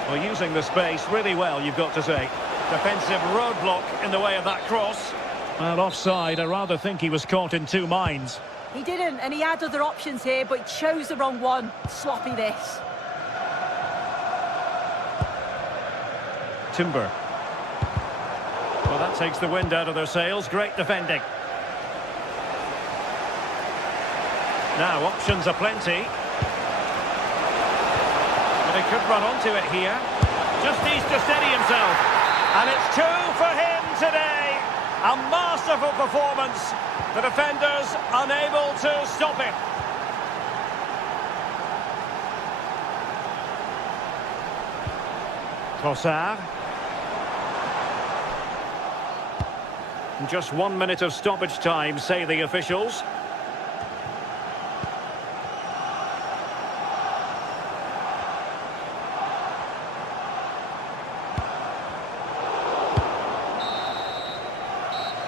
Well, using the space really well, you've got to say. Defensive roadblock in the way of that cross. Well, offside. I rather think he was caught in two minds. He didn't, and he had other options here, but he chose the wrong one. Sloppy this. Timber. Well, that takes the wind out of their sails. Great defending. Now, options aplenty. But he could run onto it here. Just needs to steady himself. And it's two for him today. A masterful performance. The defenders unable to stop him. Trossard. Just 1 minute of stoppage time, say the officials.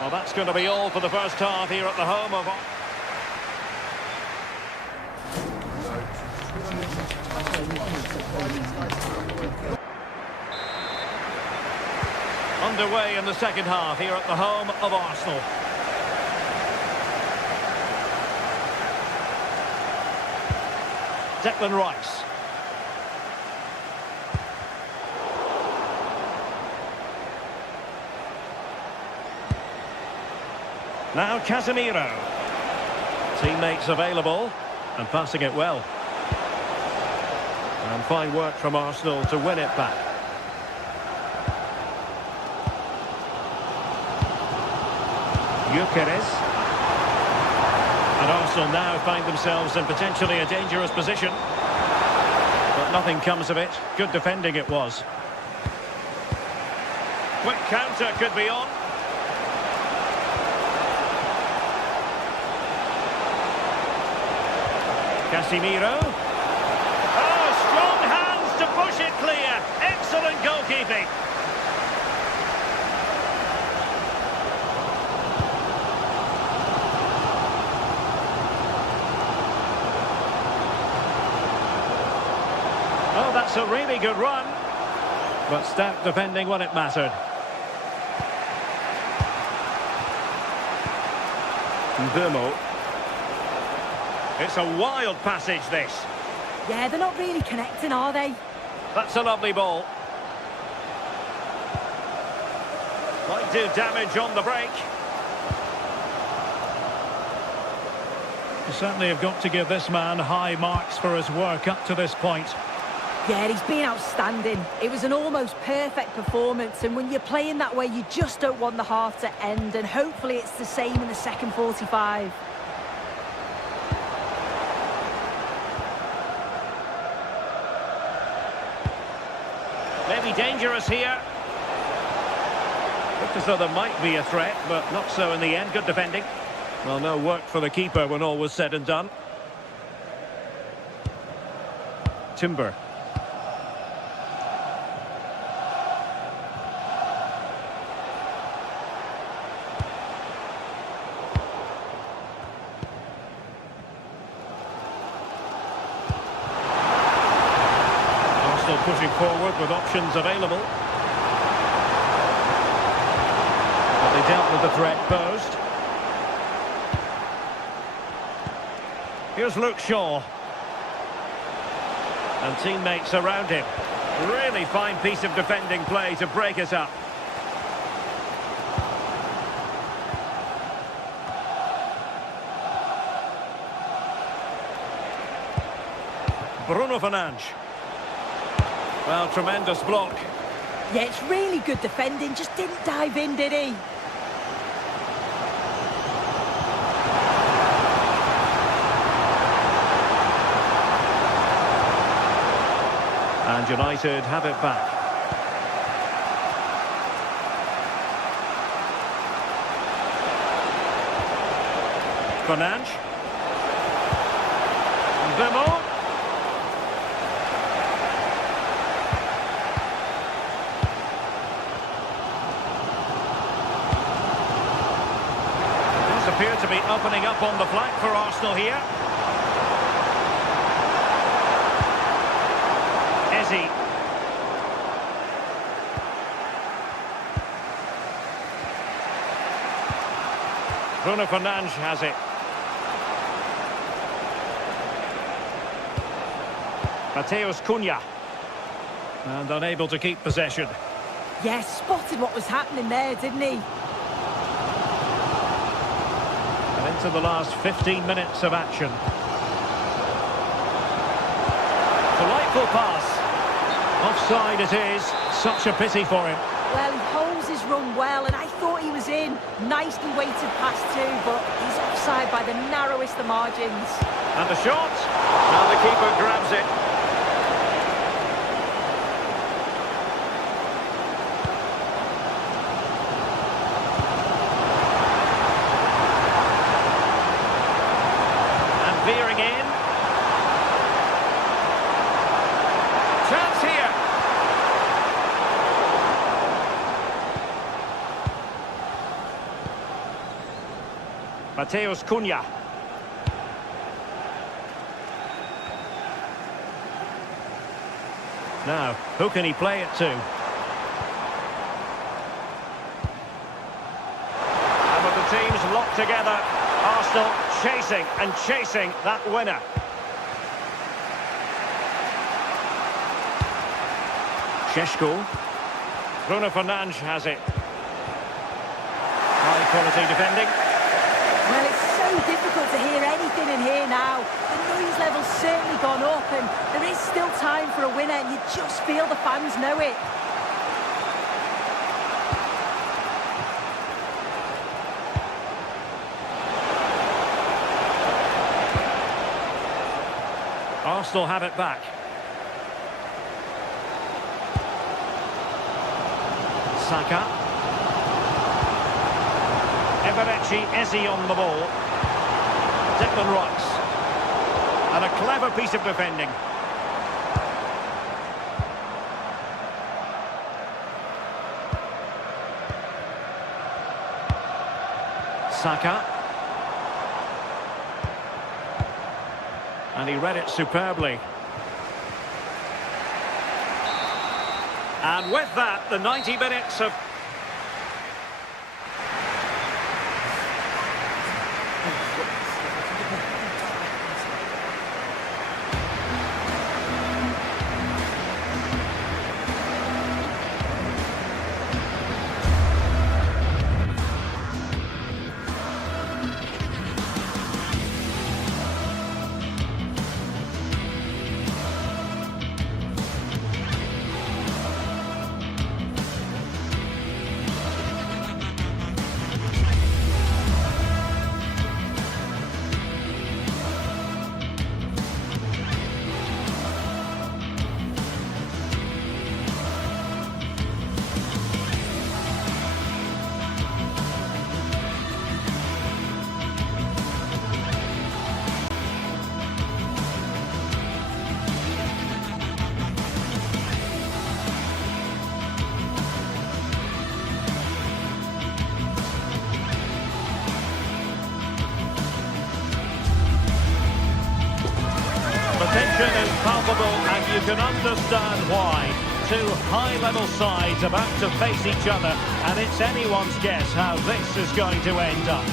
Well, that's going to be all for the first half here at the home of... Underway in the second half here at the home of Arsenal. Declan Rice. Now Casemiro. Teammates available and passing it well. And fine work from Arsenal to win it back. Gyökeres. And Arsenal now find themselves in potentially a dangerous position. But nothing comes of it. Good defending it was. Quick counter could be on. Casemiro. Oh, strong hands to push it clear. Excellent goalkeeping. Oh, that's a really good run. But stout defending when it mattered. Burmo. It's a wild passage, this. Yeah, they're not really connecting, are they? That's a lovely ball. Might do damage on the break. You certainly have got to give this man high marks for his work up to this point. Yeah, he's been outstanding. It was an almost perfect performance, and when you're playing that way, you just don't want the half to end, and hopefully it's the same in the second 45. Maybe dangerous here. Looked as though there might be a threat, but not so in the end. Good defending. Well, no work for the keeper when all was said and done. Timber. Pushing forward with options available. Well, they dealt with the threat posed. Here's Luke Shaw. And teammates around him. Really fine piece of defending play to break us up. Bruno Fernandes. Well, tremendous block. Yeah, it's really good defending. Just didn't dive in, did he? And United have it back. Fernandes. Burmo. Appear to be opening up on the flank for Arsenal here. Eze. Bruno Fernandes has it. Mateus Cunha. And unable to keep possession. Yes, spotted what was happening there, didn't he? And into the last 15 minutes of action. Delightful pass. Offside it is. Such a pity for him. Well, he holds his run well, and I thought he was in. Nicely weighted pass too, but he's offside by the narrowest of margins. And the shot. Now the keeper grabs it. Veering in. Chance here. Mateus Cunha. Now, who can he play it to? And with the teams locked together, Arsenal chasing and chasing that winner. Šeško. Bruno Fernandes has it. High quality defending. Well, it's so difficult to hear anything in here now. The noise level's certainly gone up, and there is still time for a winner, and you just feel the fans know it. Arsenal have it back. Saka. Eze on the ball. Declan Rice. And a clever piece of defending. Saka. And he read it superbly. And with that, the 90 minutes of... Tension is palpable, and you can understand why. Two high-level sides about to face each other, and it's anyone's guess how this is going to end up.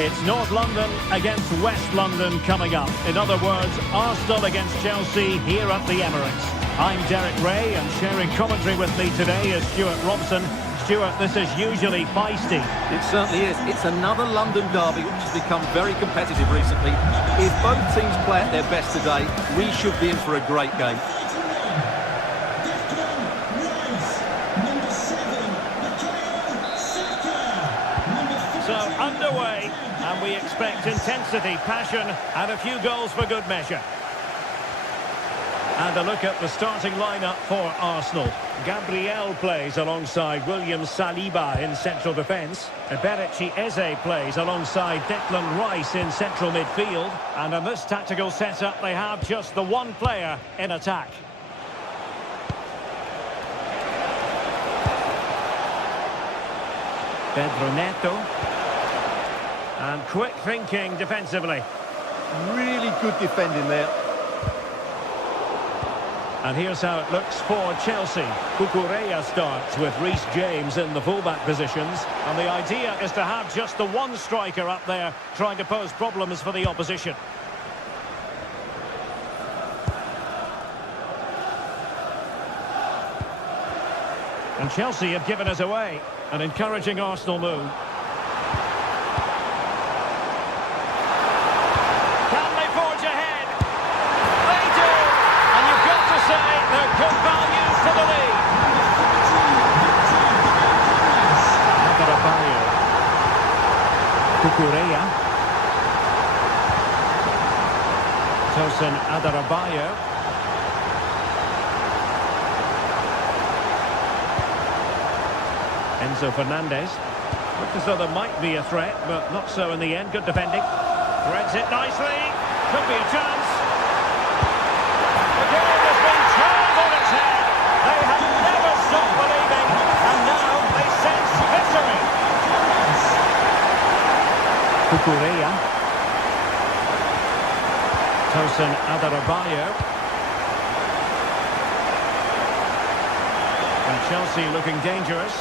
It's North London against West London coming up. In other words, Arsenal against Chelsea here at the Emirates. I'm Derek Ray, and sharing commentary with me today is Stuart Robson. Stuart, this is usually feisty. It certainly is. It's another London derby which has become very competitive recently. If both teams play at their best today, we should be in for a great game. So underway, and we expect intensity, passion, and a few goals for good measure. And a look at the starting lineup for Arsenal. Gabriel plays alongside William Saliba in central defence. Eze plays alongside Declan Rice in central midfield. And in this tactical setup, they have just the one player in attack. Pedro Neto. And quick thinking defensively. Really good defending there. And here's how it looks for Chelsea. Cucurella starts with Reece James in the fullback positions. And the idea is to have just the one striker up there trying to pose problems for the opposition. And Chelsea have given us away. An encouraging Arsenal move. Can they forge ahead? They do! And you've got to say they're good values for the lead. Adarabioyo. Cucurella. Tosin Adarabioyo. Enzo Fernandez. Looked as though there might be a threat, but not so in the end. Good defending. Threads it nicely. Could be a chance. The game has been turned on its head. They have never stopped believing, and now they sense victory. Cucurella. Tosin Adarabioyo. And Chelsea looking dangerous.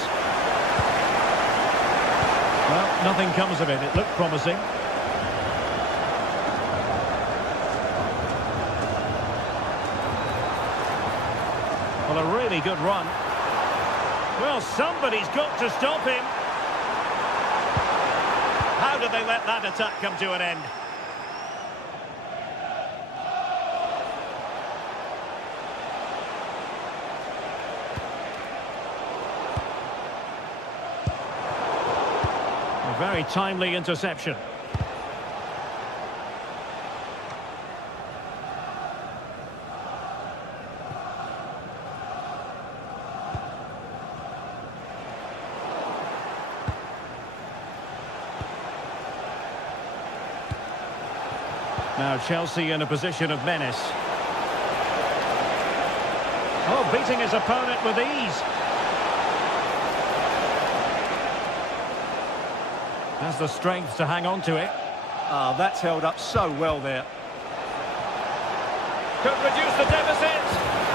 Well, nothing comes of it. It looked promising. Well, a really good run. Well, somebody's got to stop him. How did they let that attack come to an end? Very timely interception. Now Chelsea in a position of menace. Oh, beating his opponent with ease. Has the strength to hang on to it. Ah, that's held up so well there. Could reduce the deficit.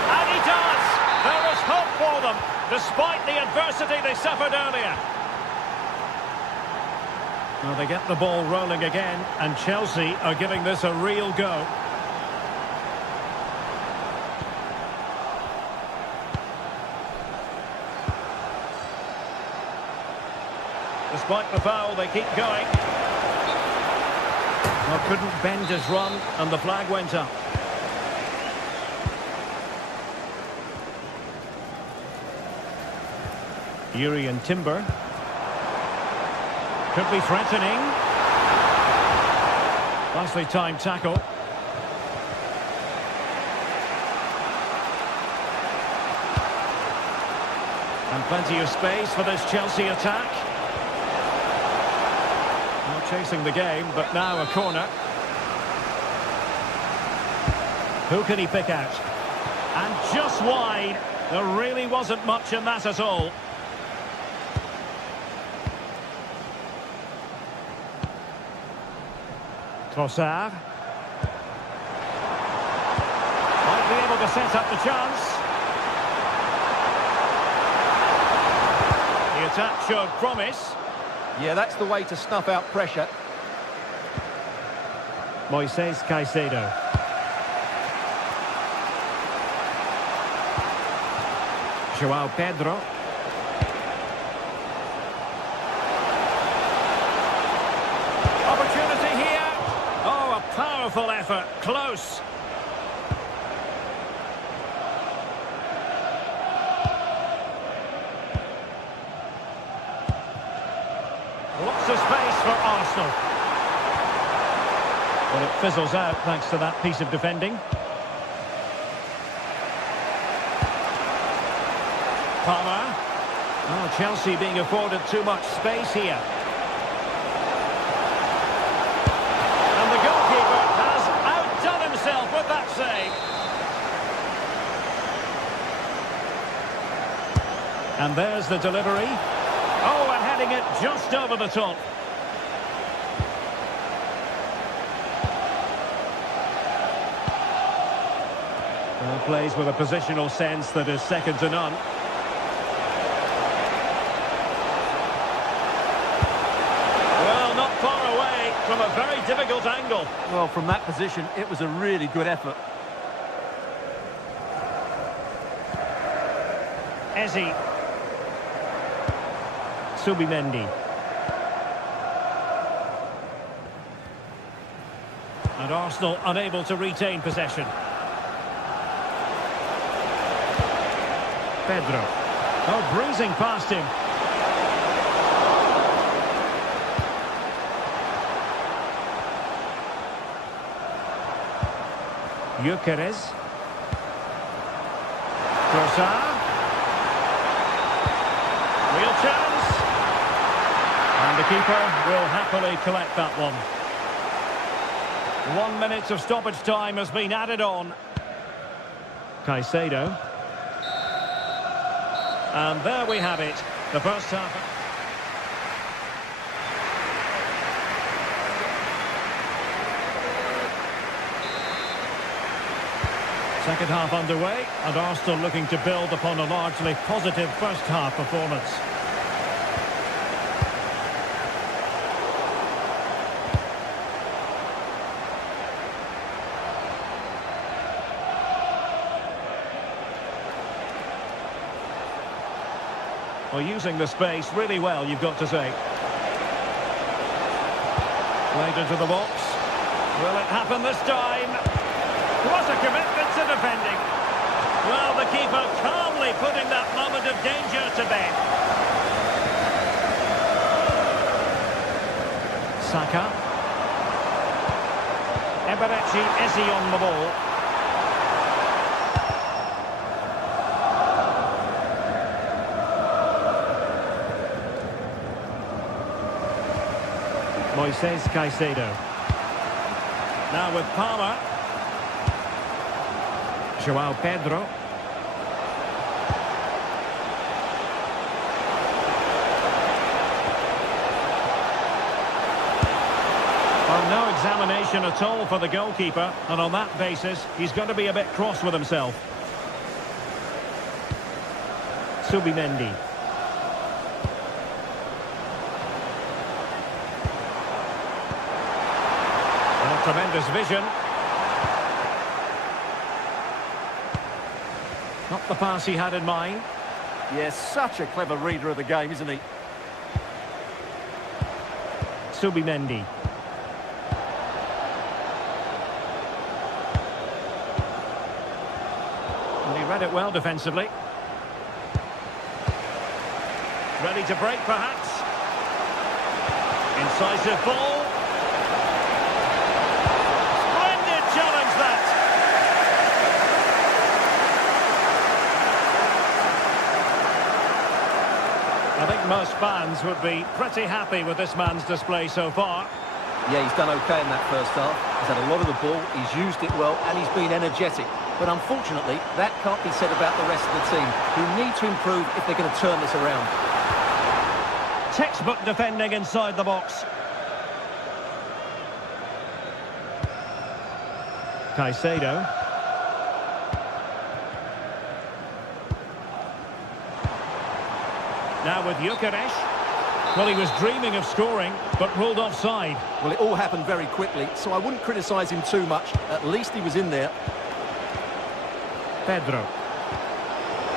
And he does. There is hope for them, despite the adversity they suffered earlier. Well, they get the ball rolling again, and Chelsea are giving this a real go. Despite the foul, they keep going. Well, couldn't bend his run, and the flag went up. Urian Timber. Could be threatening. Nicely timed tackle. And plenty of space for this Chelsea attack. Chasing the game, but now a corner. Who can he pick out? And just wide. There really wasn't much in that at all. Trossard. Might be able to set up the chance. The attack showed promise. Yeah, that's the way to snuff out pressure. Moises Caicedo. João Pedro. Opportunity here. Oh, a powerful effort. Close. Lots of space for Arsenal. But it fizzles out thanks to that piece of defending. Palmer. Oh, Chelsea being afforded too much space here. And the goalkeeper has outdone himself with that save. And there's the delivery. Oh, and heading it just over the top. Well, plays with a positional sense that is second to none. Well, not far away from a very difficult angle. Well, from that position, it was a really good effort. Ezi. Subimendi. And Arsenal unable to retain possession. Pedro. Oh, breezing past him. Gyökeres. Trossard. Real chance. And the keeper will happily collect that one. 1 minute of stoppage time has been added on. Caicedo. And there we have it. The first half. Second half underway, and Arsenal looking to build upon a largely positive first half performance. Well, using the space really well, you've got to say. Played into the box. Will it happen this time? What a commitment to defending. Well, the keeper calmly putting that moment of danger to bed. Saka. Eberechi Ezi on the ball. Moises Caicedo. Now with Palmer. João Pedro. Well, no examination at all for the goalkeeper, and on that basis, he's going to be a bit cross with himself. Subimendi. Well, tremendous vision. Not the pass he had in mind. Yes, such a clever reader of the game, isn't he? Subimendi. And he read it well defensively. Ready to break, perhaps. Incisive ball. Splendid challenge, that. I think most fans would be pretty happy with this man's display so far. Yeah, he's done okay in that first half. He's had a lot of the ball, he's used it well, and he's been energetic. But unfortunately, that can't be said about the rest of the team, who need to improve if they're going to turn this around. Textbook defending inside the box. Caicedo. Now with Gyökeres. Well, he was dreaming of scoring, but ruled offside. Well, it all happened very quickly, so I wouldn't criticise him too much. At least he was in there. Pedro.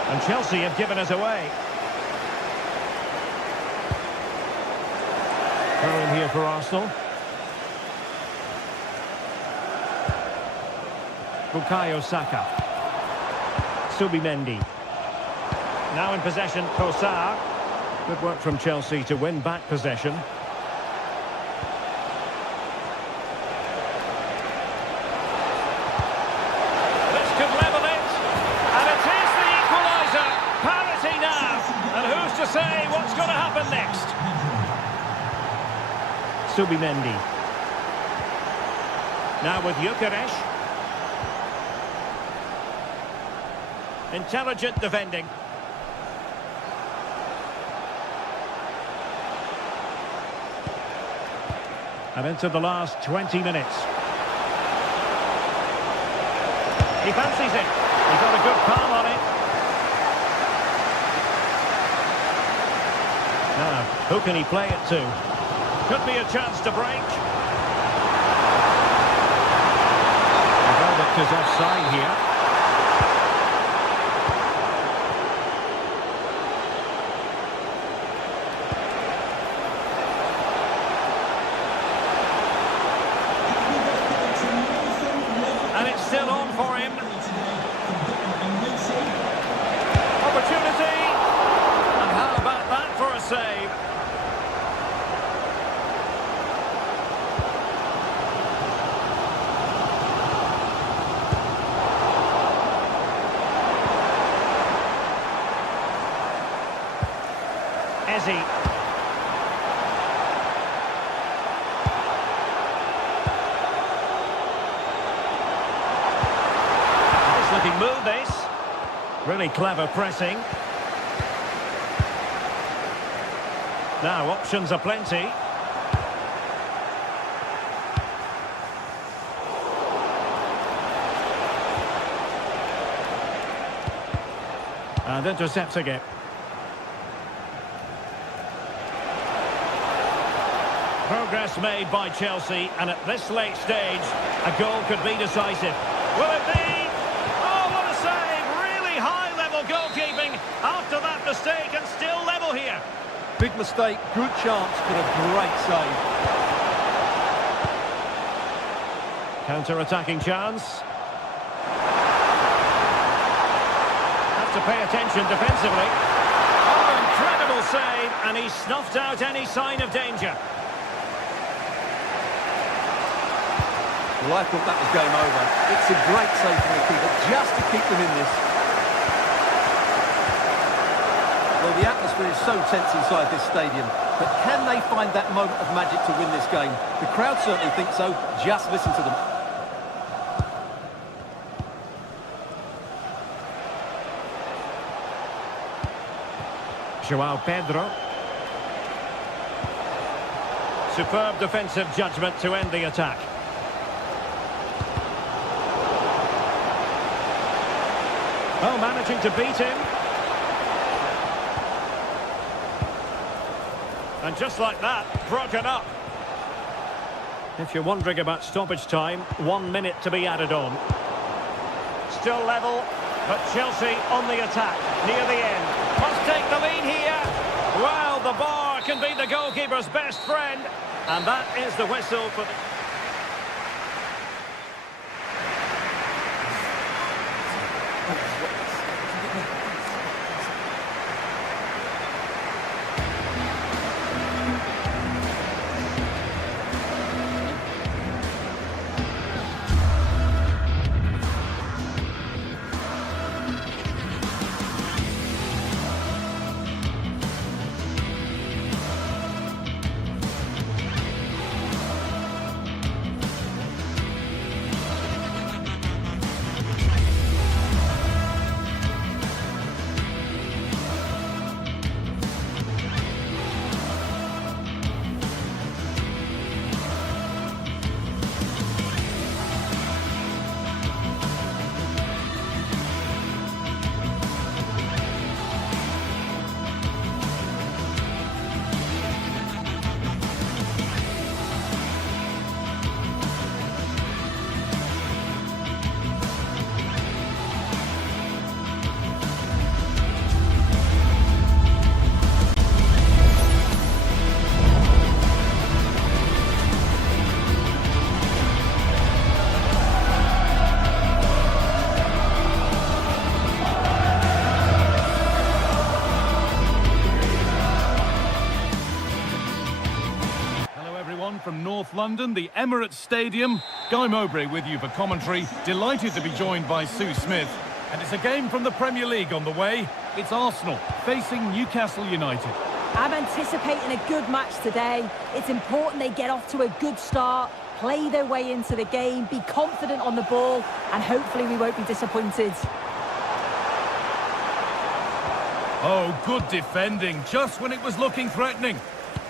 And Chelsea have given us away. Throw in here for Arsenal. Bukayo Saka. Subimendi. Now in possession, Trossard. Good work from Chelsea to win back possession. This could level it. And it is the equaliser. Parity now. And who's to say what's going to happen next? Subimendi. Now with Gyökeres. Intelligent defending. And into the last 20 minutes. He fancies it. He got a good palm on it. Now, who can he play it to? Could be a chance to break. The verdict is offside here. And it's still on for him. Opportunity. And how about that for a save? Ezzy. Nice looking move this. Really clever pressing. Now options are plenty. And intercepting it. Progress made by Chelsea, and at this late stage, a goal could be decisive. Will it be? Oh, what a save! Really high-level goalkeeping after that mistake, and still level here. Big mistake, good chance, but a great save. Counter-attacking chance. Have to pay attention defensively. Oh, incredible save, and he snuffed out any sign of danger. Well, I thought that was game over. It's a great save from the keeper, just to keep them in this. Well, the atmosphere is so tense inside this stadium, but can they find that moment of magic to win this game? The crowd certainly think so. Just listen to them. João Pedro. Superb defensive judgment to end the attack. Oh, managing to beat him. And just like that, broken up. If you're wondering about stoppage time, 1 minute to be added on. Still level, but Chelsea on the attack, near the end. Must take the lead here. Well, the bar can be the goalkeeper's best friend. And that is the whistle for the... From North London, the Emirates Stadium. Guy Mowbray with you for commentary. Delighted to be joined by Sue Smith. And it's a game from the Premier League on the way. It's Arsenal facing Newcastle United. I'm anticipating a good match today. It's important they get off to a good start, play their way into the game, be confident on the ball, and hopefully we won't be disappointed. Oh, good defending, just when it was looking threatening.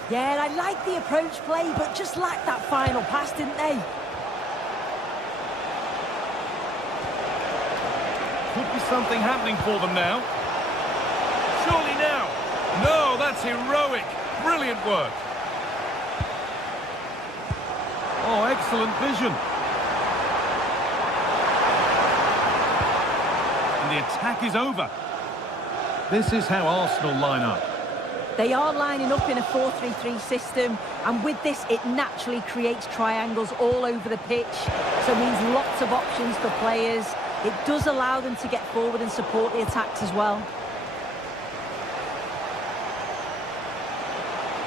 Yeah, I like the approach play, but just lacked that final pass, didn't they? Could be something happening for them now. Surely now. No, that's heroic. Brilliant work. Oh, excellent vision. And the attack is over. This is how Arsenal line up. They are lining up in a 4-3-3 system, and with this, it naturally creates triangles all over the pitch, so it means lots of options for players. It does allow them to get forward and support the attacks as well.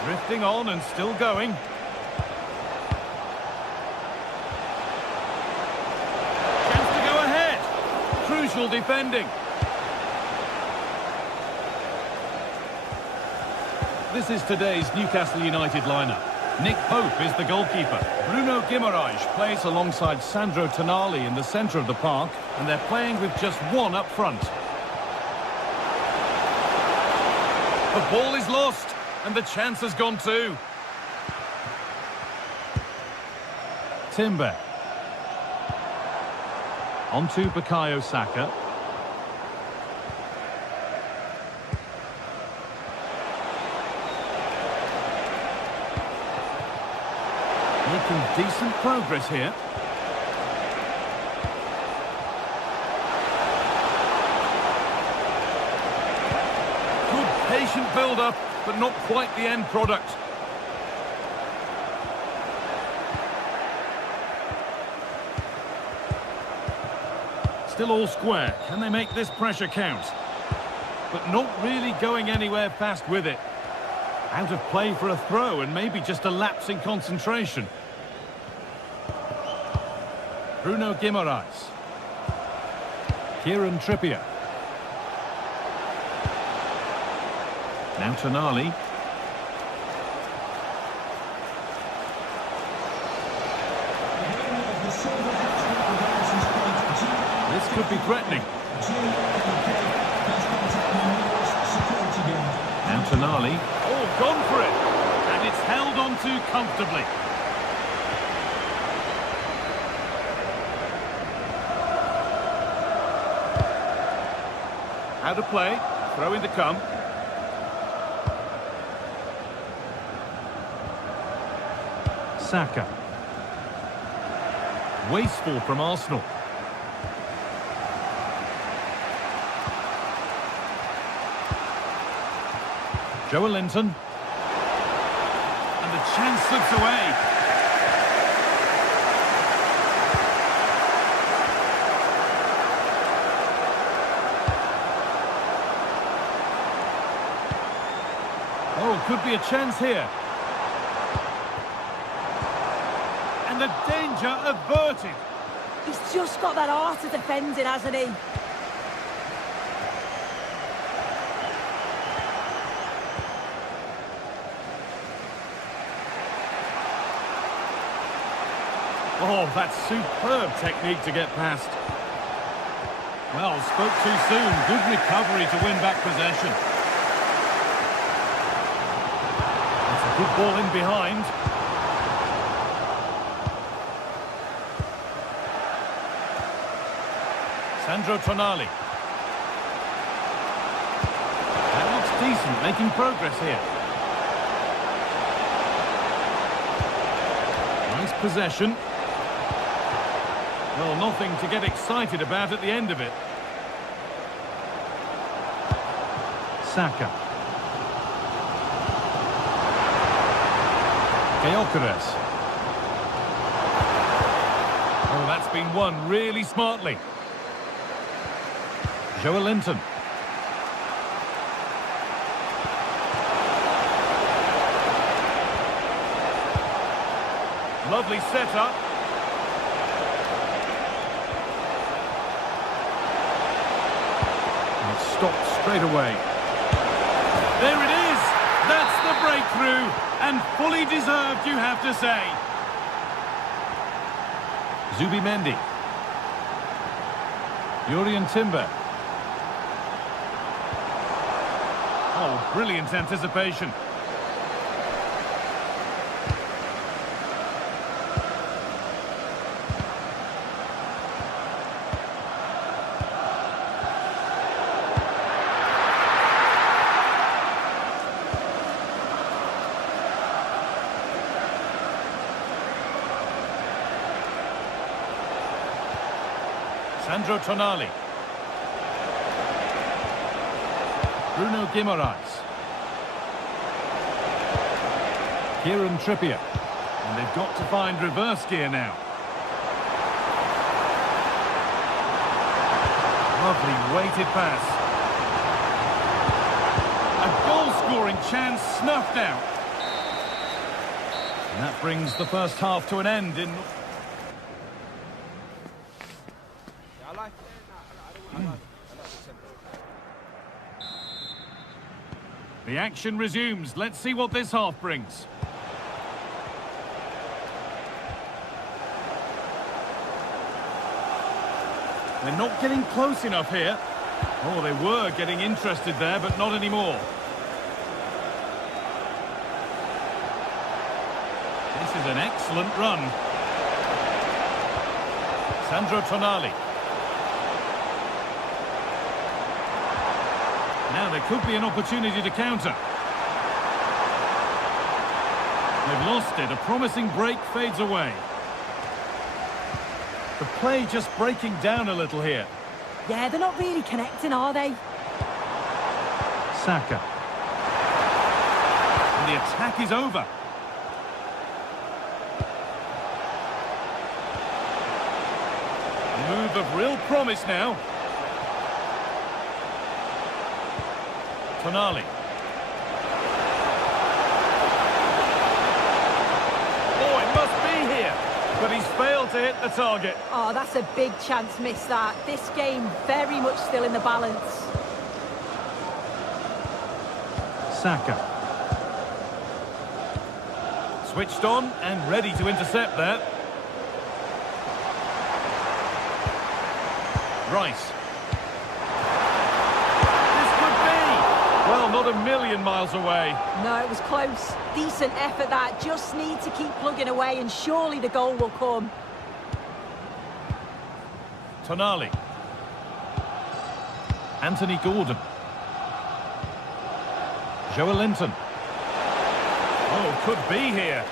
Drifting on and still going. Chance to go ahead. Crucial defending. This is today's Newcastle United lineup. Nick Pope is the goalkeeper. Bruno Guimaraes plays alongside Sandro Tonali in the centre of the park, and they're playing with just one up front. The ball is lost, and the chance has gone too. Timber. On to Bukayo Saka. Making decent progress here. Good patient build-up, but not quite the end product. Still all square. Can they make this pressure count? But not really going anywhere fast with it. Out of play for a throw, and maybe just a lapse in concentration. Bruno Guimaraes. Kieran Trippier. Now Tonali. This could be threatening. Now Tonali. Oh, gone for it. And it's held on to comfortably. Out of play. Throw in to come. Saka. Wasteful from Arsenal. Joelinton. And the chance slips away. Oh, could be a chance here. And the danger averted. He's just got that art of defending, hasn't he? Oh, that's superb technique to get past. Well, spoke too soon. Good recovery to win back possession. That's a good ball in behind. Sandro Tonali. That looks decent, making progress here. Nice possession. Well, nothing to get excited about at the end of it. Saka. Gyökeres. Oh, that's been won really smartly. Joelinton. Lovely setup. And it's stopped straight away. There it is! That's the breakthrough! And fully deserved, you have to say. Zubimendi. Jurrien Timber. Oh, brilliant anticipation. Sandro Tonali. Bruno Guimaraes. Kieran Trippier. And they've got to find reverse gear now. Lovely weighted pass. A goal-scoring chance snuffed out. And that brings the first half to an end in... The action resumes. Let's see what this half brings. They're not getting close enough here. Oh, they were getting interested there, but not anymore. This is an excellent run. Sandro Tonali. Now there could be an opportunity to counter. They've lost it. A promising break fades away. The play just breaking down a little here. Yeah, they're not really connecting, are they? Saka. And the attack is over. A move of real promise now. Tonali. Oh, it must be here. But he's failed to hit the target. Oh, that's a big chance missed that. This game very much still in the balance. Saka. Switched on and ready to intercept there. Rice. Well, not a million miles away. No, it was close. Decent effort that. Just need to keep plugging away and surely the goal will come. Tonali. Anthony Gordon. Joelinton. Oh, could be here.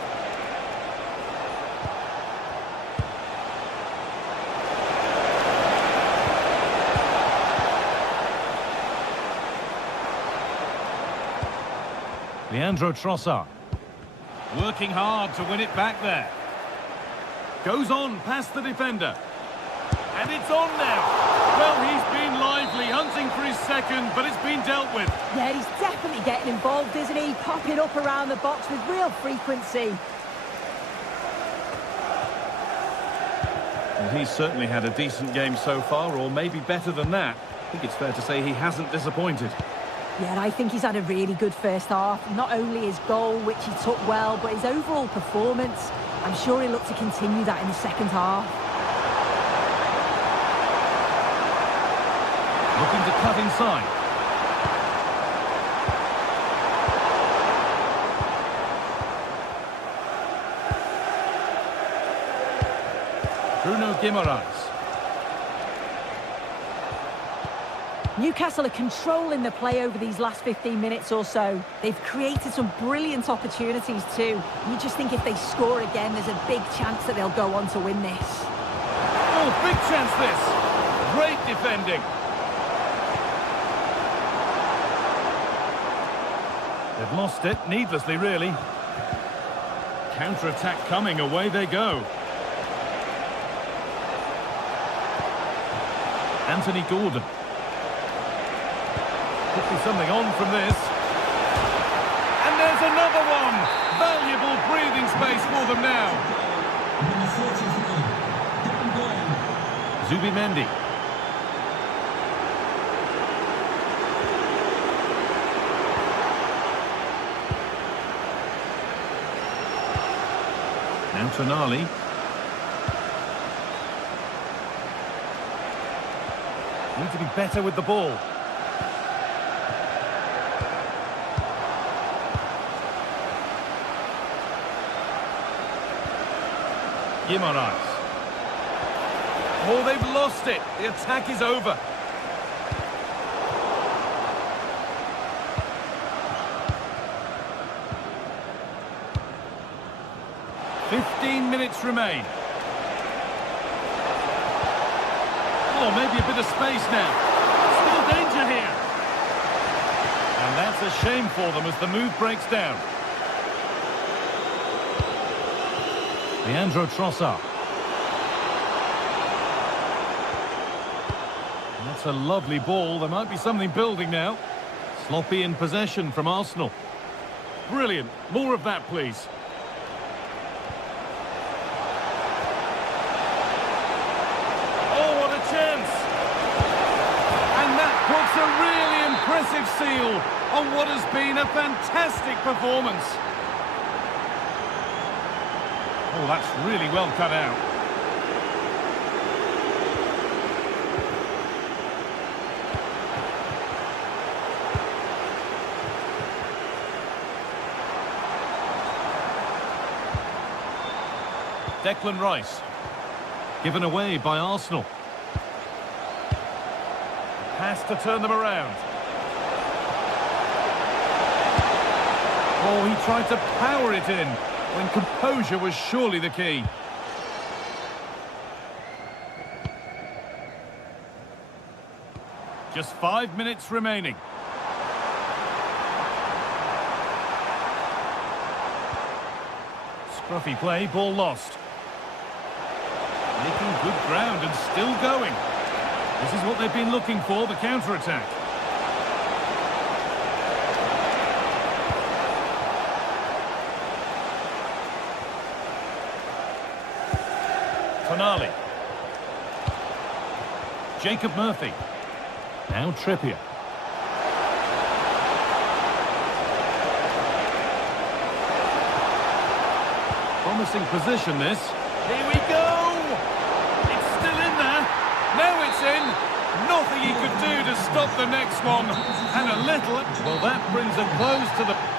Leandro Trossard. Working hard to win it back there. Goes on past the defender. And it's on now. Well, he's been lively, hunting for his second, but it's been dealt with. Yeah, he's definitely getting involved, isn't he? Popping up around the box with real frequency. Well, he's certainly had a decent game so far, or maybe better than that. I think it's fair to say he hasn't disappointed. Yeah, and I think he's had a really good first half. Not only his goal, which he took well, but his overall performance. I'm sure he'll look to continue that in the second half. Looking to cut inside. Bruno Guimaraes. Newcastle are controlling the play over these last 15 minutes or so. They've created some brilliant opportunities too. You just think if they score again, there's a big chance that they'll go on to win this. Oh, big chance this. Great defending. They've lost it, needlessly really. Counter-attack coming, away they go. Anthony Gordon. Could be something on from this. And there's another one! Valuable breathing space for them now. Number 43, Zubimendi. Now Tonali. Need to be better with the ball. Guimaraes. Oh, they've lost it. The attack is over. "15 minutes remain. Oh, maybe a bit of space now. Still danger here. And that's a shame for them as the move breaks down. Leandro Trossard. That's a lovely ball. There might be something building now. Sloppy in possession from Arsenal. Brilliant. More of that, please. Oh, what a chance. And that puts a really impressive seal on what has been a fantastic performance. Oh, that's really well cut out. Declan Rice. Given away by Arsenal. Has to turn them around. Oh, he tried to power it in when composure was surely the key. Just 5 minutes remaining. Scruffy play, ball lost. Making good ground and still going. This is what they've been looking for, the counter-attack. Tonali. Jacob Murphy. Now Trippier. Promising position, this. Here we go! It's still in there. Now it's in. Nothing he could do to stop the next one. And a little... Well, that brings a close to the...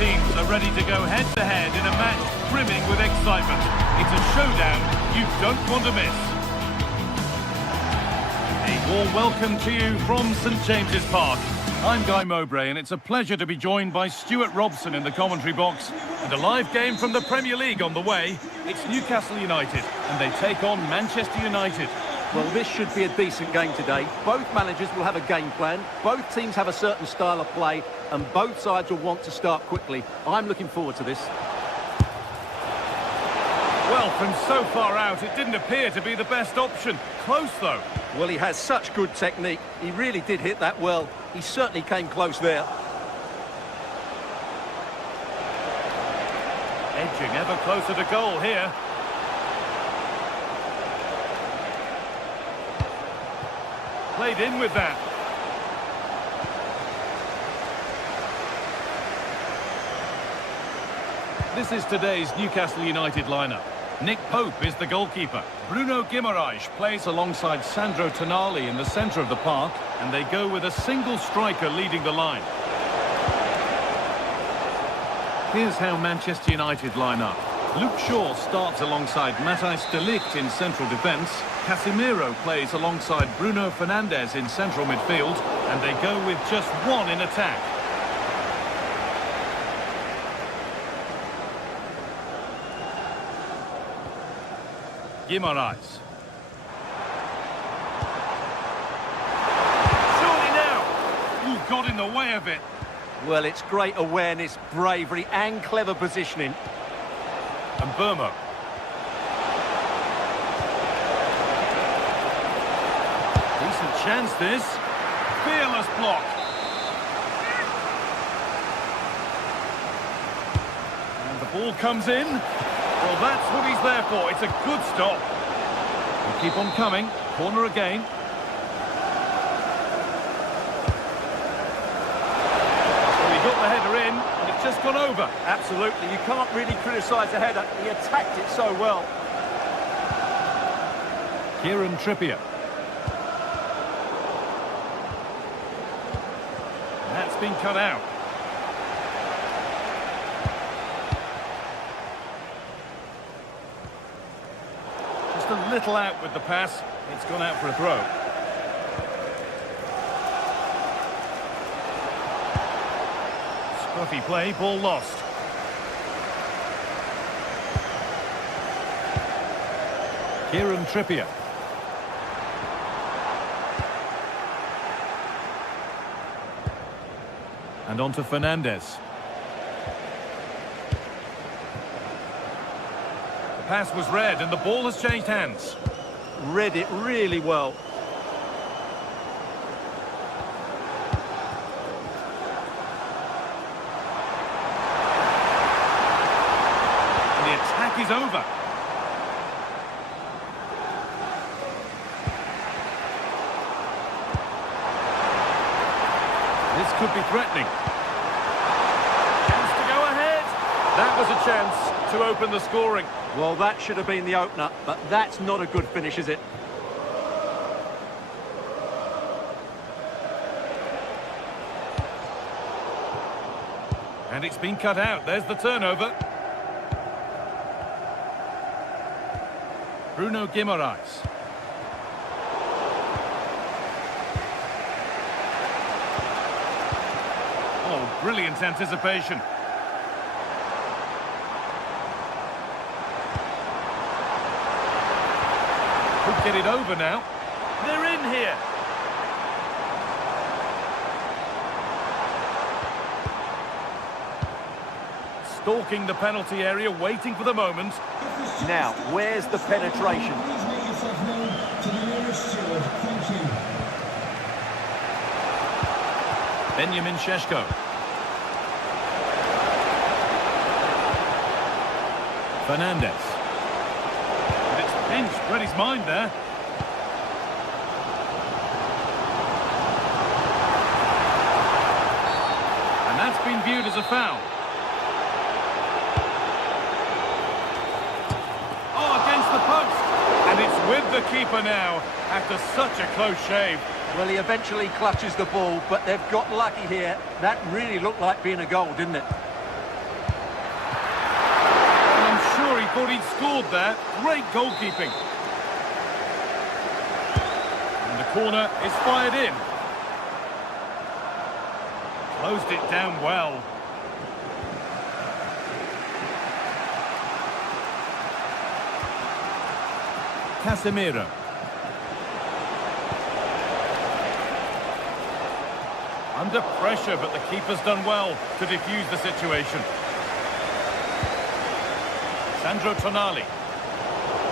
Teams are ready to go head-to-head in a match brimming with excitement. It's a showdown you don't want to miss. A warm welcome to you from St James's Park. I'm Guy Mowbray, and it's a pleasure to be joined by Stuart Robson in the commentary box. And a live game from the Premier League on the way. It's Newcastle United, and they take on Manchester United. Well, this should be a decent game today. Both managers will have a game plan. Both teams have a certain style of play, and both sides will want to start quickly. I'm looking forward to this. Well, from so far out, it didn't appear to be the best option. Close, though. Well, he has such good technique. He really did hit that well. He certainly came close there. Edging ever closer to goal here. Played in with that. This is today's Newcastle United lineup. Nick Pope is the goalkeeper. Bruno Guimaraes plays alongside Sandro Tonali in the centre of the park, and they go with a single striker leading the line. Here's how Manchester United line up. Luke Shaw starts alongside Matthijs de Ligt in central defence. Casemiro plays alongside Bruno Fernandes in central midfield, and they go with just one in attack. Guimaraes. Surely now! Ooh, got in the way of it. Well, it's great awareness, bravery and clever positioning. And Burmo. Decent chance this. Fearless block. And the ball comes in. Well, that's what he's there for. It's a good stop. We keep on coming. Corner again. So he got the header in, and it's just gone over. Absolutely, you can't really criticise the header. He attacked it so well. Kieran Trippier. That's been cut out. Just a little out with the pass. It's gone out for a throw. Scruffy play, ball lost. Kieran Trippier. And on to Fernandes. The pass was read and the ball has changed hands. Read it really well. And the attack is over. This could be threatening. Chance to go ahead. That was a chance to open the scoring. Well, that should have been the opener, but that's not a good finish, is it? And it's been cut out. There's the turnover. Bruno Guimaraes. Oh, brilliant anticipation. Could get it over now. They're in here. Stalking the penalty area, waiting for the moment. Now, where's the penetration? Please make yourself known to the nearest steward. Thank you. Benjamin Šeško. Fernandes. And it's pinched, read his mind there. And that's been viewed as a foul. Oh, against the post. And it's with the keeper now, after such a close shave. Well, he eventually clutches the ball, but they've got lucky here. That really looked like being a goal, didn't it? I'm sure he thought he'd scored there. Great goalkeeping. And the corner is fired in. Closed it down well. Casemiro. Under pressure, but the keeper's done well to defuse the situation. Sandro Tonali.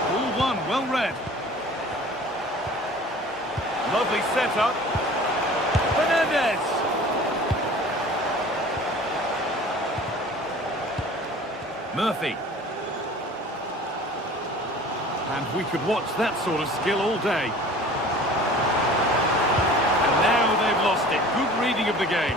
Ball one, well read. Lovely setup. Fernandes. Murphy. And we could watch that sort of skill all day. And now they've lost it. Good reading of the game.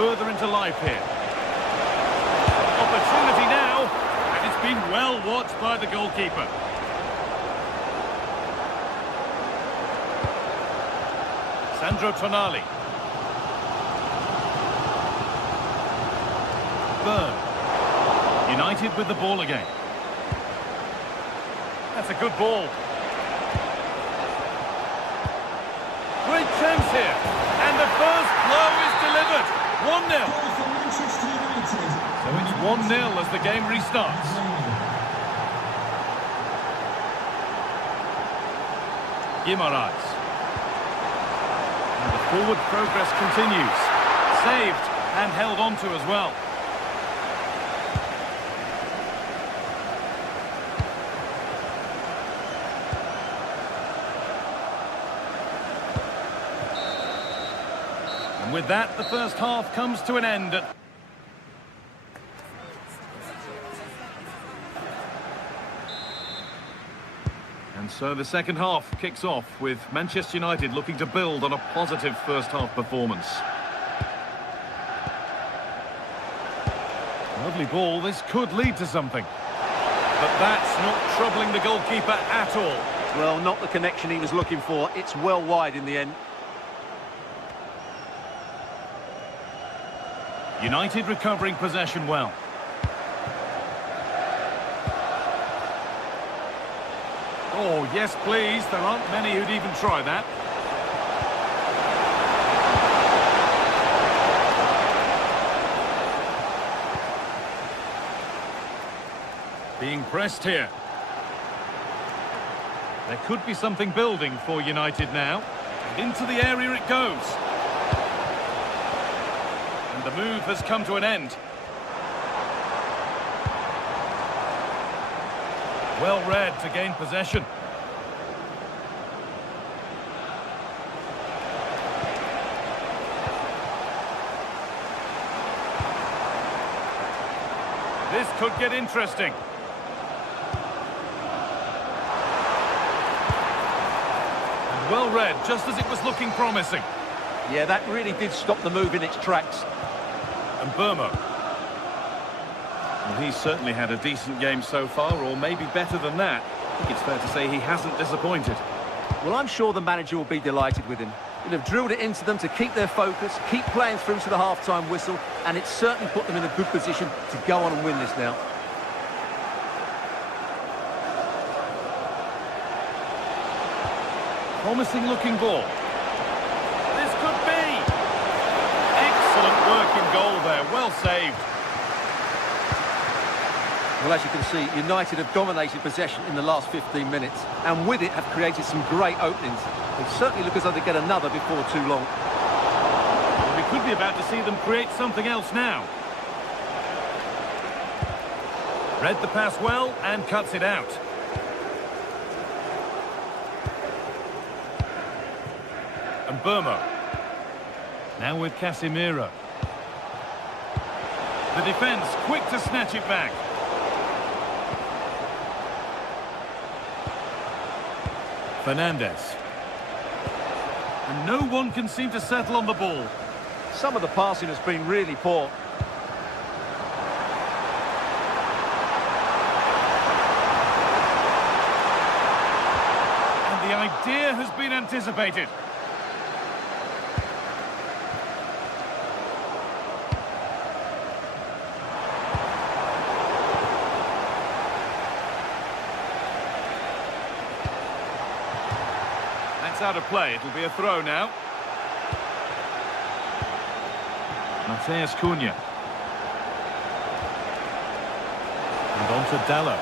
further into life here. Opportunity now, and it's been well watched by the goalkeeper. Sandro Tonali. Bayern. United with the ball again. That's a good ball. Great chance here. And the first blow is delivered. 1-0. Goal for Manchester United. So it's 1-0 as the game restarts. Guimaraes. And the forward progress continues. Saved and held on to as well. And with that, the first half comes to an end. And so the second half kicks off with Manchester United looking to build on a positive first half performance. Lovely ball, this could lead to something. But that's not troubling the goalkeeper at all. Well, not the connection he was looking for. It's well wide in the end. United recovering possession well. Oh, yes, please. There aren't many who'd even try that. Being pressed here. There could be something building for United now. Into the area it goes. And the move has come to an end. Well read to gain possession. This could get interesting. And well read, just as it was looking promising. Yeah, that really did stop the move in its tracks. And Burmo. Well, he's certainly had a decent game so far, or maybe better than that. I think it's fair to say he hasn't disappointed. Well, I'm sure the manager will be delighted with him. He'll have drilled it into them to keep their focus, keep playing through to the half-time whistle, and it's certainly put them in a good position to go on and win this now. Promising looking ball. This could be. Excellent work in goal there, well saved. Well, as you can see, United have dominated possession in the last 15 minutes, and with it have created some great openings. They certainly look as though they get another before too long. Well, we could be about to see them create something else now. Read the pass well and cuts it out. And Burmo. Now with Casemiro. The defence quick to snatch it back. Fernandes. And no one can seem to settle on the ball. Some of the passing has been really poor. And the idea has been anticipated. Out of play, it'll be a throw now. Mateus Cunha. And on to Dallo.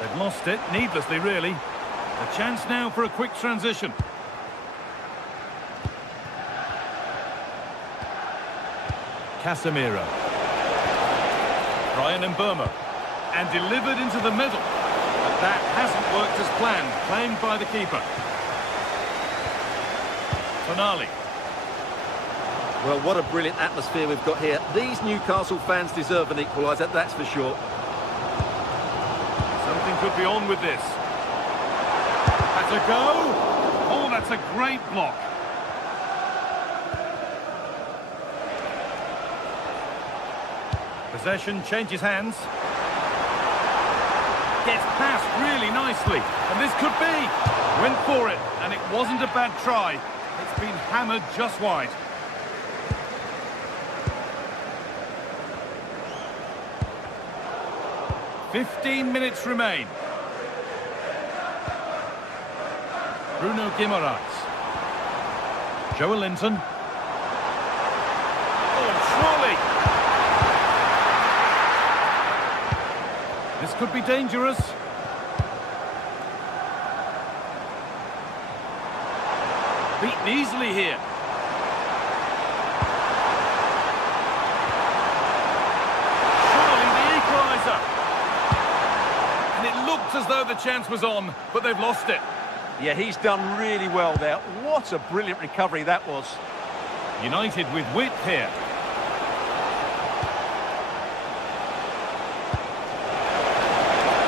They've lost it, needlessly really. A chance now for a quick transition. Casemiro. Brian Mbeumo, and delivered into the middle. But that hasn't worked as planned, claimed by the keeper. Tonali. Well, what a brilliant atmosphere we've got here. These Newcastle fans deserve an equaliser, that's for sure. Something could be on with this. has a go. Oh, that's a great block. Possession changes hands. Gets past really nicely. And this could be. Went for it, and it wasn't a bad try. It's been hammered just wide. "15 minutes remain. Bruno Guimaraes. Joe Linton. Oh, surely! This could be dangerous. Beaten easily here. Surely the equaliser. And it looked as though the chance was on, but they've lost it. Yeah, he's done really well there. What a brilliant recovery that was. United with width here.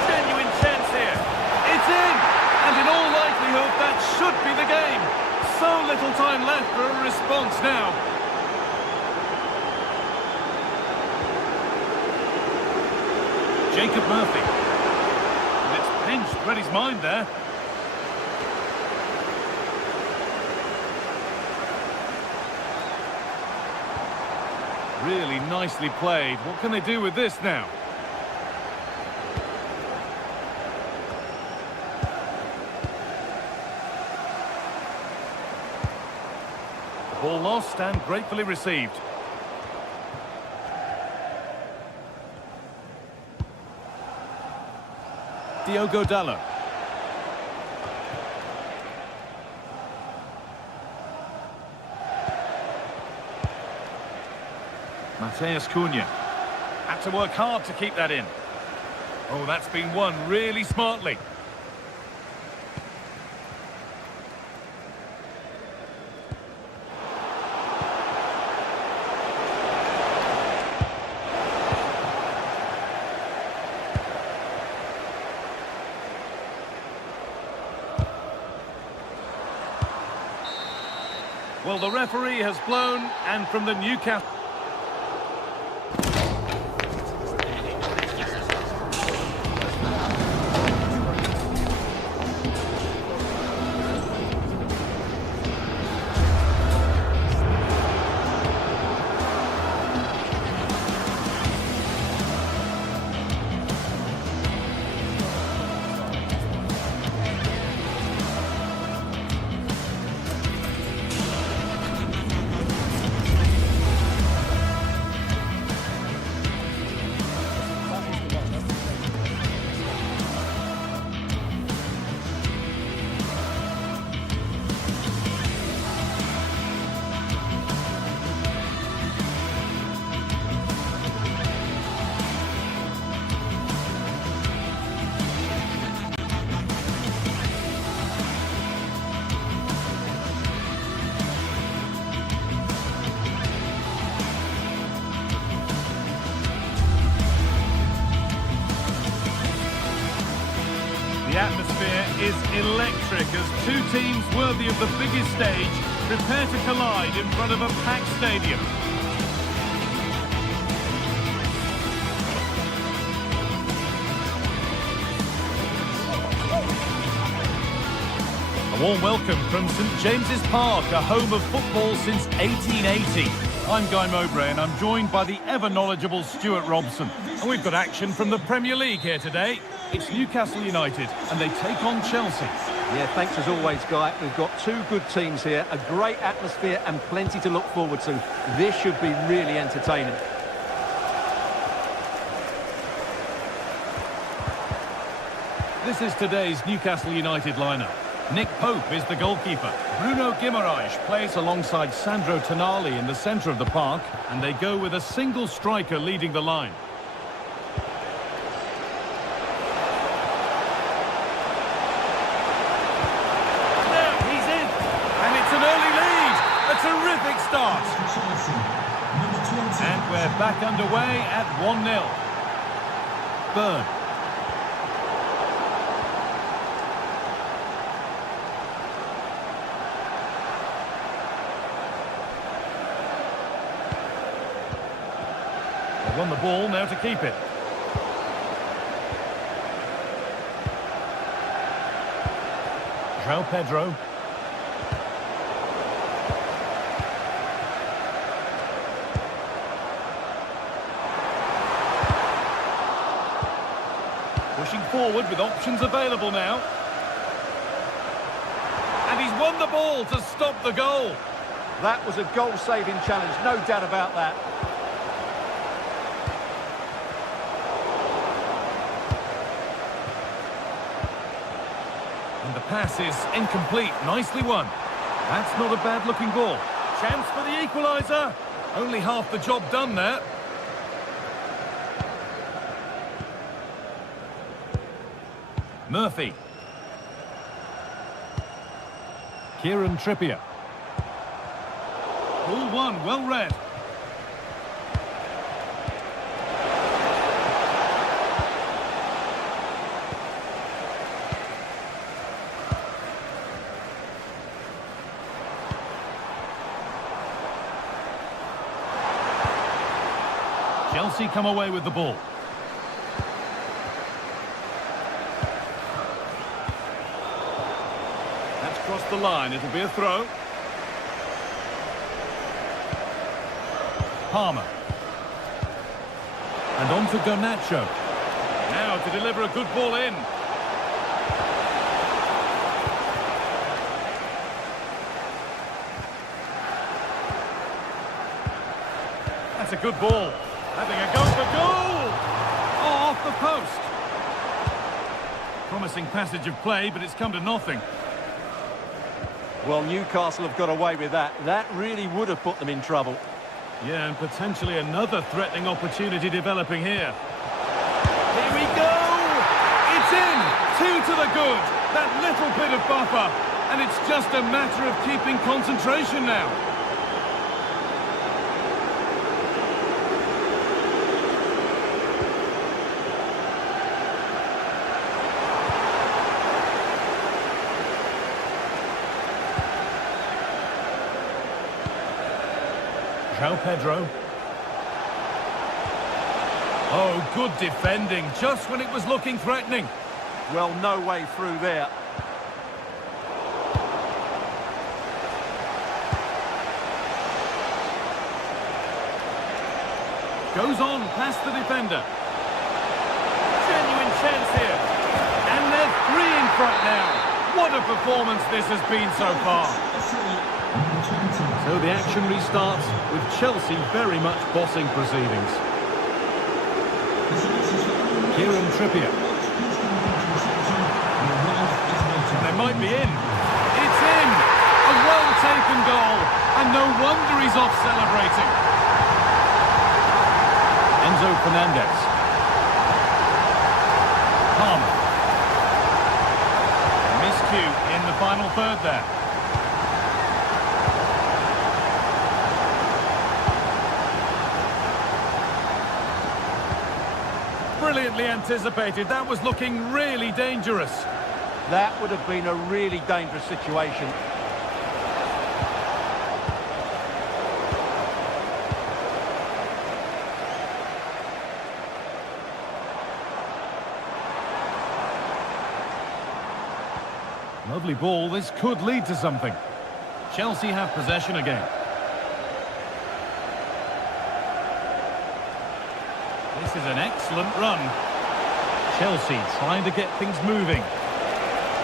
Genuine chance here. It's in! And in all likelihood, that should be the game. So little time left for a response now. Jacob Murphy. And it's pinched Reddy's mind there. Really nicely played. What can they do with this now? Ball lost and gratefully received. Diogo Dallo. Mateus Cunha. Had to work hard to keep that in. Oh, that's been won really smartly. Well, the referee has blown, and from the Newcastle... The atmosphere is electric as two teams worthy of the biggest stage prepare to collide in front of a packed stadium. A warm welcome from St James's Park, a home of football since 1880. I'm Guy Mowbray and I'm joined by the ever-knowledgeable Stuart Robson. And we've got action from the Premier League here today. It's Newcastle United and they take on Chelsea. Yeah, thanks as always, Guy. We've got two good teams here, a great atmosphere and plenty to look forward to. This should be really entertaining. This is today's Newcastle United lineup. Nick Pope is the goalkeeper. Bruno Guimaraes plays alongside Sandro Tonali in the centre of the park, and they go with a single striker leading the line. Now he's in, and it's an early lead. A terrific start. And we're back underway at 1-0. Won the ball, now to keep it. João Pedro. Pushing forward with options available now. And he's won the ball to stop the goal. That was a goal-saving challenge, no doubt about that. And the pass is incomplete. Nicely won. That's not a bad-looking ball. Chance for the equaliser. Only half the job done there. Murphy. Kieran Trippier. Ball one, well read. Chelsea come away with the ball. That's crossed the line, it'll be a throw. Palmer. And on to Garnacho. Now to deliver a good ball in. That's a good ball. Having a go for goal! Oh, off the post. Promising passage of play, but it's come to nothing. Well, Newcastle have got away with that. That really would have put them in trouble. Yeah, and potentially another threatening opportunity developing here. Here we go! It's in! 2 to the good. That little bit of buffer. And it's just a matter of keeping concentration now. João Pedro. Oh, good defending, just when it was looking threatening. Well, no way through there. Goes on past the defender. Genuine chance here. And they're 3 in front now. What a performance this has been so far. So the action restarts with Chelsea very much bossing proceedings. Kieran Trippier. They might be in. It's in! A well-taken goal. And no wonder he's off celebrating. Enzo Fernandez. Palmer. Miscue in the final third there. Brilliantly anticipated. That was looking really dangerous. That would have been a really dangerous situation. Lovely ball. This could lead to something. Chelsea have possession again. This is an excellent run. Chelsea trying to get things moving.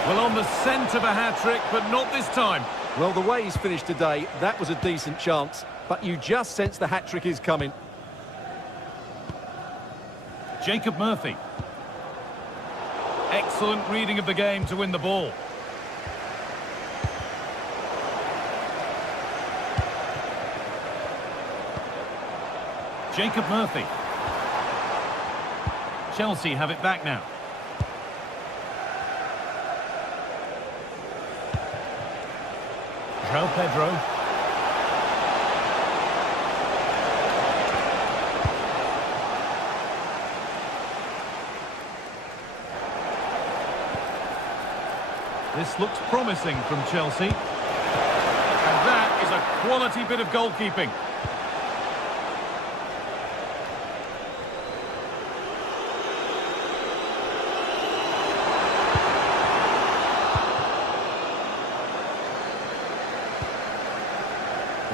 Well, on the scent of a hat-trick, but not this time. Well, the way he's finished today, that was a decent chance. But you just sense the hat-trick is coming. Jacob Murphy. Excellent reading of the game to win the ball. Jacob Murphy. Chelsea have it back now. João Pedro. This looks promising from Chelsea. And that is a quality bit of goalkeeping.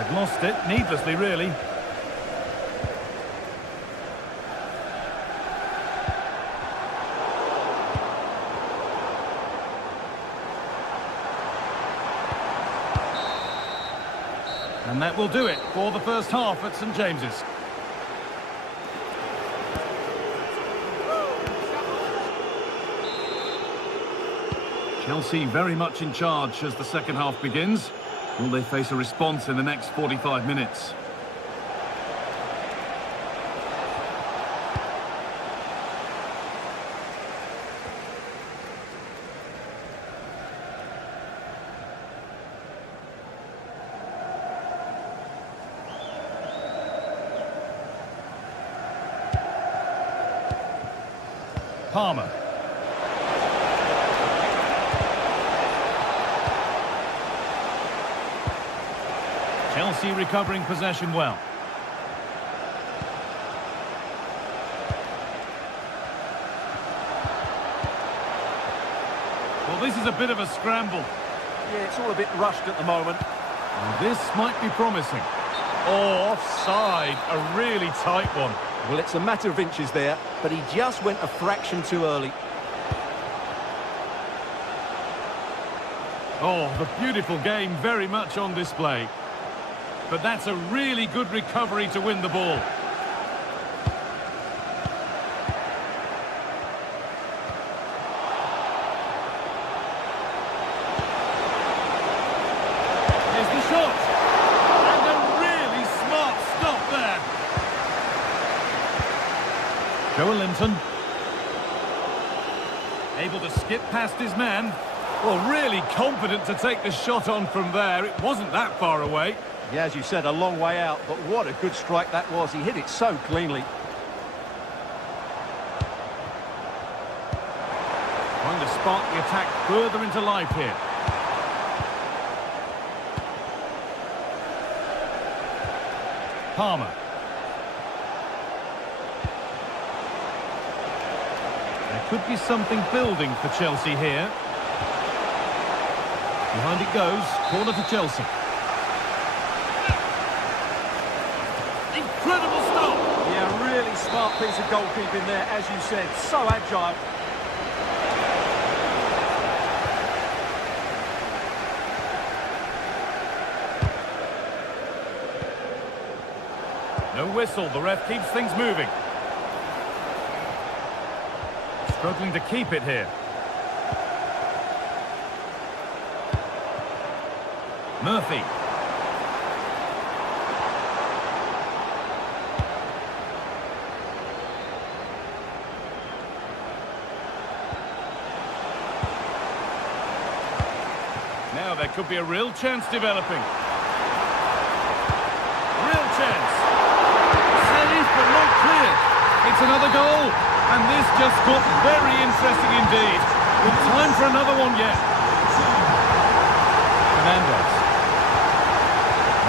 They've lost it, needlessly really. And that will do it for the first half at St James's. Chelsea very much in charge as the second half begins. Will they face a response in the next 45 minutes? Palmer. Chelsea recovering possession well. Well, this is a bit of a scramble. Yeah, it's all a bit rushed at the moment. And this might be promising. Oh, offside. A really tight one. Well, it's a matter of inches there, but he just went a fraction too early. Oh, the beautiful game very much on display. But that's a really good recovery to win the ball. Here's the shot. And a really smart stop there. Joelinton. Able to skip past his man. Well, really confident to take the shot on from there. It wasn't that far away. Yeah, as you said, a long way out, but what a good strike that was. He hit it so cleanly. Trying to spark the attack further into life here. Palmer. There could be something building for Chelsea here. Behind it goes, corner to Chelsea. Incredible stop! Yeah, really smart piece of goalkeeping there, as you said. So agile. No whistle, the ref keeps things moving. Struggling to keep it here. Murphy. Now there could be a real chance developing. Real chance. Safe but not clear. It's another goal. And this just got very interesting indeed. With time for another one yet. Fernandez.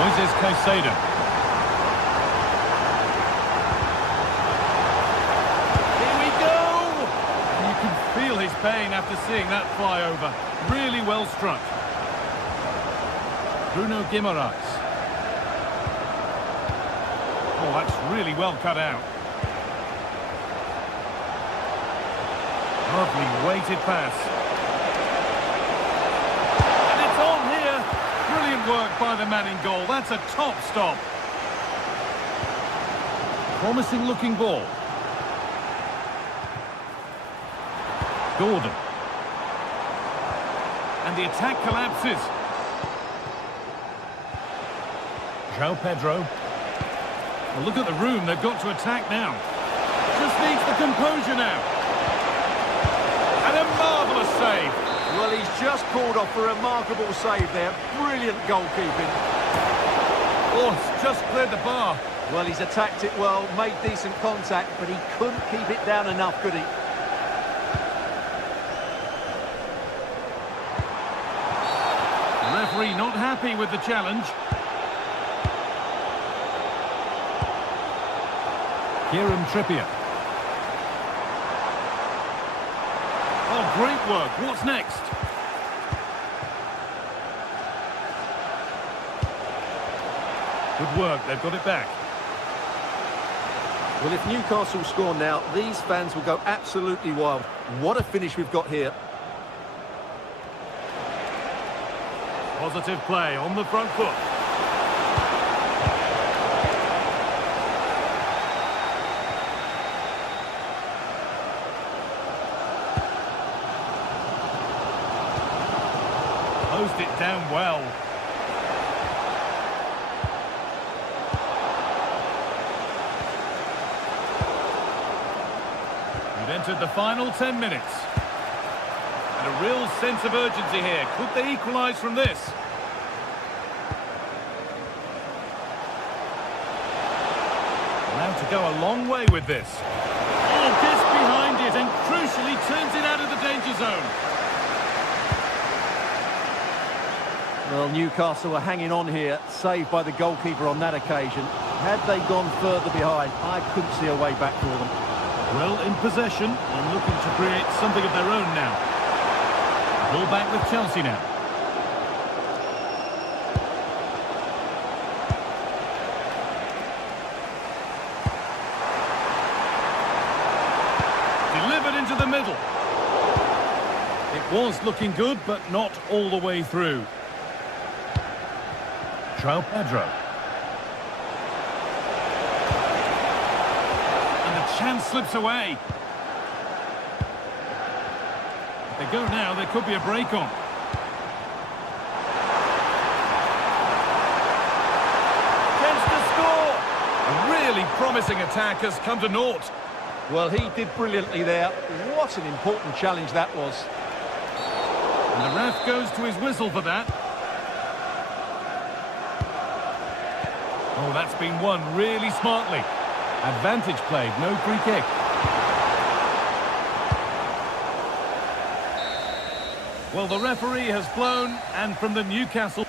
Moises Caicedo. Here we go! You can feel his pain after seeing that fly over. Really well struck. Bruno Guimaraes. Oh, that's really well cut out. Lovely weighted pass. And it's on here. Brilliant work by the man in goal. That's a top stop. Promising looking ball. Gordon. And the attack collapses. João Pedro. Well, look at the room they've got to attack now. Just needs the composure now. And a marvellous save. Well, he's just pulled off a remarkable save there. Brilliant goalkeeping. Oh, it's just cleared the bar. Well, he's attacked it well, made decent contact, but he couldn't keep it down enough, could he? The referee not happy with the challenge. Kieran Trippier. Oh, great work. What's next? Good work, they've got it back. Well, if Newcastle score now, these fans will go absolutely wild. What a finish we've got here. Positive play on the front foot. Closed it down well. We've entered the final 10 minutes. And a real sense of urgency here. Could they equalise from this? Now to go a long way with this. Oh, gets behind it and crucially turns it out of the danger zone. Well, Newcastle are hanging on here, saved by the goalkeeper on that occasion. Had they gone further behind, I couldn't see a way back for them. Well, in possession and looking to create something of their own now. Ball back with Chelsea now. Delivered into the middle. It was looking good, but not all the way through. João Pedro. And the chance slips away. If they go now, there could be a break on. Chance to score! A really promising attack has come to naught. Well, he did brilliantly there. What an important challenge that was. And the ref goes to his whistle for that. Oh, that's been won really smartly. Advantage played, no free kick. Well, the referee has blown, and from the Newcastle...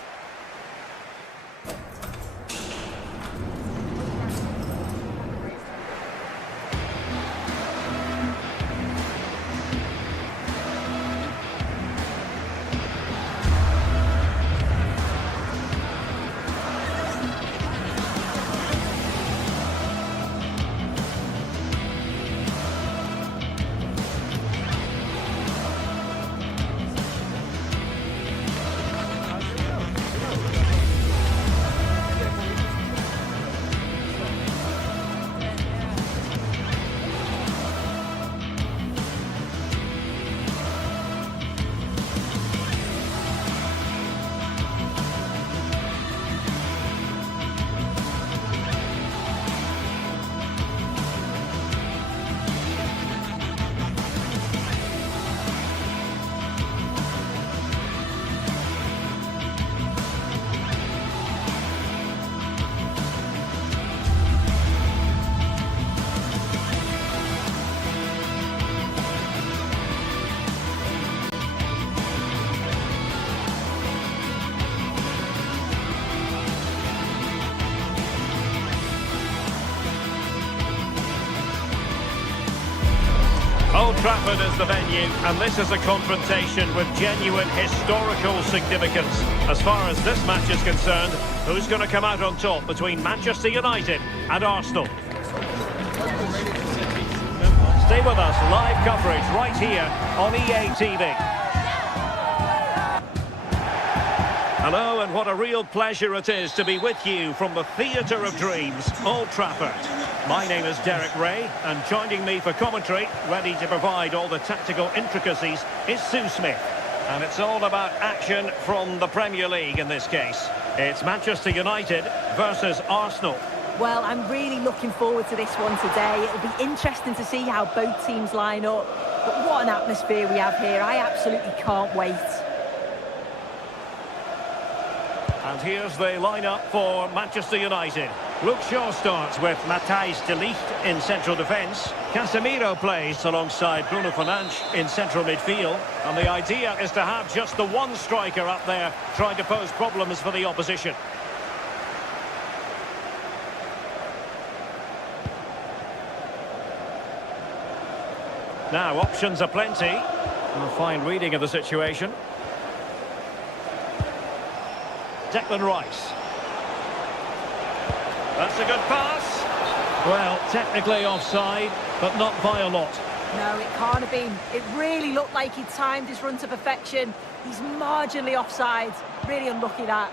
Old Trafford is the venue, and this is a confrontation with genuine historical significance. As far as this match is concerned, who's going to come out on top between Manchester United and Arsenal? Stay with us, live coverage right here on EA TV. Hello, and what a real pleasure it is to be with you from the Theatre of Dreams, Old Trafford. My name is Derek Ray, and joining me for commentary, ready to provide all the tactical intricacies, is Sue Smith. And it's all about action from the Premier League in this case. It's Manchester United versus Arsenal. Well, I'm really looking forward to this one today. It'll be interesting to see how both teams line up. But what an atmosphere we have here. I absolutely can't wait. And here's the lineup for Manchester United. Luke Shaw starts with Matthijs de Ligt in central defence. Casemiro plays alongside Bruno Fernandes in central midfield. And the idea is to have just the one striker up there trying to pose problems for the opposition. Now, options are plenty. A fine reading of the situation. Declan Rice. That's a good pass. Well, technically offside, but not by a lot. No, it can't have been. It really looked like he timed his run to perfection. He's marginally offside. Really unlucky that.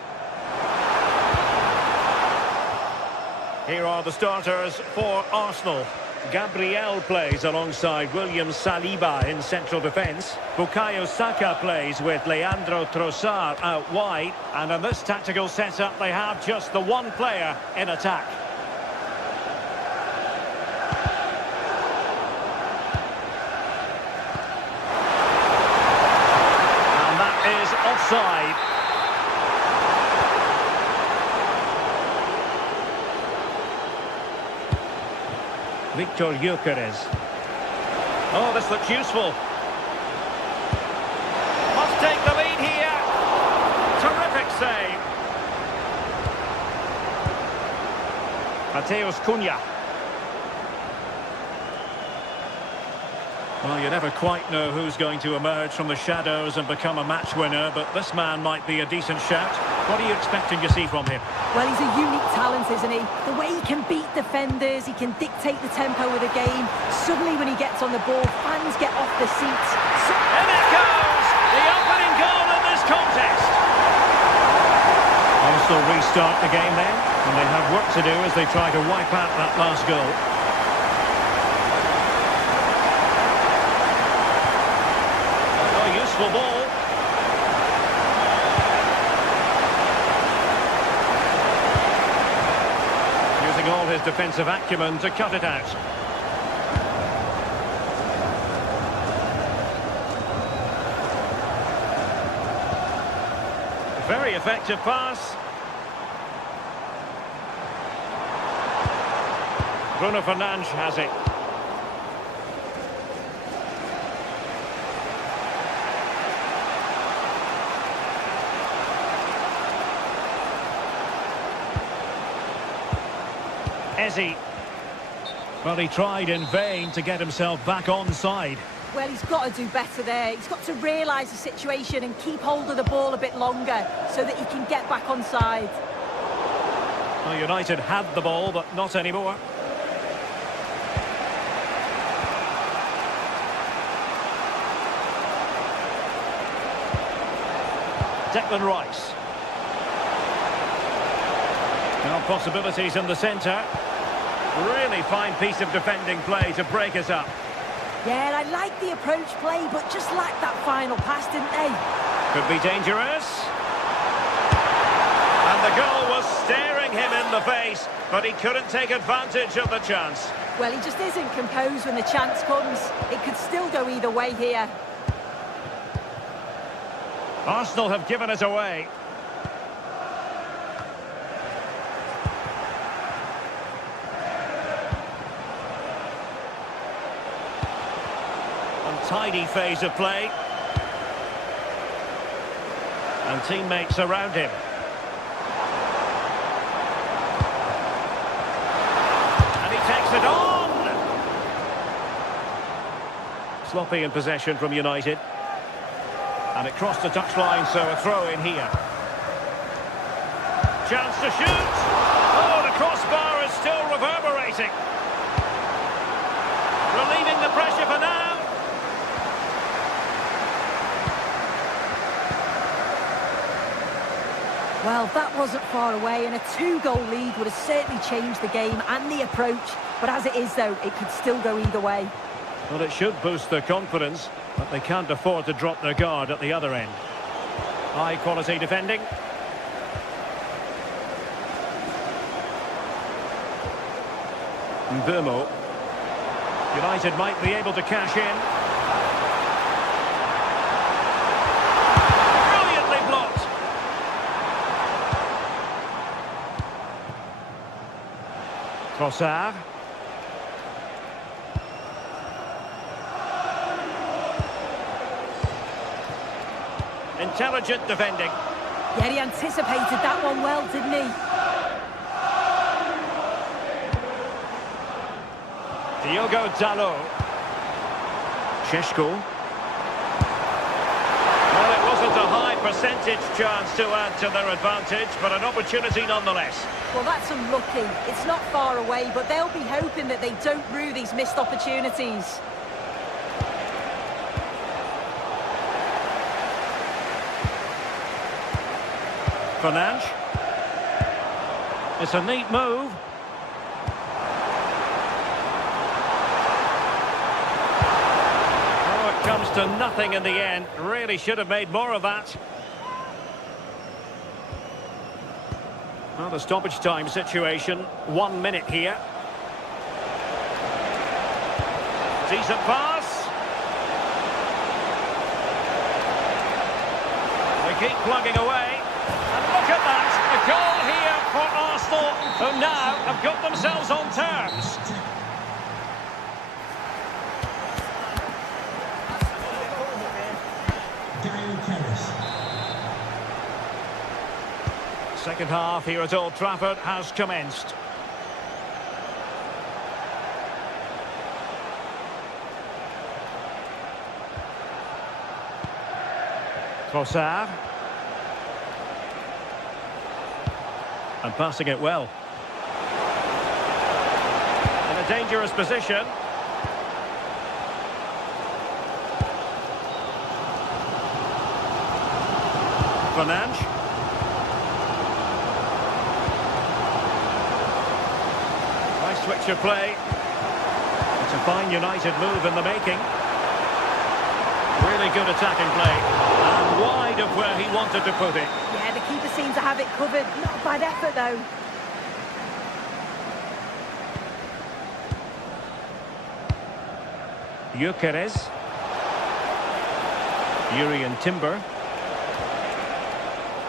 Here are the starters for Arsenal. Gabriel plays alongside William Saliba in central defence. Bukayo Saka plays with Leandro Trossard out wide. And in this tactical setup, they have just the one player in attack. And that is offside. Victor Gyökeres. Oh, this looks useful. Must take the lead here. Terrific save. Mateus Cunha. Well, you never quite know who's going to emerge from the shadows and become a match winner, but this man might be a decent shout. What are you expecting to see from him? Well, he's a unique talent, isn't he? The way he can beat defenders, he can dictate the tempo of the game. Suddenly, when he gets on the ball, fans get off the seats. And it goes! The opening goal in this contest! Arsenal restart the game then, and they have work to do as they try to wipe out that last goal. Useful ball. Using all his defensive acumen to cut it out. Very effective pass. Bruno Fernandes has it. Ezzy. Well, he tried in vain to get himself back onside. Well, he's got to do better there. He's got to realise the situation and keep hold of the ball a bit longer so that he can get back onside. Well, United had the ball, but not anymore. Declan Rice. Now possibilities in the centre. Really fine piece of defending play to break us up. Yeah, I like the approach play, but just lacked that final pass, didn't they? Could be dangerous. And the goal was staring him in the face, but he couldn't take advantage of the chance. Well, he just isn't composed when the chance comes. It could still go either way here. Arsenal have given it away. Untidy phase of play. And teammates around him. And he takes it on! Sloppy in possession from United. And it crossed the touchline, so a throw in here. Chance to shoot! Oh, the crossbar is still reverberating. Relieving the pressure for now. Well, that wasn't far away, and a 2-goal lead would have certainly changed the game and the approach. But as it is, though, it could still go either way. Well, it should boost their confidence, but they can't afford to drop their guard at the other end. High-quality defending. Mbeumo. United might be able to cash in. Brilliantly blocked. Trossard. Intelligent defending. Yeah, he anticipated that one well, didn't he? Diogo Dalot. Šeško. Well, it wasn't a high percentage chance to add to their advantage, but an opportunity nonetheless. Well, that's unlucky. It's not far away, but they'll be hoping that they don't rue these missed opportunities. Fernandes. It's a neat move. Oh, it comes to nothing in the end. Really should have made more of that. Well, the stoppage time situation. 1 minute here. Decent pass. They keep plugging away. And look at that. A goal here for Arsenal, who now have got themselves on terms. Second half here at Old Trafford has commenced. Trossard. And passing it well. In a dangerous position. Fernandes. Nice switch of play. It's a fine United move in the making. Really good attacking play. And wide of where he wanted to put it. Yeah, the keeper seemed to have it covered. Not a bad effort, though. Gyökeres. Jurrien Timber.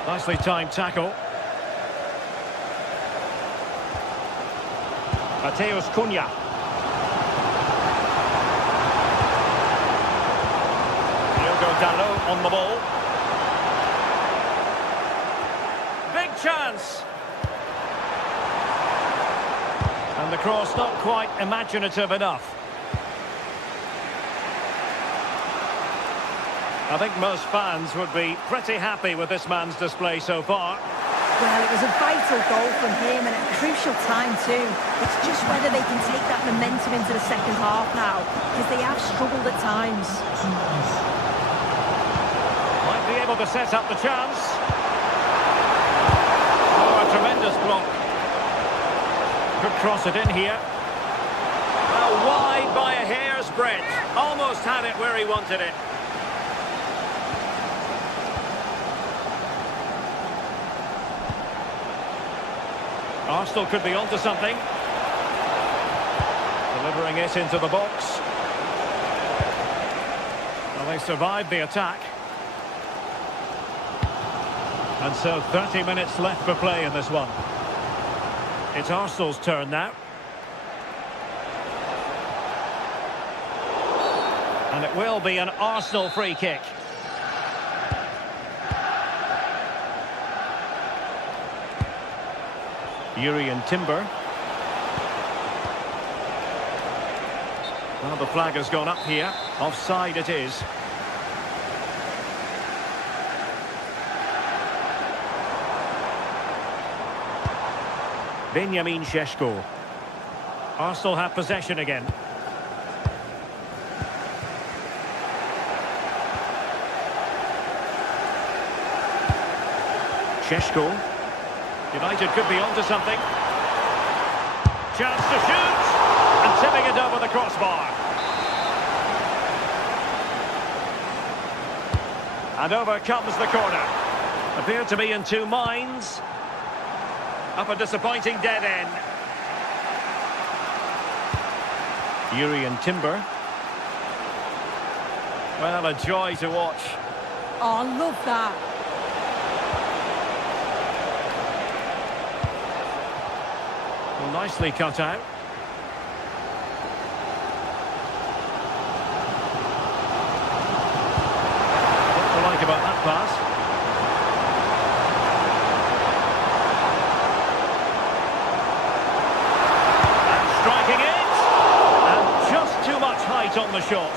Nicely timed tackle. Mateus Cunha. Diogo Dalot on the ball. Big chance. And the cross not quite imaginative enough. I think most fans would be pretty happy with this man's display so far. Well, it was a vital goal from him and a crucial time too. It's just whether they can take that momentum into the second half now, because they have struggled at times. Might be able to set up the chance. Oh, a tremendous block. Could cross it in here. Well, wide by a hair's breadth. Almost had it where he wanted it. Arsenal could be onto something. Delivering it into the box. Well, they survived the attack. And so 30 minutes left for play in this one. It's Arsenal's turn now. And it will be an Arsenal free kick. Jurrien Timber. Well, the flag has gone up here. Offside it is. Benjamin Šeško. Arsenal have possession again. Šeško. United could be onto something. Chance to shoot. And tipping it over the crossbar. And over comes the corner. Appeared to be in two minds. Up a disappointing dead end. Jurrien Timber. Well, a joy to watch. Oh, I love that. Well, nicely cut out. What to like about that pass? And striking it! And just too much height on the shot.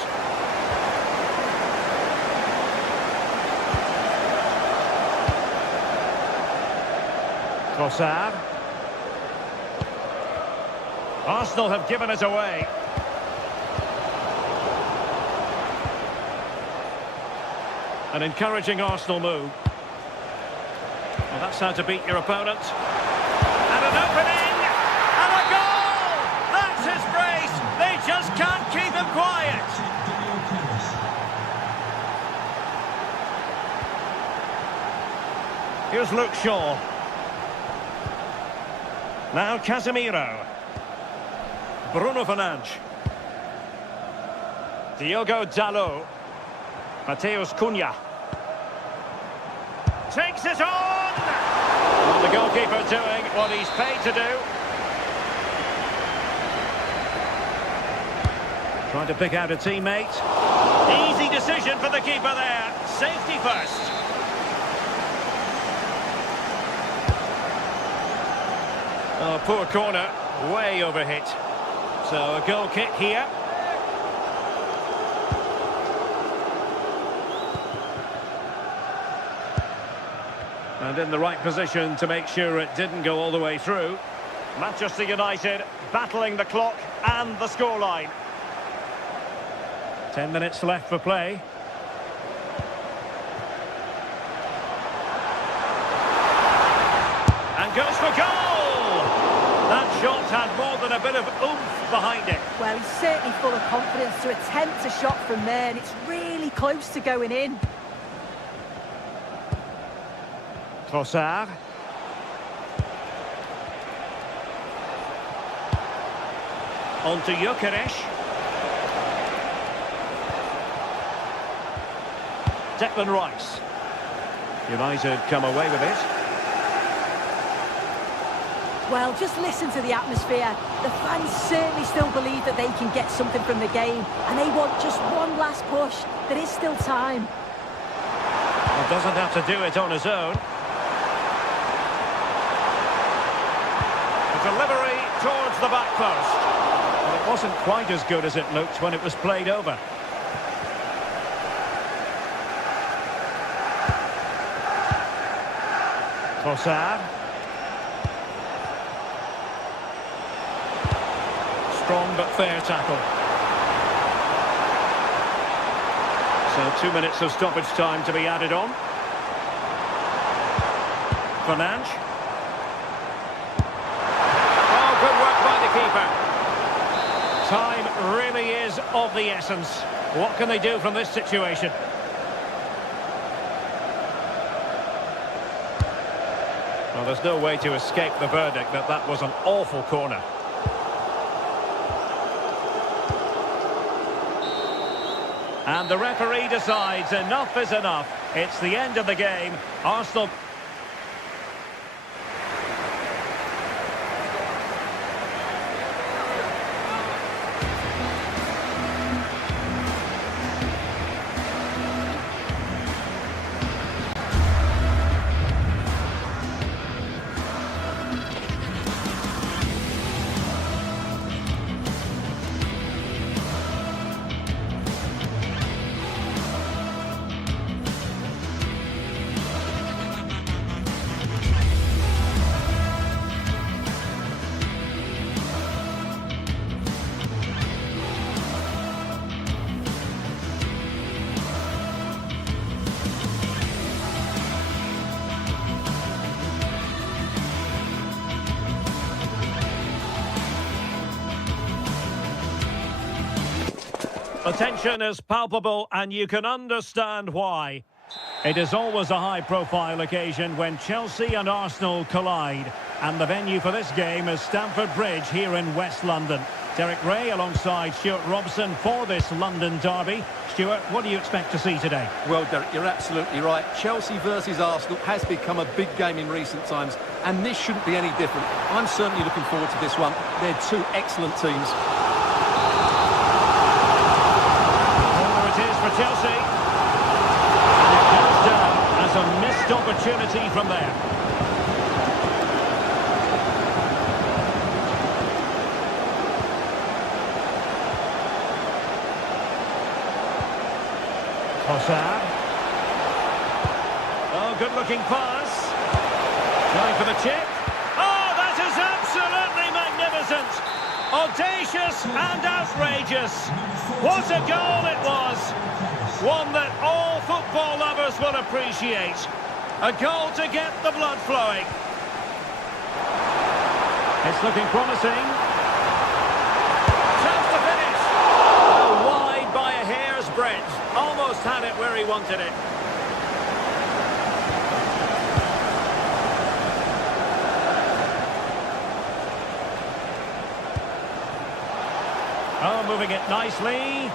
Trossard. Arsenal have given it away. An encouraging Arsenal move. Well, that's how to beat your opponent. And an opening! And a goal! That's his brace! They just can't keep him quiet! Here's Luke Shaw. Now Casemiro. Bruno Fernandes. Diogo Dalot. Mateus Cunha. Takes it on! Well, the goalkeeper doing what he's paid to do. Trying to pick out a teammate. Easy decision for the keeper there. Safety first. Oh, poor corner. Way overhit. So a goal kick here. And in the right position to make sure it didn't go all the way through. Manchester United battling the clock and the scoreline. 10 minutes left for play. And goes for goal! That shot had more than a bit of oomph behind it. Well, he's certainly full of confidence to attempt a shot from there, and it's really close to going in. Trossard. On to Gyökeres. Declan Rice. United come away with it. Well, just listen to the atmosphere. The fans certainly still believe that they can get something from the game, and they want just one last push. There is still time. Well, doesn't have to do it on his own. Delivery towards the back post. Well, it wasn't quite as good as it looked when it was played over. Trossard. Strong but fair tackle. So 2 minutes of stoppage time to be added on. Fernandes. Good work by the keeper. Time really is of the essence. What can they do from this situation? Well, there's no way to escape the verdict that that was an awful corner. And the referee decides enough is enough. It's the end of the game. Arsenal... The tension is palpable, and you can understand why. It is always a high-profile occasion when Chelsea and Arsenal collide. And the venue for this game is Stamford Bridge here in West London. Derek Ray alongside Stuart Robson for this London derby. Stuart, what do you expect to see today? Well, Derek, you're absolutely right. Chelsea versus Arsenal has become a big game in recent times, and this shouldn't be any different. I'm certainly looking forward to this one. They're two excellent teams. For Chelsea, and it goes down as a missed opportunity from there. Trossard. Oh, good-looking pass. Trying Going for the chip. Oh, that is absolutely magnificent. Audacious and outrageous. What a goal it was. One that all football lovers will appreciate. A goal to get the blood flowing. It's looking promising. Chance to finish. Oh, wide by a hair's breadth. Almost had it where he wanted it. Oh, moving it nicely.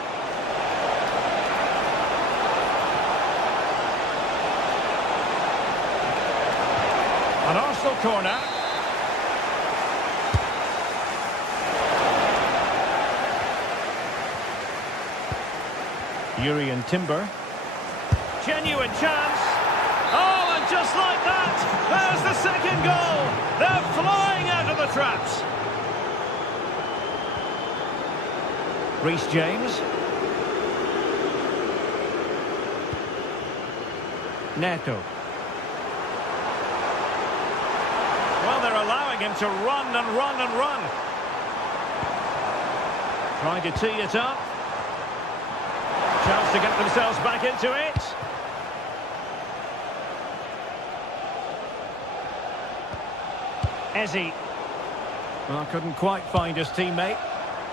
An Arsenal corner. Urian Timber. Genuine chance. Oh, and just like that, there's the second goal. They're flying out of the traps. Reece James. Neto. Well, they're allowing him to run and run and run. Trying to tee it up. Chance to get themselves back into it. Eze. Well, couldn't quite find his teammate.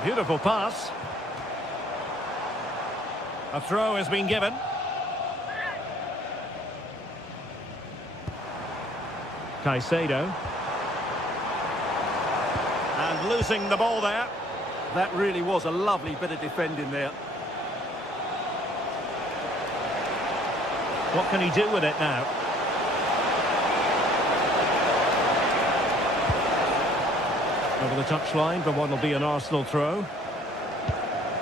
Beautiful pass. A throw has been given. Caicedo. And losing the ball there. That really was a lovely bit of defending there. What can he do with it now? Over the touchline for what will be an Arsenal throw.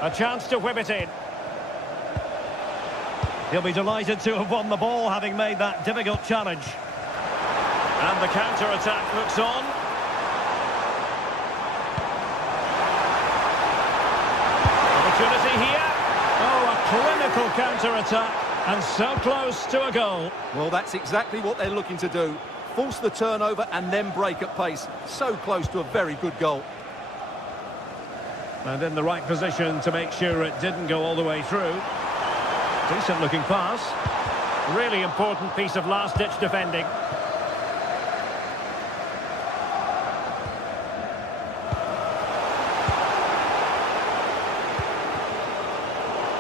A chance to whip it in. He'll be delighted to have won the ball, having made that difficult challenge. And the counter-attack looks on. Opportunity here. Oh, a clinical counter-attack. And so close to a goal. Well, that's exactly what they're looking to do. Force the turnover and then break at pace. So close to a very good goal. And in the right position to make sure it didn't go all the way through. Decent looking pass. Really important piece of last-ditch defending.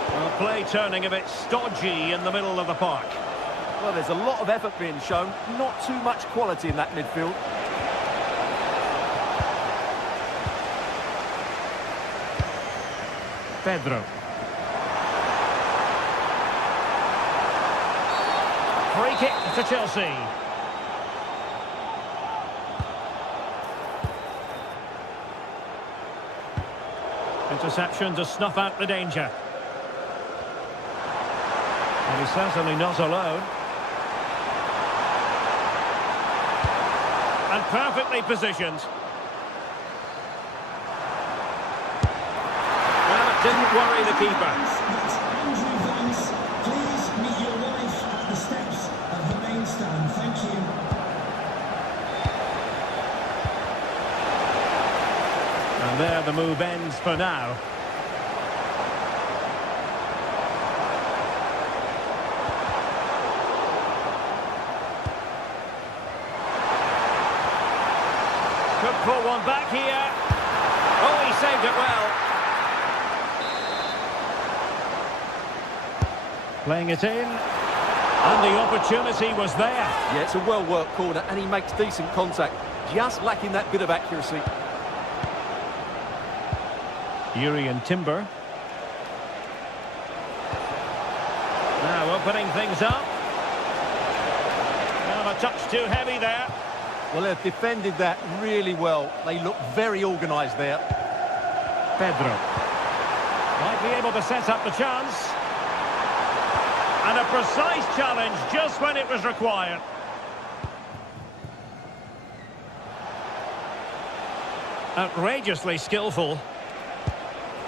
Well, play turning a bit stodgy in the middle of the park. Well, there's a lot of effort being shown. Not too much quality in that midfield. Pedro. Free kick to Chelsea. Interception to snuff out the danger. And he's certainly not alone. And perfectly positioned. Well, it didn't worry the keeper. That's Andrew Vance. Please meet your wife at the steps of the main stand. Thank you. And there the move ends for now. Could pull one back here. Oh, he saved it well. Playing it in. And the opportunity was there. Yeah, it's a well-worked corner and he makes decent contact. Just lacking that bit of accuracy. Urian Timber. Now opening things up. Well, a touch too heavy there. Well, they've defended that really well. They look very organised there. Pedro. Might be able to set up the chance. And a precise challenge just when it was required. Outrageously skillful.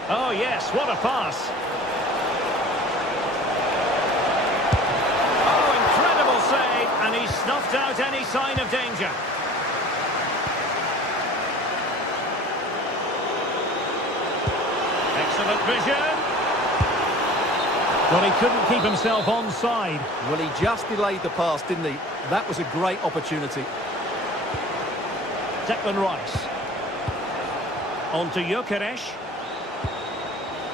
Oh yes, what a pass. Oh, incredible save, and he snuffed out any sign of danger. vision. Well, he couldn't keep himself onside. Well, he just delayed the pass, didn't he? That was a great opportunity. Declan Rice. On to Gyökeres.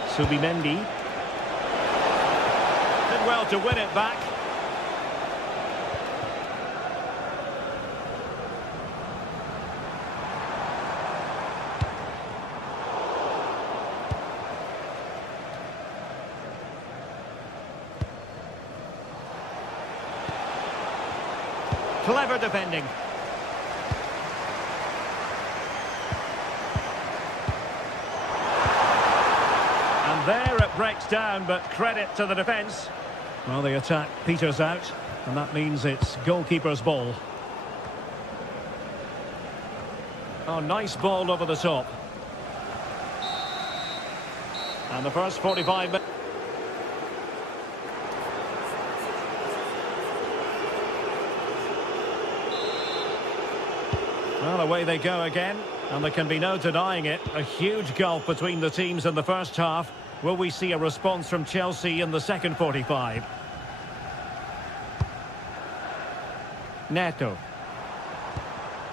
Subimendi. Did well to win it back. Clever defending. And there it breaks down, but credit to the defence. Well, the attack peters out, and that means it's goalkeeper's ball. Oh, nice ball over the top. And the first 45 minutes. Well, away they go again, and there can be no denying it. A huge gulf between the teams in the first half. Will we see a response from Chelsea in the second 45? Neto.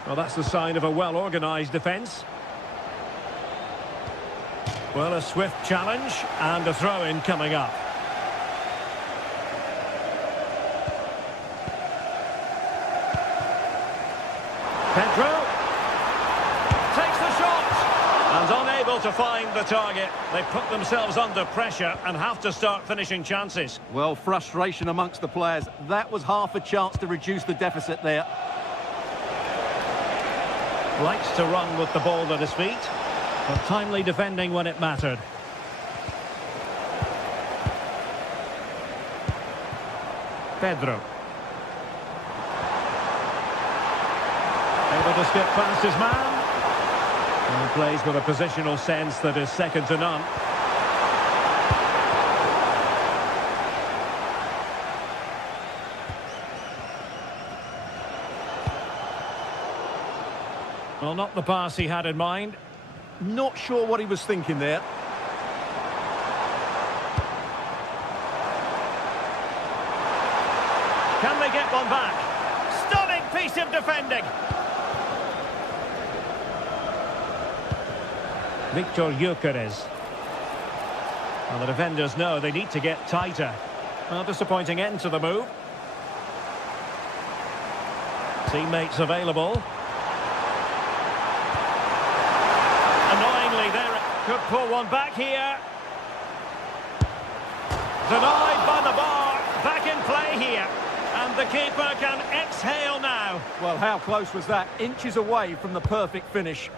Well, that's the sign of a well-organised defence. Well, a swift challenge, and a throw-in coming up. Pedro takes the shot and unable to find the target. They put themselves under pressure and have to start finishing chances. Well, frustration amongst the players. That was half a chance to reduce the deficit there. Likes to run with the ball at his feet, but timely defending when it mattered. Pedro. Able to skip past his man. And plays with a positional sense that is second to none. Well, not the pass he had in mind. Not sure what he was thinking there. Can they get one back? Stunning piece of defending. Victor Gyökeres. Well, the defenders know they need to get tighter. Well, disappointing end to the move. Teammates available. Annoyingly, there could pull one back here. Denied by the bar. Back in play here. And the keeper can exhale now. Well, how close was that? Inches away from the perfect finish.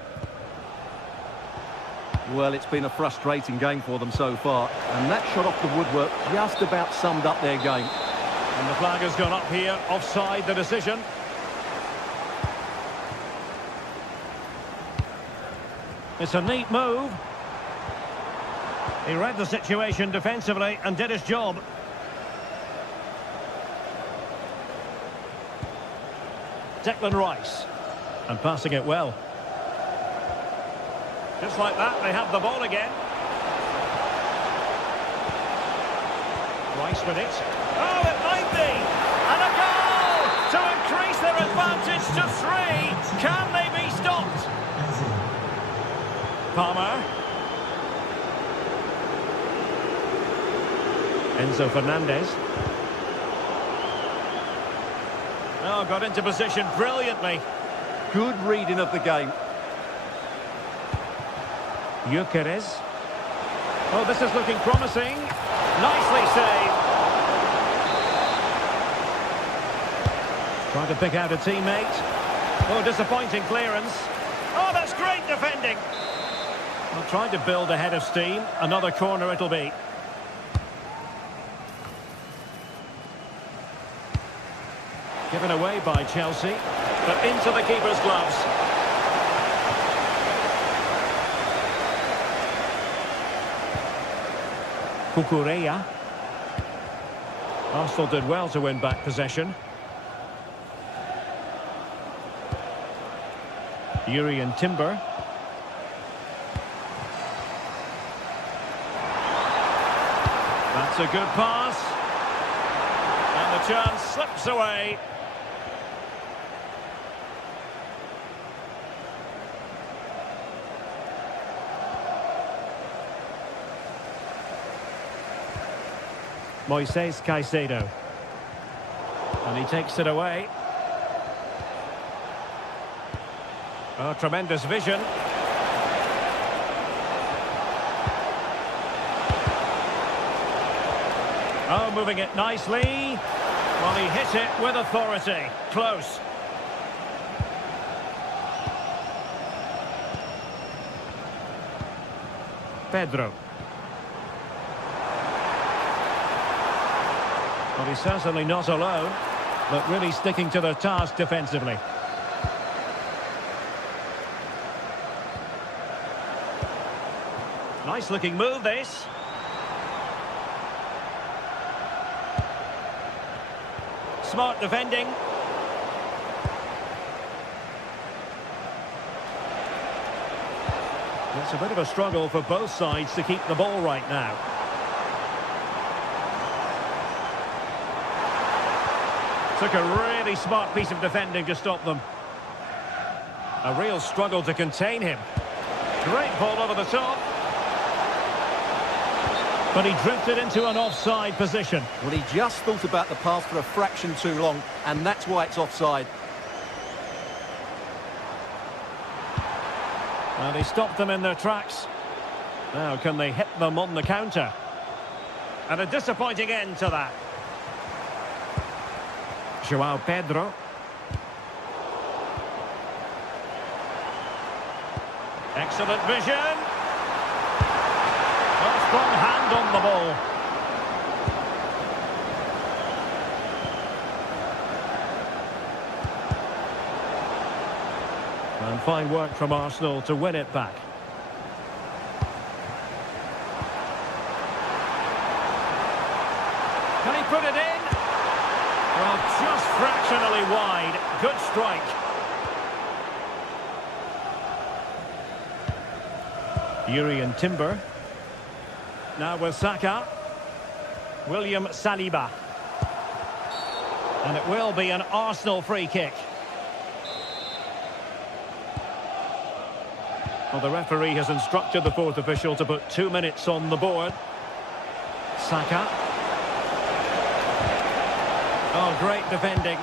Well, it's been a frustrating game for them so far. And that shot off the woodwork just about summed up their game. And the flag has gone up here. Offside the decision. It's a neat move. He read the situation defensively and did his job. Declan Rice. And passing it well. Just like that, they have the ball again. Rice with it. Oh, it might be! And a goal! To increase their advantage to 3. Can they be stopped? Palmer. Enzo Fernandez. Oh, got into position brilliantly. Good reading of the game. Gyökeres. Oh, this is looking promising. Nicely saved. Trying to pick out a teammate. Oh, disappointing clearance. Oh, that's great defending. Well, trying to build a head of steam. Another corner it'll be. Given away by Chelsea, but into the keeper's gloves. Cucurella. Arsenal did well to win back possession. Yuri and Timber. That's a good pass. And the chance slips away. Moises Caicedo. And he takes it away. Oh, tremendous vision. Oh, moving it nicely. Well, he hit it with authority. Close. Pedro. Well, he's certainly not alone, but really sticking to their task defensively. Nice looking move, this. Smart defending. It's a bit of a struggle for both sides to keep the ball right now. Took a really smart piece of defending to stop them. A real struggle to contain him. Great ball over the top. But he drifted into an offside position. Well, he just thought about the pass for a fraction too long, and that's why it's offside. Well, he stopped them in their tracks. Now, can they hit them on the counter? And a disappointing end to that. João Pedro. Excellent vision. A strong hand on the ball. And fine work from Arsenal to win it back. Can he put it in? Well, just fractionally wide. Good strike. Urian Timber. Now with Saka. William Saliba. And it will be an Arsenal free kick. Well, the referee has instructed the fourth official to put 2 minutes on the board. Saka. Oh, great defending.